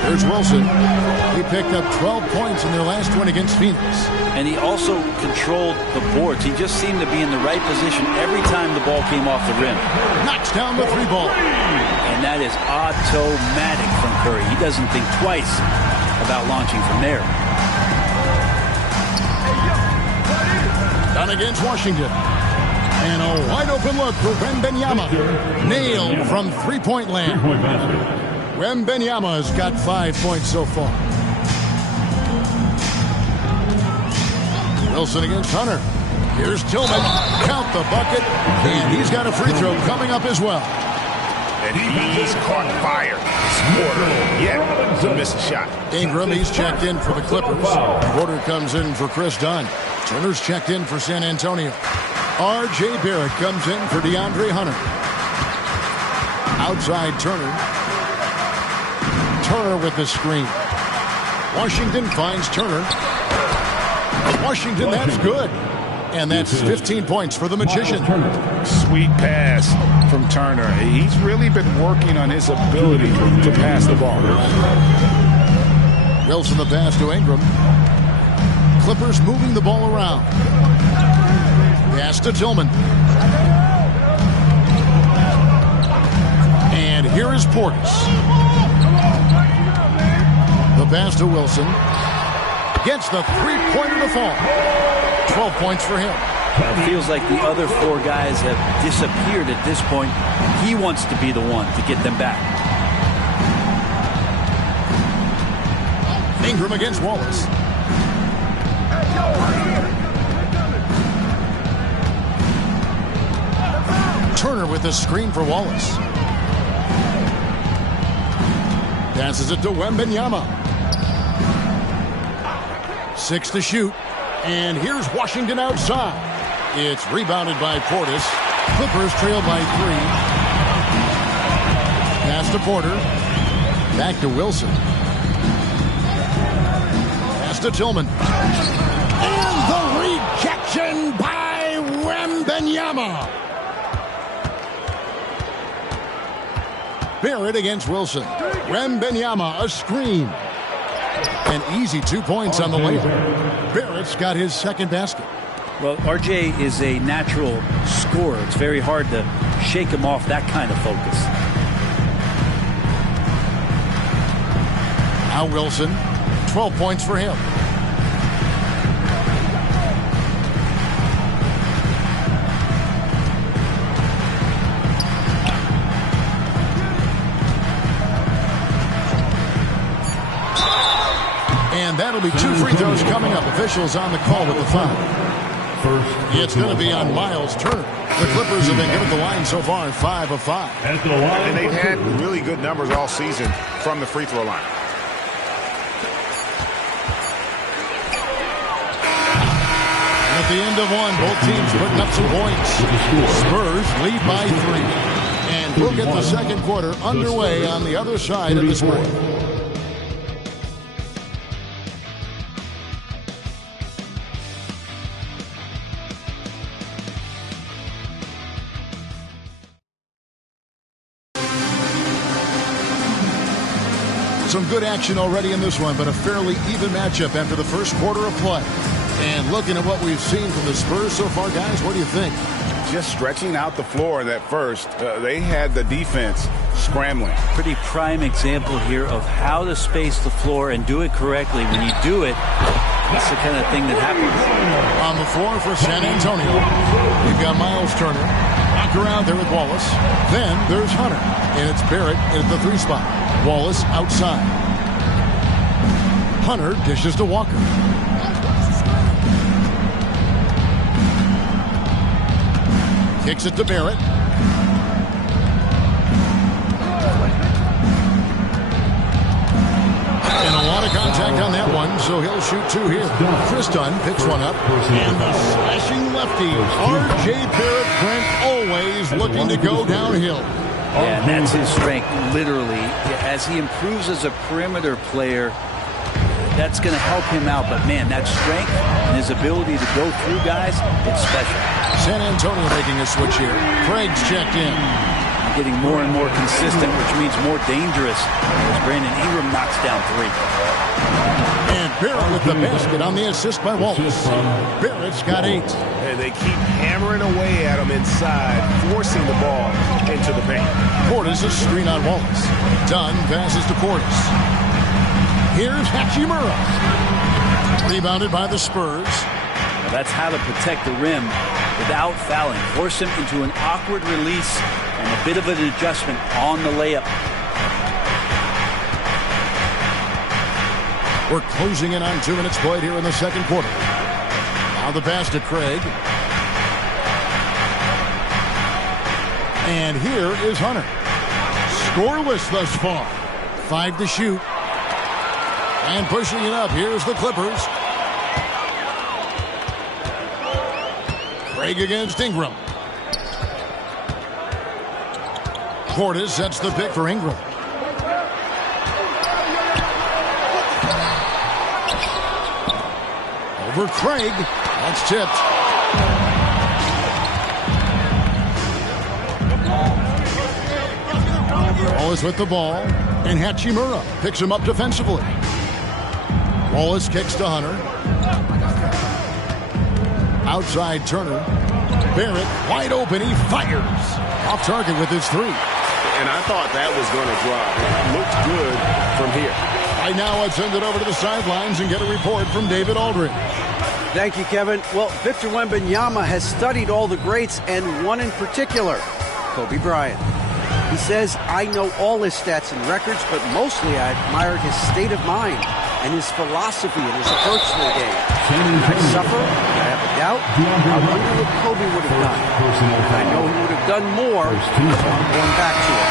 There's Wilson. He picked up 12 points in their last win against Phoenix. And he also controlled the boards. He just seemed to be in the right position every time the ball came off the rim. Knocks down the 3 ball. And that is automatic from Curry. He doesn't think twice about launching from there. Done against Washington. And a wide-open look for Wembanyama. Nailed from three-point land. Wembanyama has got 5 points so far. Wilson against Hunter. Here's Tillman. Count the bucket. And he's got a free throw coming up as well. And he's caught fire this quarter. Yet to miss a shot. Ingram, he's checked in for the Clippers. Porter comes in for Chris Dunn. Turner's checked in for San Antonio. R.J. Barrett comes in for DeAndre Hunter. Outside Turner. Turner with the screen. Washington finds Turner. Washington, that's good. And that's 15 points for the Magician. Sweet pass from Turner. He's really been working on his ability to pass the ball. Wilson the pass to Ingram. Clippers moving the ball around. Pass to Tillman. And here is Portis. The pass to Wilson. Gets the three-pointer to fall. 12 points for him. It feels like the other 4 guys have disappeared at this point. He wants to be the one to get them back. Ingram against Wallace. Turner with the screen for Wallace. Passes it to Wembanyama. 6 to shoot. And here's Washington outside. It's rebounded by Portis. Clippers trail by 3. Pass to Porter. Back to Wilson. Pass to Tillman. And the rejection by Wembanyama. Barrett against Wilson. Wembanyama, a screen. An easy 2 points on the layup. Barrett's got his second basket. Well, RJ is a natural scorer. It's very hard to shake him off that kind of focus. Now Wilson, 12 points for him. And that'll be 2 free throws coming up. Officials on the call with the foul. It's going to be on Miles Turner. The Clippers have been given the line so far at 5 of 5. And they've had really good numbers all season from the free throw line. And at the end of one, both teams putting up some points. Spurs lead by 3. And we'll get the second quarter underway on the other side of this break. Some good action already in this one, but a fairly even matchup after the first quarter of play. And looking at what we've seen from the Spurs so far, guys, what do you think? Just stretching out the floor in that first. They had the defense scrambling. Pretty prime example here of how to space the floor and do it correctly. When you do it, That's the kind of thing that happens. On the floor for San Antonio, we've got Miles Turner. Walker out there with Wallace. Then there's Hunter. And it's Barrett at the 3 spot. Wallace outside. Hunter dishes to Walker. Kicks it to Barrett. And a lot of contact on that one, so he'll shoot 2 here. Chris Dunn picks one up. And the slashing lefty, R.J. Barrett Brent, always looking to go downhill. Yeah, and that's his strength, literally. As he improves as a perimeter player, that's going to help him out. But, man, that strength and his ability to go through guys, it's special. San Antonio making a switch here. Craig's checked in. Getting more and more consistent, which means more dangerous as Brandon Ingram knocks down 3. And Barrett with the basket on the assist by Wallace. Barrett's got 8. And they keep hammering away at him inside, forcing the ball into the paint. Portis a screen on Wallace. Dunn passes to Portis. Here's Hachimura. Rebounded by the Spurs. Well, that's how to protect the rim without fouling. Force him into an awkward release and a bit of an adjustment on the layup. We're closing in on 2 minutes played here in the second quarter. Now the pass to Craig. And here is Hunter. Scoreless thus far. 5 to shoot. And pushing it up. Here's the Clippers. Craig against Ingram. Portis sets the pick for Ingram. Over Craig. That's tipped. Wallace with the ball. And Hachimura picks him up defensively. Wallace kicks to Hunter. Outside Turner. Barrett wide open. He fires. Off target with his 3. And I thought that was going to drop. It looked good from here. Right now, let's send it over to the sidelines and get a report from David Aldridge. Thank you, Kevin. Well, Victor Wembanyama has studied all the greats and one in particular, Kobe Bryant. He says, I know all his stats and records, but mostly I admired his state of mind and his philosophy and his approach to the game. I suffer, I have a doubt, I wonder what Kobe would have done. I know he would have done more, so I'm going back to it.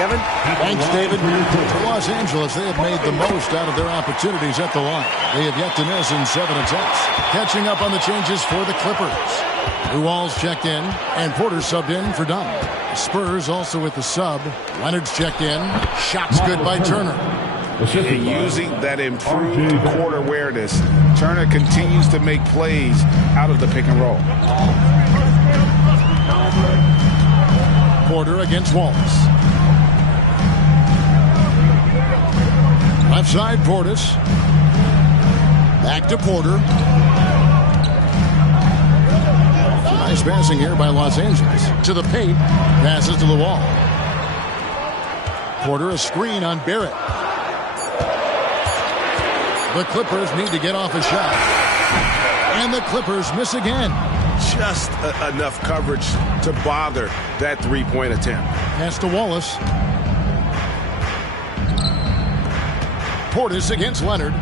Kevin? Thanks, David. For Los Angeles, they have made the most out of their opportunities at the line. They have yet to miss in 7 attempts. Catching up on the changes for the Clippers. Uwall's checked in, and Porter subbed in for Dunn. The Spurs also with the sub. Leonard's checked in. Shots good by Turner. And using that improved court awareness, Turner continues to make plays out of the pick and roll. Porter against Wallace. Left side, Portis. Back to Porter. Nice passing here by Los Angeles. To the paint. Passes to the wall. Porter a screen on Barrett. The Clippers need to get off a shot. And the Clippers miss again. Just enough coverage to bother that 3-point attempt. Pass to Wallace. Portis against Leonard.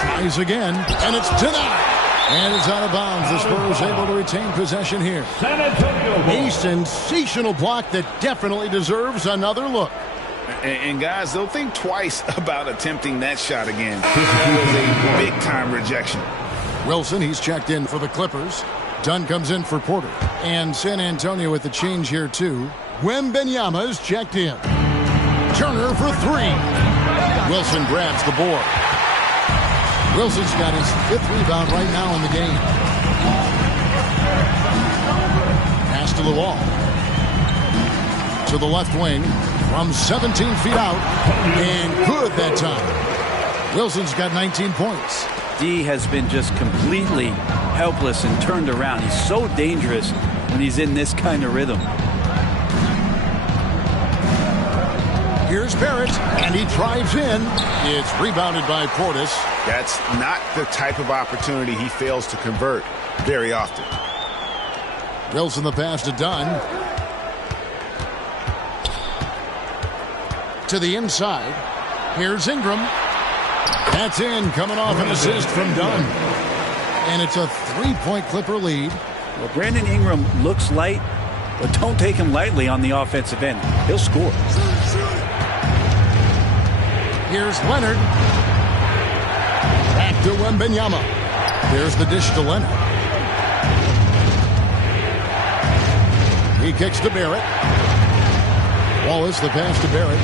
Tries again, and it's denied. And it's out of bounds. The Spurs able to retain possession here. A sensational block that definitely deserves another look. And guys, they'll think twice about attempting that shot again. That was a big-time rejection. Wilson, he's checked in for the Clippers. Dunn comes in for Porter. And San Antonio with the change here, too. Wembanyama's checked in. Turner for 3. Wilson grabs the board. Wilson's got his 5th rebound right now in the game. Pass to the wall. To the left wing from 17 feet out. And good that time. Wilson's got 19 points. D has been just completely helpless and turned around. He's so dangerous when he's in this kind of rhythm. Here's Barrett, and he drives in. It's rebounded by Portis. That's not the type of opportunity he fails to convert very often. Wilson the pass to Dunn. To the inside. Here's Ingram. That's in, coming off an assist from Dunn. And it's a 3-point Clipper lead. Well, Brandon Ingram looks light, but don't take him lightly on the offensive end. He'll score. Here's Leonard. Back to Wembanyama. Here's the dish to Leonard. He kicks to Barrett. Wallace the pass to Barrett.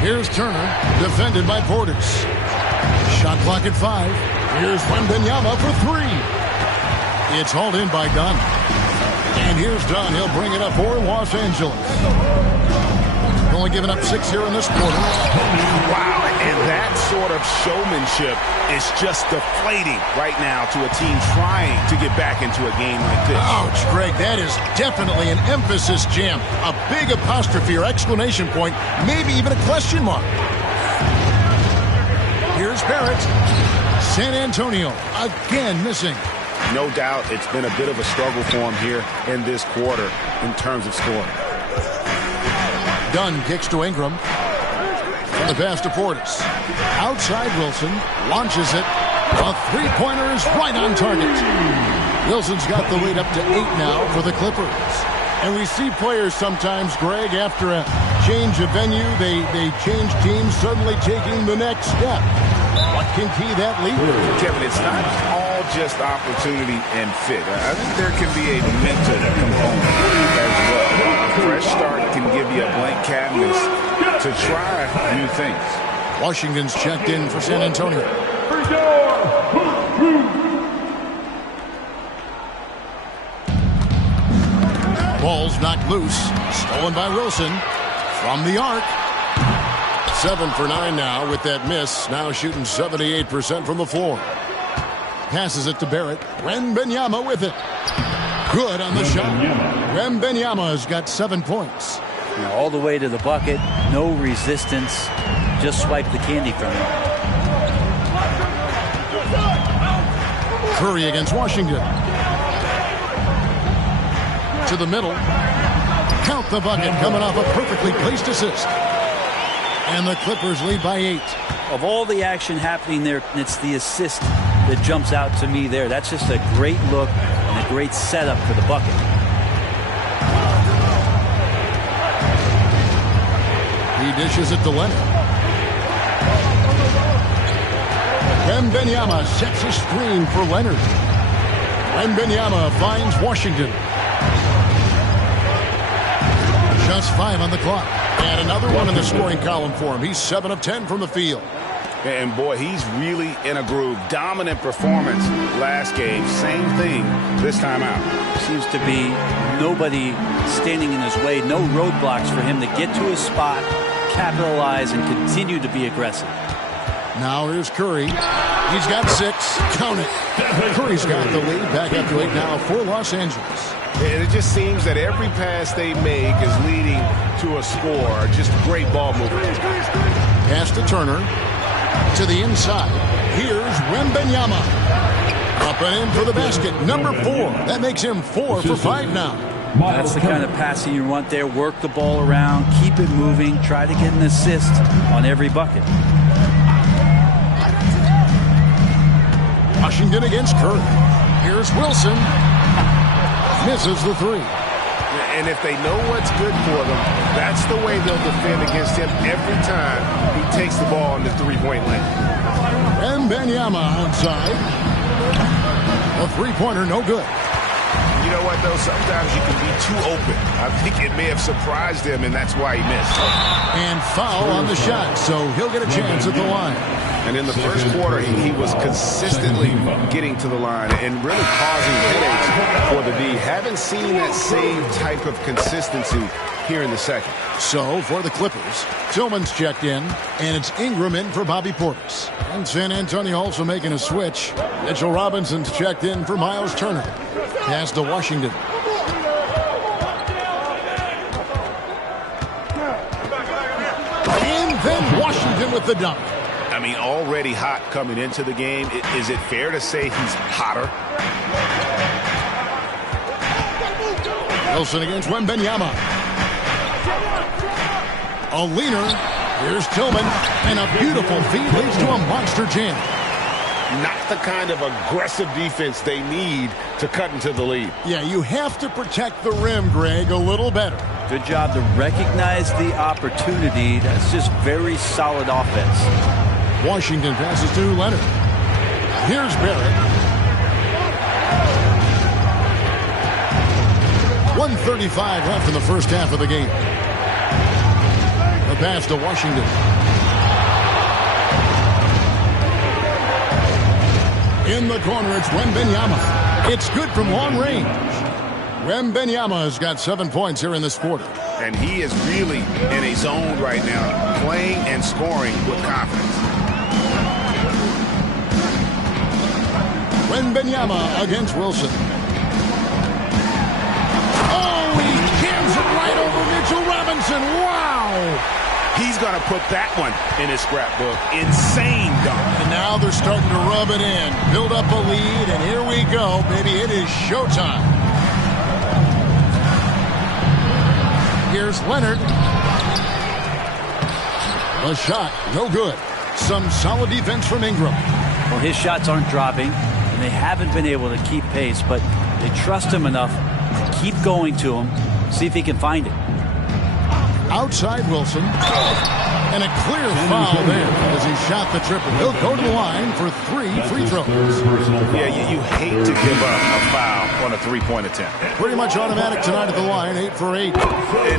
Here's Turner, defended by Portis. Shot clock at 5. Here's Wembanyama for 3. It's hauled in by Dunn. And here's Dunn. He'll bring it up for Los Angeles. Only giving up 6 here in this quarter. Wow, and that sort of showmanship is just deflating right now to a team trying to get back into a game like this. Ouch, Greg, that is definitely an emphasis jam. A big apostrophe or exclamation point, maybe even a question mark. Here's Barrett. San Antonio again missing. No doubt it's been a bit of a struggle for him here in this quarter in terms of scoring. Dunn kicks to Ingram. And the pass to Portis. Outside Wilson. Launches it. A three-pointer is right on target. Wilson's got the lead up to 8 now for the Clippers. And we see players sometimes, Greg, after a change of venue, they change teams, suddenly taking the next step. What can key that lead? Kevin, it's not all just opportunity and fit. I think there can be a mental component as well. A fresh start can give you a blank canvas to try new things. Washington's checked in for San Antonio. Ball's knocked loose. Stolen by Wilson. From the arc. 7 for 9 now with that miss. Now shooting 78% from the floor. Passes it to Barrett. Wembanyama with it. Good on the shot. Wembanyama has got 7 points. Now all the way to the bucket. No resistance. Just swipe the candy from him. Curry against Washington. To the middle. Count the bucket coming off a perfectly placed assist. And the Clippers lead by 8. Of all the action happening there, it's the assist that jumps out to me there. That's just a great look and a great setup for the bucket. He dishes it to Leonard. Wembanyama sets a screen for Leonard. Wembanyama finds Washington. Just 5 on the clock. And another one in the scoring column for him. He's 7 of 10 from the field. And boy, he's really in a groove. Dominant performance last game. Same thing this time out. Seems to be nobody standing in his way. No roadblocks for him to get to his spot, capitalize, and continue to be aggressive. Now here's Curry. He's got 6. Count it. Curry's got the lead. Back up to 8 now for Los Angeles. And it just seems that every pass they make is leading to a score. Just great ball movement. Pass to Turner. To the inside. Here's Wembanyama. Up and in for the basket. Number 4. That makes him 4 for 5 now. That's the kind of passing you want there. Work the ball around. Keep it moving. Try to get an assist on every bucket. Washington against Curry. Here's Wilson. Misses the 3. And if they know what's good for them, that's the way they'll defend against him every time he takes the ball in the three-point lane. Wembanyama outside. A three-pointer, no good. You know what, though? Sometimes you can be too open. I think it may have surprised him, and that's why he missed. And foul on the shot, so he'll get a chance at the line. And in the first quarter, he was consistently getting to the line and really causing headaches for the D. Haven't seen that same type of consistency here in the second. So, for the Clippers, Tillman's checked in, and it's Ingram in for Bobby Portis. And San Antonio also making a switch. Mitchell Robinson's checked in for Miles Turner. Pass to Washington. with the dunk. I mean, already hot coming into the game. Is it fair to say he's hotter? Wilson against Wembanyama. A leaner. Here's Tillman. And a beautiful feed leads to a monster jam. Not the kind of aggressive defense they need to cut into the lead. Yeah, you have to protect the rim, Greg, a little better. Good job to recognize the opportunity. That's just very solid offense. Washington passes to Leonard. Here's Barrett. 1:35 left in the first half of the game. The pass to Washington. In the corner, it's Wembanyama. It's good from long range. Wembanyama has got 7 points here in this quarter. And he is really in a zone right now, playing and scoring with confidence. Wembanyama against Wilson. Oh, he jams it right over Mitchell Robinson. Wow! He's going to put that one in his scrapbook. Insane dunk. And now they're starting to rub it in. Build up a lead, and here we go. Baby, it is showtime. Here's Leonard. A shot, no good. Some solid defense from Ingram. Well, his shots aren't dropping, and they haven't been able to keep pace, but they trust him enough to keep going to him, see if he can find it. Outside Wilson. And a clear foul there as he shot the triple. He'll go to the line for 3 free throws. Yeah, you hate to give up a foul on a three-point attempt. Pretty much automatic tonight at the line, 8 for 8.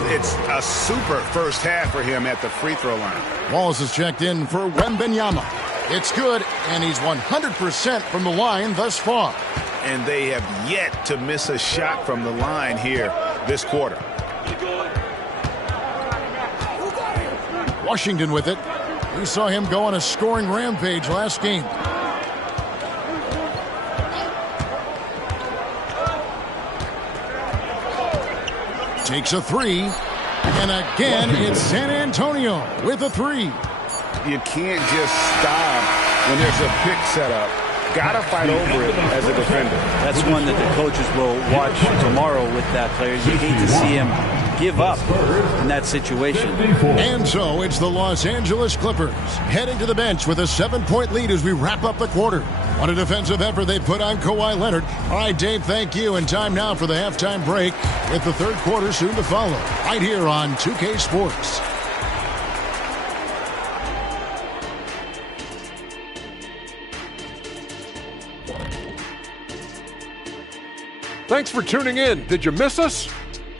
It's a super first half for him at the free throw line. Wallace is checked in for Wembanyama. It's good, and he's 100% from the line thus far. And they have yet to miss a shot from the line here this quarter. Washington with it. We saw him go on a scoring rampage last game. Takes a 3. And again, it's San Antonio with a 3. You can't just stop when there's a pick set up. Gotta fight over it as a defender. That's one that the coaches will watch tomorrow with that player. You hate to see him give up in that situation. And so it's the Los Angeles Clippers heading to the bench with a 7-point lead as we wrap up the quarter. On a defensive effort they put on Kawhi Leonard. All right, Dave, thank you. And time now for the halftime break with the third quarter soon to follow. Right here on 2K Sports. Thanks for tuning in. Did you miss us?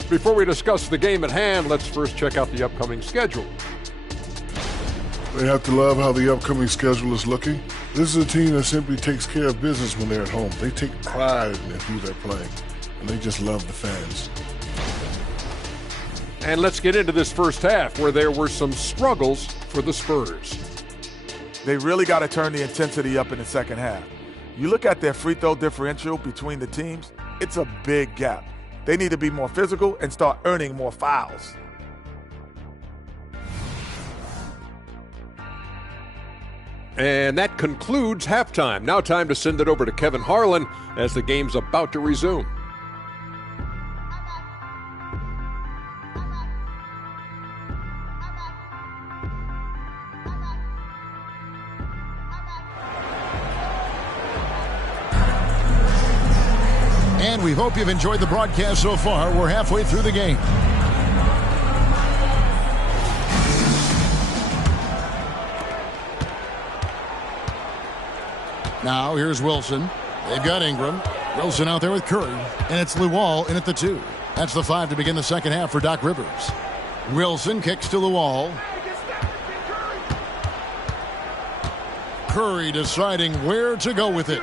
Before we discuss the game at hand, let's first check out the upcoming schedule. They have to love how the upcoming schedule is looking. This is a team that simply takes care of business when they're at home. They take pride in who they're playing, and they just love the fans. And let's get into this first half where there were some struggles for the Spurs. They really got to turn the intensity up in the second half. You look at their free throw differential between the teams, it's a big gap. They need to be more physical and start earning more fouls. And that concludes halftime. Now time to send it over to Kevin Harlan as the game's about to resume. And we hope you've enjoyed the broadcast so far. We're halfway through the game. Now here's Wilson. They've got Ingram. Wilson out there with Curry. And it's Luol in at the 2. That's the 5 to begin the second half for Doc Rivers. Wilson kicks to Luol. Curry deciding where to go with it.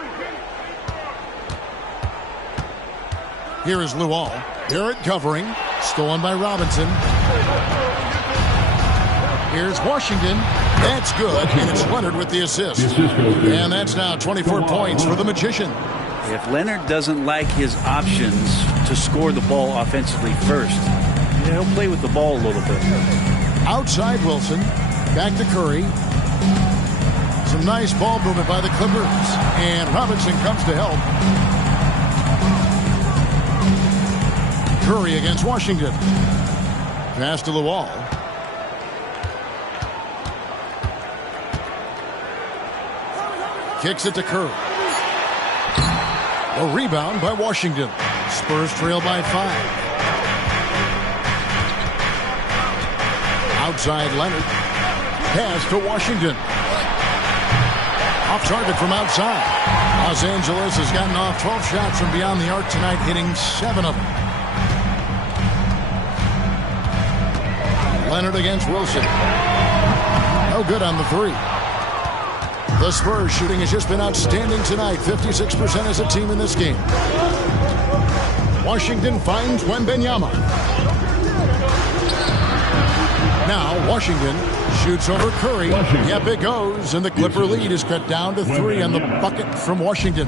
Here is Luol. Barrett covering. Stolen by Robinson. Here's Washington. That's good, and it's Leonard with the assist. And that's now 24 points for the Magician. If Leonard doesn't like his options to score the ball offensively first, he'll play with the ball a little bit. Outside Wilson. Back to Curry. Some nice ball movement by the Clippers. And Robinson comes to help. Curry against Washington. Pass to the wall. Kicks it to Curry. A rebound by Washington. Spurs trail by 5. Outside Leonard. Pass to Washington. Off target from outside. Los Angeles has gotten off 12 shots from beyond the arc tonight, hitting 7 of them. Leonard against Wilson. No good on the 3. The Spurs shooting has just been outstanding tonight. 56% as a team in this game. Washington finds Wembanyama. Now Washington shoots over Curry. Yep, it goes. And the Clipper lead is cut down to 3 on the bucket from Washington.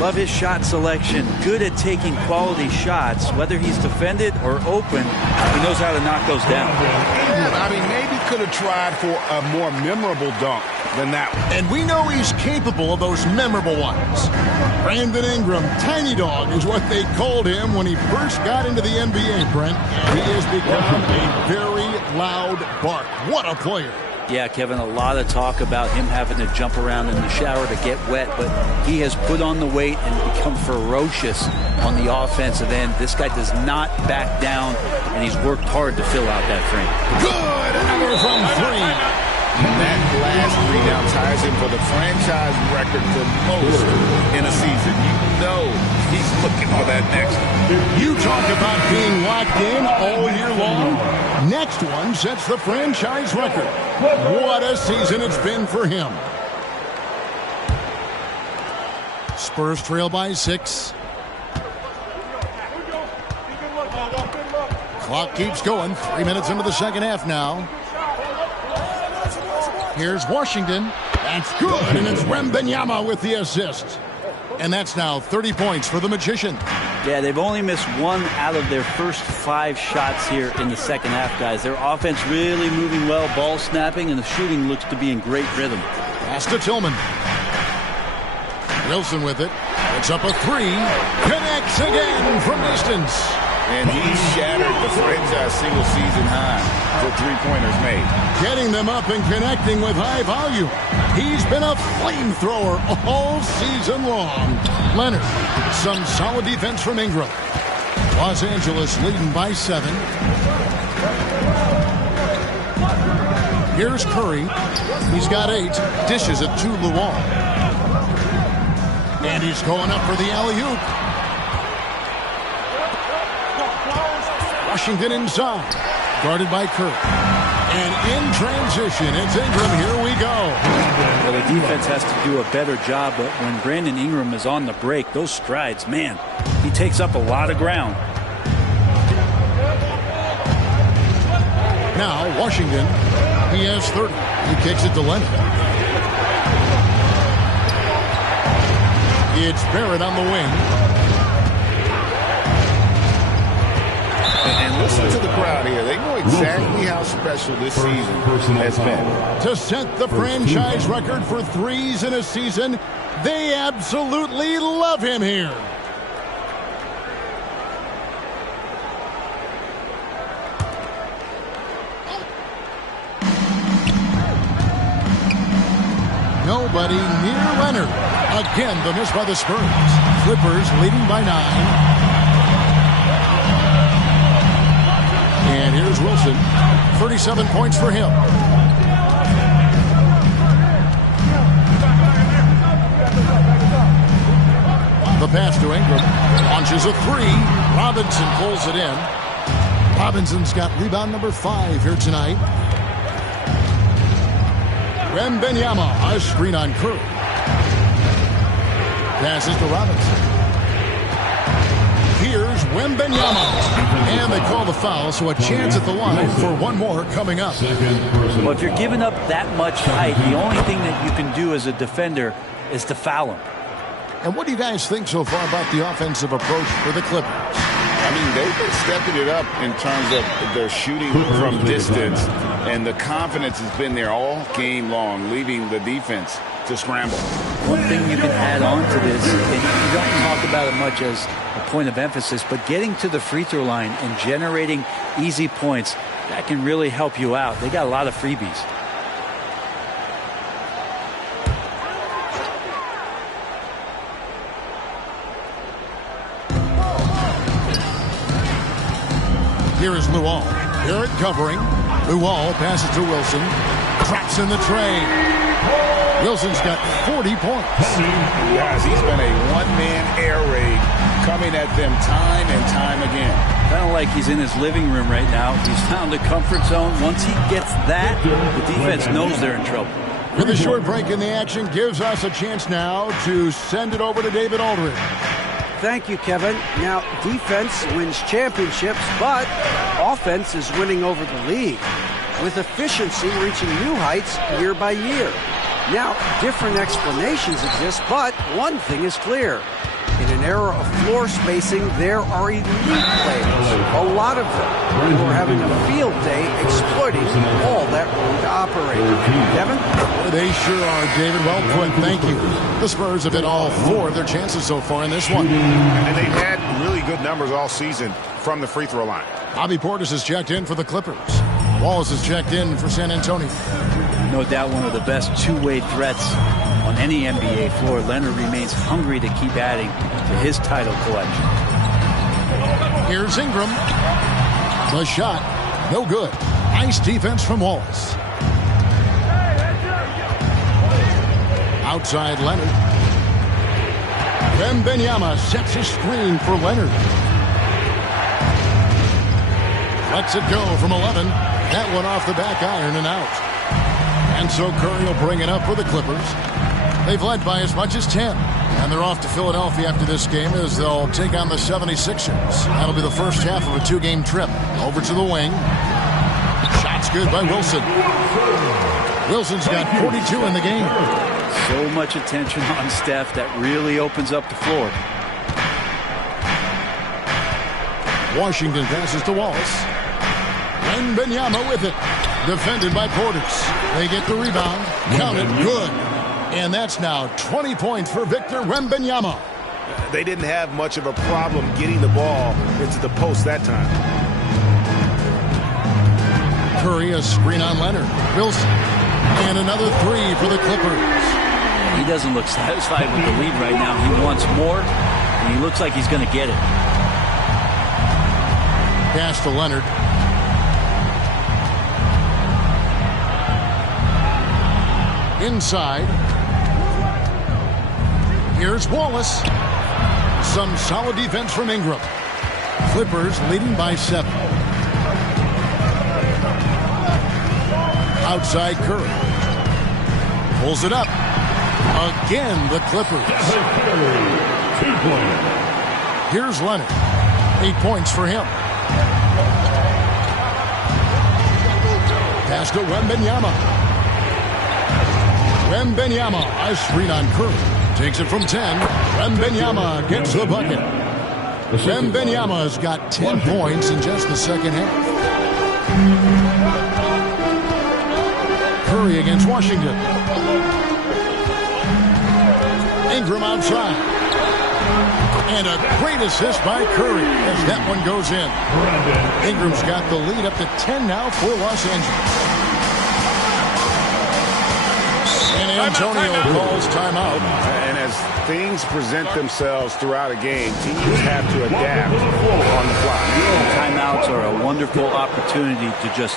Love his shot selection. Good at taking quality shots. Whether he's defended or open, he knows how to knock those down. Yeah, I mean, maybe could have tried for a more memorable dunk than that one. And we know he's capable of those memorable ones. Brandon Ingram, Tiny Dog, is what they called him when he first got into the NBA, Brent. He has become a very loud bark. What a player. Yeah, Kevin, a lot of talk about him having to jump around in the shower to get wet, but he has put on the weight and become ferocious on the offensive end. This guy does not back down, and he's worked hard to fill out that frame. Good hammer from 3. That last 3 now ties him for the franchise record for most in a season. You know he's looking for that next one. You talk about being locked in all year long. Next one sets the franchise record. What a season it's been for him. Spurs trail by 6. Clock keeps going. 3 minutes into the second half now. Here's Washington. That's good, and it's Wembanyama with the assist. And that's now 30 points for the Magician. Yeah, they've only missed 1 out of their first 5 shots here in the second half, guys. Their offense really moving well, ball snapping, and the shooting looks to be in great rhythm. Pass to Tillman. Wilson with it. It's up a 3. Connects again from distance. And he shattered the franchise single-season high for 3-pointers made. Getting them up and connecting with high volume. He's been a flamethrower all season long. Leonard, some solid defense from Ingram. Los Angeles leading by 7. Here's Curry. He's got 8. Dishes it to Luol. And he's going up for the alley-oop. Washington inside, guarded by Curry. And in transition, it's Ingram. Here we go. Well, the defense has to do a better job, but when Brandon Ingram is on the break, those strides, man, he takes up a lot of ground. Now, Washington, he has 30. He kicks it to Leonard. It's Barrett on the wing. And listen to the crowd here. They know exactly how special this season has been. To set the franchise record for threes in a season, they absolutely love him here. Nobody near Leonard. Again, the miss by the Spurs. Clippers leading by 9. And here's Wilson. 37 points for him. The pass to Ingram. Launches a 3. Robinson pulls it in. Robinson's got rebound number 5 here tonight. Wembanyama, a screen on Curry. Passes to Robinson. Here's Wembanyama. And they call the foul, so a chance at the line for one more coming up. Well, if you're giving up that much height, the only thing that you can do as a defender is to foul him. And what do you guys think so far about the offensive approach for the Clippers? I mean, they've been stepping it up in terms of their shooting from distance, and the confidence has been there all game long, leaving the defense to scramble. One thing you can add on to this, and you don't talk about it much as a point of emphasis, but getting to the free throw line and generating easy points, that can really help you out. They got a lot of freebies. Here is Luol. Barrett covering. Luol passes to Wilson. Traps in the tray. Wilson's got 40 points. Guys, he's been a one-man air raid coming at them time and time again. Kind of like he's in his living room right now. He's found a comfort zone. Once he gets that, the defense knows they're in trouble. With a short break in the action, gives us a chance now to send it over to David Aldridge. Thank you, Kevin. Now, defense wins championships, but offense is winning over the league, with efficiency reaching new heights year by year. Now, different explanations exist, but one thing is clear. In an era of floor spacing, there are elite players, a lot of them, who are having a field day exploiting all that room to operate. Kevin? They sure are, David. Well put. Thank you. The Spurs have hit all 4 of their chances so far in this one. And they've had really good numbers all season from the free throw line. Bobby Portis has checked in for the Clippers. Wallace has checked in for San Antonio. No doubt one of the best two-way threats on any NBA floor. Leonard remains hungry to keep adding to his title collection. Here's Ingram. The shot, no good. Nice defense from Wallace. Outside Leonard. Wembanyama sets a screen for Leonard. Lets it go from 11. That one off the back iron and out. And so Curry will bring it up for the Clippers. They've led by as much as 10. And they're off to Philadelphia after this game as they'll take on the 76ers. That'll be the first half of a 2-game trip. Over to the wing. Shot's good by Wilson. Wilson's got 42 in the game. So much attention on Steph. That really opens up the floor. Washington passes to Wallace. Wembanyama with it. Defended by Portis. They get the rebound. Count it. Good. And that's now 20 points for Victor Wembanyama. They didn't have much of a problem getting the ball into the post that time. Curry, a screen on Leonard. Wilson. And another 3 for the Clippers. He doesn't look satisfied with the lead right now. He wants more, and he looks like he's going to get it. Pass to Leonard. Inside. Here's Wallace. Some solid defense from Ingram. Clippers leading by 7. Outside Curry. Pulls it up. Again, the Clippers. Here's Leonard. 8 points for him. Pass to Wembanyama. Wembanyama, a screen on Curry. Takes it from 10. Wembanyama gets the bucket. Wembanyama's got 10 points in just the second half. Curry against Washington. Ingram outside. And a great assist by Curry as that one goes in. Ingram's got the lead up to 10 now for Los Angeles. And Antonio calls timeout. And as things present themselves throughout a game, teams have to adapt on the fly. Timeouts are a wonderful opportunity to just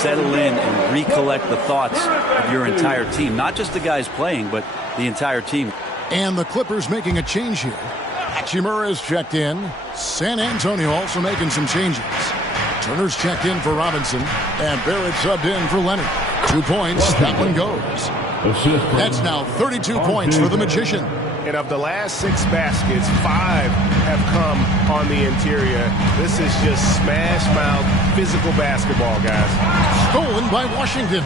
settle in and recollect the thoughts of your entire team. Not just the guys playing, but the entire team. And the Clippers making a change here. Hachimura's checked in. San Antonio also making some changes. Turner's checked in for Robinson. And Barrett subbed in for Leonard. 2 points. That one goes. That's now 32 points for the Magician. And of the last 6 baskets, 5 have come on the interior. This is just smash mouth physical basketball, guys. Stolen by Washington.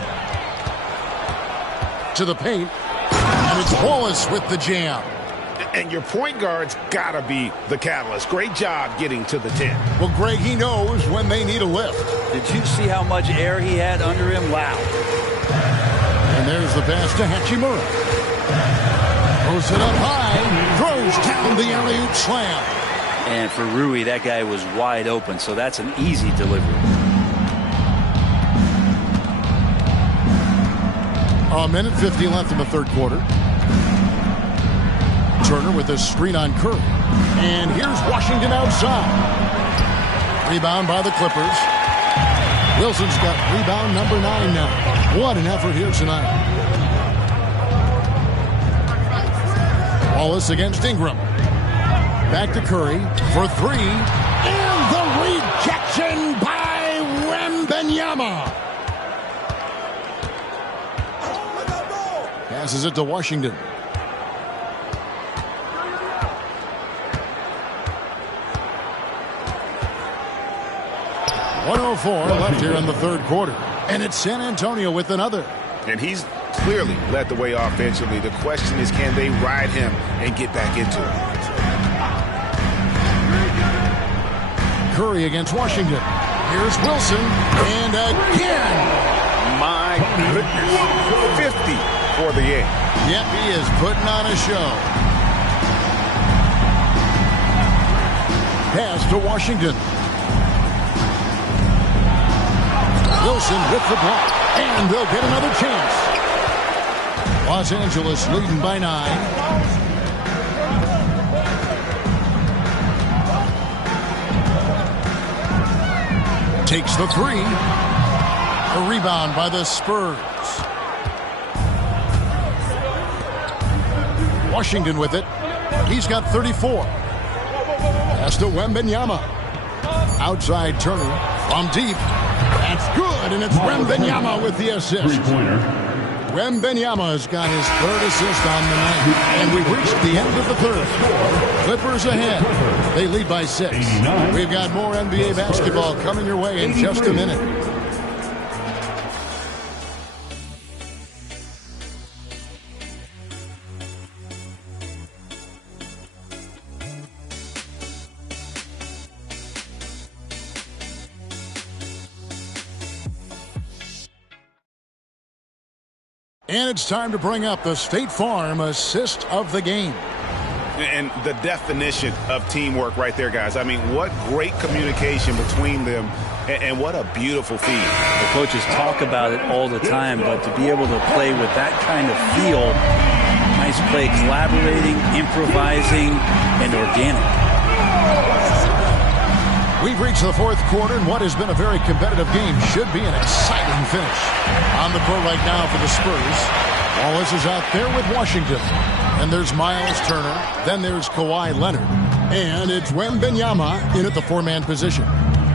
To the paint. And it's Wallace with the jam. And your point guard's got to be the catalyst. Great job getting to the 10. Well, Greg, he knows when they need a lift. Did you see how much air he had under him? Wow. And there's the pass to Hachimura. Throws it up high. Throws down the alley-oop slam. And for Rui, that guy was wide open, so that's an easy delivery. A minute 50 left in the third quarter. Turner with a screen on Curry. And here's Washington outside. Rebound by the Clippers. Wilson's got rebound number 9 now. What an effort here tonight. Wallace against Ingram. Back to Curry for 3. And the rejection by Wembanyama. Passes it to Washington. .104 left here in the third quarter. And it's San Antonio with another. And he's clearly led the way offensively. The question is, can they ride him and get back into it? Curry against Washington. Here's Wilson. And again. My goodness. 50 for the game. Yep, he is putting on a show. Pass to Washington. Wilson with the block. And they'll get another chance. Los Angeles leading by 9. Takes the 3. A rebound by the Spurs. Washington with it. He's got 34. Pass to Wembanyama. Outside Turner from deep. That's good, and it's Wembanyama with the assist. Wembanyama has got his 3rd assist on the night. And we've reached the end of the 3rd. Clippers ahead. They lead by 6. We've got more NBA basketball coming your way in just a minute. And it's time to bring up the State Farm assist of the game. And the definition of teamwork right there, guys. I mean, what great communication between them, and what a beautiful feed. The coaches talk about it all the time, but to be able to play with that kind of feel, nice play, collaborating, improvising, and organic. We've reached the 4th quarter, and what has been a very competitive game should be an exciting finish. On the court right now for the Spurs. Wallace is out there with Washington. And there's Miles Turner. Then there's Kawhi Leonard. And it's Wembanyama in at the 4-man position.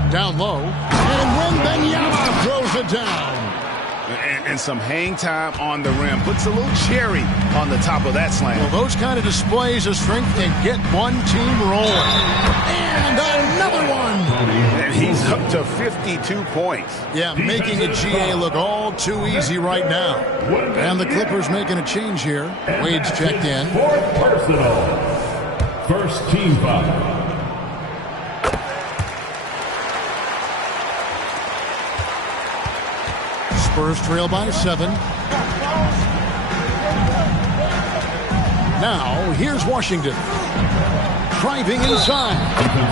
Down low. And Wembanyama throws it down. And some hang time on the rim. Puts a little cherry on the top of that slam. Well, those kind of displays of strength can get one team rolling. And another one. And he's up to 52 points. Yeah, making a GA look all too easy right now. And the Clippers making a change here. Wade's checked in. Personal. First team foul. Spurs trail by 7. Now, here's Washington. Driving inside.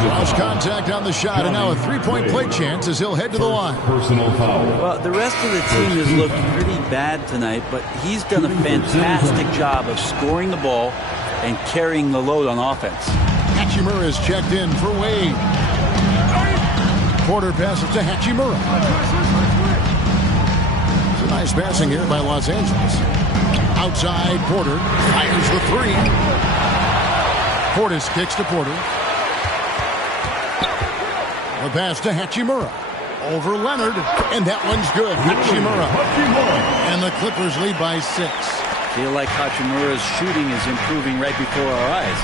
Cross contact on the shot, and now a 3-point play chance as he'll head to the line. Personal foul. Well, the rest of the team has looked pretty bad tonight, but he's done a fantastic job of scoring the ball and carrying the load on offense. Hachimura is checked in for Wade. Porter passes to Hachimura. Nice passing here by Los Angeles. Outside, Porter fires the 3. Portis kicks to Porter. The pass to Hachimura. Over Leonard, and that one's good. Hachimura. And the Clippers lead by 6. Feel like Hachimura's shooting is improving right before our eyes.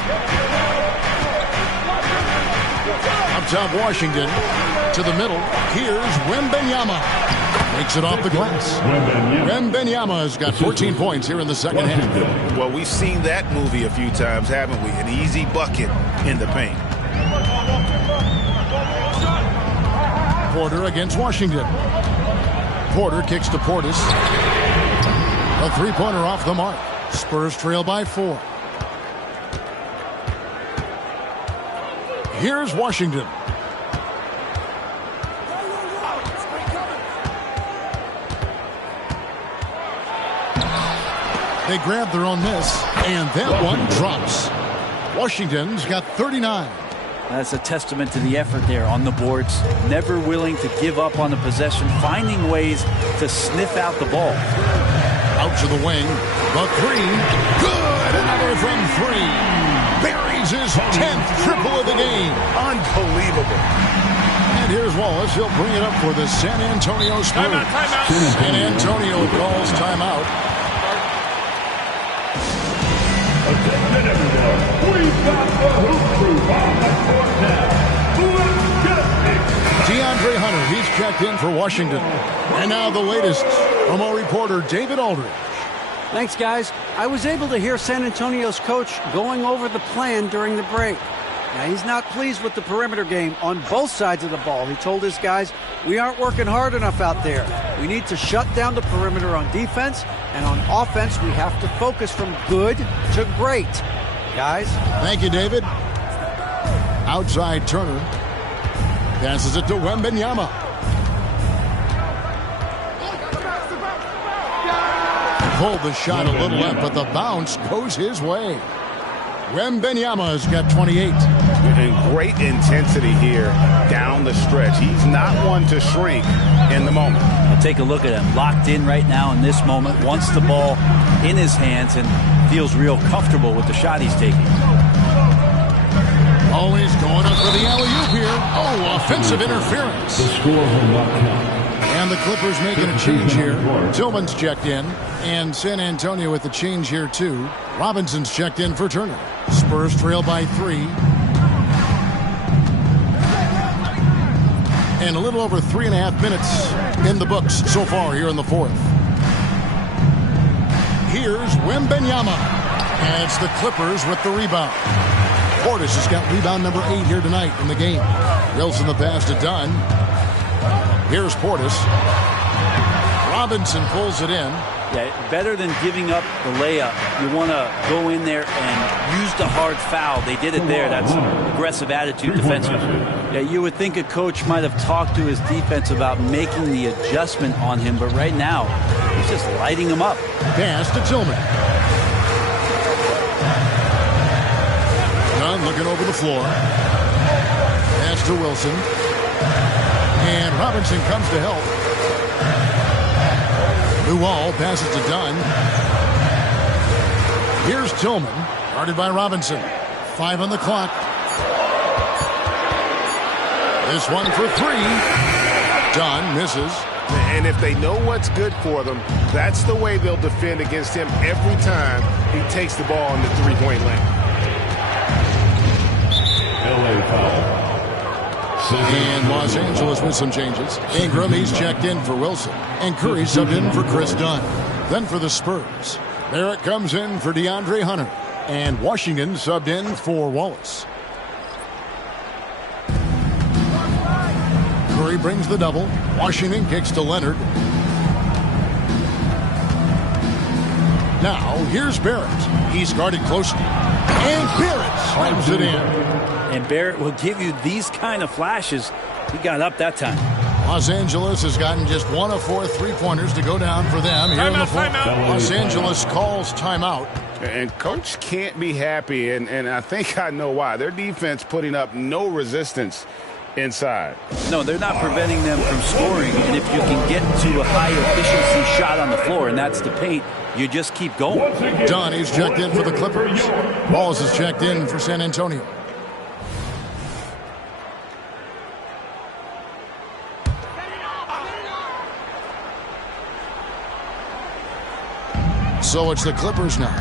Up top, Washington. To the middle. Here's Wembanyama. Makes it off the glass. Wembanyama has got 14 points here in the second half. Well, we've seen that movie a few times, haven't we? An easy bucket in the paint. Porter against Washington. Porter kicks to Portis. A 3-pointer off the mark. Spurs trail by 4. Here's Washington. They grab their own miss, and that one drops. Washington's got 39. That's a testament to the effort there on the boards. Never willing to give up on the possession, finding ways to sniff out the ball. Out to the wing. The 3. Good. Another from 3. Buries his 10th triple of the game. Unbelievable. And here's Wallace. He'll bring it up for the San Antonio Spurs. Timeout. San Antonio calls timeout. Attention everyone, we've got the Hoop Crew on the court now. Let's get it. DeAndre Hunter, he's checked in for Washington. And now the latest from our reporter, David Aldridge. Thanks, guys. I was able to hear San Antonio's coach going over the plan during the break. Now, he's not pleased with the perimeter game on both sides of the ball. He told his guys, we aren't working hard enough out there. We need to shut down the perimeter on defense, and on offense, we have to focus from good to great. Guys? Thank you, David. Outside Turner. Passes it to Wembanyama. Pulled the shot a little left, but the bounce goes his way. Wembanyama's got 28. And great intensity here down the stretch. He's not one to shrink in the moment. I'll take a look at him. Locked in right now in this moment. Wants the ball in his hands and feels real comfortable with the shot he's taking. Always going up for the alley-oop here. Oh, offensive interference. The score will not count. And the Clippers making a change here. Tillman's checked in. And San Antonio with the change here, too. Robinson's checked in for Turner. Spurs trail by 3. And a little over 3.5 minutes in the books so far here in the 4th. Here's Wembanyama. And it's the Clippers with the rebound. Portis has got rebound number 8 here tonight in the game. Wilson the pass to Dunn. Here's Portis. Robinson pulls it in. Yeah, better than giving up the layup. You want to go in there and use the hard foul. They did it there. That's aggressive attitude defensively. Yeah, you would think a coach might have talked to his defense about making the adjustment on him, but right now, he's just lighting him up. Pass to Tillman. Dunn looking over the floor. Pass to Wilson. And Robinson comes to help. Luol passes to Dunn. Here's Tillman, guarded by Robinson. 5 on the clock. This one for 3. Dunn misses. And if they know what's good for them, that's the way they'll defend against him every time he takes the ball in the three-point lane. LA foul. And Los Angeles with some changes. Ingram, he's checked in for Wilson. And Curry subbed in for Chris Dunn. Then for the Spurs, Barrett comes in for DeAndre Hunter. And Washington subbed in for Wallace. Curry brings the double. Washington kicks to Leonard. Now, here's Barrett. He's guarded closely. And Barrett slams it in. And Barrett will give you these kind of flashes. He got up that time. Los Angeles has gotten just 1 of 4 three-pointers to go down for them here in the 4th. Los Angeles calls timeout. And Coach can't be happy, and I think I know why. Their defense putting up no resistance inside. No, they're not preventing them from scoring. And if you can get to a high-efficiency shot on the floor, and that's the paint, you just keep going. Dunn, he's checked in for the Clippers. Wallace is checked in for San Antonio. So it's the Clippers now.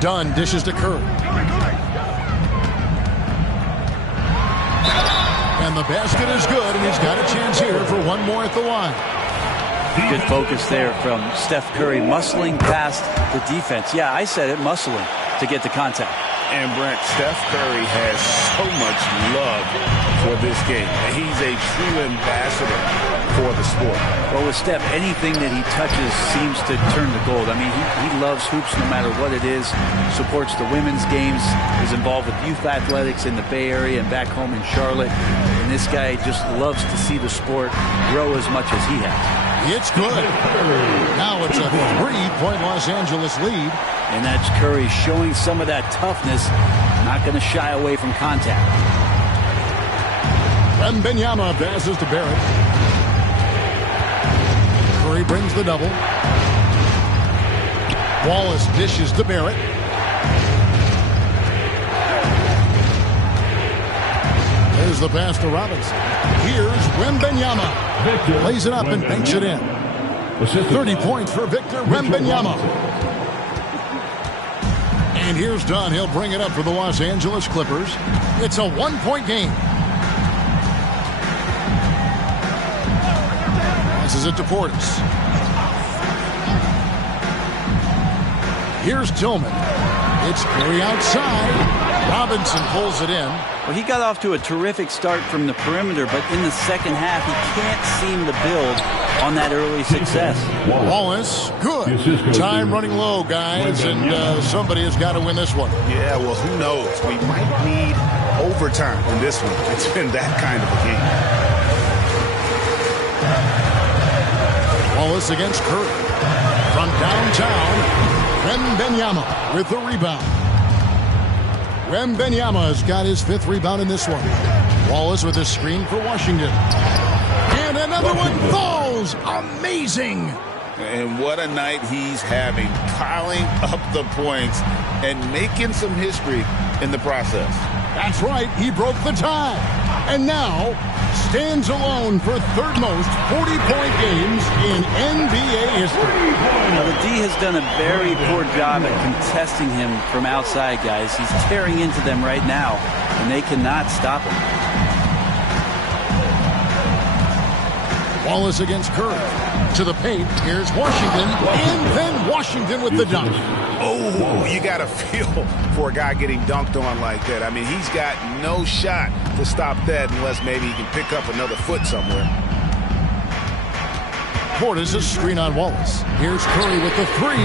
Dunn dishes to Curry. And the basket is good, and he's got a chance here for one more at the line. Good focus there from Steph Curry, muscling past the defense. Yeah, I said it, muscling to get the contact. And Brent, Steph Curry has so much love for this game. He's a true ambassador for the sport. Well, with Steph, anything that he touches seems to turn to gold. I mean, he loves hoops no matter what it is, supports the women's games, is involved with youth athletics in the Bay Area and back home in Charlotte. And this guy just loves to see the sport grow as much as he has. It's good. Now it's a 3-point Los Angeles lead. And that's Curry showing some of that toughness, not going to shy away from contact. Wembanyama passes to Barrett. Curry brings the double. Wallace dishes to Barrett. There's the pass to Robinson. Here's Wembanyama. Plays it up and banks it in. 30 points for Victor Wembanyama. And here's Dunn. He'll bring it up for the Los Angeles Clippers. It's a 1-point game. Passes it to Portis. Here's Tillman. It's Curry outside. Robinson pulls it in. Well, he got off to a terrific start from the perimeter, but in the second half, he can't seem to build on that early success. Wallace, good. Time running low, guys, and somebody has got to win this one. Yeah, well, who knows? We might need overtime in this one. It's been that kind of a game. Wallace against Curry. From downtown, Wembanyama with the rebound. Wembanyama has got his 5th rebound in this one. Wallace with a screen for Washington. And another one falls. Amazing. And what a night he's having, piling up the points and making some history in the process. That's right. He broke the tie. And now stands alone for 3rd most 40-point games in NBA history. Now, the D has done a very poor job at contesting him from outside, guys. He's tearing into them right now, and they cannot stop him. Wallace against Curry. To the paint. Here's Washington. And then Washington with the dunk. Oh, you got to feel for a guy getting dunked on like that. I mean, he's got no shot to stop that unless maybe he can pick up another foot somewhere. Portis' screen on Wallace. Here's Curry with the 3.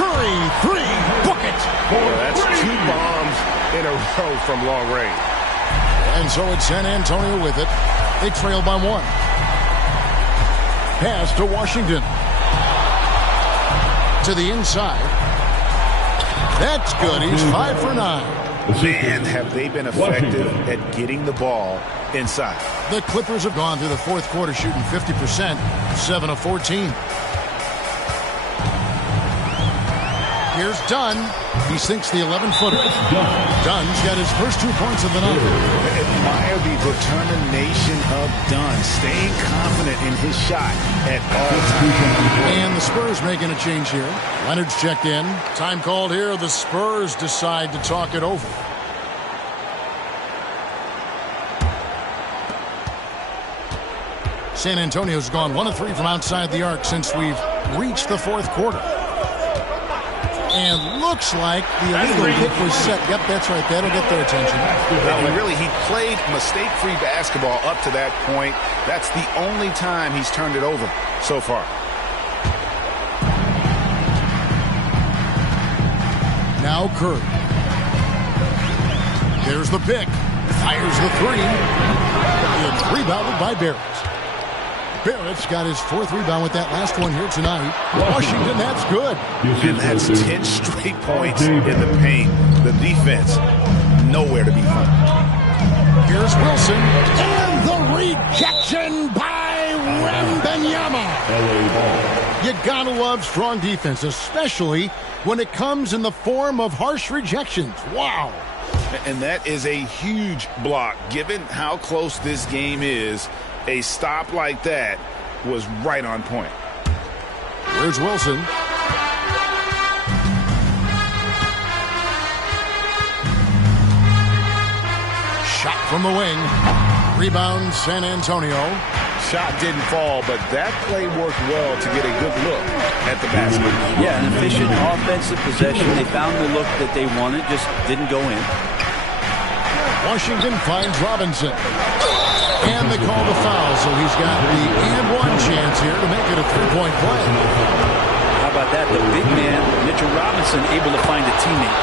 Curry, 3. Book it. That's 2 bombs in a row from long range. And so it's San Antonio with it. They trail by 1. Pass to Washington. To the inside. That's good. He's 5 for 9. Man, have they been effective at getting the ball inside. The Clippers have gone through the 4th quarter shooting 50%, 7 of 14. Here's Dunn. He sinks the 11-footer. Dunn's got his first 2 points of the night. Admire the determination of Dunn, staying confident in his shot at all times. And the Spurs making a change here. Leonard's checked in. Time called here. The Spurs decide to talk it over. San Antonio's gone 1 of 3 from outside the arc since we've reached the 4th quarter. And looks like the illegal kick was set. Yep, that's right. That'll get their attention. He played mistake-free basketball up to that point. That's the only time he's turned it over so far. Now Curry. There's the pick. Fires the 3. It's rebounded by Barrett. Barrett's got his 4th rebound with that last one here tonight. Washington, that's good. And that's 10 straight points in the paint. The defense, nowhere to be found. Here's Wilson. And the rejection by Wembanyama. You gotta love strong defense, especially when it comes in the form of harsh rejections. Wow. And that is a huge block. Given how close this game is, a stop like that was right on point. Here's Wilson. Shot from the wing. Rebound, San Antonio. Shot didn't fall, but that play worked well to get a good look at the basket. Yeah, an efficient offensive possession. They found the look that they wanted, just didn't go in. Washington finds Robinson. And they call the foul, so he's got the and one chance here to make it a three-point play. How about that? The big man, Mitchell Robinson, able to find a teammate.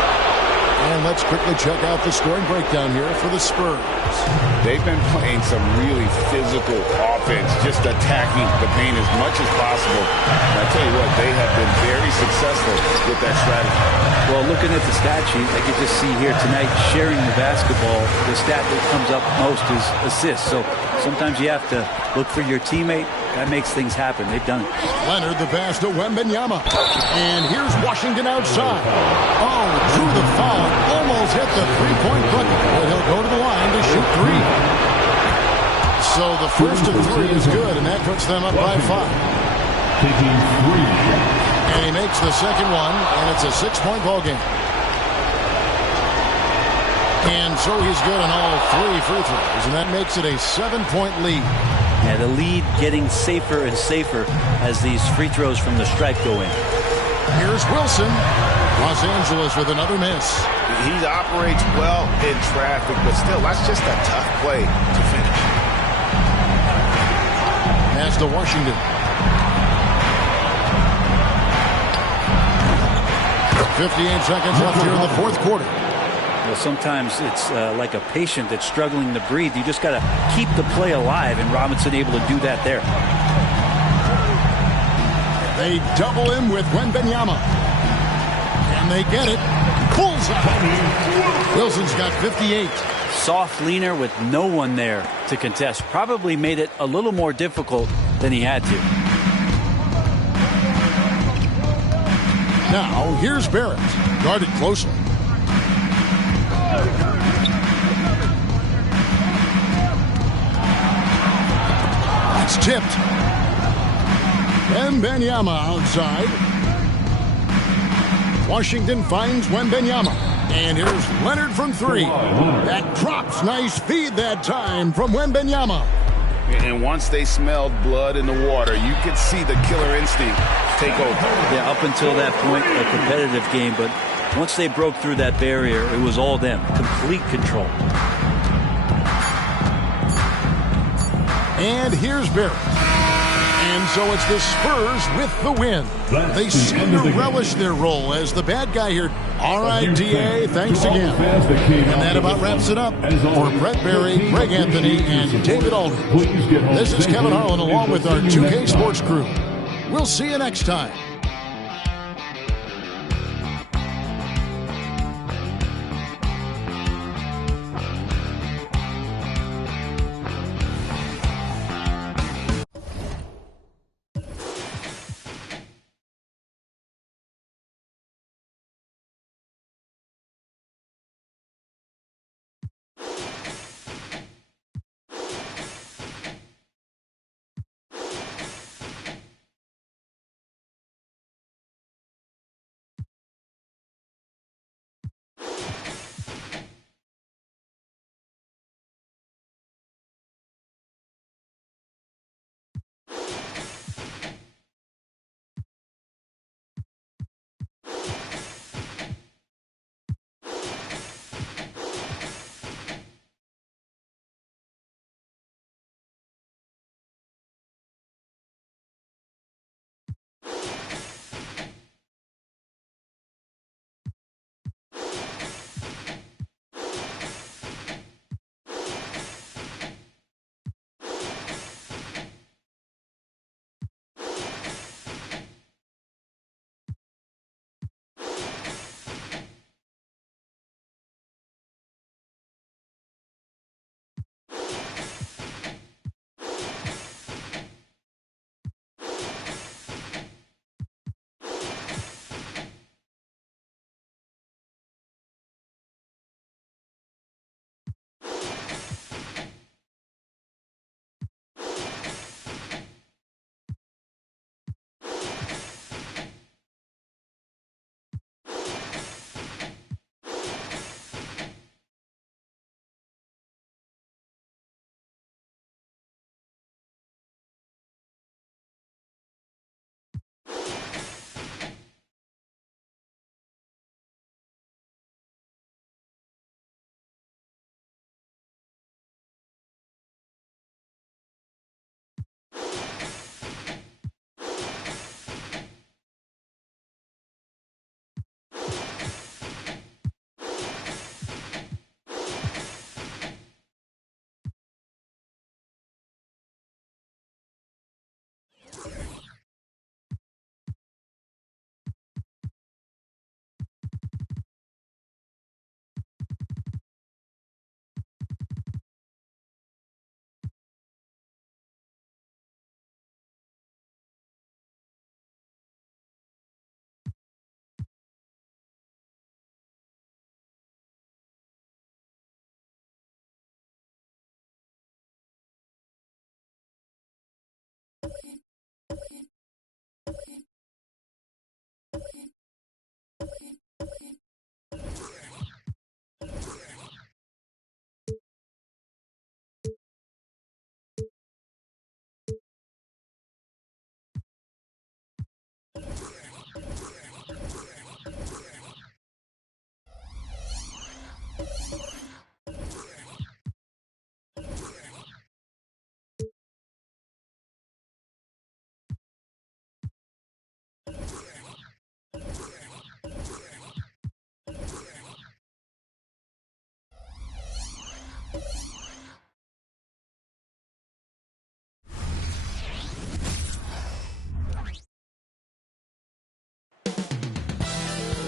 And let's quickly check out the scoring breakdown here for the Spurs. They've been playing some really physical offense, just attacking the paint as much as possible. And I tell you what, they have been very successful with that strategy. Well, looking at the stat sheet, I could just see here tonight sharing the basketball. The stat that comes up most is assists. So sometimes you have to look for your teammate. That makes things happen. They've done it. Leonard the pass to Wembanyama. And here's Washington outside. Oh, drew the foul. Almost hit the three-point bucket. But he'll go to the line to shoot three. So the first of three is good, and that puts them up by 5. Taking 3. And he makes the second one, and it's a 6-point ball game. And so he's good on all 3 free throws, and that makes it a 7-point lead. Yeah, the lead getting safer and safer as these free throws from the stripe go in. Here's Wilson. Los Angeles with another miss. He operates well in traffic, but still, that's just a tough play to finish. Pass to Washington. 58 seconds left here in the fourth quarter. Well, sometimes it's like a patient that's struggling to breathe. You just got to keep the play alive, and Robinson able to do that there. They double him with Wembanyama. And they get it. Bullseye. Wilson's got 58. Soft leaner with no one there to contest. Probably made it a little more difficult than he had to. Now, here's Barrett. Guarded closely. It's tipped. Wembanyama outside. Washington finds Wembanyama. And here's Leonard from 3. That drops. Nice feed that time from Wembanyama. And once they smelled blood in the water, you could see the killer instinct take over. Yeah, up until that point, a competitive game. But once they broke through that barrier, it was all them. Complete control. And here's Barrett. And so it's the Spurs with the win. They seem to relish their role as the bad guy here. All right, DA, thanks again. And that about wraps it up. For Brett Berry, Greg Anthony, and David Aldridge, this is Kevin Harlan along with our 2K Sports crew. We'll see you next time.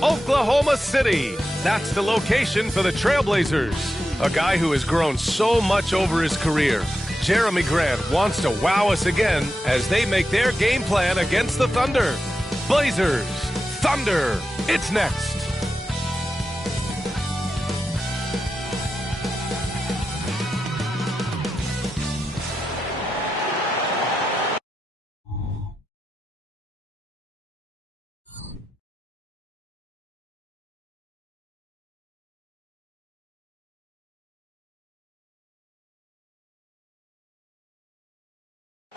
Oklahoma City. That's the location for the Trailblazers. A guy who has grown so much over his career. Jeremy Grant wants to wow us again as they make their game plan against the Thunder. Blazers, Thunder, it's next.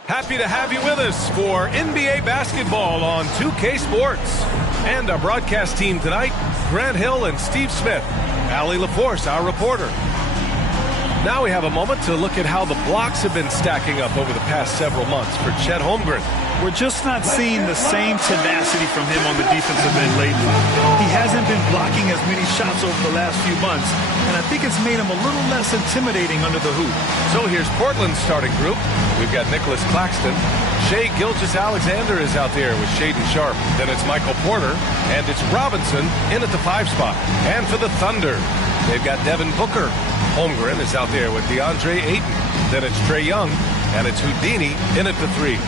Happy to have you with us for NBA basketball on 2K Sports. And our broadcast team tonight, Grant Hill and Steve Smith. Allie LaForce, our reporter. Now we have a moment to look at how the blocks have been stacking up over the past several months for Chet Holmgren. We're just not seeing the same tenacity from him on the defensive end lately. He hasn't been blocking as many shots over the last few months, and I think it's made him a little less intimidating under the hoop. So here's Portland's starting group. We've got Nicholas Claxton. Shai Gilgeous-Alexander is out there with Shaedon Sharpe. Then it's Michael Porter, and it's Robinson in at the 5 spot. And for the Thunder, they've got Devin Booker. Holmgren is out there with DeAndre Ayton. Then it's Trae Young, and it's Houdini in at the 3.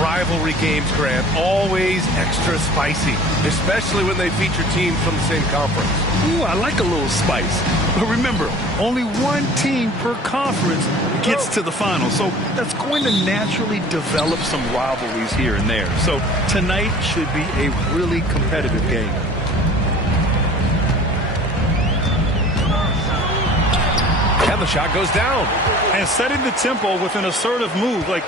Rivalry games, Grant, always extra spicy, especially when they feature teams from the same conference. Ooh, I like a little spice. But remember, only one team per conference gets to the final, so that's going to naturally develop some rivalries here and there. So tonight should be a really competitive game. And the shot goes down. And setting the tempo with an assertive move. Like,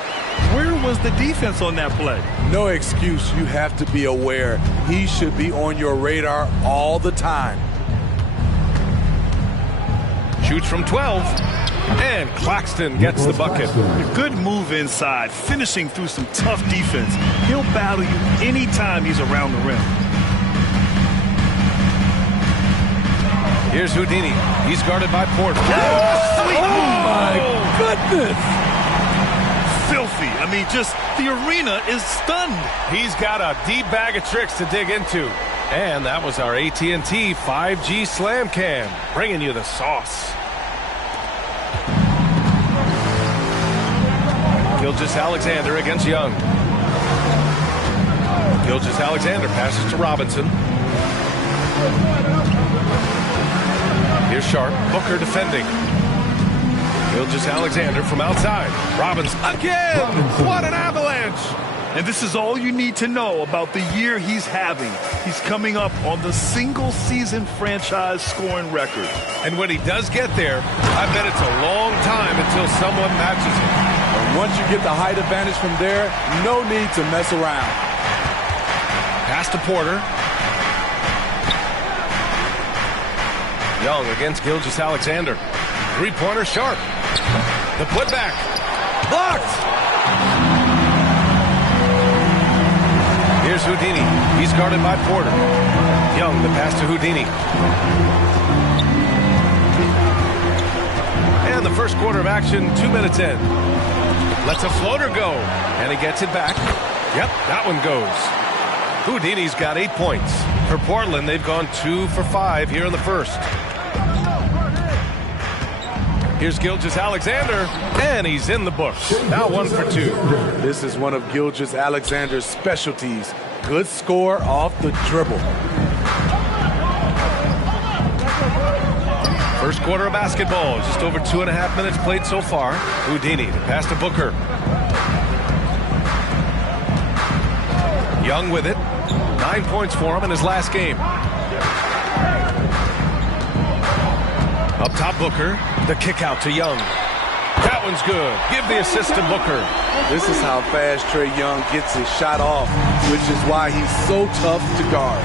where was the defense on that play? No excuse. You have to be aware. He should be on your radar all the time. Shoots from 12. And Claxton gets the bucket. A good move inside, finishing through some tough defense. He'll battle you anytime he's around the rim. Here's Houdini. He's guarded by Porter. Oh, my goodness. Filthy. I mean, just the arena is stunned. He's got a deep bag of tricks to dig into. And that was our AT&T 5G Slam Cam, bringing you the sauce. Gilgeous-Alexander against Young. Gilgeous-Alexander passes to Robinson. Here's Sharpe. Booker defending. Gilgeous-Alexander from outside. Robinson again! What an avalanche! And this is all you need to know about the year he's having. He's coming up on the single-season franchise scoring record. And when he does get there, I bet it's a long time until someone matches him. And once you get the height advantage from there, no need to mess around. Pass to Porter. Young against Gilgeous-Alexander. Three-pointer Sharpe. The putback. Blocked! Here's Houdini. He's guarded by Porter. Young, the pass to Houdini. And the first quarter of action, 2 minutes in. Lets a floater go, and he gets it back. Yep, that one goes. Houdini's got 8 points. For Portland, they've gone 2 for 5 here in the first. Here's Gilgeous-Alexander, and he's in the books. Now 1 for 2. This is one of Gilgeous-Alexander's specialties. Good score off the dribble. First quarter of basketball, just over 2.5 minutes played so far. Houdini, the pass to Booker. Young with it. 9 points for him in his last game. Up top, Booker. The kick out to Young. That one's good. Give the assist to Booker. This is how fast Trae Young gets his shot off, which is why he's so tough to guard.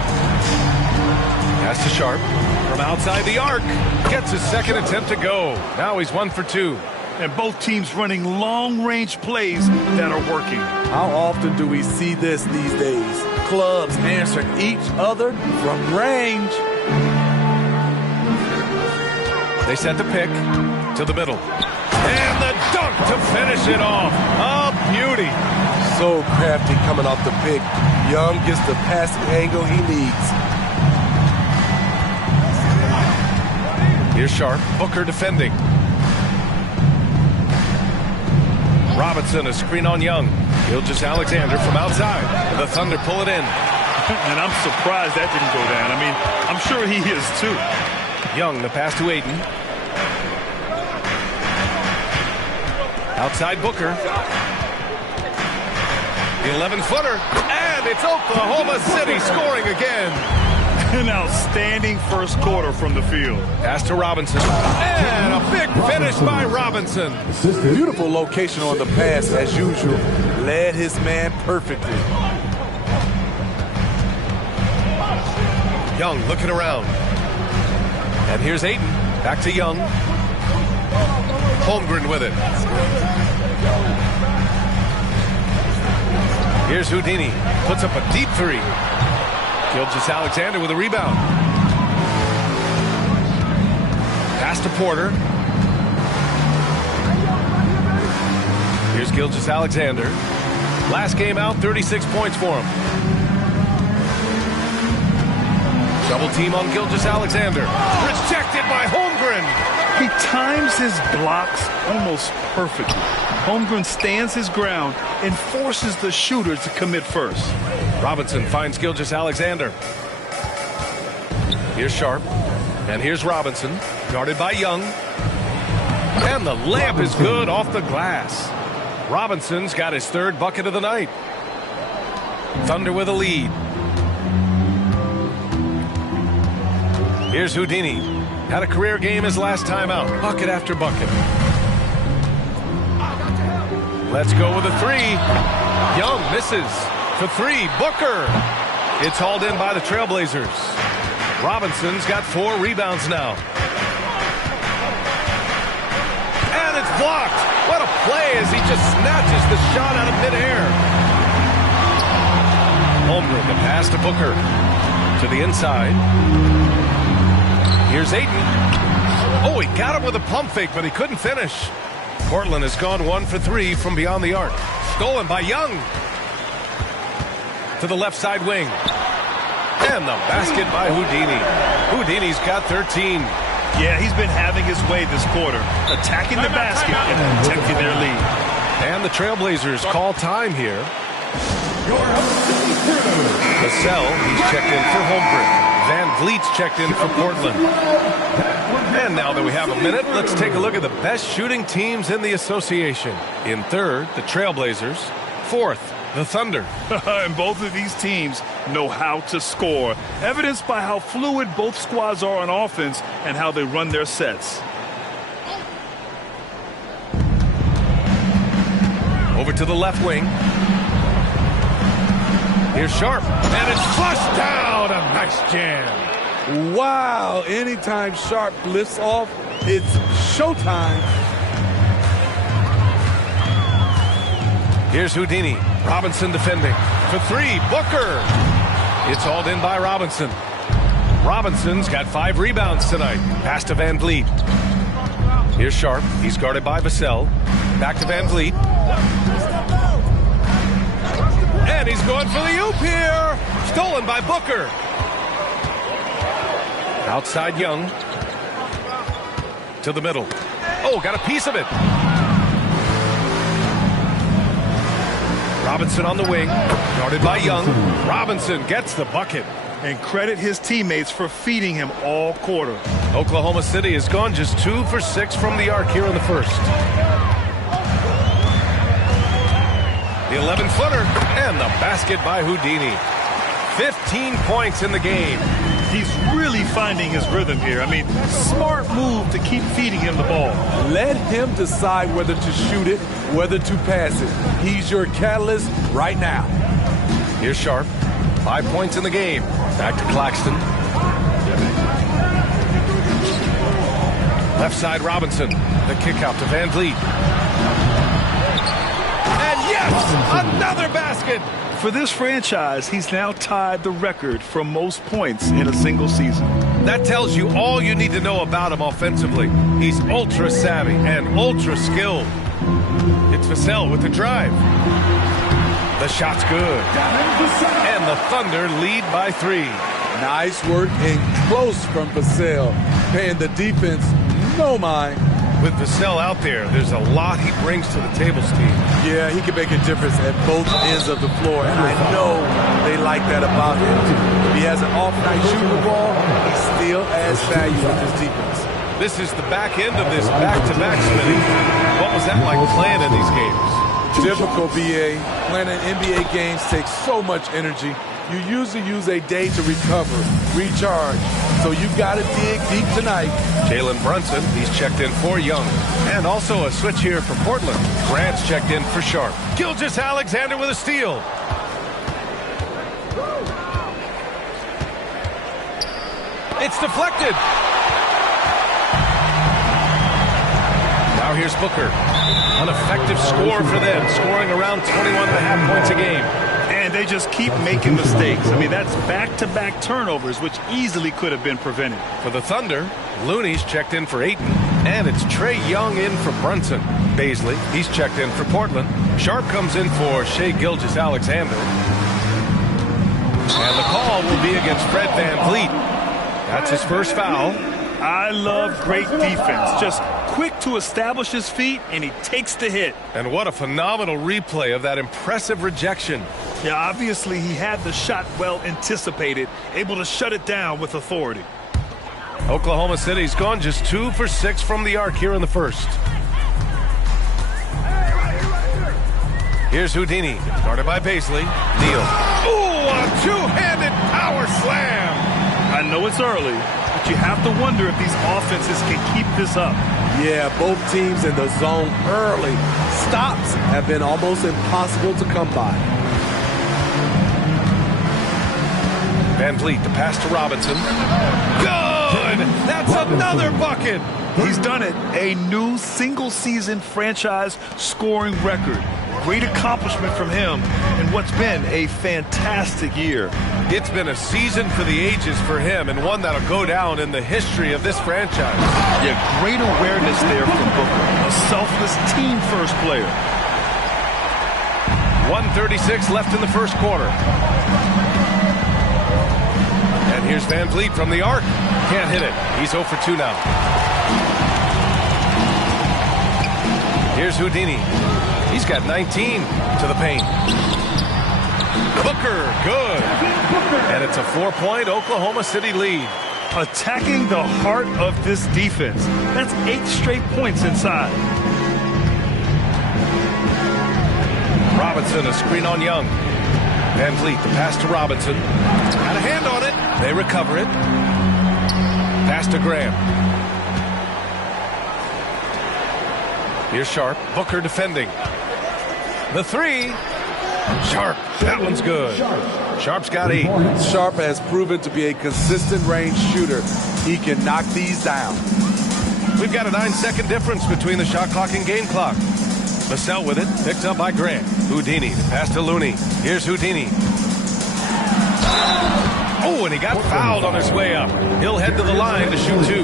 Pass to Sharp. From outside the arc. Gets his second attempt to go. Now he's 1 for 2. And both teams running long-range plays that are working. How often do we see this these days? Clubs answering each other from range. They set the pick to the middle. And the dunk to finish it off. A beauty. So crafty coming off the pick. Young gets the passing angle he needs. Here's Sharp. Booker defending. Robinson, a screen on Young. Gilgeous-Alexander from outside. The Thunder pull it in. And I'm surprised that didn't go down. I mean, I'm sure he is too. Young, the pass to Aiden. Outside Booker. The 11-footer. And it's Oklahoma City scoring again. An outstanding first quarter from the field. Pass to Robinson. And a big finish by Robinson. Beautiful location on the pass as usual. Led his man perfectly. Young looking around. And here's Aiden. Back to Young. Holmgren with it. Here's Houdini. Puts up a deep 3. Gilgeous-Alexander with a rebound. Pass to Porter. Here's Gilgeous-Alexander. Last game out, 36 points for him. Double team on Gilgeous-Alexander. Rejected by Holmgren. He times his blocks almost perfectly. Holmgren stands his ground and forces the shooter to commit first. Robinson finds Gilgeous-Alexander. Here's Sharp. And here's Robinson. Guarded by Young. And the layup is good off the glass. Robinson's got his 3rd bucket of the night. Thunder with a lead. Here's Houdini. Had a career game his last time out. Bucket after bucket. Let's go with a 3. Young misses. For 3, Booker. It's hauled in by the Trailblazers. Robinson's got 4 rebounds now. And it's blocked. What a play as he just snatches the shot out of midair. Holmgren, the pass to Booker. To the inside. Here's Aiden. Oh, he got him with a pump fake, but he couldn't finish. Portland has gone 1 for 3 from beyond the arc. Stolen by Young. To the left side wing. And the basket by Houdini. Houdini's got 13. Yeah, he's been having his way this quarter, attacking the basket and protecting their lead. And the Trailblazers call time here. Vassell, he's checked in for Holmgren. Van Vliet's checked in for Portland. And now that we have a minute, let's take a look at the best shooting teams in the association. In 3rd, the Trailblazers. 4th, the Thunder. And both of these teams know how to score, evidenced by how fluid both squads are on offense and how they run their sets. Over to the left wing. Here's Sharp, and it's flushed down. A nice jam. Wow, anytime Sharp lifts off, it's showtime. Here's Houdini. Robinson defending. For 3, Booker. It's hauled in by Robinson. Robinson's got 5 rebounds tonight. Pass to Van Vliet. Here's Sharp. He's guarded by Vassell. Back to Van Vliet. And he's going for the oop here. Stolen by Booker. Outside Young. To the middle. Oh, got a piece of it. Robinson on the wing. Guarded by Young. Robinson gets the bucket. And credit his teammates for feeding him all quarter. Oklahoma City has gone just 2 for 6 from the arc here in the first. The 11-footer and the basket by Houdini. 15 points in the game. He's really finding his rhythm here. I mean, smart move to keep feeding him the ball. Let him decide whether to shoot it, whether to pass it. He's your catalyst right now. Here's Sharp. 5 points in the game. Back to Claxton. Left side Robinson. The kick out to Van Vliet. And yes, another basket. For this franchise, he's now tied the record for most points in a single season. That tells you all you need to know about him offensively. He's ultra savvy and ultra skilled. It's Vassell with the drive. The shot's good. And the Thunder lead by 3. Nice work and close from Vassell. Paying the defense no mind. With Vassell out there, there's a lot he brings to the table, Steve. Yeah, he can make a difference at both ends of the floor, and I know they like that about him. If he has an off night shooting the ball, he still adds value with his defense. This is the back end of this back-to-back, Smitty. What was that like playing in these games? Difficult, BA. Playing in NBA games takes so much energy. You usually use a day to recover, recharge. So you got to dig deep tonight. Jalen Brunson, he's checked in for Young. And also a switch here for Portland. Grant's checked in for Sharp. Gilgeous-Alexander with a steal. It's deflected. Now here's Booker. An effective score for them, scoring around 21.5 points a game. And they just keep making mistakes. I mean, that's back-to-back turnovers, which easily could have been prevented. For the Thunder, Looney's checked in for Ayton. And it's Trae Young in for Brunson. Baisley, he's checked in for Portland. Sharp comes in for Shai Gilgeous-Alexander. And the call will be against Fred Van Vliet. That's his first foul. I love great defense. Just quick to establish his feet, and he takes the hit. And what a phenomenal replay of that impressive rejection. Yeah, obviously he had the shot well anticipated, able to shut it down with authority. Oklahoma City's gone just 2 for 6 from the arc here in the first. Here's Houdini, guarded by Baisley. Neal. Ooh, a two-handed power slam. I know it's early, but you have to wonder if these offenses can keep this up. Yeah, both teams in the zone early. Stops have been almost impossible to come by. Van Vliet, the pass to Robinson. Good! That's another bucket! He's done it. A new single-season franchise scoring record. Great accomplishment from him in what's been a fantastic year. It's been a season for the ages for him, and one that'll go down in the history of this franchise. Yeah, great awareness there from Booker. A selfless team-first player. 1:36 left in the first quarter. And here's Van Vliet from the arc. Can't hit it. He's 0 for 2 now. Here's Houdini. He's got 19 to the paint. Booker, good. And it's a 4-point Oklahoma City lead. Attacking the heart of this defense. That's 8 straight points inside. Robinson, a screen on Young. Van Vliet, the pass to Robinson. Got a hand on it. They recover it. Pass to Graham. Here's Sharp. Booker defending. The three. Sharp. That one's good. Sharp's got 8. Sharp has proven to be a consistent range shooter. He can knock these down. We've got a 9-second difference between the shot clock and game clock. Vassell with it. Picked up by Grant. Houdini. Pass to Looney. Here's Houdini. Oh, and he got fouled on his way up. He'll head to the line to shoot 2.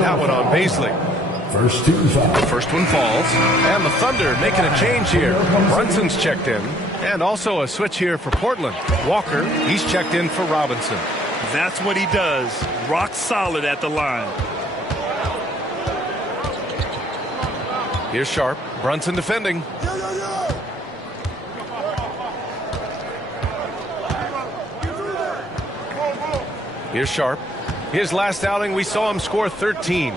That one on Baisley. First team foul. The first one falls. And the Thunder making a change here. Brunson's checked in. And also a switch here for Portland. Walker, he's checked in for Robinson. That's what he does. Rock solid at the line. Here's Sharp. Brunson defending. Here's Sharp. His last outing, we saw him score 13.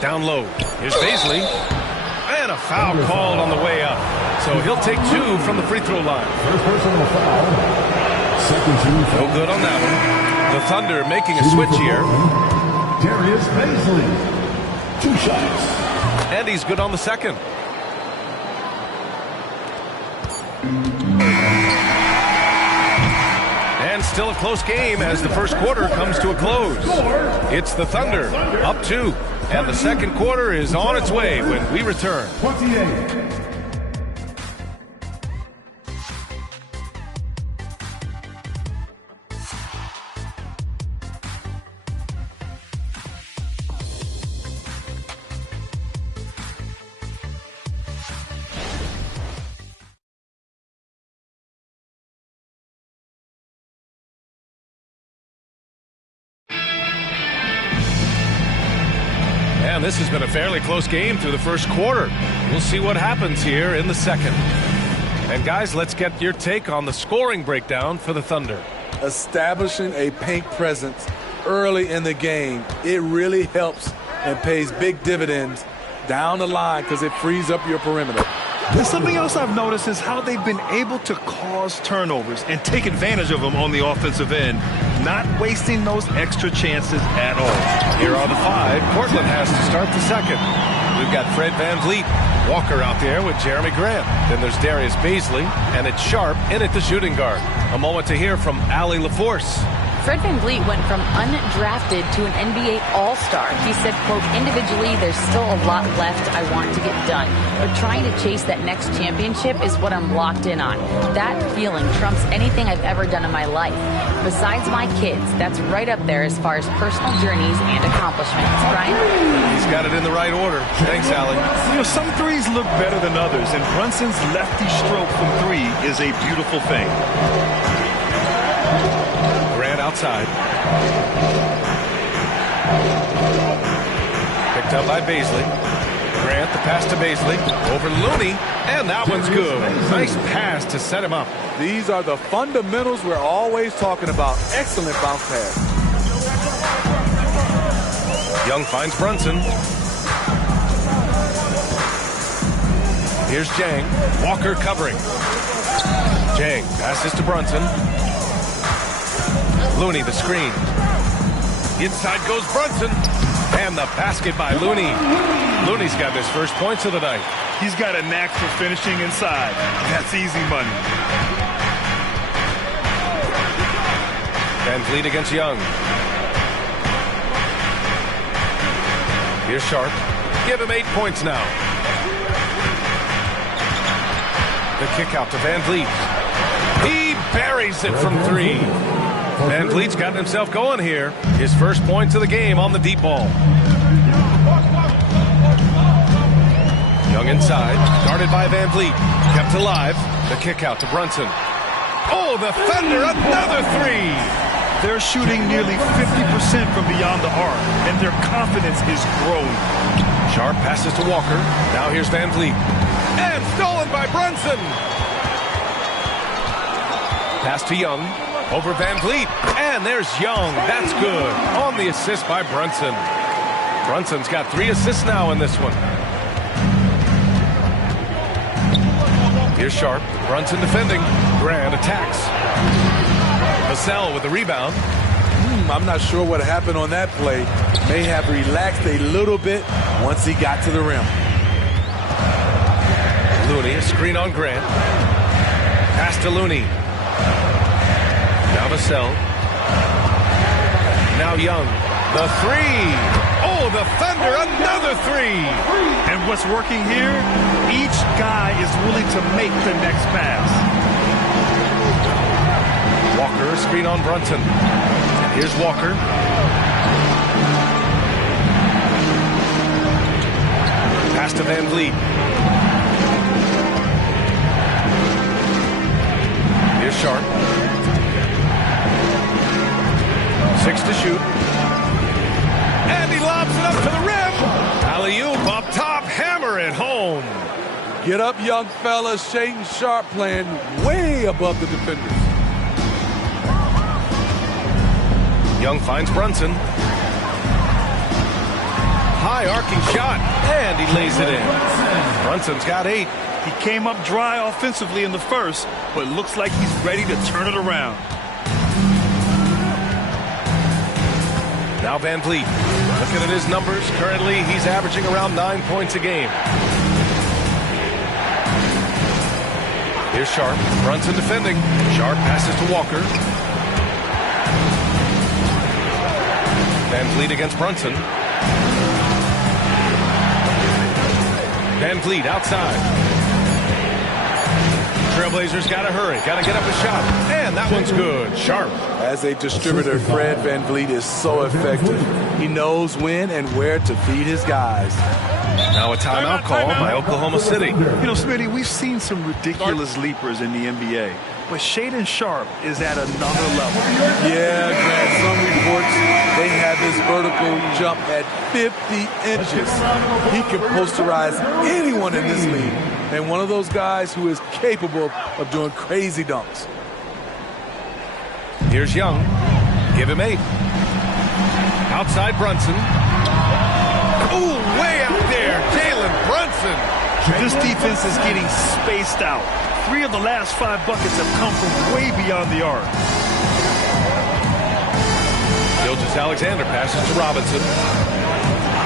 Down low. Here's Baisley. And a foul called on the way up. So he'll take 2 from the free throw line. First personal foul. Second team foul. No good on that one. The Thunder making a switch here. Darius Baisley. 2 shots. And he's good on the second. And still a close game as the first quarter comes to a close. It's the Thunder up 2. And the second quarter is on its way when we return. 28. And this has been a fairly close game through the first quarter. We'll see what happens here in the second. And guys, let's get your take on the scoring breakdown for the Thunder. Establishing a paint presence early in the game, it really helps and pays big dividends down the line because it frees up your perimeter. And something else I've noticed is how they've been able to cause turnovers and take advantage of them on the offensive end, not wasting those extra chances at all. Here are the 5. Portland has to start the second. We've got Fred VanVleet, Walker out there with Jeremy Grant. Then there's Darius Baisley, and it's Sharp in at the shooting guard. A moment to hear from Allie LaForce. Fred VanVleet went from undrafted to an NBA All-Star. He said, quote, individually, there's still a lot left I want to get done, but trying to chase that next championship is what I'm locked in on. That feeling trumps anything I've ever done in my life. Besides my kids, that's right up there as far as personal journeys and accomplishments. Brian? He's got it in the right order. Thanks, Allie. You know, some threes look better than others, and Brunson's lefty stroke from 3 is a beautiful thing. Outside. Picked up by Baisley. Grant, the pass to Baisley. Over Looney, and that one's good. Nice pass to set him up. These are the fundamentals we're always talking about. Excellent bounce pass. Young finds Brunson. Here's Jang. Walker covering. Jang passes to Brunson. Looney, the screen. Inside goes Brunson. And the basket by Looney. Looney's got his first points of the night. He's got a knack for finishing inside. That's easy money. VanVleet against Young. Here's Sharp. Give him 8 points now. The kick out to VanVleet. He buries it from 3. VanVleet's gotten himself going here. His first points of the game on the deep ball. Young inside, guarded by VanVleet. Kept alive. The kick out to Brunson. Oh, the Thunder, another 3. They're shooting nearly 50% from beyond the arc, and their confidence is growing. Sharp passes to Walker. Now here's VanVleet. And stolen by Brunson. Pass to Young. Over VanVleet, and there's Young. That's good. On the assist by Brunson. Brunson's got 3 assists now in this one. Here's Sharp. Brunson defending. Grant attacks. Vassell with the rebound. I'm not sure what happened on that play. May have relaxed a little bit once he got to the rim. Looney, a screen on Grant. Pass to Looney. Now Vassell. Now Young. The three. Oh, the Thunder, another three. And what's working here? Each guy is willing to make the next pass. Walker, screen on Brunson. And here's Walker. Pass to Van Vliet. Here's Sharp. 6 to shoot. And he lobs it up to the rim. Alley-oop up top, hammer it home. Get up, young fellas. Shaden Sharp playing way above the defenders. Young finds Brunson. High arcing shot, and he lays it in. Brunson's got 8. He came up dry offensively in the first, but looks like he's ready to turn it around. Now Van Vliet. Looking at his numbers, currently he's averaging around 9 points a game. Here's Sharp. Brunson defending. Sharp passes to Walker. Van Vliet against Brunson. Van Vliet outside. Trailblazers got to hurry. Got to get up a shot. And that one's good. Sharp. As a distributor, Fred Van Vliet is so effective. He knows when and where to feed his guys. Now a timeout call by Oklahoma City. You know, Smitty, we've seen some ridiculous leapers in the NBA, but Shaden Sharp is at another level. Yeah, Grant, some reports they have this vertical jump at 50 inches. He can posterize anyone in this league, and one of those guys who is capable of doing crazy dunks. Here's Young. Give him 8. Outside Brunson. Ooh, way out there. Jalen Brunson. This defense is getting spaced out. 3 of the last 5 buckets have come from way beyond the arc. Gilgeous-Alexander passes to Robinson.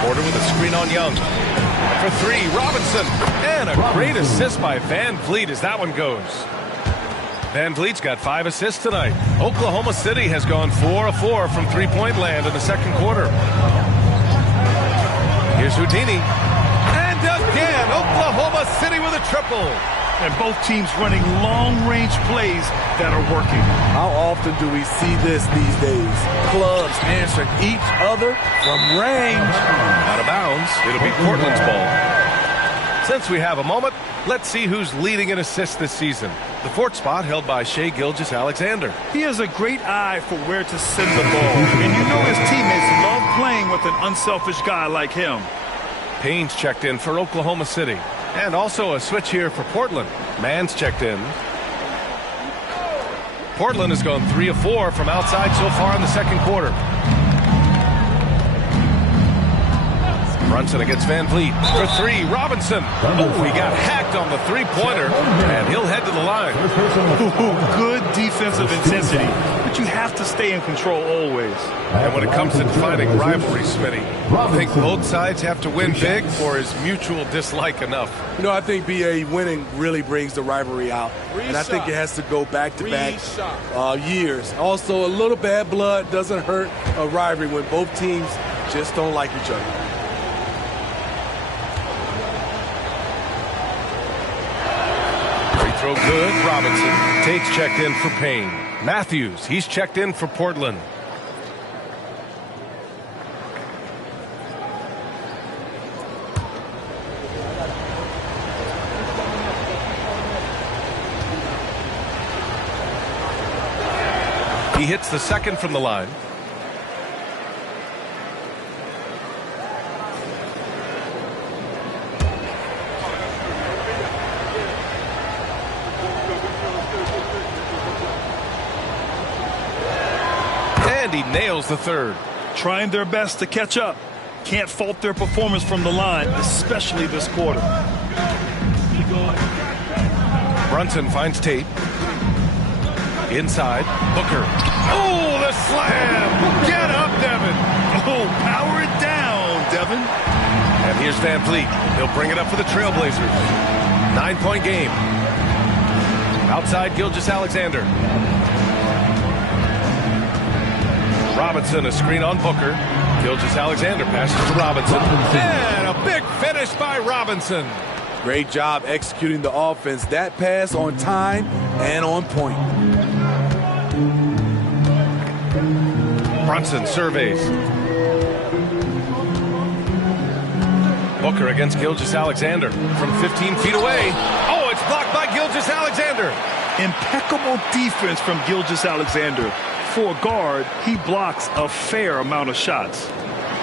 Porter with a screen on Young. For 3, Robinson. And a great assist by Van Vliet as that one goes. Van Vliet's got 5 assists tonight. Oklahoma City has gone 4 of 4 from three-point land in the second quarter. Here's Houdini. And again, Oklahoma City with a triple. And both teams running long-range plays that are working. How often do we see this these days? Clubs answering each other from range. Out of bounds. It'll be Portland's ball. Since we have a moment, let's see who's leading in assists this season. The 4th spot held by Shai Gilgeous-Alexander. He has a great eye for where to send the ball. And you know his teammates love playing with an unselfish guy like him. Payne's checked in for Oklahoma City. And also a switch here for Portland. Mann's checked in. Portland has gone 3 of 4 from outside so far in the second quarter. Brunson against Van Vliet. For 3, Robinson. Oh, he got hacked on the three-pointer, and he'll head to the line. Ooh, good defensive intensity, but you have to stay in control always. And when it comes to defining rivalry, Smitty, I think both sides have to win big, or is mutual dislike enough? You know, I think BA winning really brings the rivalry out. And I think it has to go back-to-back years. Also, a little bad blood doesn't hurt a rivalry when both teams just don't like each other. Throw good. Robinson. Tate's checked in for Payne. Matthews, he's checked in for Portland. He hits the second from the line. He nails the third. Trying their best to catch up. Can't fault their performance from the line, especially this quarter. Brunson finds Tate. Inside. Booker. Oh, the slam! Get up, Devin! Oh, power it down, Devin. And here's Van Vliet. He'll bring it up for the Trailblazers. 9-point game. Outside Gilgeous-Alexander. Robinson, a screen on Booker. Gilgeous-Alexander passes to Robinson. And a big finish by Robinson. Great job executing the offense. That pass on time and on point. Brunson surveys. Booker against Gilgeous-Alexander from 15 feet away. Oh, it's blocked by Gilgeous-Alexander. Impeccable defense from Gilgeous-Alexander. For a guard, he blocks a fair amount of shots.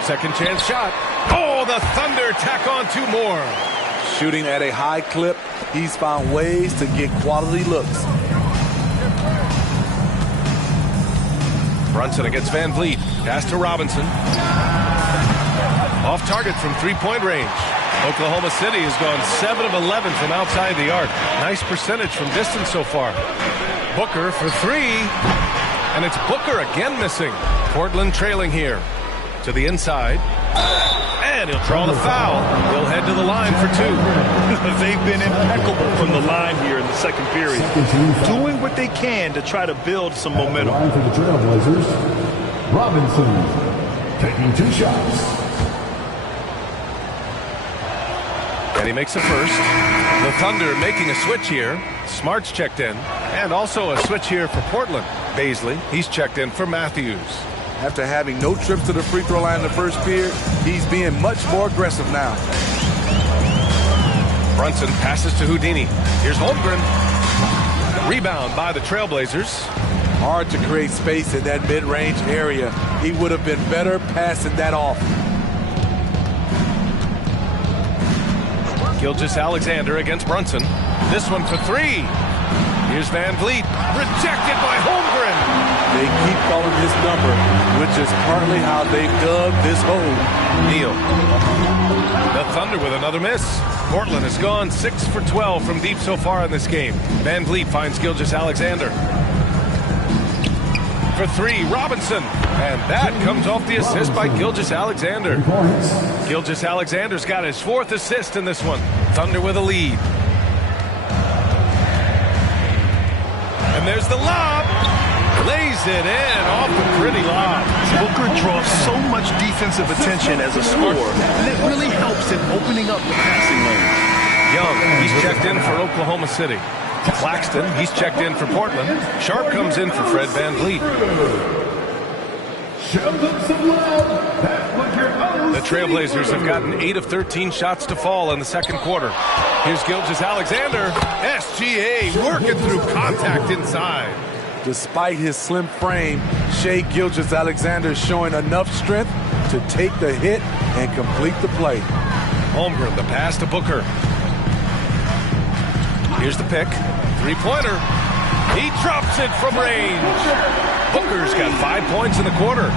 Second chance shot. Oh, the Thunder tack on 2 more. Shooting at a high clip, he's found ways to get quality looks. Brunson against Van Vliet. Pass to Robinson. Off target from 3-point range. Oklahoma City has gone 7 of 11 from outside the arc. Nice percentage from distance so far. Booker for 3. And it's Booker again missing. Portland trailing here. To the inside. And he'll draw the foul. He'll head to the line for 2. They've been impeccable from the line here in the second period. Doing what they can to try to build some momentum. Line for the Trailblazers, Robinson taking 2 shots. And he makes the first. The Thunder making a switch here. Smart's checked in. And also a switch here for Portland. Baisley, he's checked in for Matthews. After having no trips to the free throw line in the first period, he's being much more aggressive now. Brunson passes to Houdini. Here's Holmgren. Rebound by the Trailblazers. Hard to create space in that mid-range area. He would have been better passing that off. Gilgeous-Alexander against Brunson. This one for 3. Here's Van Vliet. Rejected by Holmgren. They keep calling his number, which is partly how they dug this hole. Neal. The Thunder with another miss. Portland has gone 6 for 12 from deep so far in this game. Van Vliet finds Gilgeous-Alexander. For 3, Robinson. And that comes off the assist by Gilgeous-Alexander. Gilgeous-Alexander's got his 4th assist in this one. Thunder with a lead. And there's the lob. Lays it in off the pretty lob. Booker draws so much defensive attention as a scorer, and it really helps in opening up the passing lane. Young, he's checked in for Oklahoma City. Claxton, he's checked in for Portland. Sharp comes in for Fred Van Vliet. The Trailblazers have gotten 8 of 13 shots to fall in the second quarter. Here's Gilgeous-Alexander. SGA working through contact inside. Despite his slim frame, Shai Gilgeous-Alexander is showing enough strength to take the hit and complete the play. Holmgren, the pass to Booker. Here's the pick. 3-pointer. He drops it from range. Booker's got 5 points in the quarter.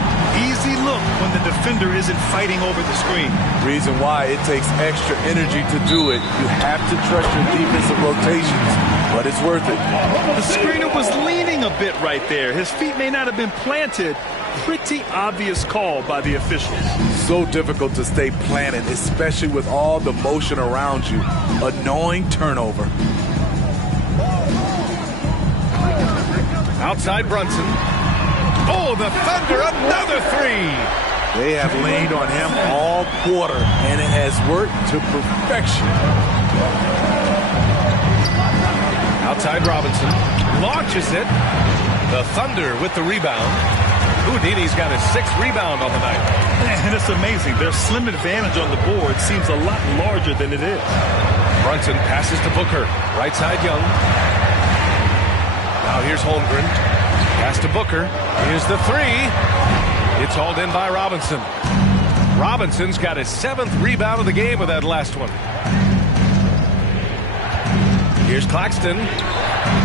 Easy look when the defender isn't fighting over the screen. Reason why it takes extra energy to do it. You have to trust your defensive rotations, but it's worth it. The screener was leaning a bit right there. His feet may not have been planted. Pretty obvious call by the officials. So difficult to stay planted, especially with all the motion around you. Annoying turnover. Outside Brunson. Oh, the Thunder, another 3. They have leaned on him all quarter, and it has worked to perfection. Outside Robinson. Launches it. The Thunder with the rebound. Houdini's got his 6th rebound on the night. And it's amazing. Their slim advantage on the board seems a lot larger than it is. Brunson passes to Booker. Right side Young. Now here's Holmgren. Pass to Booker. Here's the 3. It's hauled in by Robinson. Robinson's got his 7th rebound of the game with that last one. Here's Claxton.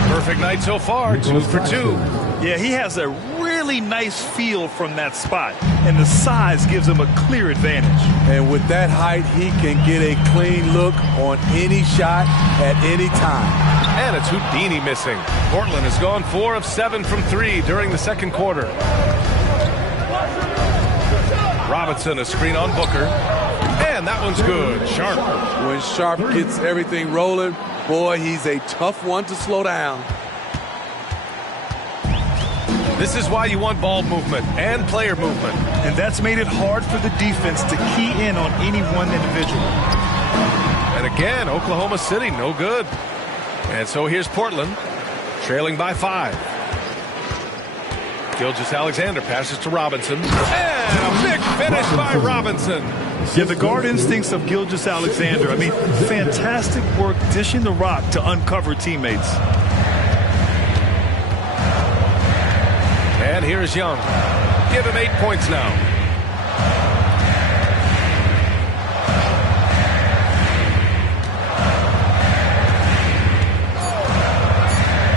Perfect night so far. 2 for 2. Yeah, he has a really nice feel from that spot, and the size gives him a clear advantage. And with that height, he can get a clean look on any shot at any time. And it's Houdini missing. Portland has gone 4 of 7 from 3 during the second quarter. Robinson, a screen on Booker. And that one's good. Sharp. When Sharp gets everything rolling, boy, he's a tough one to slow down. This is why you want ball movement and player movement. And that's made it hard for the defense to key in on any one individual. And again, Oklahoma City, no good. And so here's Portland, trailing by 5. Gilgeous-Alexander passes to Robinson. And a big finish by Robinson. Yeah, the guard instincts of Gilgeous-Alexander. I mean, fantastic work dishing the rock to uncover teammates. And here's Young. Give him 8 points now.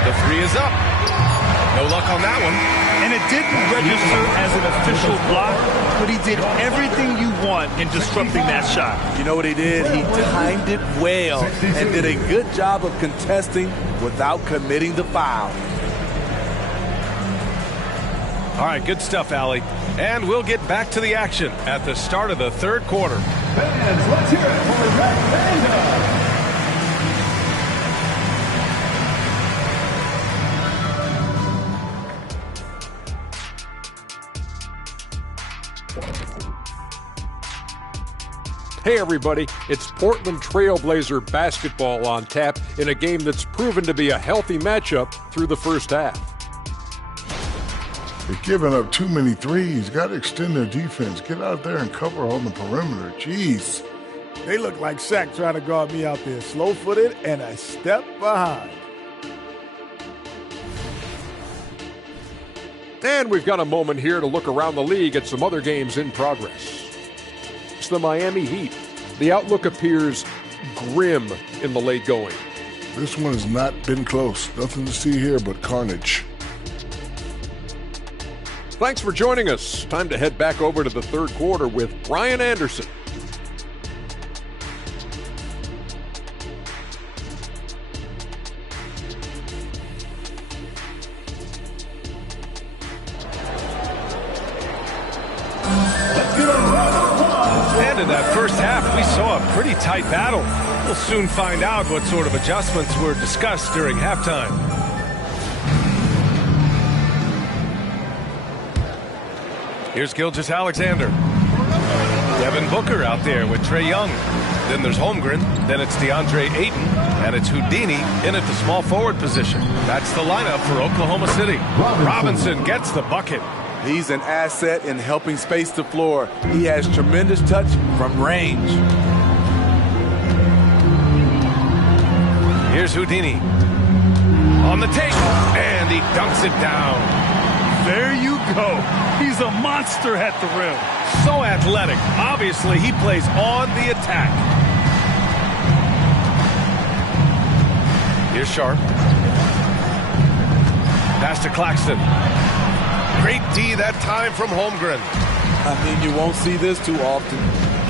The 3 is up. No luck on that one. And it didn't register as an official block, but he did everything you want in disrupting that shot. You know what he did? He timed it well and did a good job of contesting without committing the foul. All right, good stuff, Allie. And we'll get back to the action at the start of the 3rd quarter. Fans, let's hear it for Red Panda. Hey everybody, it's Portland Trailblazer basketball on tap in a game that's proven to be a healthy matchup through the first half. They're giving up too many threes. Got to extend their defense. Get out there and cover on the perimeter. Jeez. They look like Shaq trying to guard me out there. Slow-footed and a step behind. And we've got a moment here to look around the league at some other games in progress. It's the Miami Heat. The outlook appears grim in the late going. This one has not been close. Nothing to see here but carnage. Thanks for joining us. Time to head back over to the 3rd quarter with Brian Anderson. And in that first half, we saw a pretty tight battle. We'll soon find out what sort of adjustments were discussed during halftime. Here's Gilgeous-Alexander. Devin Booker out there with Trae Young. Then there's Holmgren. Then it's DeAndre Ayton. And it's Houdini in at the small forward position. That's the lineup for Oklahoma City. Robinson gets the bucket. He's an asset in helping space the floor. He has tremendous touch from range. Here's Houdini. On the take. And he dunks it down. There you go. He's a monster at the rim. So athletic. Obviously, he plays on the attack. Here's Sharp. Pass to Claxton. Great D that time from Holmgren. I mean, you won't see this too often.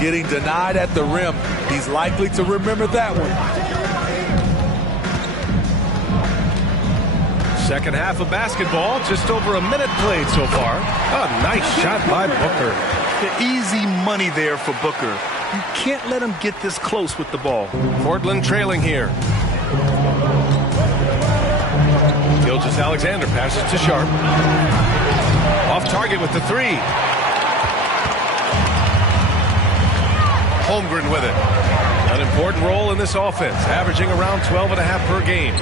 Getting denied at the rim. He's likely to remember that one. Second half of basketball, just over a minute played so far. A nice shot by Booker. The easy money there for Booker. You can't let him get this close with the ball. Portland trailing here. Gilgeous-Alexander passes to Sharp. Off target with the 3. Holmgren with it. An important role in this offense, averaging around 12.5 per game.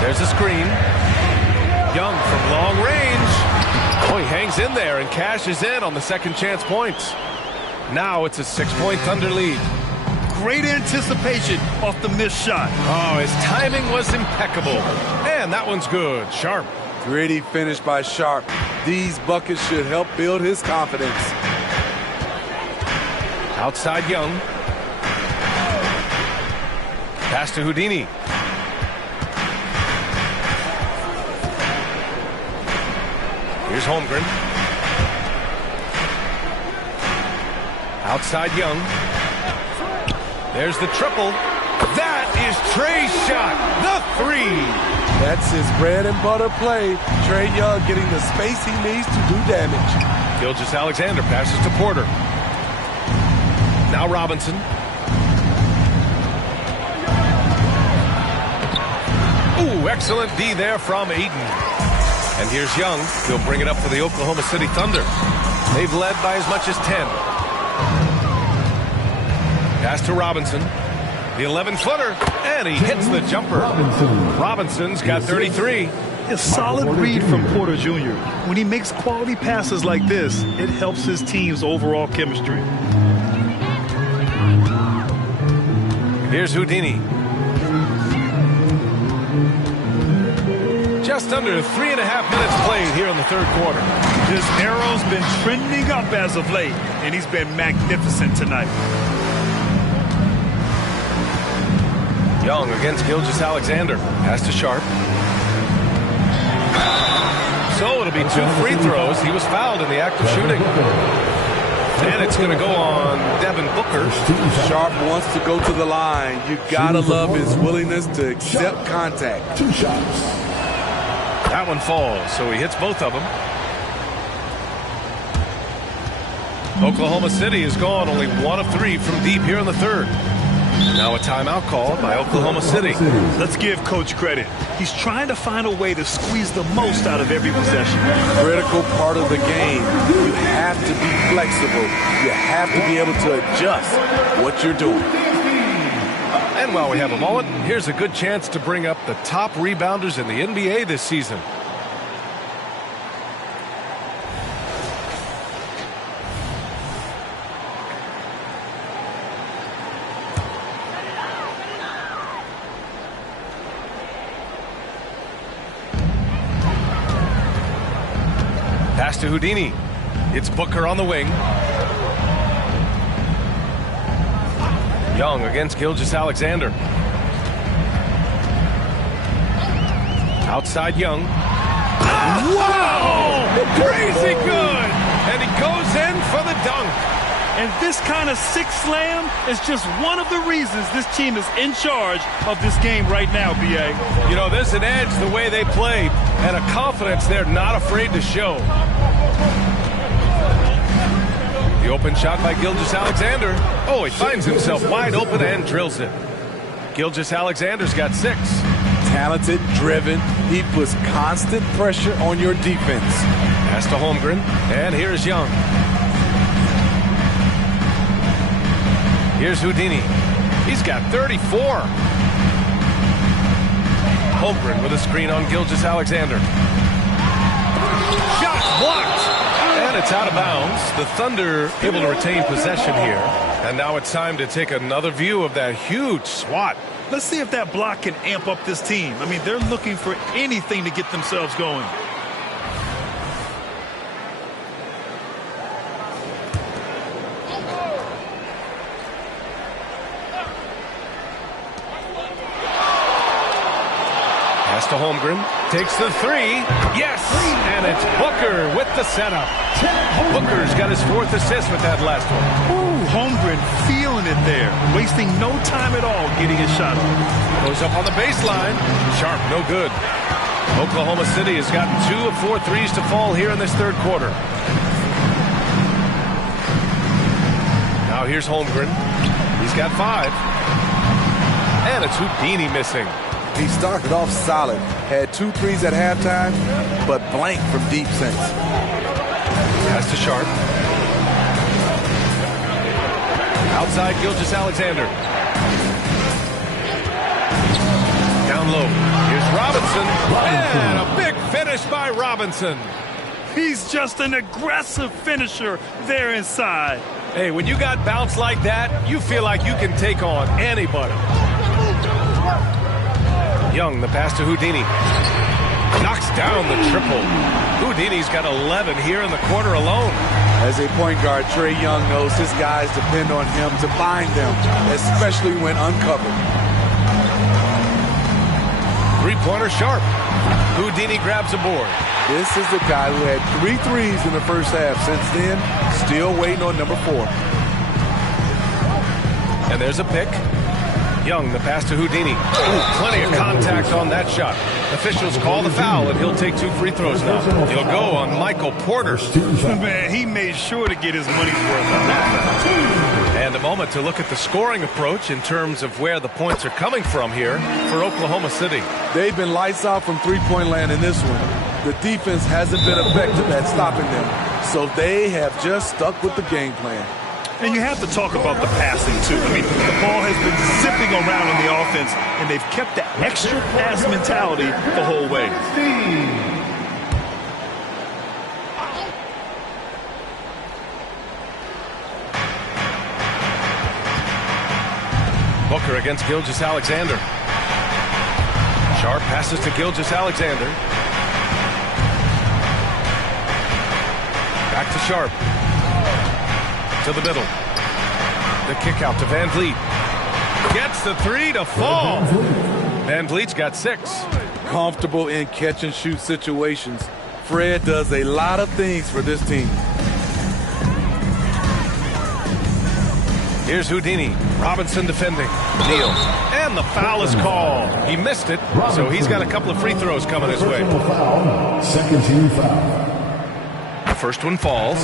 There's a screen. Young from long range. Oh, he hangs in there and cashes in on the second chance points. Now it's a 6-point Thunder lead. Great anticipation off the missed shot. Oh, his timing was impeccable. And that one's good. Sharp. Gritty finish by Sharp. These buckets should help build his confidence. Outside Young. Pass to Houdini. Here's Holmgren. Outside Young. There's the triple. That is Trae's shot. The 3. That's his bread and butter play. Trae Young getting the space he needs to do damage. Gilgeous-Alexander passes to Porter. Now Robinson. Ooh, excellent D there from Ayton. And here's Young. He'll bring it up for the Oklahoma City Thunder. They've led by as much as 10. Pass to Robinson. The 11-footer, and he hits the jumper. Robinson's got 33. A solid read from Porter Jr. When he makes quality passes like this, it helps his team's overall chemistry. Here's Houdini. Just under 3.5 minutes played here in the third quarter. His arrow's been trending up as of late, and he's been magnificent tonight. Young against Gilgeous-Alexander. Pass to Sharp. So it'll be 2 free throws. He was fouled in the act of shooting. And it's going to go on Devin Booker. Sharp wants to go to the line. You got to love his willingness to accept contact. 2 shots. That one falls, so he hits both of them. Oklahoma City has gone only 1 of 3 from deep here in the third. Now a timeout called by Oklahoma City. Let's give Coach credit. He's trying to find a way to squeeze the most out of every possession. Critical part of the game. You have to be flexible. You have to be able to adjust what you're doing. And while we have a moment, here's a good chance to bring up the top rebounders in the NBA this season. Pass to Houdini. It's Booker on the wing. Young against Gilgeous-Alexander. Outside Young. Wow! Crazy good! And he goes in for the dunk. And this kind of sick slam is just one of the reasons this team is in charge of this game right now, B.A. You know, there's an edge the way they play and a confidence they're not afraid to show. The open shot by Gilgeous-Alexander. Oh, he finds himself wide open and drills it. Gilgeous-Alexander's got 6. Talented, driven. He puts constant pressure on your defense. Pass to Holmgren. And here's Young. Here's Houdini. He's got 34. Holmgren with a screen on Gilgeous-Alexander. Shot blocked. And it's out of bounds. The Thunder able to retain possession here. And now it's time to take another view of that huge swat. Let's see if that block can amp up this team. I mean, they're looking for anything to get themselves going. Pass to Holmgren. Takes the 3. Yes! And it's Booker with the setup. Booker's got his 4th assist with that last one. Ooh, Holmgren feeling it there. Wasting no time at all getting his shot off. Goes up on the baseline. Sharp, no good. Oklahoma City has gotten 2 of 4 threes to fall here in this third quarter. Now here's Holmgren. He's got 5. And it's Houdini missing. He started off solid. Had 2 threes at halftime, but blank from deep since. Pass to Sharp. Outside Gilgeous-Alexander. Down low. Here's Robinson. And a big finish by Robinson. He's just an aggressive finisher there inside. Hey, when you got bounce like that, you feel like you can take on anybody. Young, the pass to Houdini. Knocks down the triple. Houdini's got 11 here in the quarter alone. As a point guard, Trae Young knows his guys depend on him to find them, especially when uncovered. 3-pointer Sharp. Houdini grabs a board. This is the guy who had 3 threes in the first half. Since then, still waiting on number 4. And there's a pick. Young, the pass to Houdini. Ooh, plenty of contact on that shot. Officials call the foul, and he'll take 2 free throws now. He'll go on Michael Porter. Man, he made sure to get his money's worth on that. And a moment to look at the scoring approach in terms of where the points are coming from here for Oklahoma City. They've been lights out from three-point land in this one. The defense hasn't been effective at stopping them, so they have just stuck with the game plan. And you have to talk about the passing, too. I mean, the ball has been zipping around in the offense, and they've kept that extra pass mentality the whole way. Booker against Gilgeous-Alexander. Sharp passes to Gilgeous-Alexander. Back to Sharp. To the middle. The kick out to Van Vliet. Gets the 3 to fall. Van Vliet's got 6. Comfortable in catch-and-shoot situations. Fred does a lot of things for this team. Here's Houdini. Robinson defending. Neal. And the foul is called. He missed it, so he's got a couple of free throws coming his way. Second team foul. The first one falls.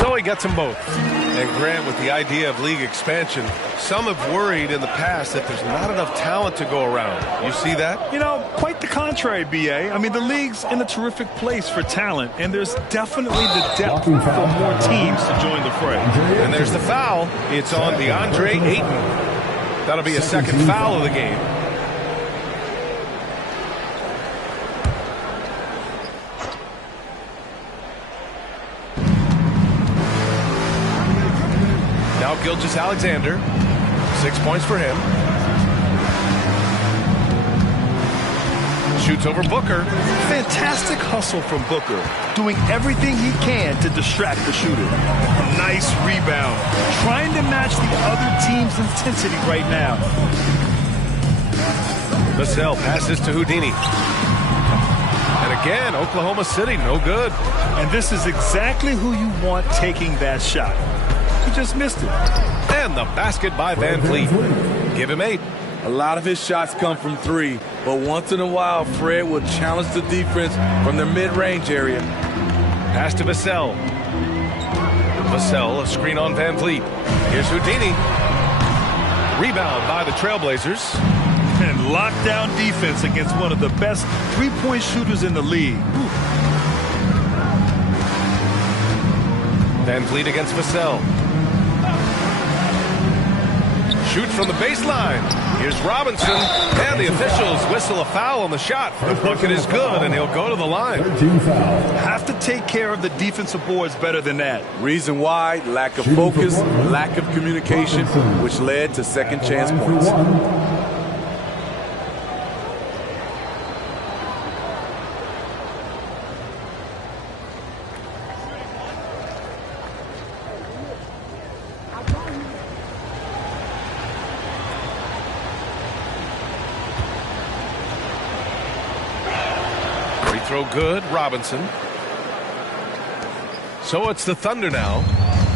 So he gets them both. And Grant, with the idea of league expansion, some have worried in the past that there's not enough talent to go around. You see that? You know, quite the contrary, B.A. I mean, the league's in a terrific place for talent, and there's definitely the depth for more teams to join the fray. And there's the foul. It's on DeAndre Ayton. That'll be a second foul of the game. Now Gilgeous-Alexander, 6 points for him. Shoots over Booker. Fantastic hustle from Booker, doing everything he can to distract the shooter. Nice rebound, trying to match the other team's intensity right now. Vassell passes to Houdini. And again, Oklahoma City, no good. And this is exactly who you want taking that shot. He just missed it. And the basket by Van Vliet. Give him 8. A lot of his shots come from 3, but once in a while, Fred will challenge the defense from the mid-range area. Pass to Vassell. Vassell, a screen on Van Vliet. Here's Houdini. Rebound by the Trailblazers. And lockdown defense against one of the best three-point shooters in the league. Van Vliet against Vassell. Shoots from the baseline. Here's Robinson, and the officials whistle a foul on the shot. The bucket is good, and he'll go to the line. Have to take care of the defensive boards better than that. Reason why: lack of focus, lack of communication, which led to second chance points. Throw good, Robinson. So it's the Thunder now.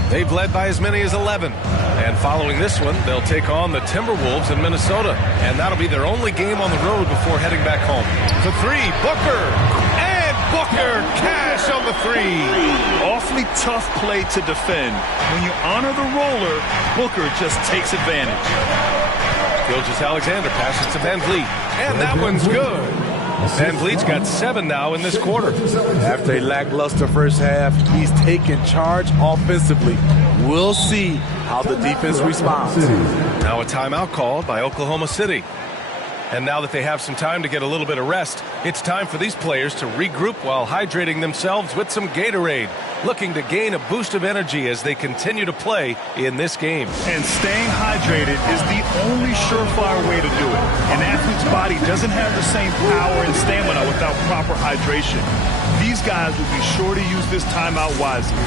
They've led by as many as 11. And following this one, they'll take on the Timberwolves in Minnesota. And that'll be their only game on the road before heading back home. For 3, Booker. And Booker, cash on the 3. Awfully tough play to defend. When you honor the roller, Booker just takes advantage. Gilgeous-Alexander passes to Van Vliet. And that one's good. Van Vliet's got 7 now in this quarter. After a lackluster first half, he's taken charge offensively. We'll see how the defense responds. Now a timeout called by Oklahoma City. And now that they have some time to get a little bit of rest, it's time for these players to regroup while hydrating themselves with some Gatorade, looking to gain a boost of energy as they continue to play in this game. And staying hydrated is the only surefire way to do it. An athlete's body doesn't have the same power and stamina without proper hydration. These guys will be sure to use this timeout wisely.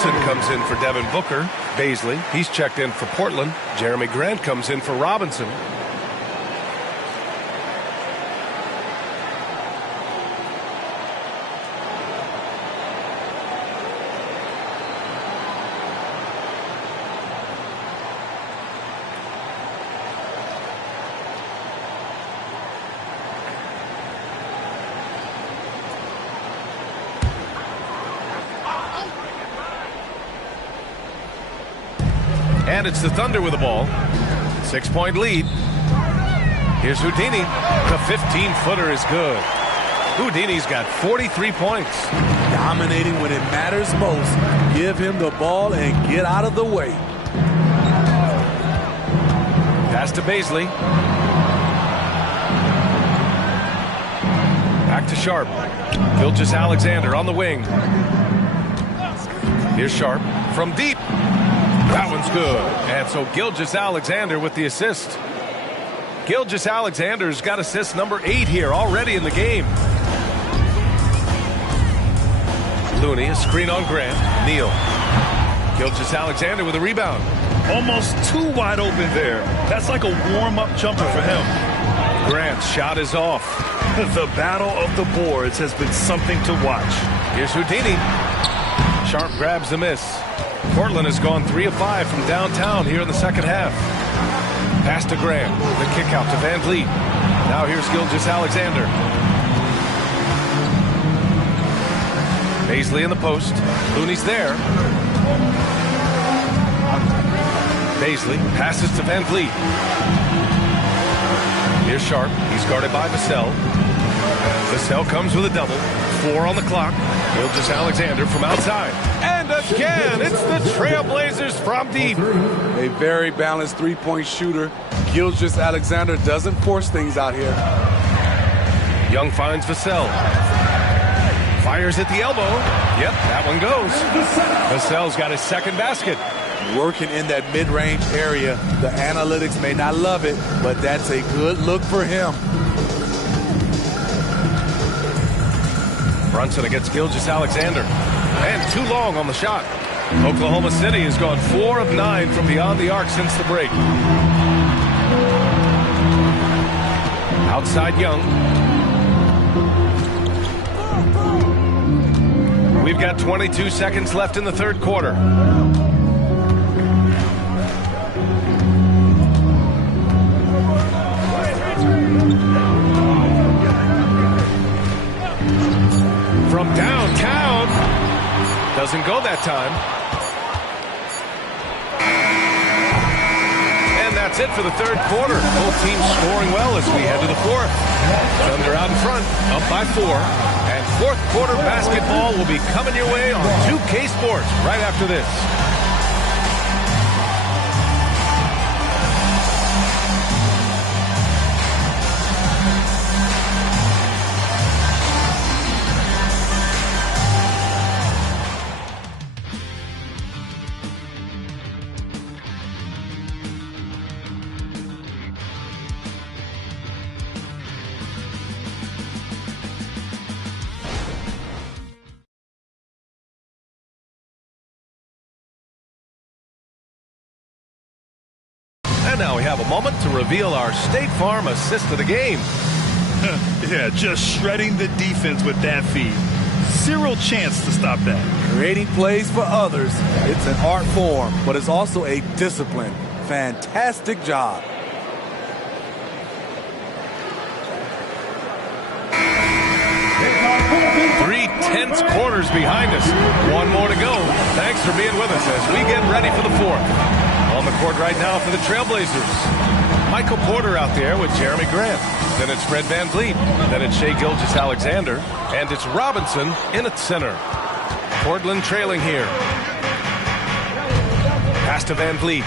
Brunson comes in for Devin Booker. Baisley, he's checked in for Portland. Jeremy Grant comes in for Robinson. And it's the Thunder with the ball. 6-point lead. Here's Houdini. The 15-footer is good. Houdini's got 43 points. Dominating when it matters most. Give him the ball and get out of the way. Pass to Baisley. Back to Sharp. Gilgeous-Alexander on the wing. Here's Sharp from deep. That one's good. And so Gilgeous-Alexander with the assist. Gilgeous-Alexander's got assist number 8 here already in the game. Looney, a screen on Grant. Neal. Gilgeous-Alexander with a rebound. Almost too wide open there. That's like a warm-up jumper for him. Grant's shot is off. The battle of the boards has been something to watch. Here's Houdini. Sharp grabs the miss. Portland has gone 3 of 5 from downtown here in the second half. Pass to Graham. The kick out to Van Vliet. Now here's Gilgeous-Alexander. Baisley in the post. Looney's there. Baisley passes to Van Vliet. Here's Sharp. He's guarded by Vassell. Vassell comes with a double. 4 on the clock. Gilgeous-Alexander from outside. And again, it's the Trailblazers from deep. A very balanced three-point shooter. Gilgeous-Alexander doesn't force things out here. Young finds Vassell. Fires at the elbow. Yep, that one goes. Vassell's got his second basket. Working in that mid-range area. The analytics may not love it, but that's a good look for him. Brunson against Gilgeous-Alexander. And too long on the shot. Oklahoma City has gone 4 of 9 from beyond the arc since the break. Outside Young. We've got 22 seconds left in the third quarter. From downtown. Doesn't go that time. And that's it for the third quarter. Both teams scoring well as we head to the fourth. Thunder out in front, up by 4. And fourth quarter basketball will be coming your way on 2K Sports right after this. And now we have a moment to reveal our State Farm assist of the game. Yeah, just shredding the defense with that feed. Zero chance to stop that. Creating plays for others. It's an art form, but it's also a discipline. Fantastic job. Three tense quarters behind us. One more to go. Thanks for being with us as we get ready for the fourth. On the court right now for the Trailblazers. Michael Porter out there with Jeremy Grant. Then it's Fred Van Vliet. Then it's Shai Gilgeous-Alexander. And it's Robinson in at center. Portland trailing here. Pass to Van Vliet.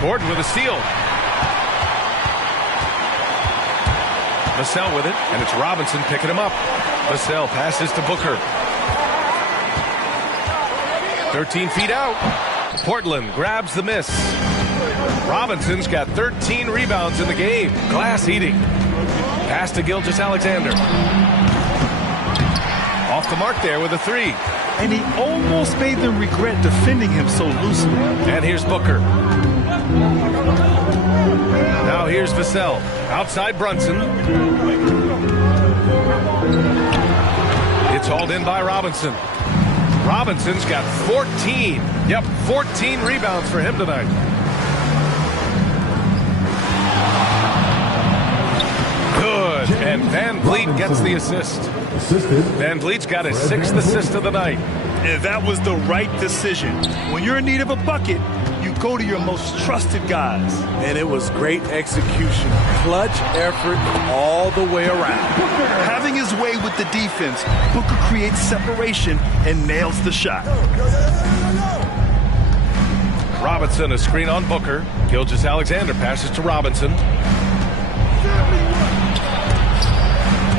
Gordon with a steal. Vassell with it, and it's Robinson picking him up. Vassell passes to Booker. 13 feet out. Portland grabs the miss. Robinson's got 13 rebounds in the game. Glass eating. Pass to Gilgeous-Alexander. Off the mark there with a 3. and he almost made them regret defending him so loosely. And here's Booker. Now here's Vassell. Outside Brunson. It's hauled in by Robinson. Robinson's got 14. Yep, 14 rebounds for him tonight. Good, and Van Vliet gets the assist. Van Vliet's got his 6th assist of the night. And that was the right decision. When you're in need of a bucket, you go to your most trusted guys. And it was great execution. Clutch effort all the way around. Having his way with the defense, Booker creates separation and nails the shot. Robinson, a screen on Booker. Gilgeous-Alexander passes to Robinson.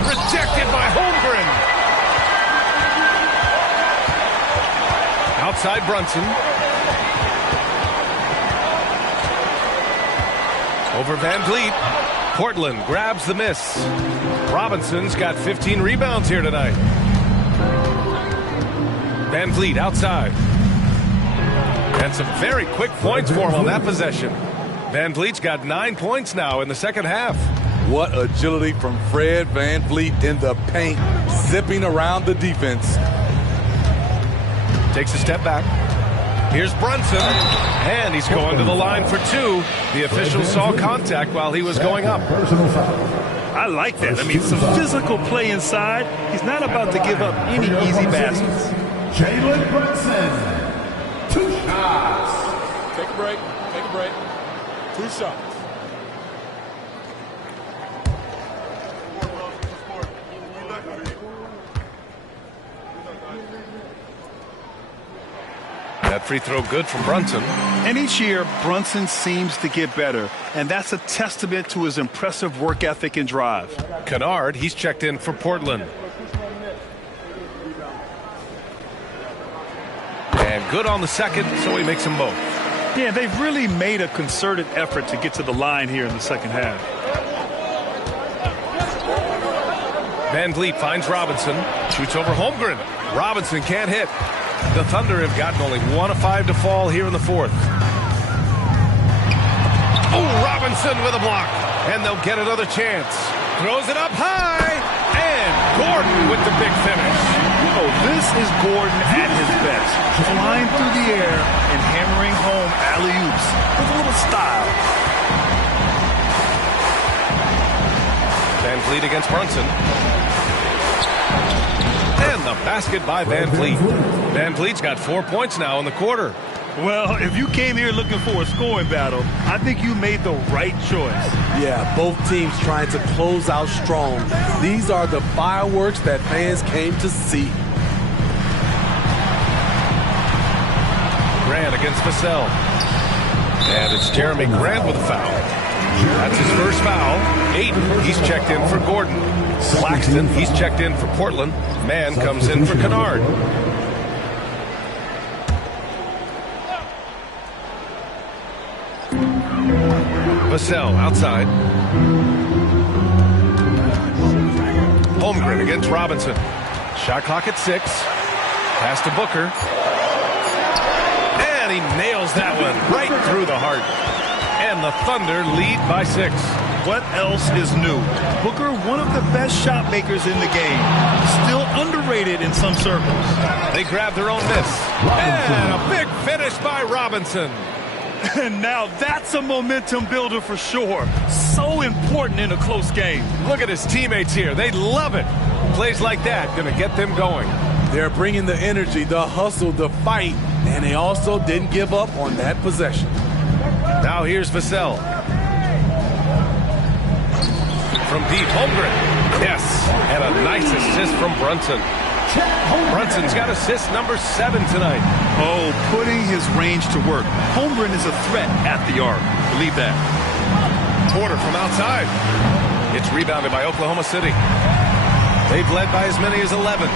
Rejected by Holmgren. Outside Brunson. Over Van Vliet. Portland grabs the miss. Robinson's got 15 rebounds here tonight. Van Vliet outside. And some very quick points for him on that possession. Van Vliet's got 9 points now in the second half. What agility from Fred Van Vliet in the paint, zipping around the defense. Takes a step back. Here's Brunson, and he's going to the line for 2. The official saw contact while he was going up. I like that. I mean, some physical play inside. He's not about to give up any easy baskets. Jalen Brunson, 2 shots. Take a break. Take a break. 2 shots. That free throw good from Brunson. And each year, Brunson seems to get better, and that's a testament to his impressive work ethic and drive. Kennard, he's checked in for Portland. And good on the second, so he makes them both. Yeah, they've really made a concerted effort to get to the line here in the second half. Van Vliet finds Robinson, shoots over Holmgren. Robinson can't hit. The Thunder have gotten only 1 of 5 to fall here in the 4th. Oh, Robinson with a block. And they'll get another chance. Throws it up high. And Gordon with the big finish. Oh, this is Gordon at his best. Flying through the air and hammering home alley-oops with a little style. Van Vliet against Brunson. And the basket by Van Vliet. Van Vliet's got 4 points now in the quarter. Well, if you came here looking for a scoring battle, I think you made the right choice. Yeah, both teams trying to close out strong. These are the fireworks that fans came to see. Grant against Vassell. And it's Jeremy Grant with a foul. That's his first foul. Aiden, he's checked in for Gordon. Claxton, he's checked in for Portland. Mann comes in for Kennard. Vassell outside. Holmgren against Robinson. Shot clock at 6. Pass to Booker. And he nails that one right through the heart. And the Thunder lead by 6. What else is new? Booker, one of the best shot makers in the game. Still underrated in some circles. They grab their own miss. And a big finish by Robinson. And now that's a momentum builder for sure. So important in a close game. Look at his teammates here. They love it. Plays like that going to get them going. They're bringing the energy, the hustle, the fight, and they also didn't give up on that possession. Now here's Vassell. From deep, Holmgren. Yes, and a nice assist from Brunson. Brunson's got assist number 7 tonight. Oh, putting his range to work. Holmgren is a threat at the arc. Believe that. Porter from outside. It's rebounded by Oklahoma City. They've led by as many as 11.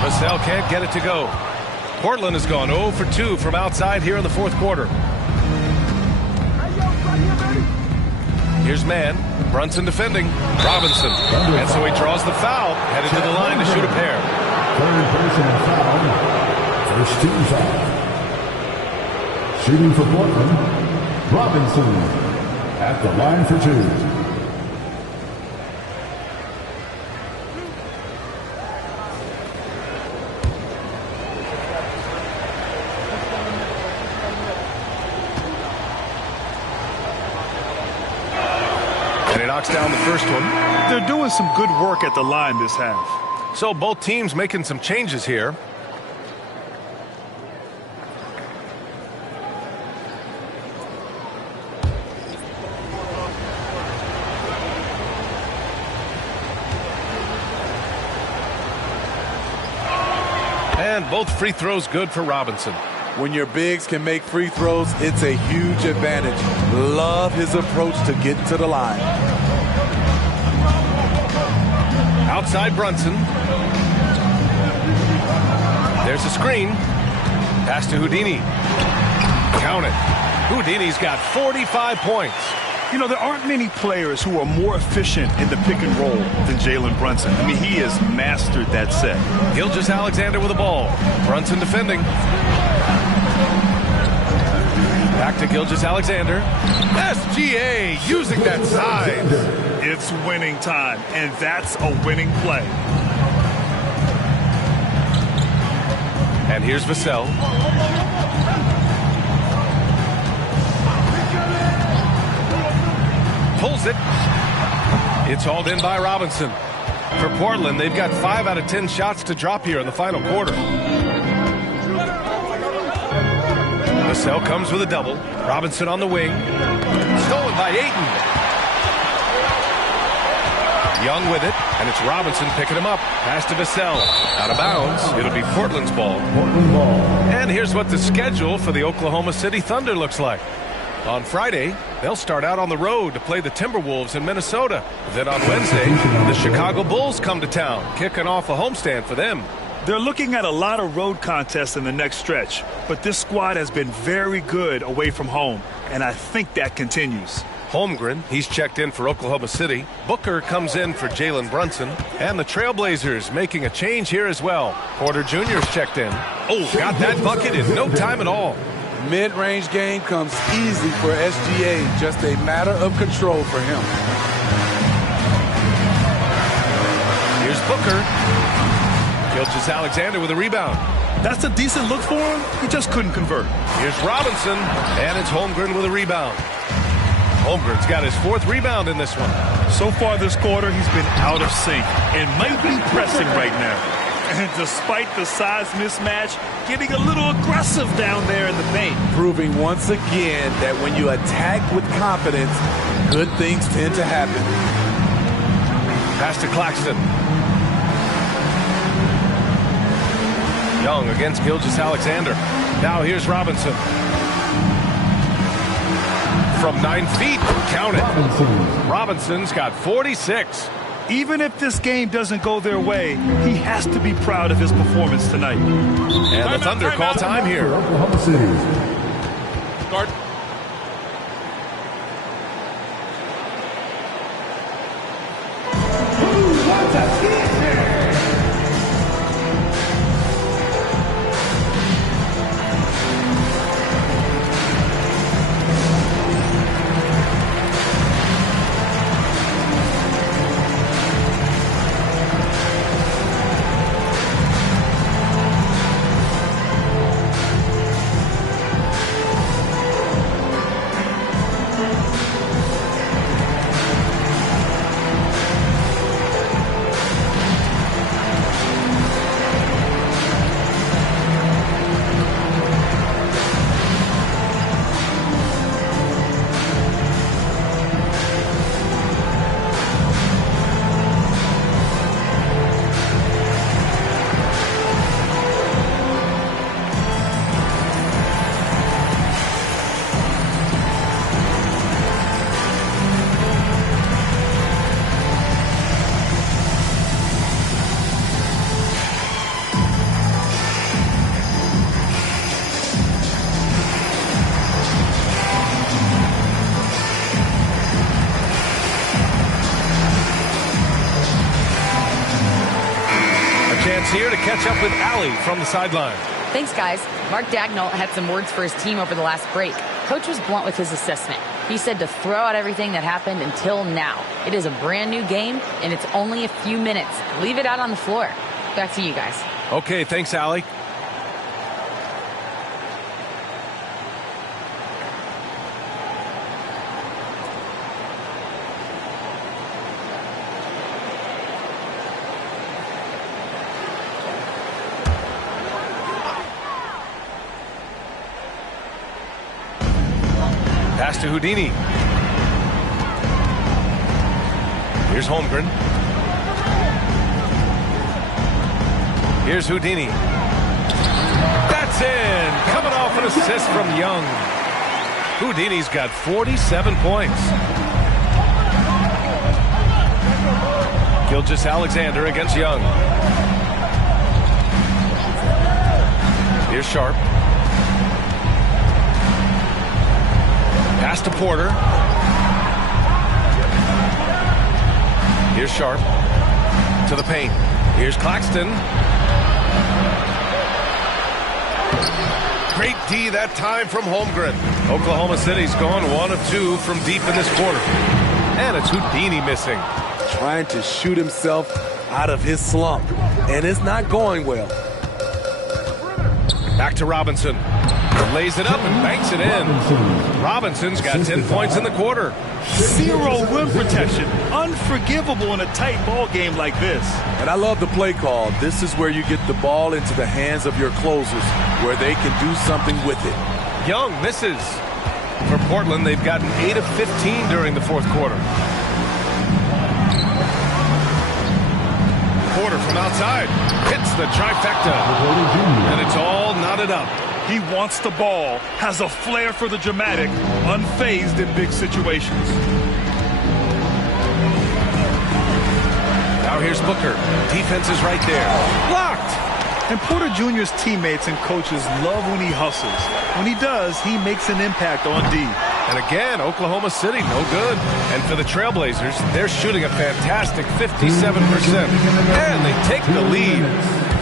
Vassell can't get it to go. Portland has gone 0 for 2 from outside here in the 4th quarter. Here's Mann. Brunson defending. Robinson. And so he draws the foul. Headed to the line to shoot a pair. Third personal foul. First team foul. Shooting for Portland, Robinson at the line for two. And he knocks down the first one. They're doing some good work at the line this half. So both teams making some changes here. And both free throws good for Robinson. When your bigs can make free throws, it's a huge advantage. Love his approach to getting to the line. Outside Brunson. There's a screen. Pass to Houdini. Count it. Houdini's got 45 points. You know, there aren't many players who are more efficient in the pick and roll than Jalen Brunson. I mean, he has mastered that set. Gilgeous-Alexander with the ball. Brunson defending. Back to Gilgeous-Alexander. SGA using that size. It's winning time, and that's a winning play. And here's Vassell. Pulls it. It's hauled in by Robinson. For Portland, they've got 5 out of 10 shots to drop here in the final quarter. Vassell comes with a double. Robinson on the wing. Stolen by Ayton. Young with it, and it's Robinson picking him up. Pass to Vassell. Out of bounds. It'll be Portland's ball. Portland ball. And here's what the schedule for the Oklahoma City Thunder looks like. On Friday, they'll start out on the road to play the Timberwolves in Minnesota. Then on Wednesday, the Chicago Bulls come to town, kicking off a homestand for them. They're looking at a lot of road contests in the next stretch, but this squad has been very good away from home, and I think that continues. Holmgren, he's checked in for Oklahoma City. Booker comes in for Jalen Brunson. And the Trailblazers making a change here as well. Porter Jr.'s checked in. Oh, got that bucket in no time at all. Mid-range game comes easy for SGA. Just a matter of control for him. Here's Booker. Gilgeous-Alexander with a rebound. That's a decent look for him. He just couldn't convert. Here's Robinson. And it's Holmgren with a rebound. Holmgren's got his 4th rebound in this one. So far this quarter, he's been out of sync and might be pressing right now. And despite the size mismatch, getting a little aggressive down there in the paint. Proving once again that when you attack with confidence, good things tend to happen. Pass to Claxton. Young against Gilgeous-Alexander. Now here's Robinson. From 9 feet, count it. Robinson's got 46. Even if this game doesn't go their way, he has to be proud of his performance tonight. And the Thunder call time here. Oklahoma City. Start. catch up with Allie from the sideline. Thanks, guys. Mark Dagnall had some words for his team over the last break. Coach was blunt with his assessment. He said to throw out everything that happened until now. It is a brand new game, and it's only a few minutes. Leave it out on the floor. Back to you guys. Okay, thanks, Allie. Pass to Houdini. Here's Holmgren. Here's Houdini. That's in. Coming off an assist from Young. Houdini's got 47 points. Gilgeous-Alexander against Young. Here's Sharp. Pass to Porter. Here's Sharp. To the paint. Here's Claxton. Great D that time from Holmgren. Oklahoma City's gone 1 of 2 from deep in this quarter. And it's Houdini missing. Trying to shoot himself out of his slump. And it's not going well. Back to Robinson. Lays it up and banks it in. Robinson's got 10 points in the quarter. Zero rim protection. Unforgivable in a tight ball game like this. And I love the play call. This is where you get the ball into the hands of your closers, where they can do something with it. Young misses. For Portland, they've gotten 8 of 15 during the fourth quarter. Porter from outside. Hits the trifecta. And it's all knotted up. He wants the ball, has a flair for the dramatic, unfazed in big situations. Now here's Booker. Defense is right there. Blocked! And Porter Jr.'s teammates and coaches love when he hustles. When he does, he makes an impact on D. And again, Oklahoma City, no good. And for the Trailblazers, they're shooting a fantastic 57%. And they take the lead.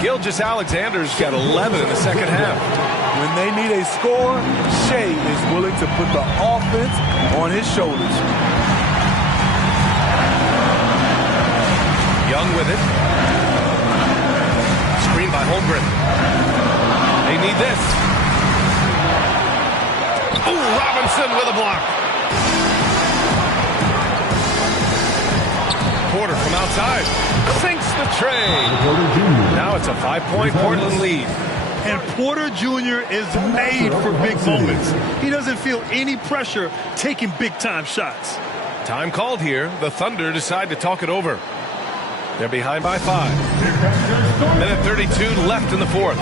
Gilgeous-Alexander's got 11 in the second half. When they need a score, Shea is willing to put the offense on his shoulders. Young with it. Screen by Holmgren. They need this. Ooh, Robinson with a block. Porter from outside. Sinks the tray. Now it's a 5-point Portland lead. And Porter Jr. is made for big moments. He doesn't feel any pressure taking big-time shots. Time called here. The Thunder decide to talk it over. They're behind by 5. Minute 32 left in the fourth.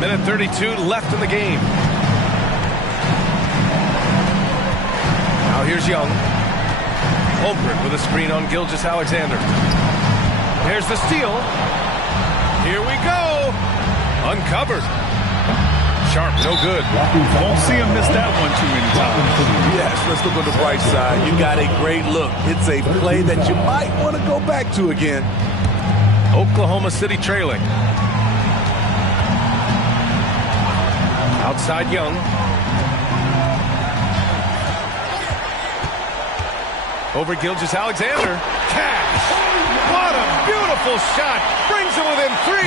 Minute 32 left in the game. Now here's Young. Holmgren with a screen on Gilgeous-Alexander. Here's the steal. Here we go. Uncovered. Sharp, no good. Won't see him miss that one too many times. Yes, let's look on the bright side. You got a great look. It's a play that you might want to go back to again. Oklahoma City trailing. Outside Young. Over Gilgeous-Alexander. Cash. What a beautiful shot. Brings him within 3.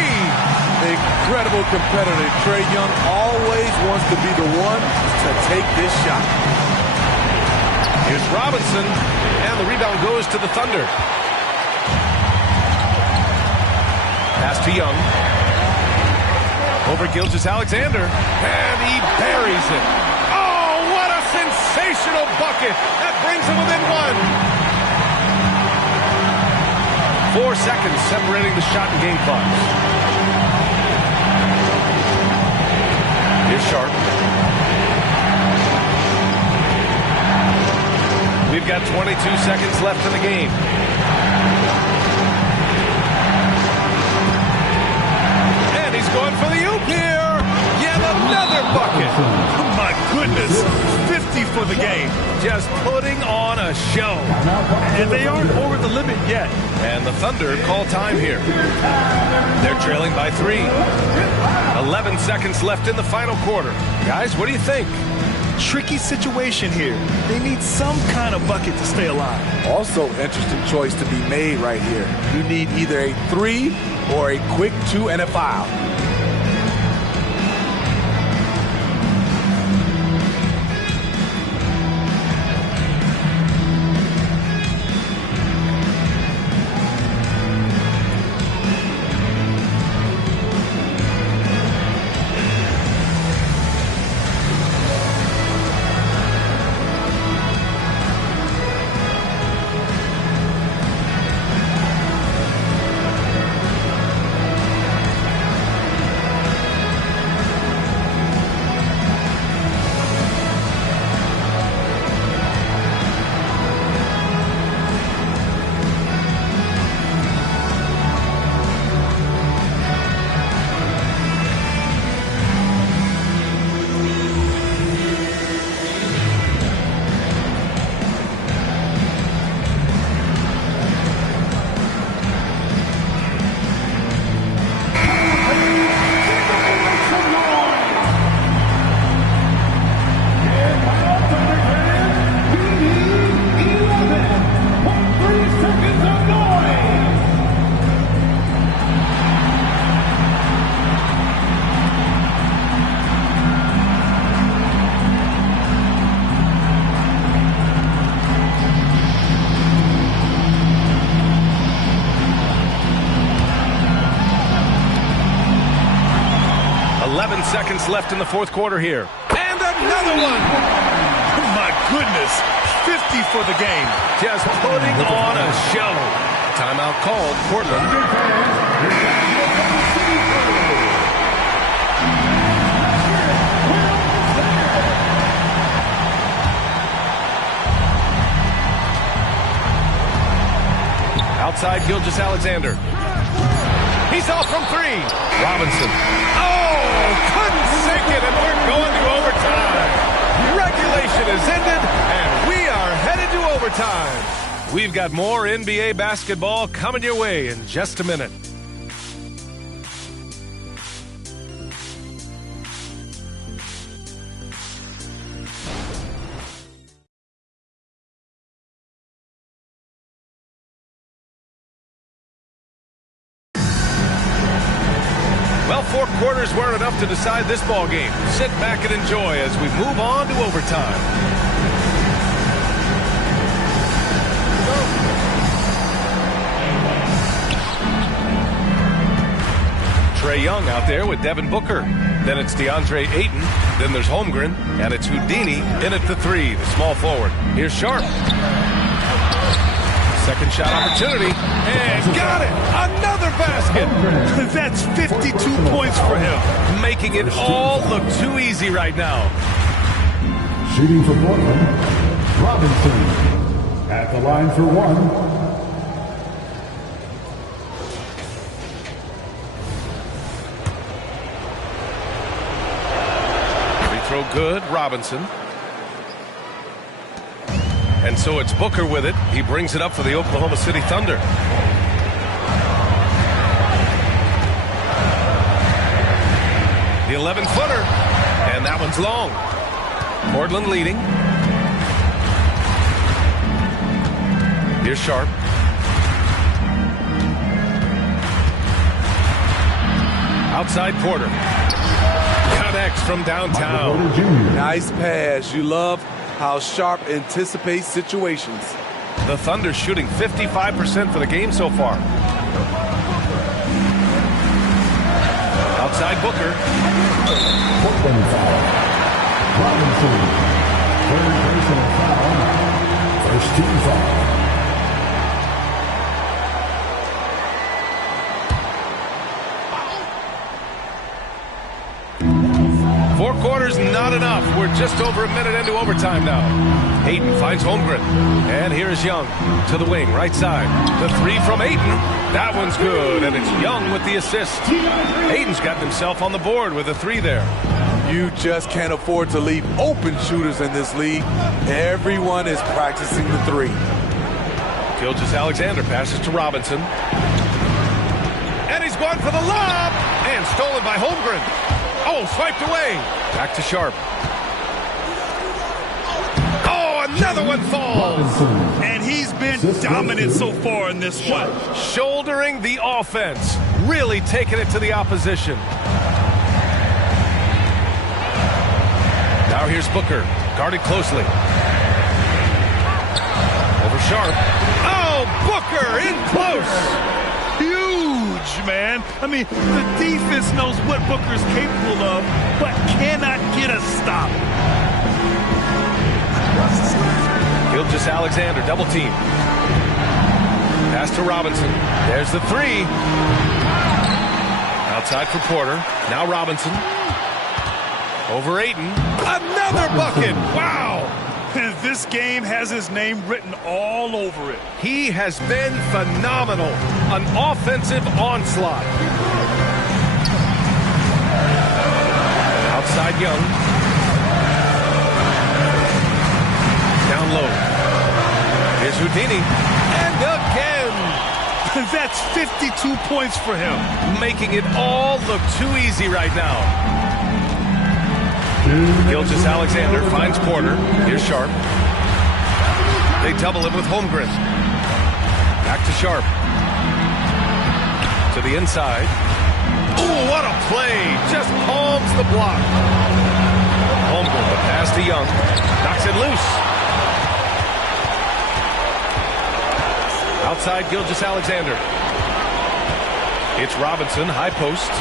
Incredible competitor. Trae Young always wants to be the one to take this shot. Here's Robinson, and the rebound goes to the Thunder. Pass to Young. Over Gilgeous-Alexander, and he buries it. Oh, what a sensational bucket. That brings him within 1. 4 seconds separating the shot and game clocks. Here's Sharp. We've got 22 seconds left in the game. And he's going for the oop here. Yet another bucket. Oh my goodness. 50 for the game. Just putting on a show. And they aren't over the limit yet. And the Thunder call time here. They're trailing by 3. 11 seconds left in the final quarter. Guys, what do you think? Tricky situation here. They need some kind of bucket to stay alive. Also, interesting choice to be made right here. You need either a 3 or a quick 2 and a foul. Seconds left in the fourth quarter here. And another one. Oh my goodness. 50 for the game. Just putting on a show. Timeout called. Portland. Outside Gilgeous-Alexander. He's off from 3. Robinson. Couldn't sink it, and we're going to overtime. Regulation is ended, and we are headed to overtime. We've got more NBA basketball coming your way in just a minute. Well, 4 quarters weren't enough to decide this ball game. Sit back and enjoy as we move on to overtime. Trae Young out there with Devin Booker. Then it's DeAndre Ayton. Then there's Holmgren. And it's Houdini in at the 3, the small forward. Here's Sharp. Second shot opportunity. And got it! Another basket! That's 52 points for him. Making it all look too easy right now. Shooting for Portland, Robinson. At the line for 1. No good. Robinson. And so it's Booker with it. He brings it up for the Oklahoma City Thunder. The 11-footer. And that one's long. Portland leading. Here's Sharp. Outside Porter. Connects from downtown. Nice pass. You love how Sharp anticipates situations. The Thunder shooting 55% for the game so far. Outside Booker. Portland foul. Robinson. Third personal foul. First team foul. 4 quarters, not enough. We're just over a minute into overtime now. Ayton finds Holmgren. And here's Young to the wing, right side. The 3 from Ayton. That one's good, and it's Young with the assist. Ayton's got himself on the board with a 3 there. You just can't afford to leave open shooters in this league. Everyone is practicing the 3. Gilgeous-Alexander passes to Robinson. And he's going for the lob. And stolen by Holmgren. Oh, swiped away. Back to Sharp. Oh, another one falls. And he's been dominant so far in this one. Shouldering the offense. Really taking it to the opposition. Now here's Booker. Guarded closely. Over Sharp. Oh, Booker in close. Huge, man. I mean, the defense knows what Booker's capable of, but cannot get a stop. Gilgeous-Alexander, double team. Pass to Robinson. There's the 3. Outside for Porter. Now Robinson. Over Ayton. Another bucket. Wow. This game has his name written all over it. He has been phenomenal. An offensive onslaught. Outside Young. Down low. Here's Houdini. And again. That's 52 points for him. Making it all look too easy right now. Gilgeous-Alexander finds Porter. Here's Sharp. They double him with Holmgren. Back to Sharp. To the inside. Oh, what a play. Just palms the block. Holmgren, the pass to Young. Knocks it loose. Outside Gilgeous-Alexander. It's Robinson, high post.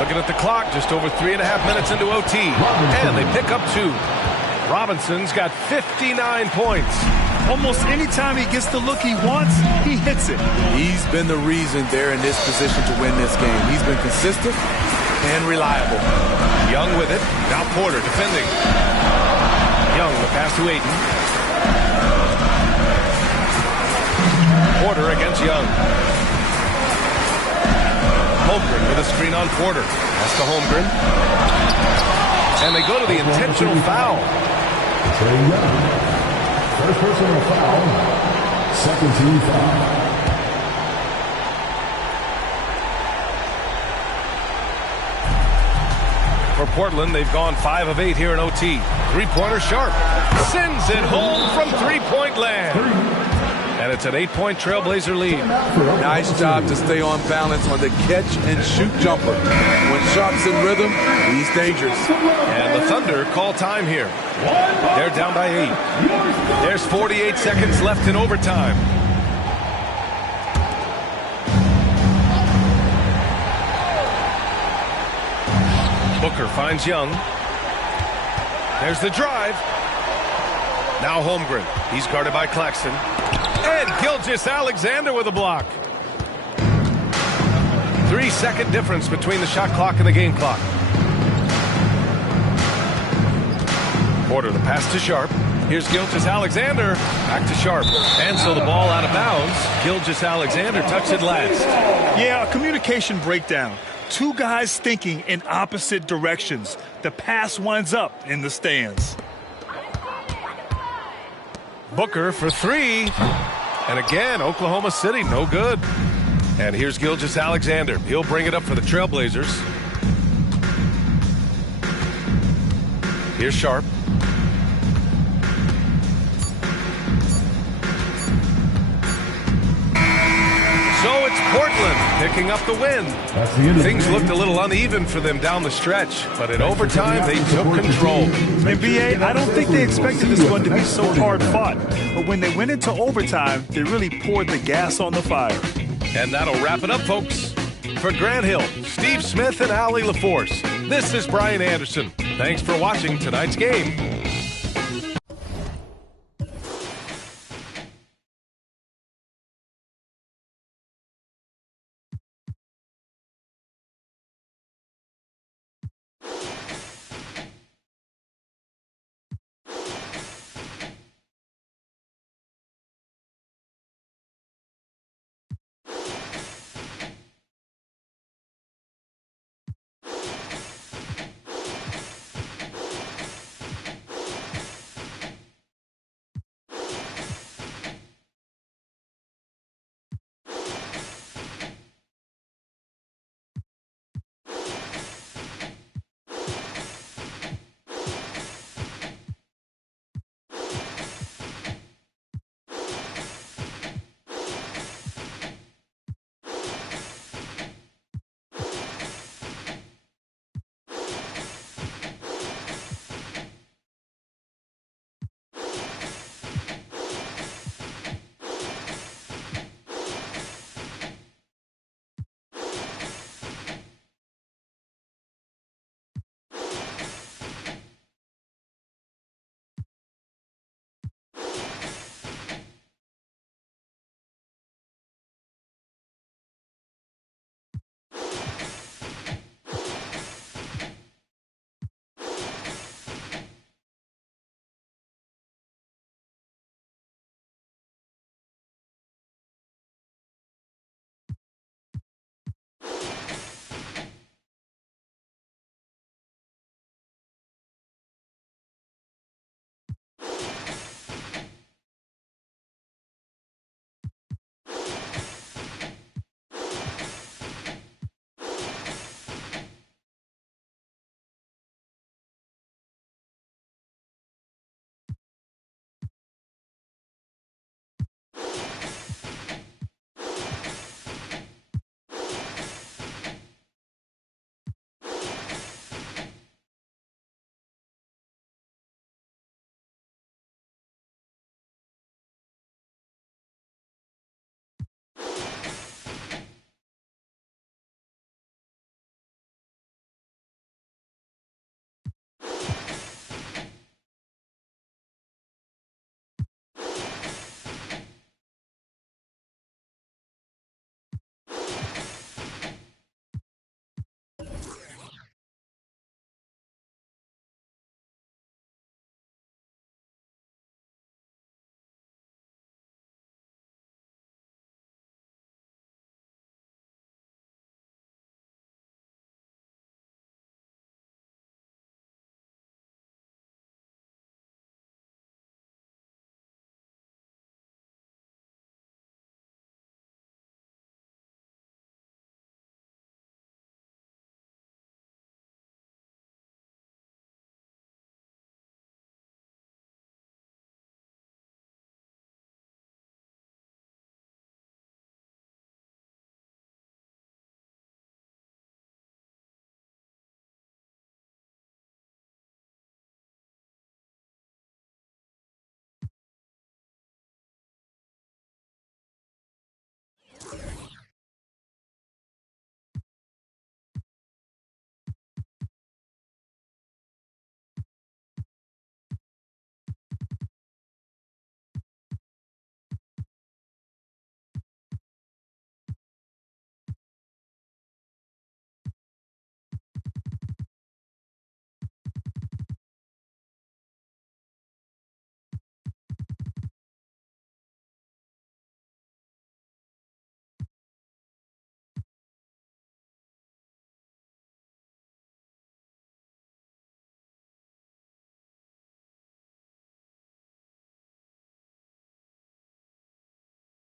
Looking at the clock, just over 3.5 minutes into OT. And they pick up 2. Robinson's got 59 points. Almost any time he gets the look he wants, he hits it. He's been the reason they're in this position to win this game. He's been consistent and reliable. Young with it. Now Porter defending. Young, the pass to Ayton. Porter against Young. Holmgren with a screen on Porter. That's to Holmgren. And they go to the intentional foul. First personal foul. Second team foul. For Portland, they've gone 5 of 8 here in OT. 3-pointer Sharp. Sends it home from 3-point land. And it's an 8-point Trailblazer lead. Nice job to stay on balance on the catch-and-shoot jumper. When Sharp's in rhythm, he's dangerous. And the Thunder call time here. They're down by 8. There's 48 seconds left in overtime. Booker finds Young. There's the drive. Now Holmgren. He's guarded by Claxton. And Gilgeous-Alexander with a block. 3-second difference between the shot clock and the game clock. Porter, the pass to Sharp. Here's Gilgeous-Alexander. Back to Sharp. And so the ball out of bounds. Gilgeous-Alexander touched it last. Yeah, a communication breakdown. two guys thinking in opposite directions. The pass winds up in the stands. Booker for three. And again, Oklahoma City, no good. And here's Gilgeous-Alexander. He'll bring it up for the Trailblazers. Here's Sharp. So it's Portland picking up the win. Things looked a little uneven for them down the stretch, but in overtime they took control. And BA, I don't think they expected this one to be so hard fought. But when they went into overtime, they really poured the gas on the fire. And that'll wrap it up, folks. For Grant Hill, Steve Smith, and Allie LaForce, this is Brian Anderson. Thanks for watching tonight's game.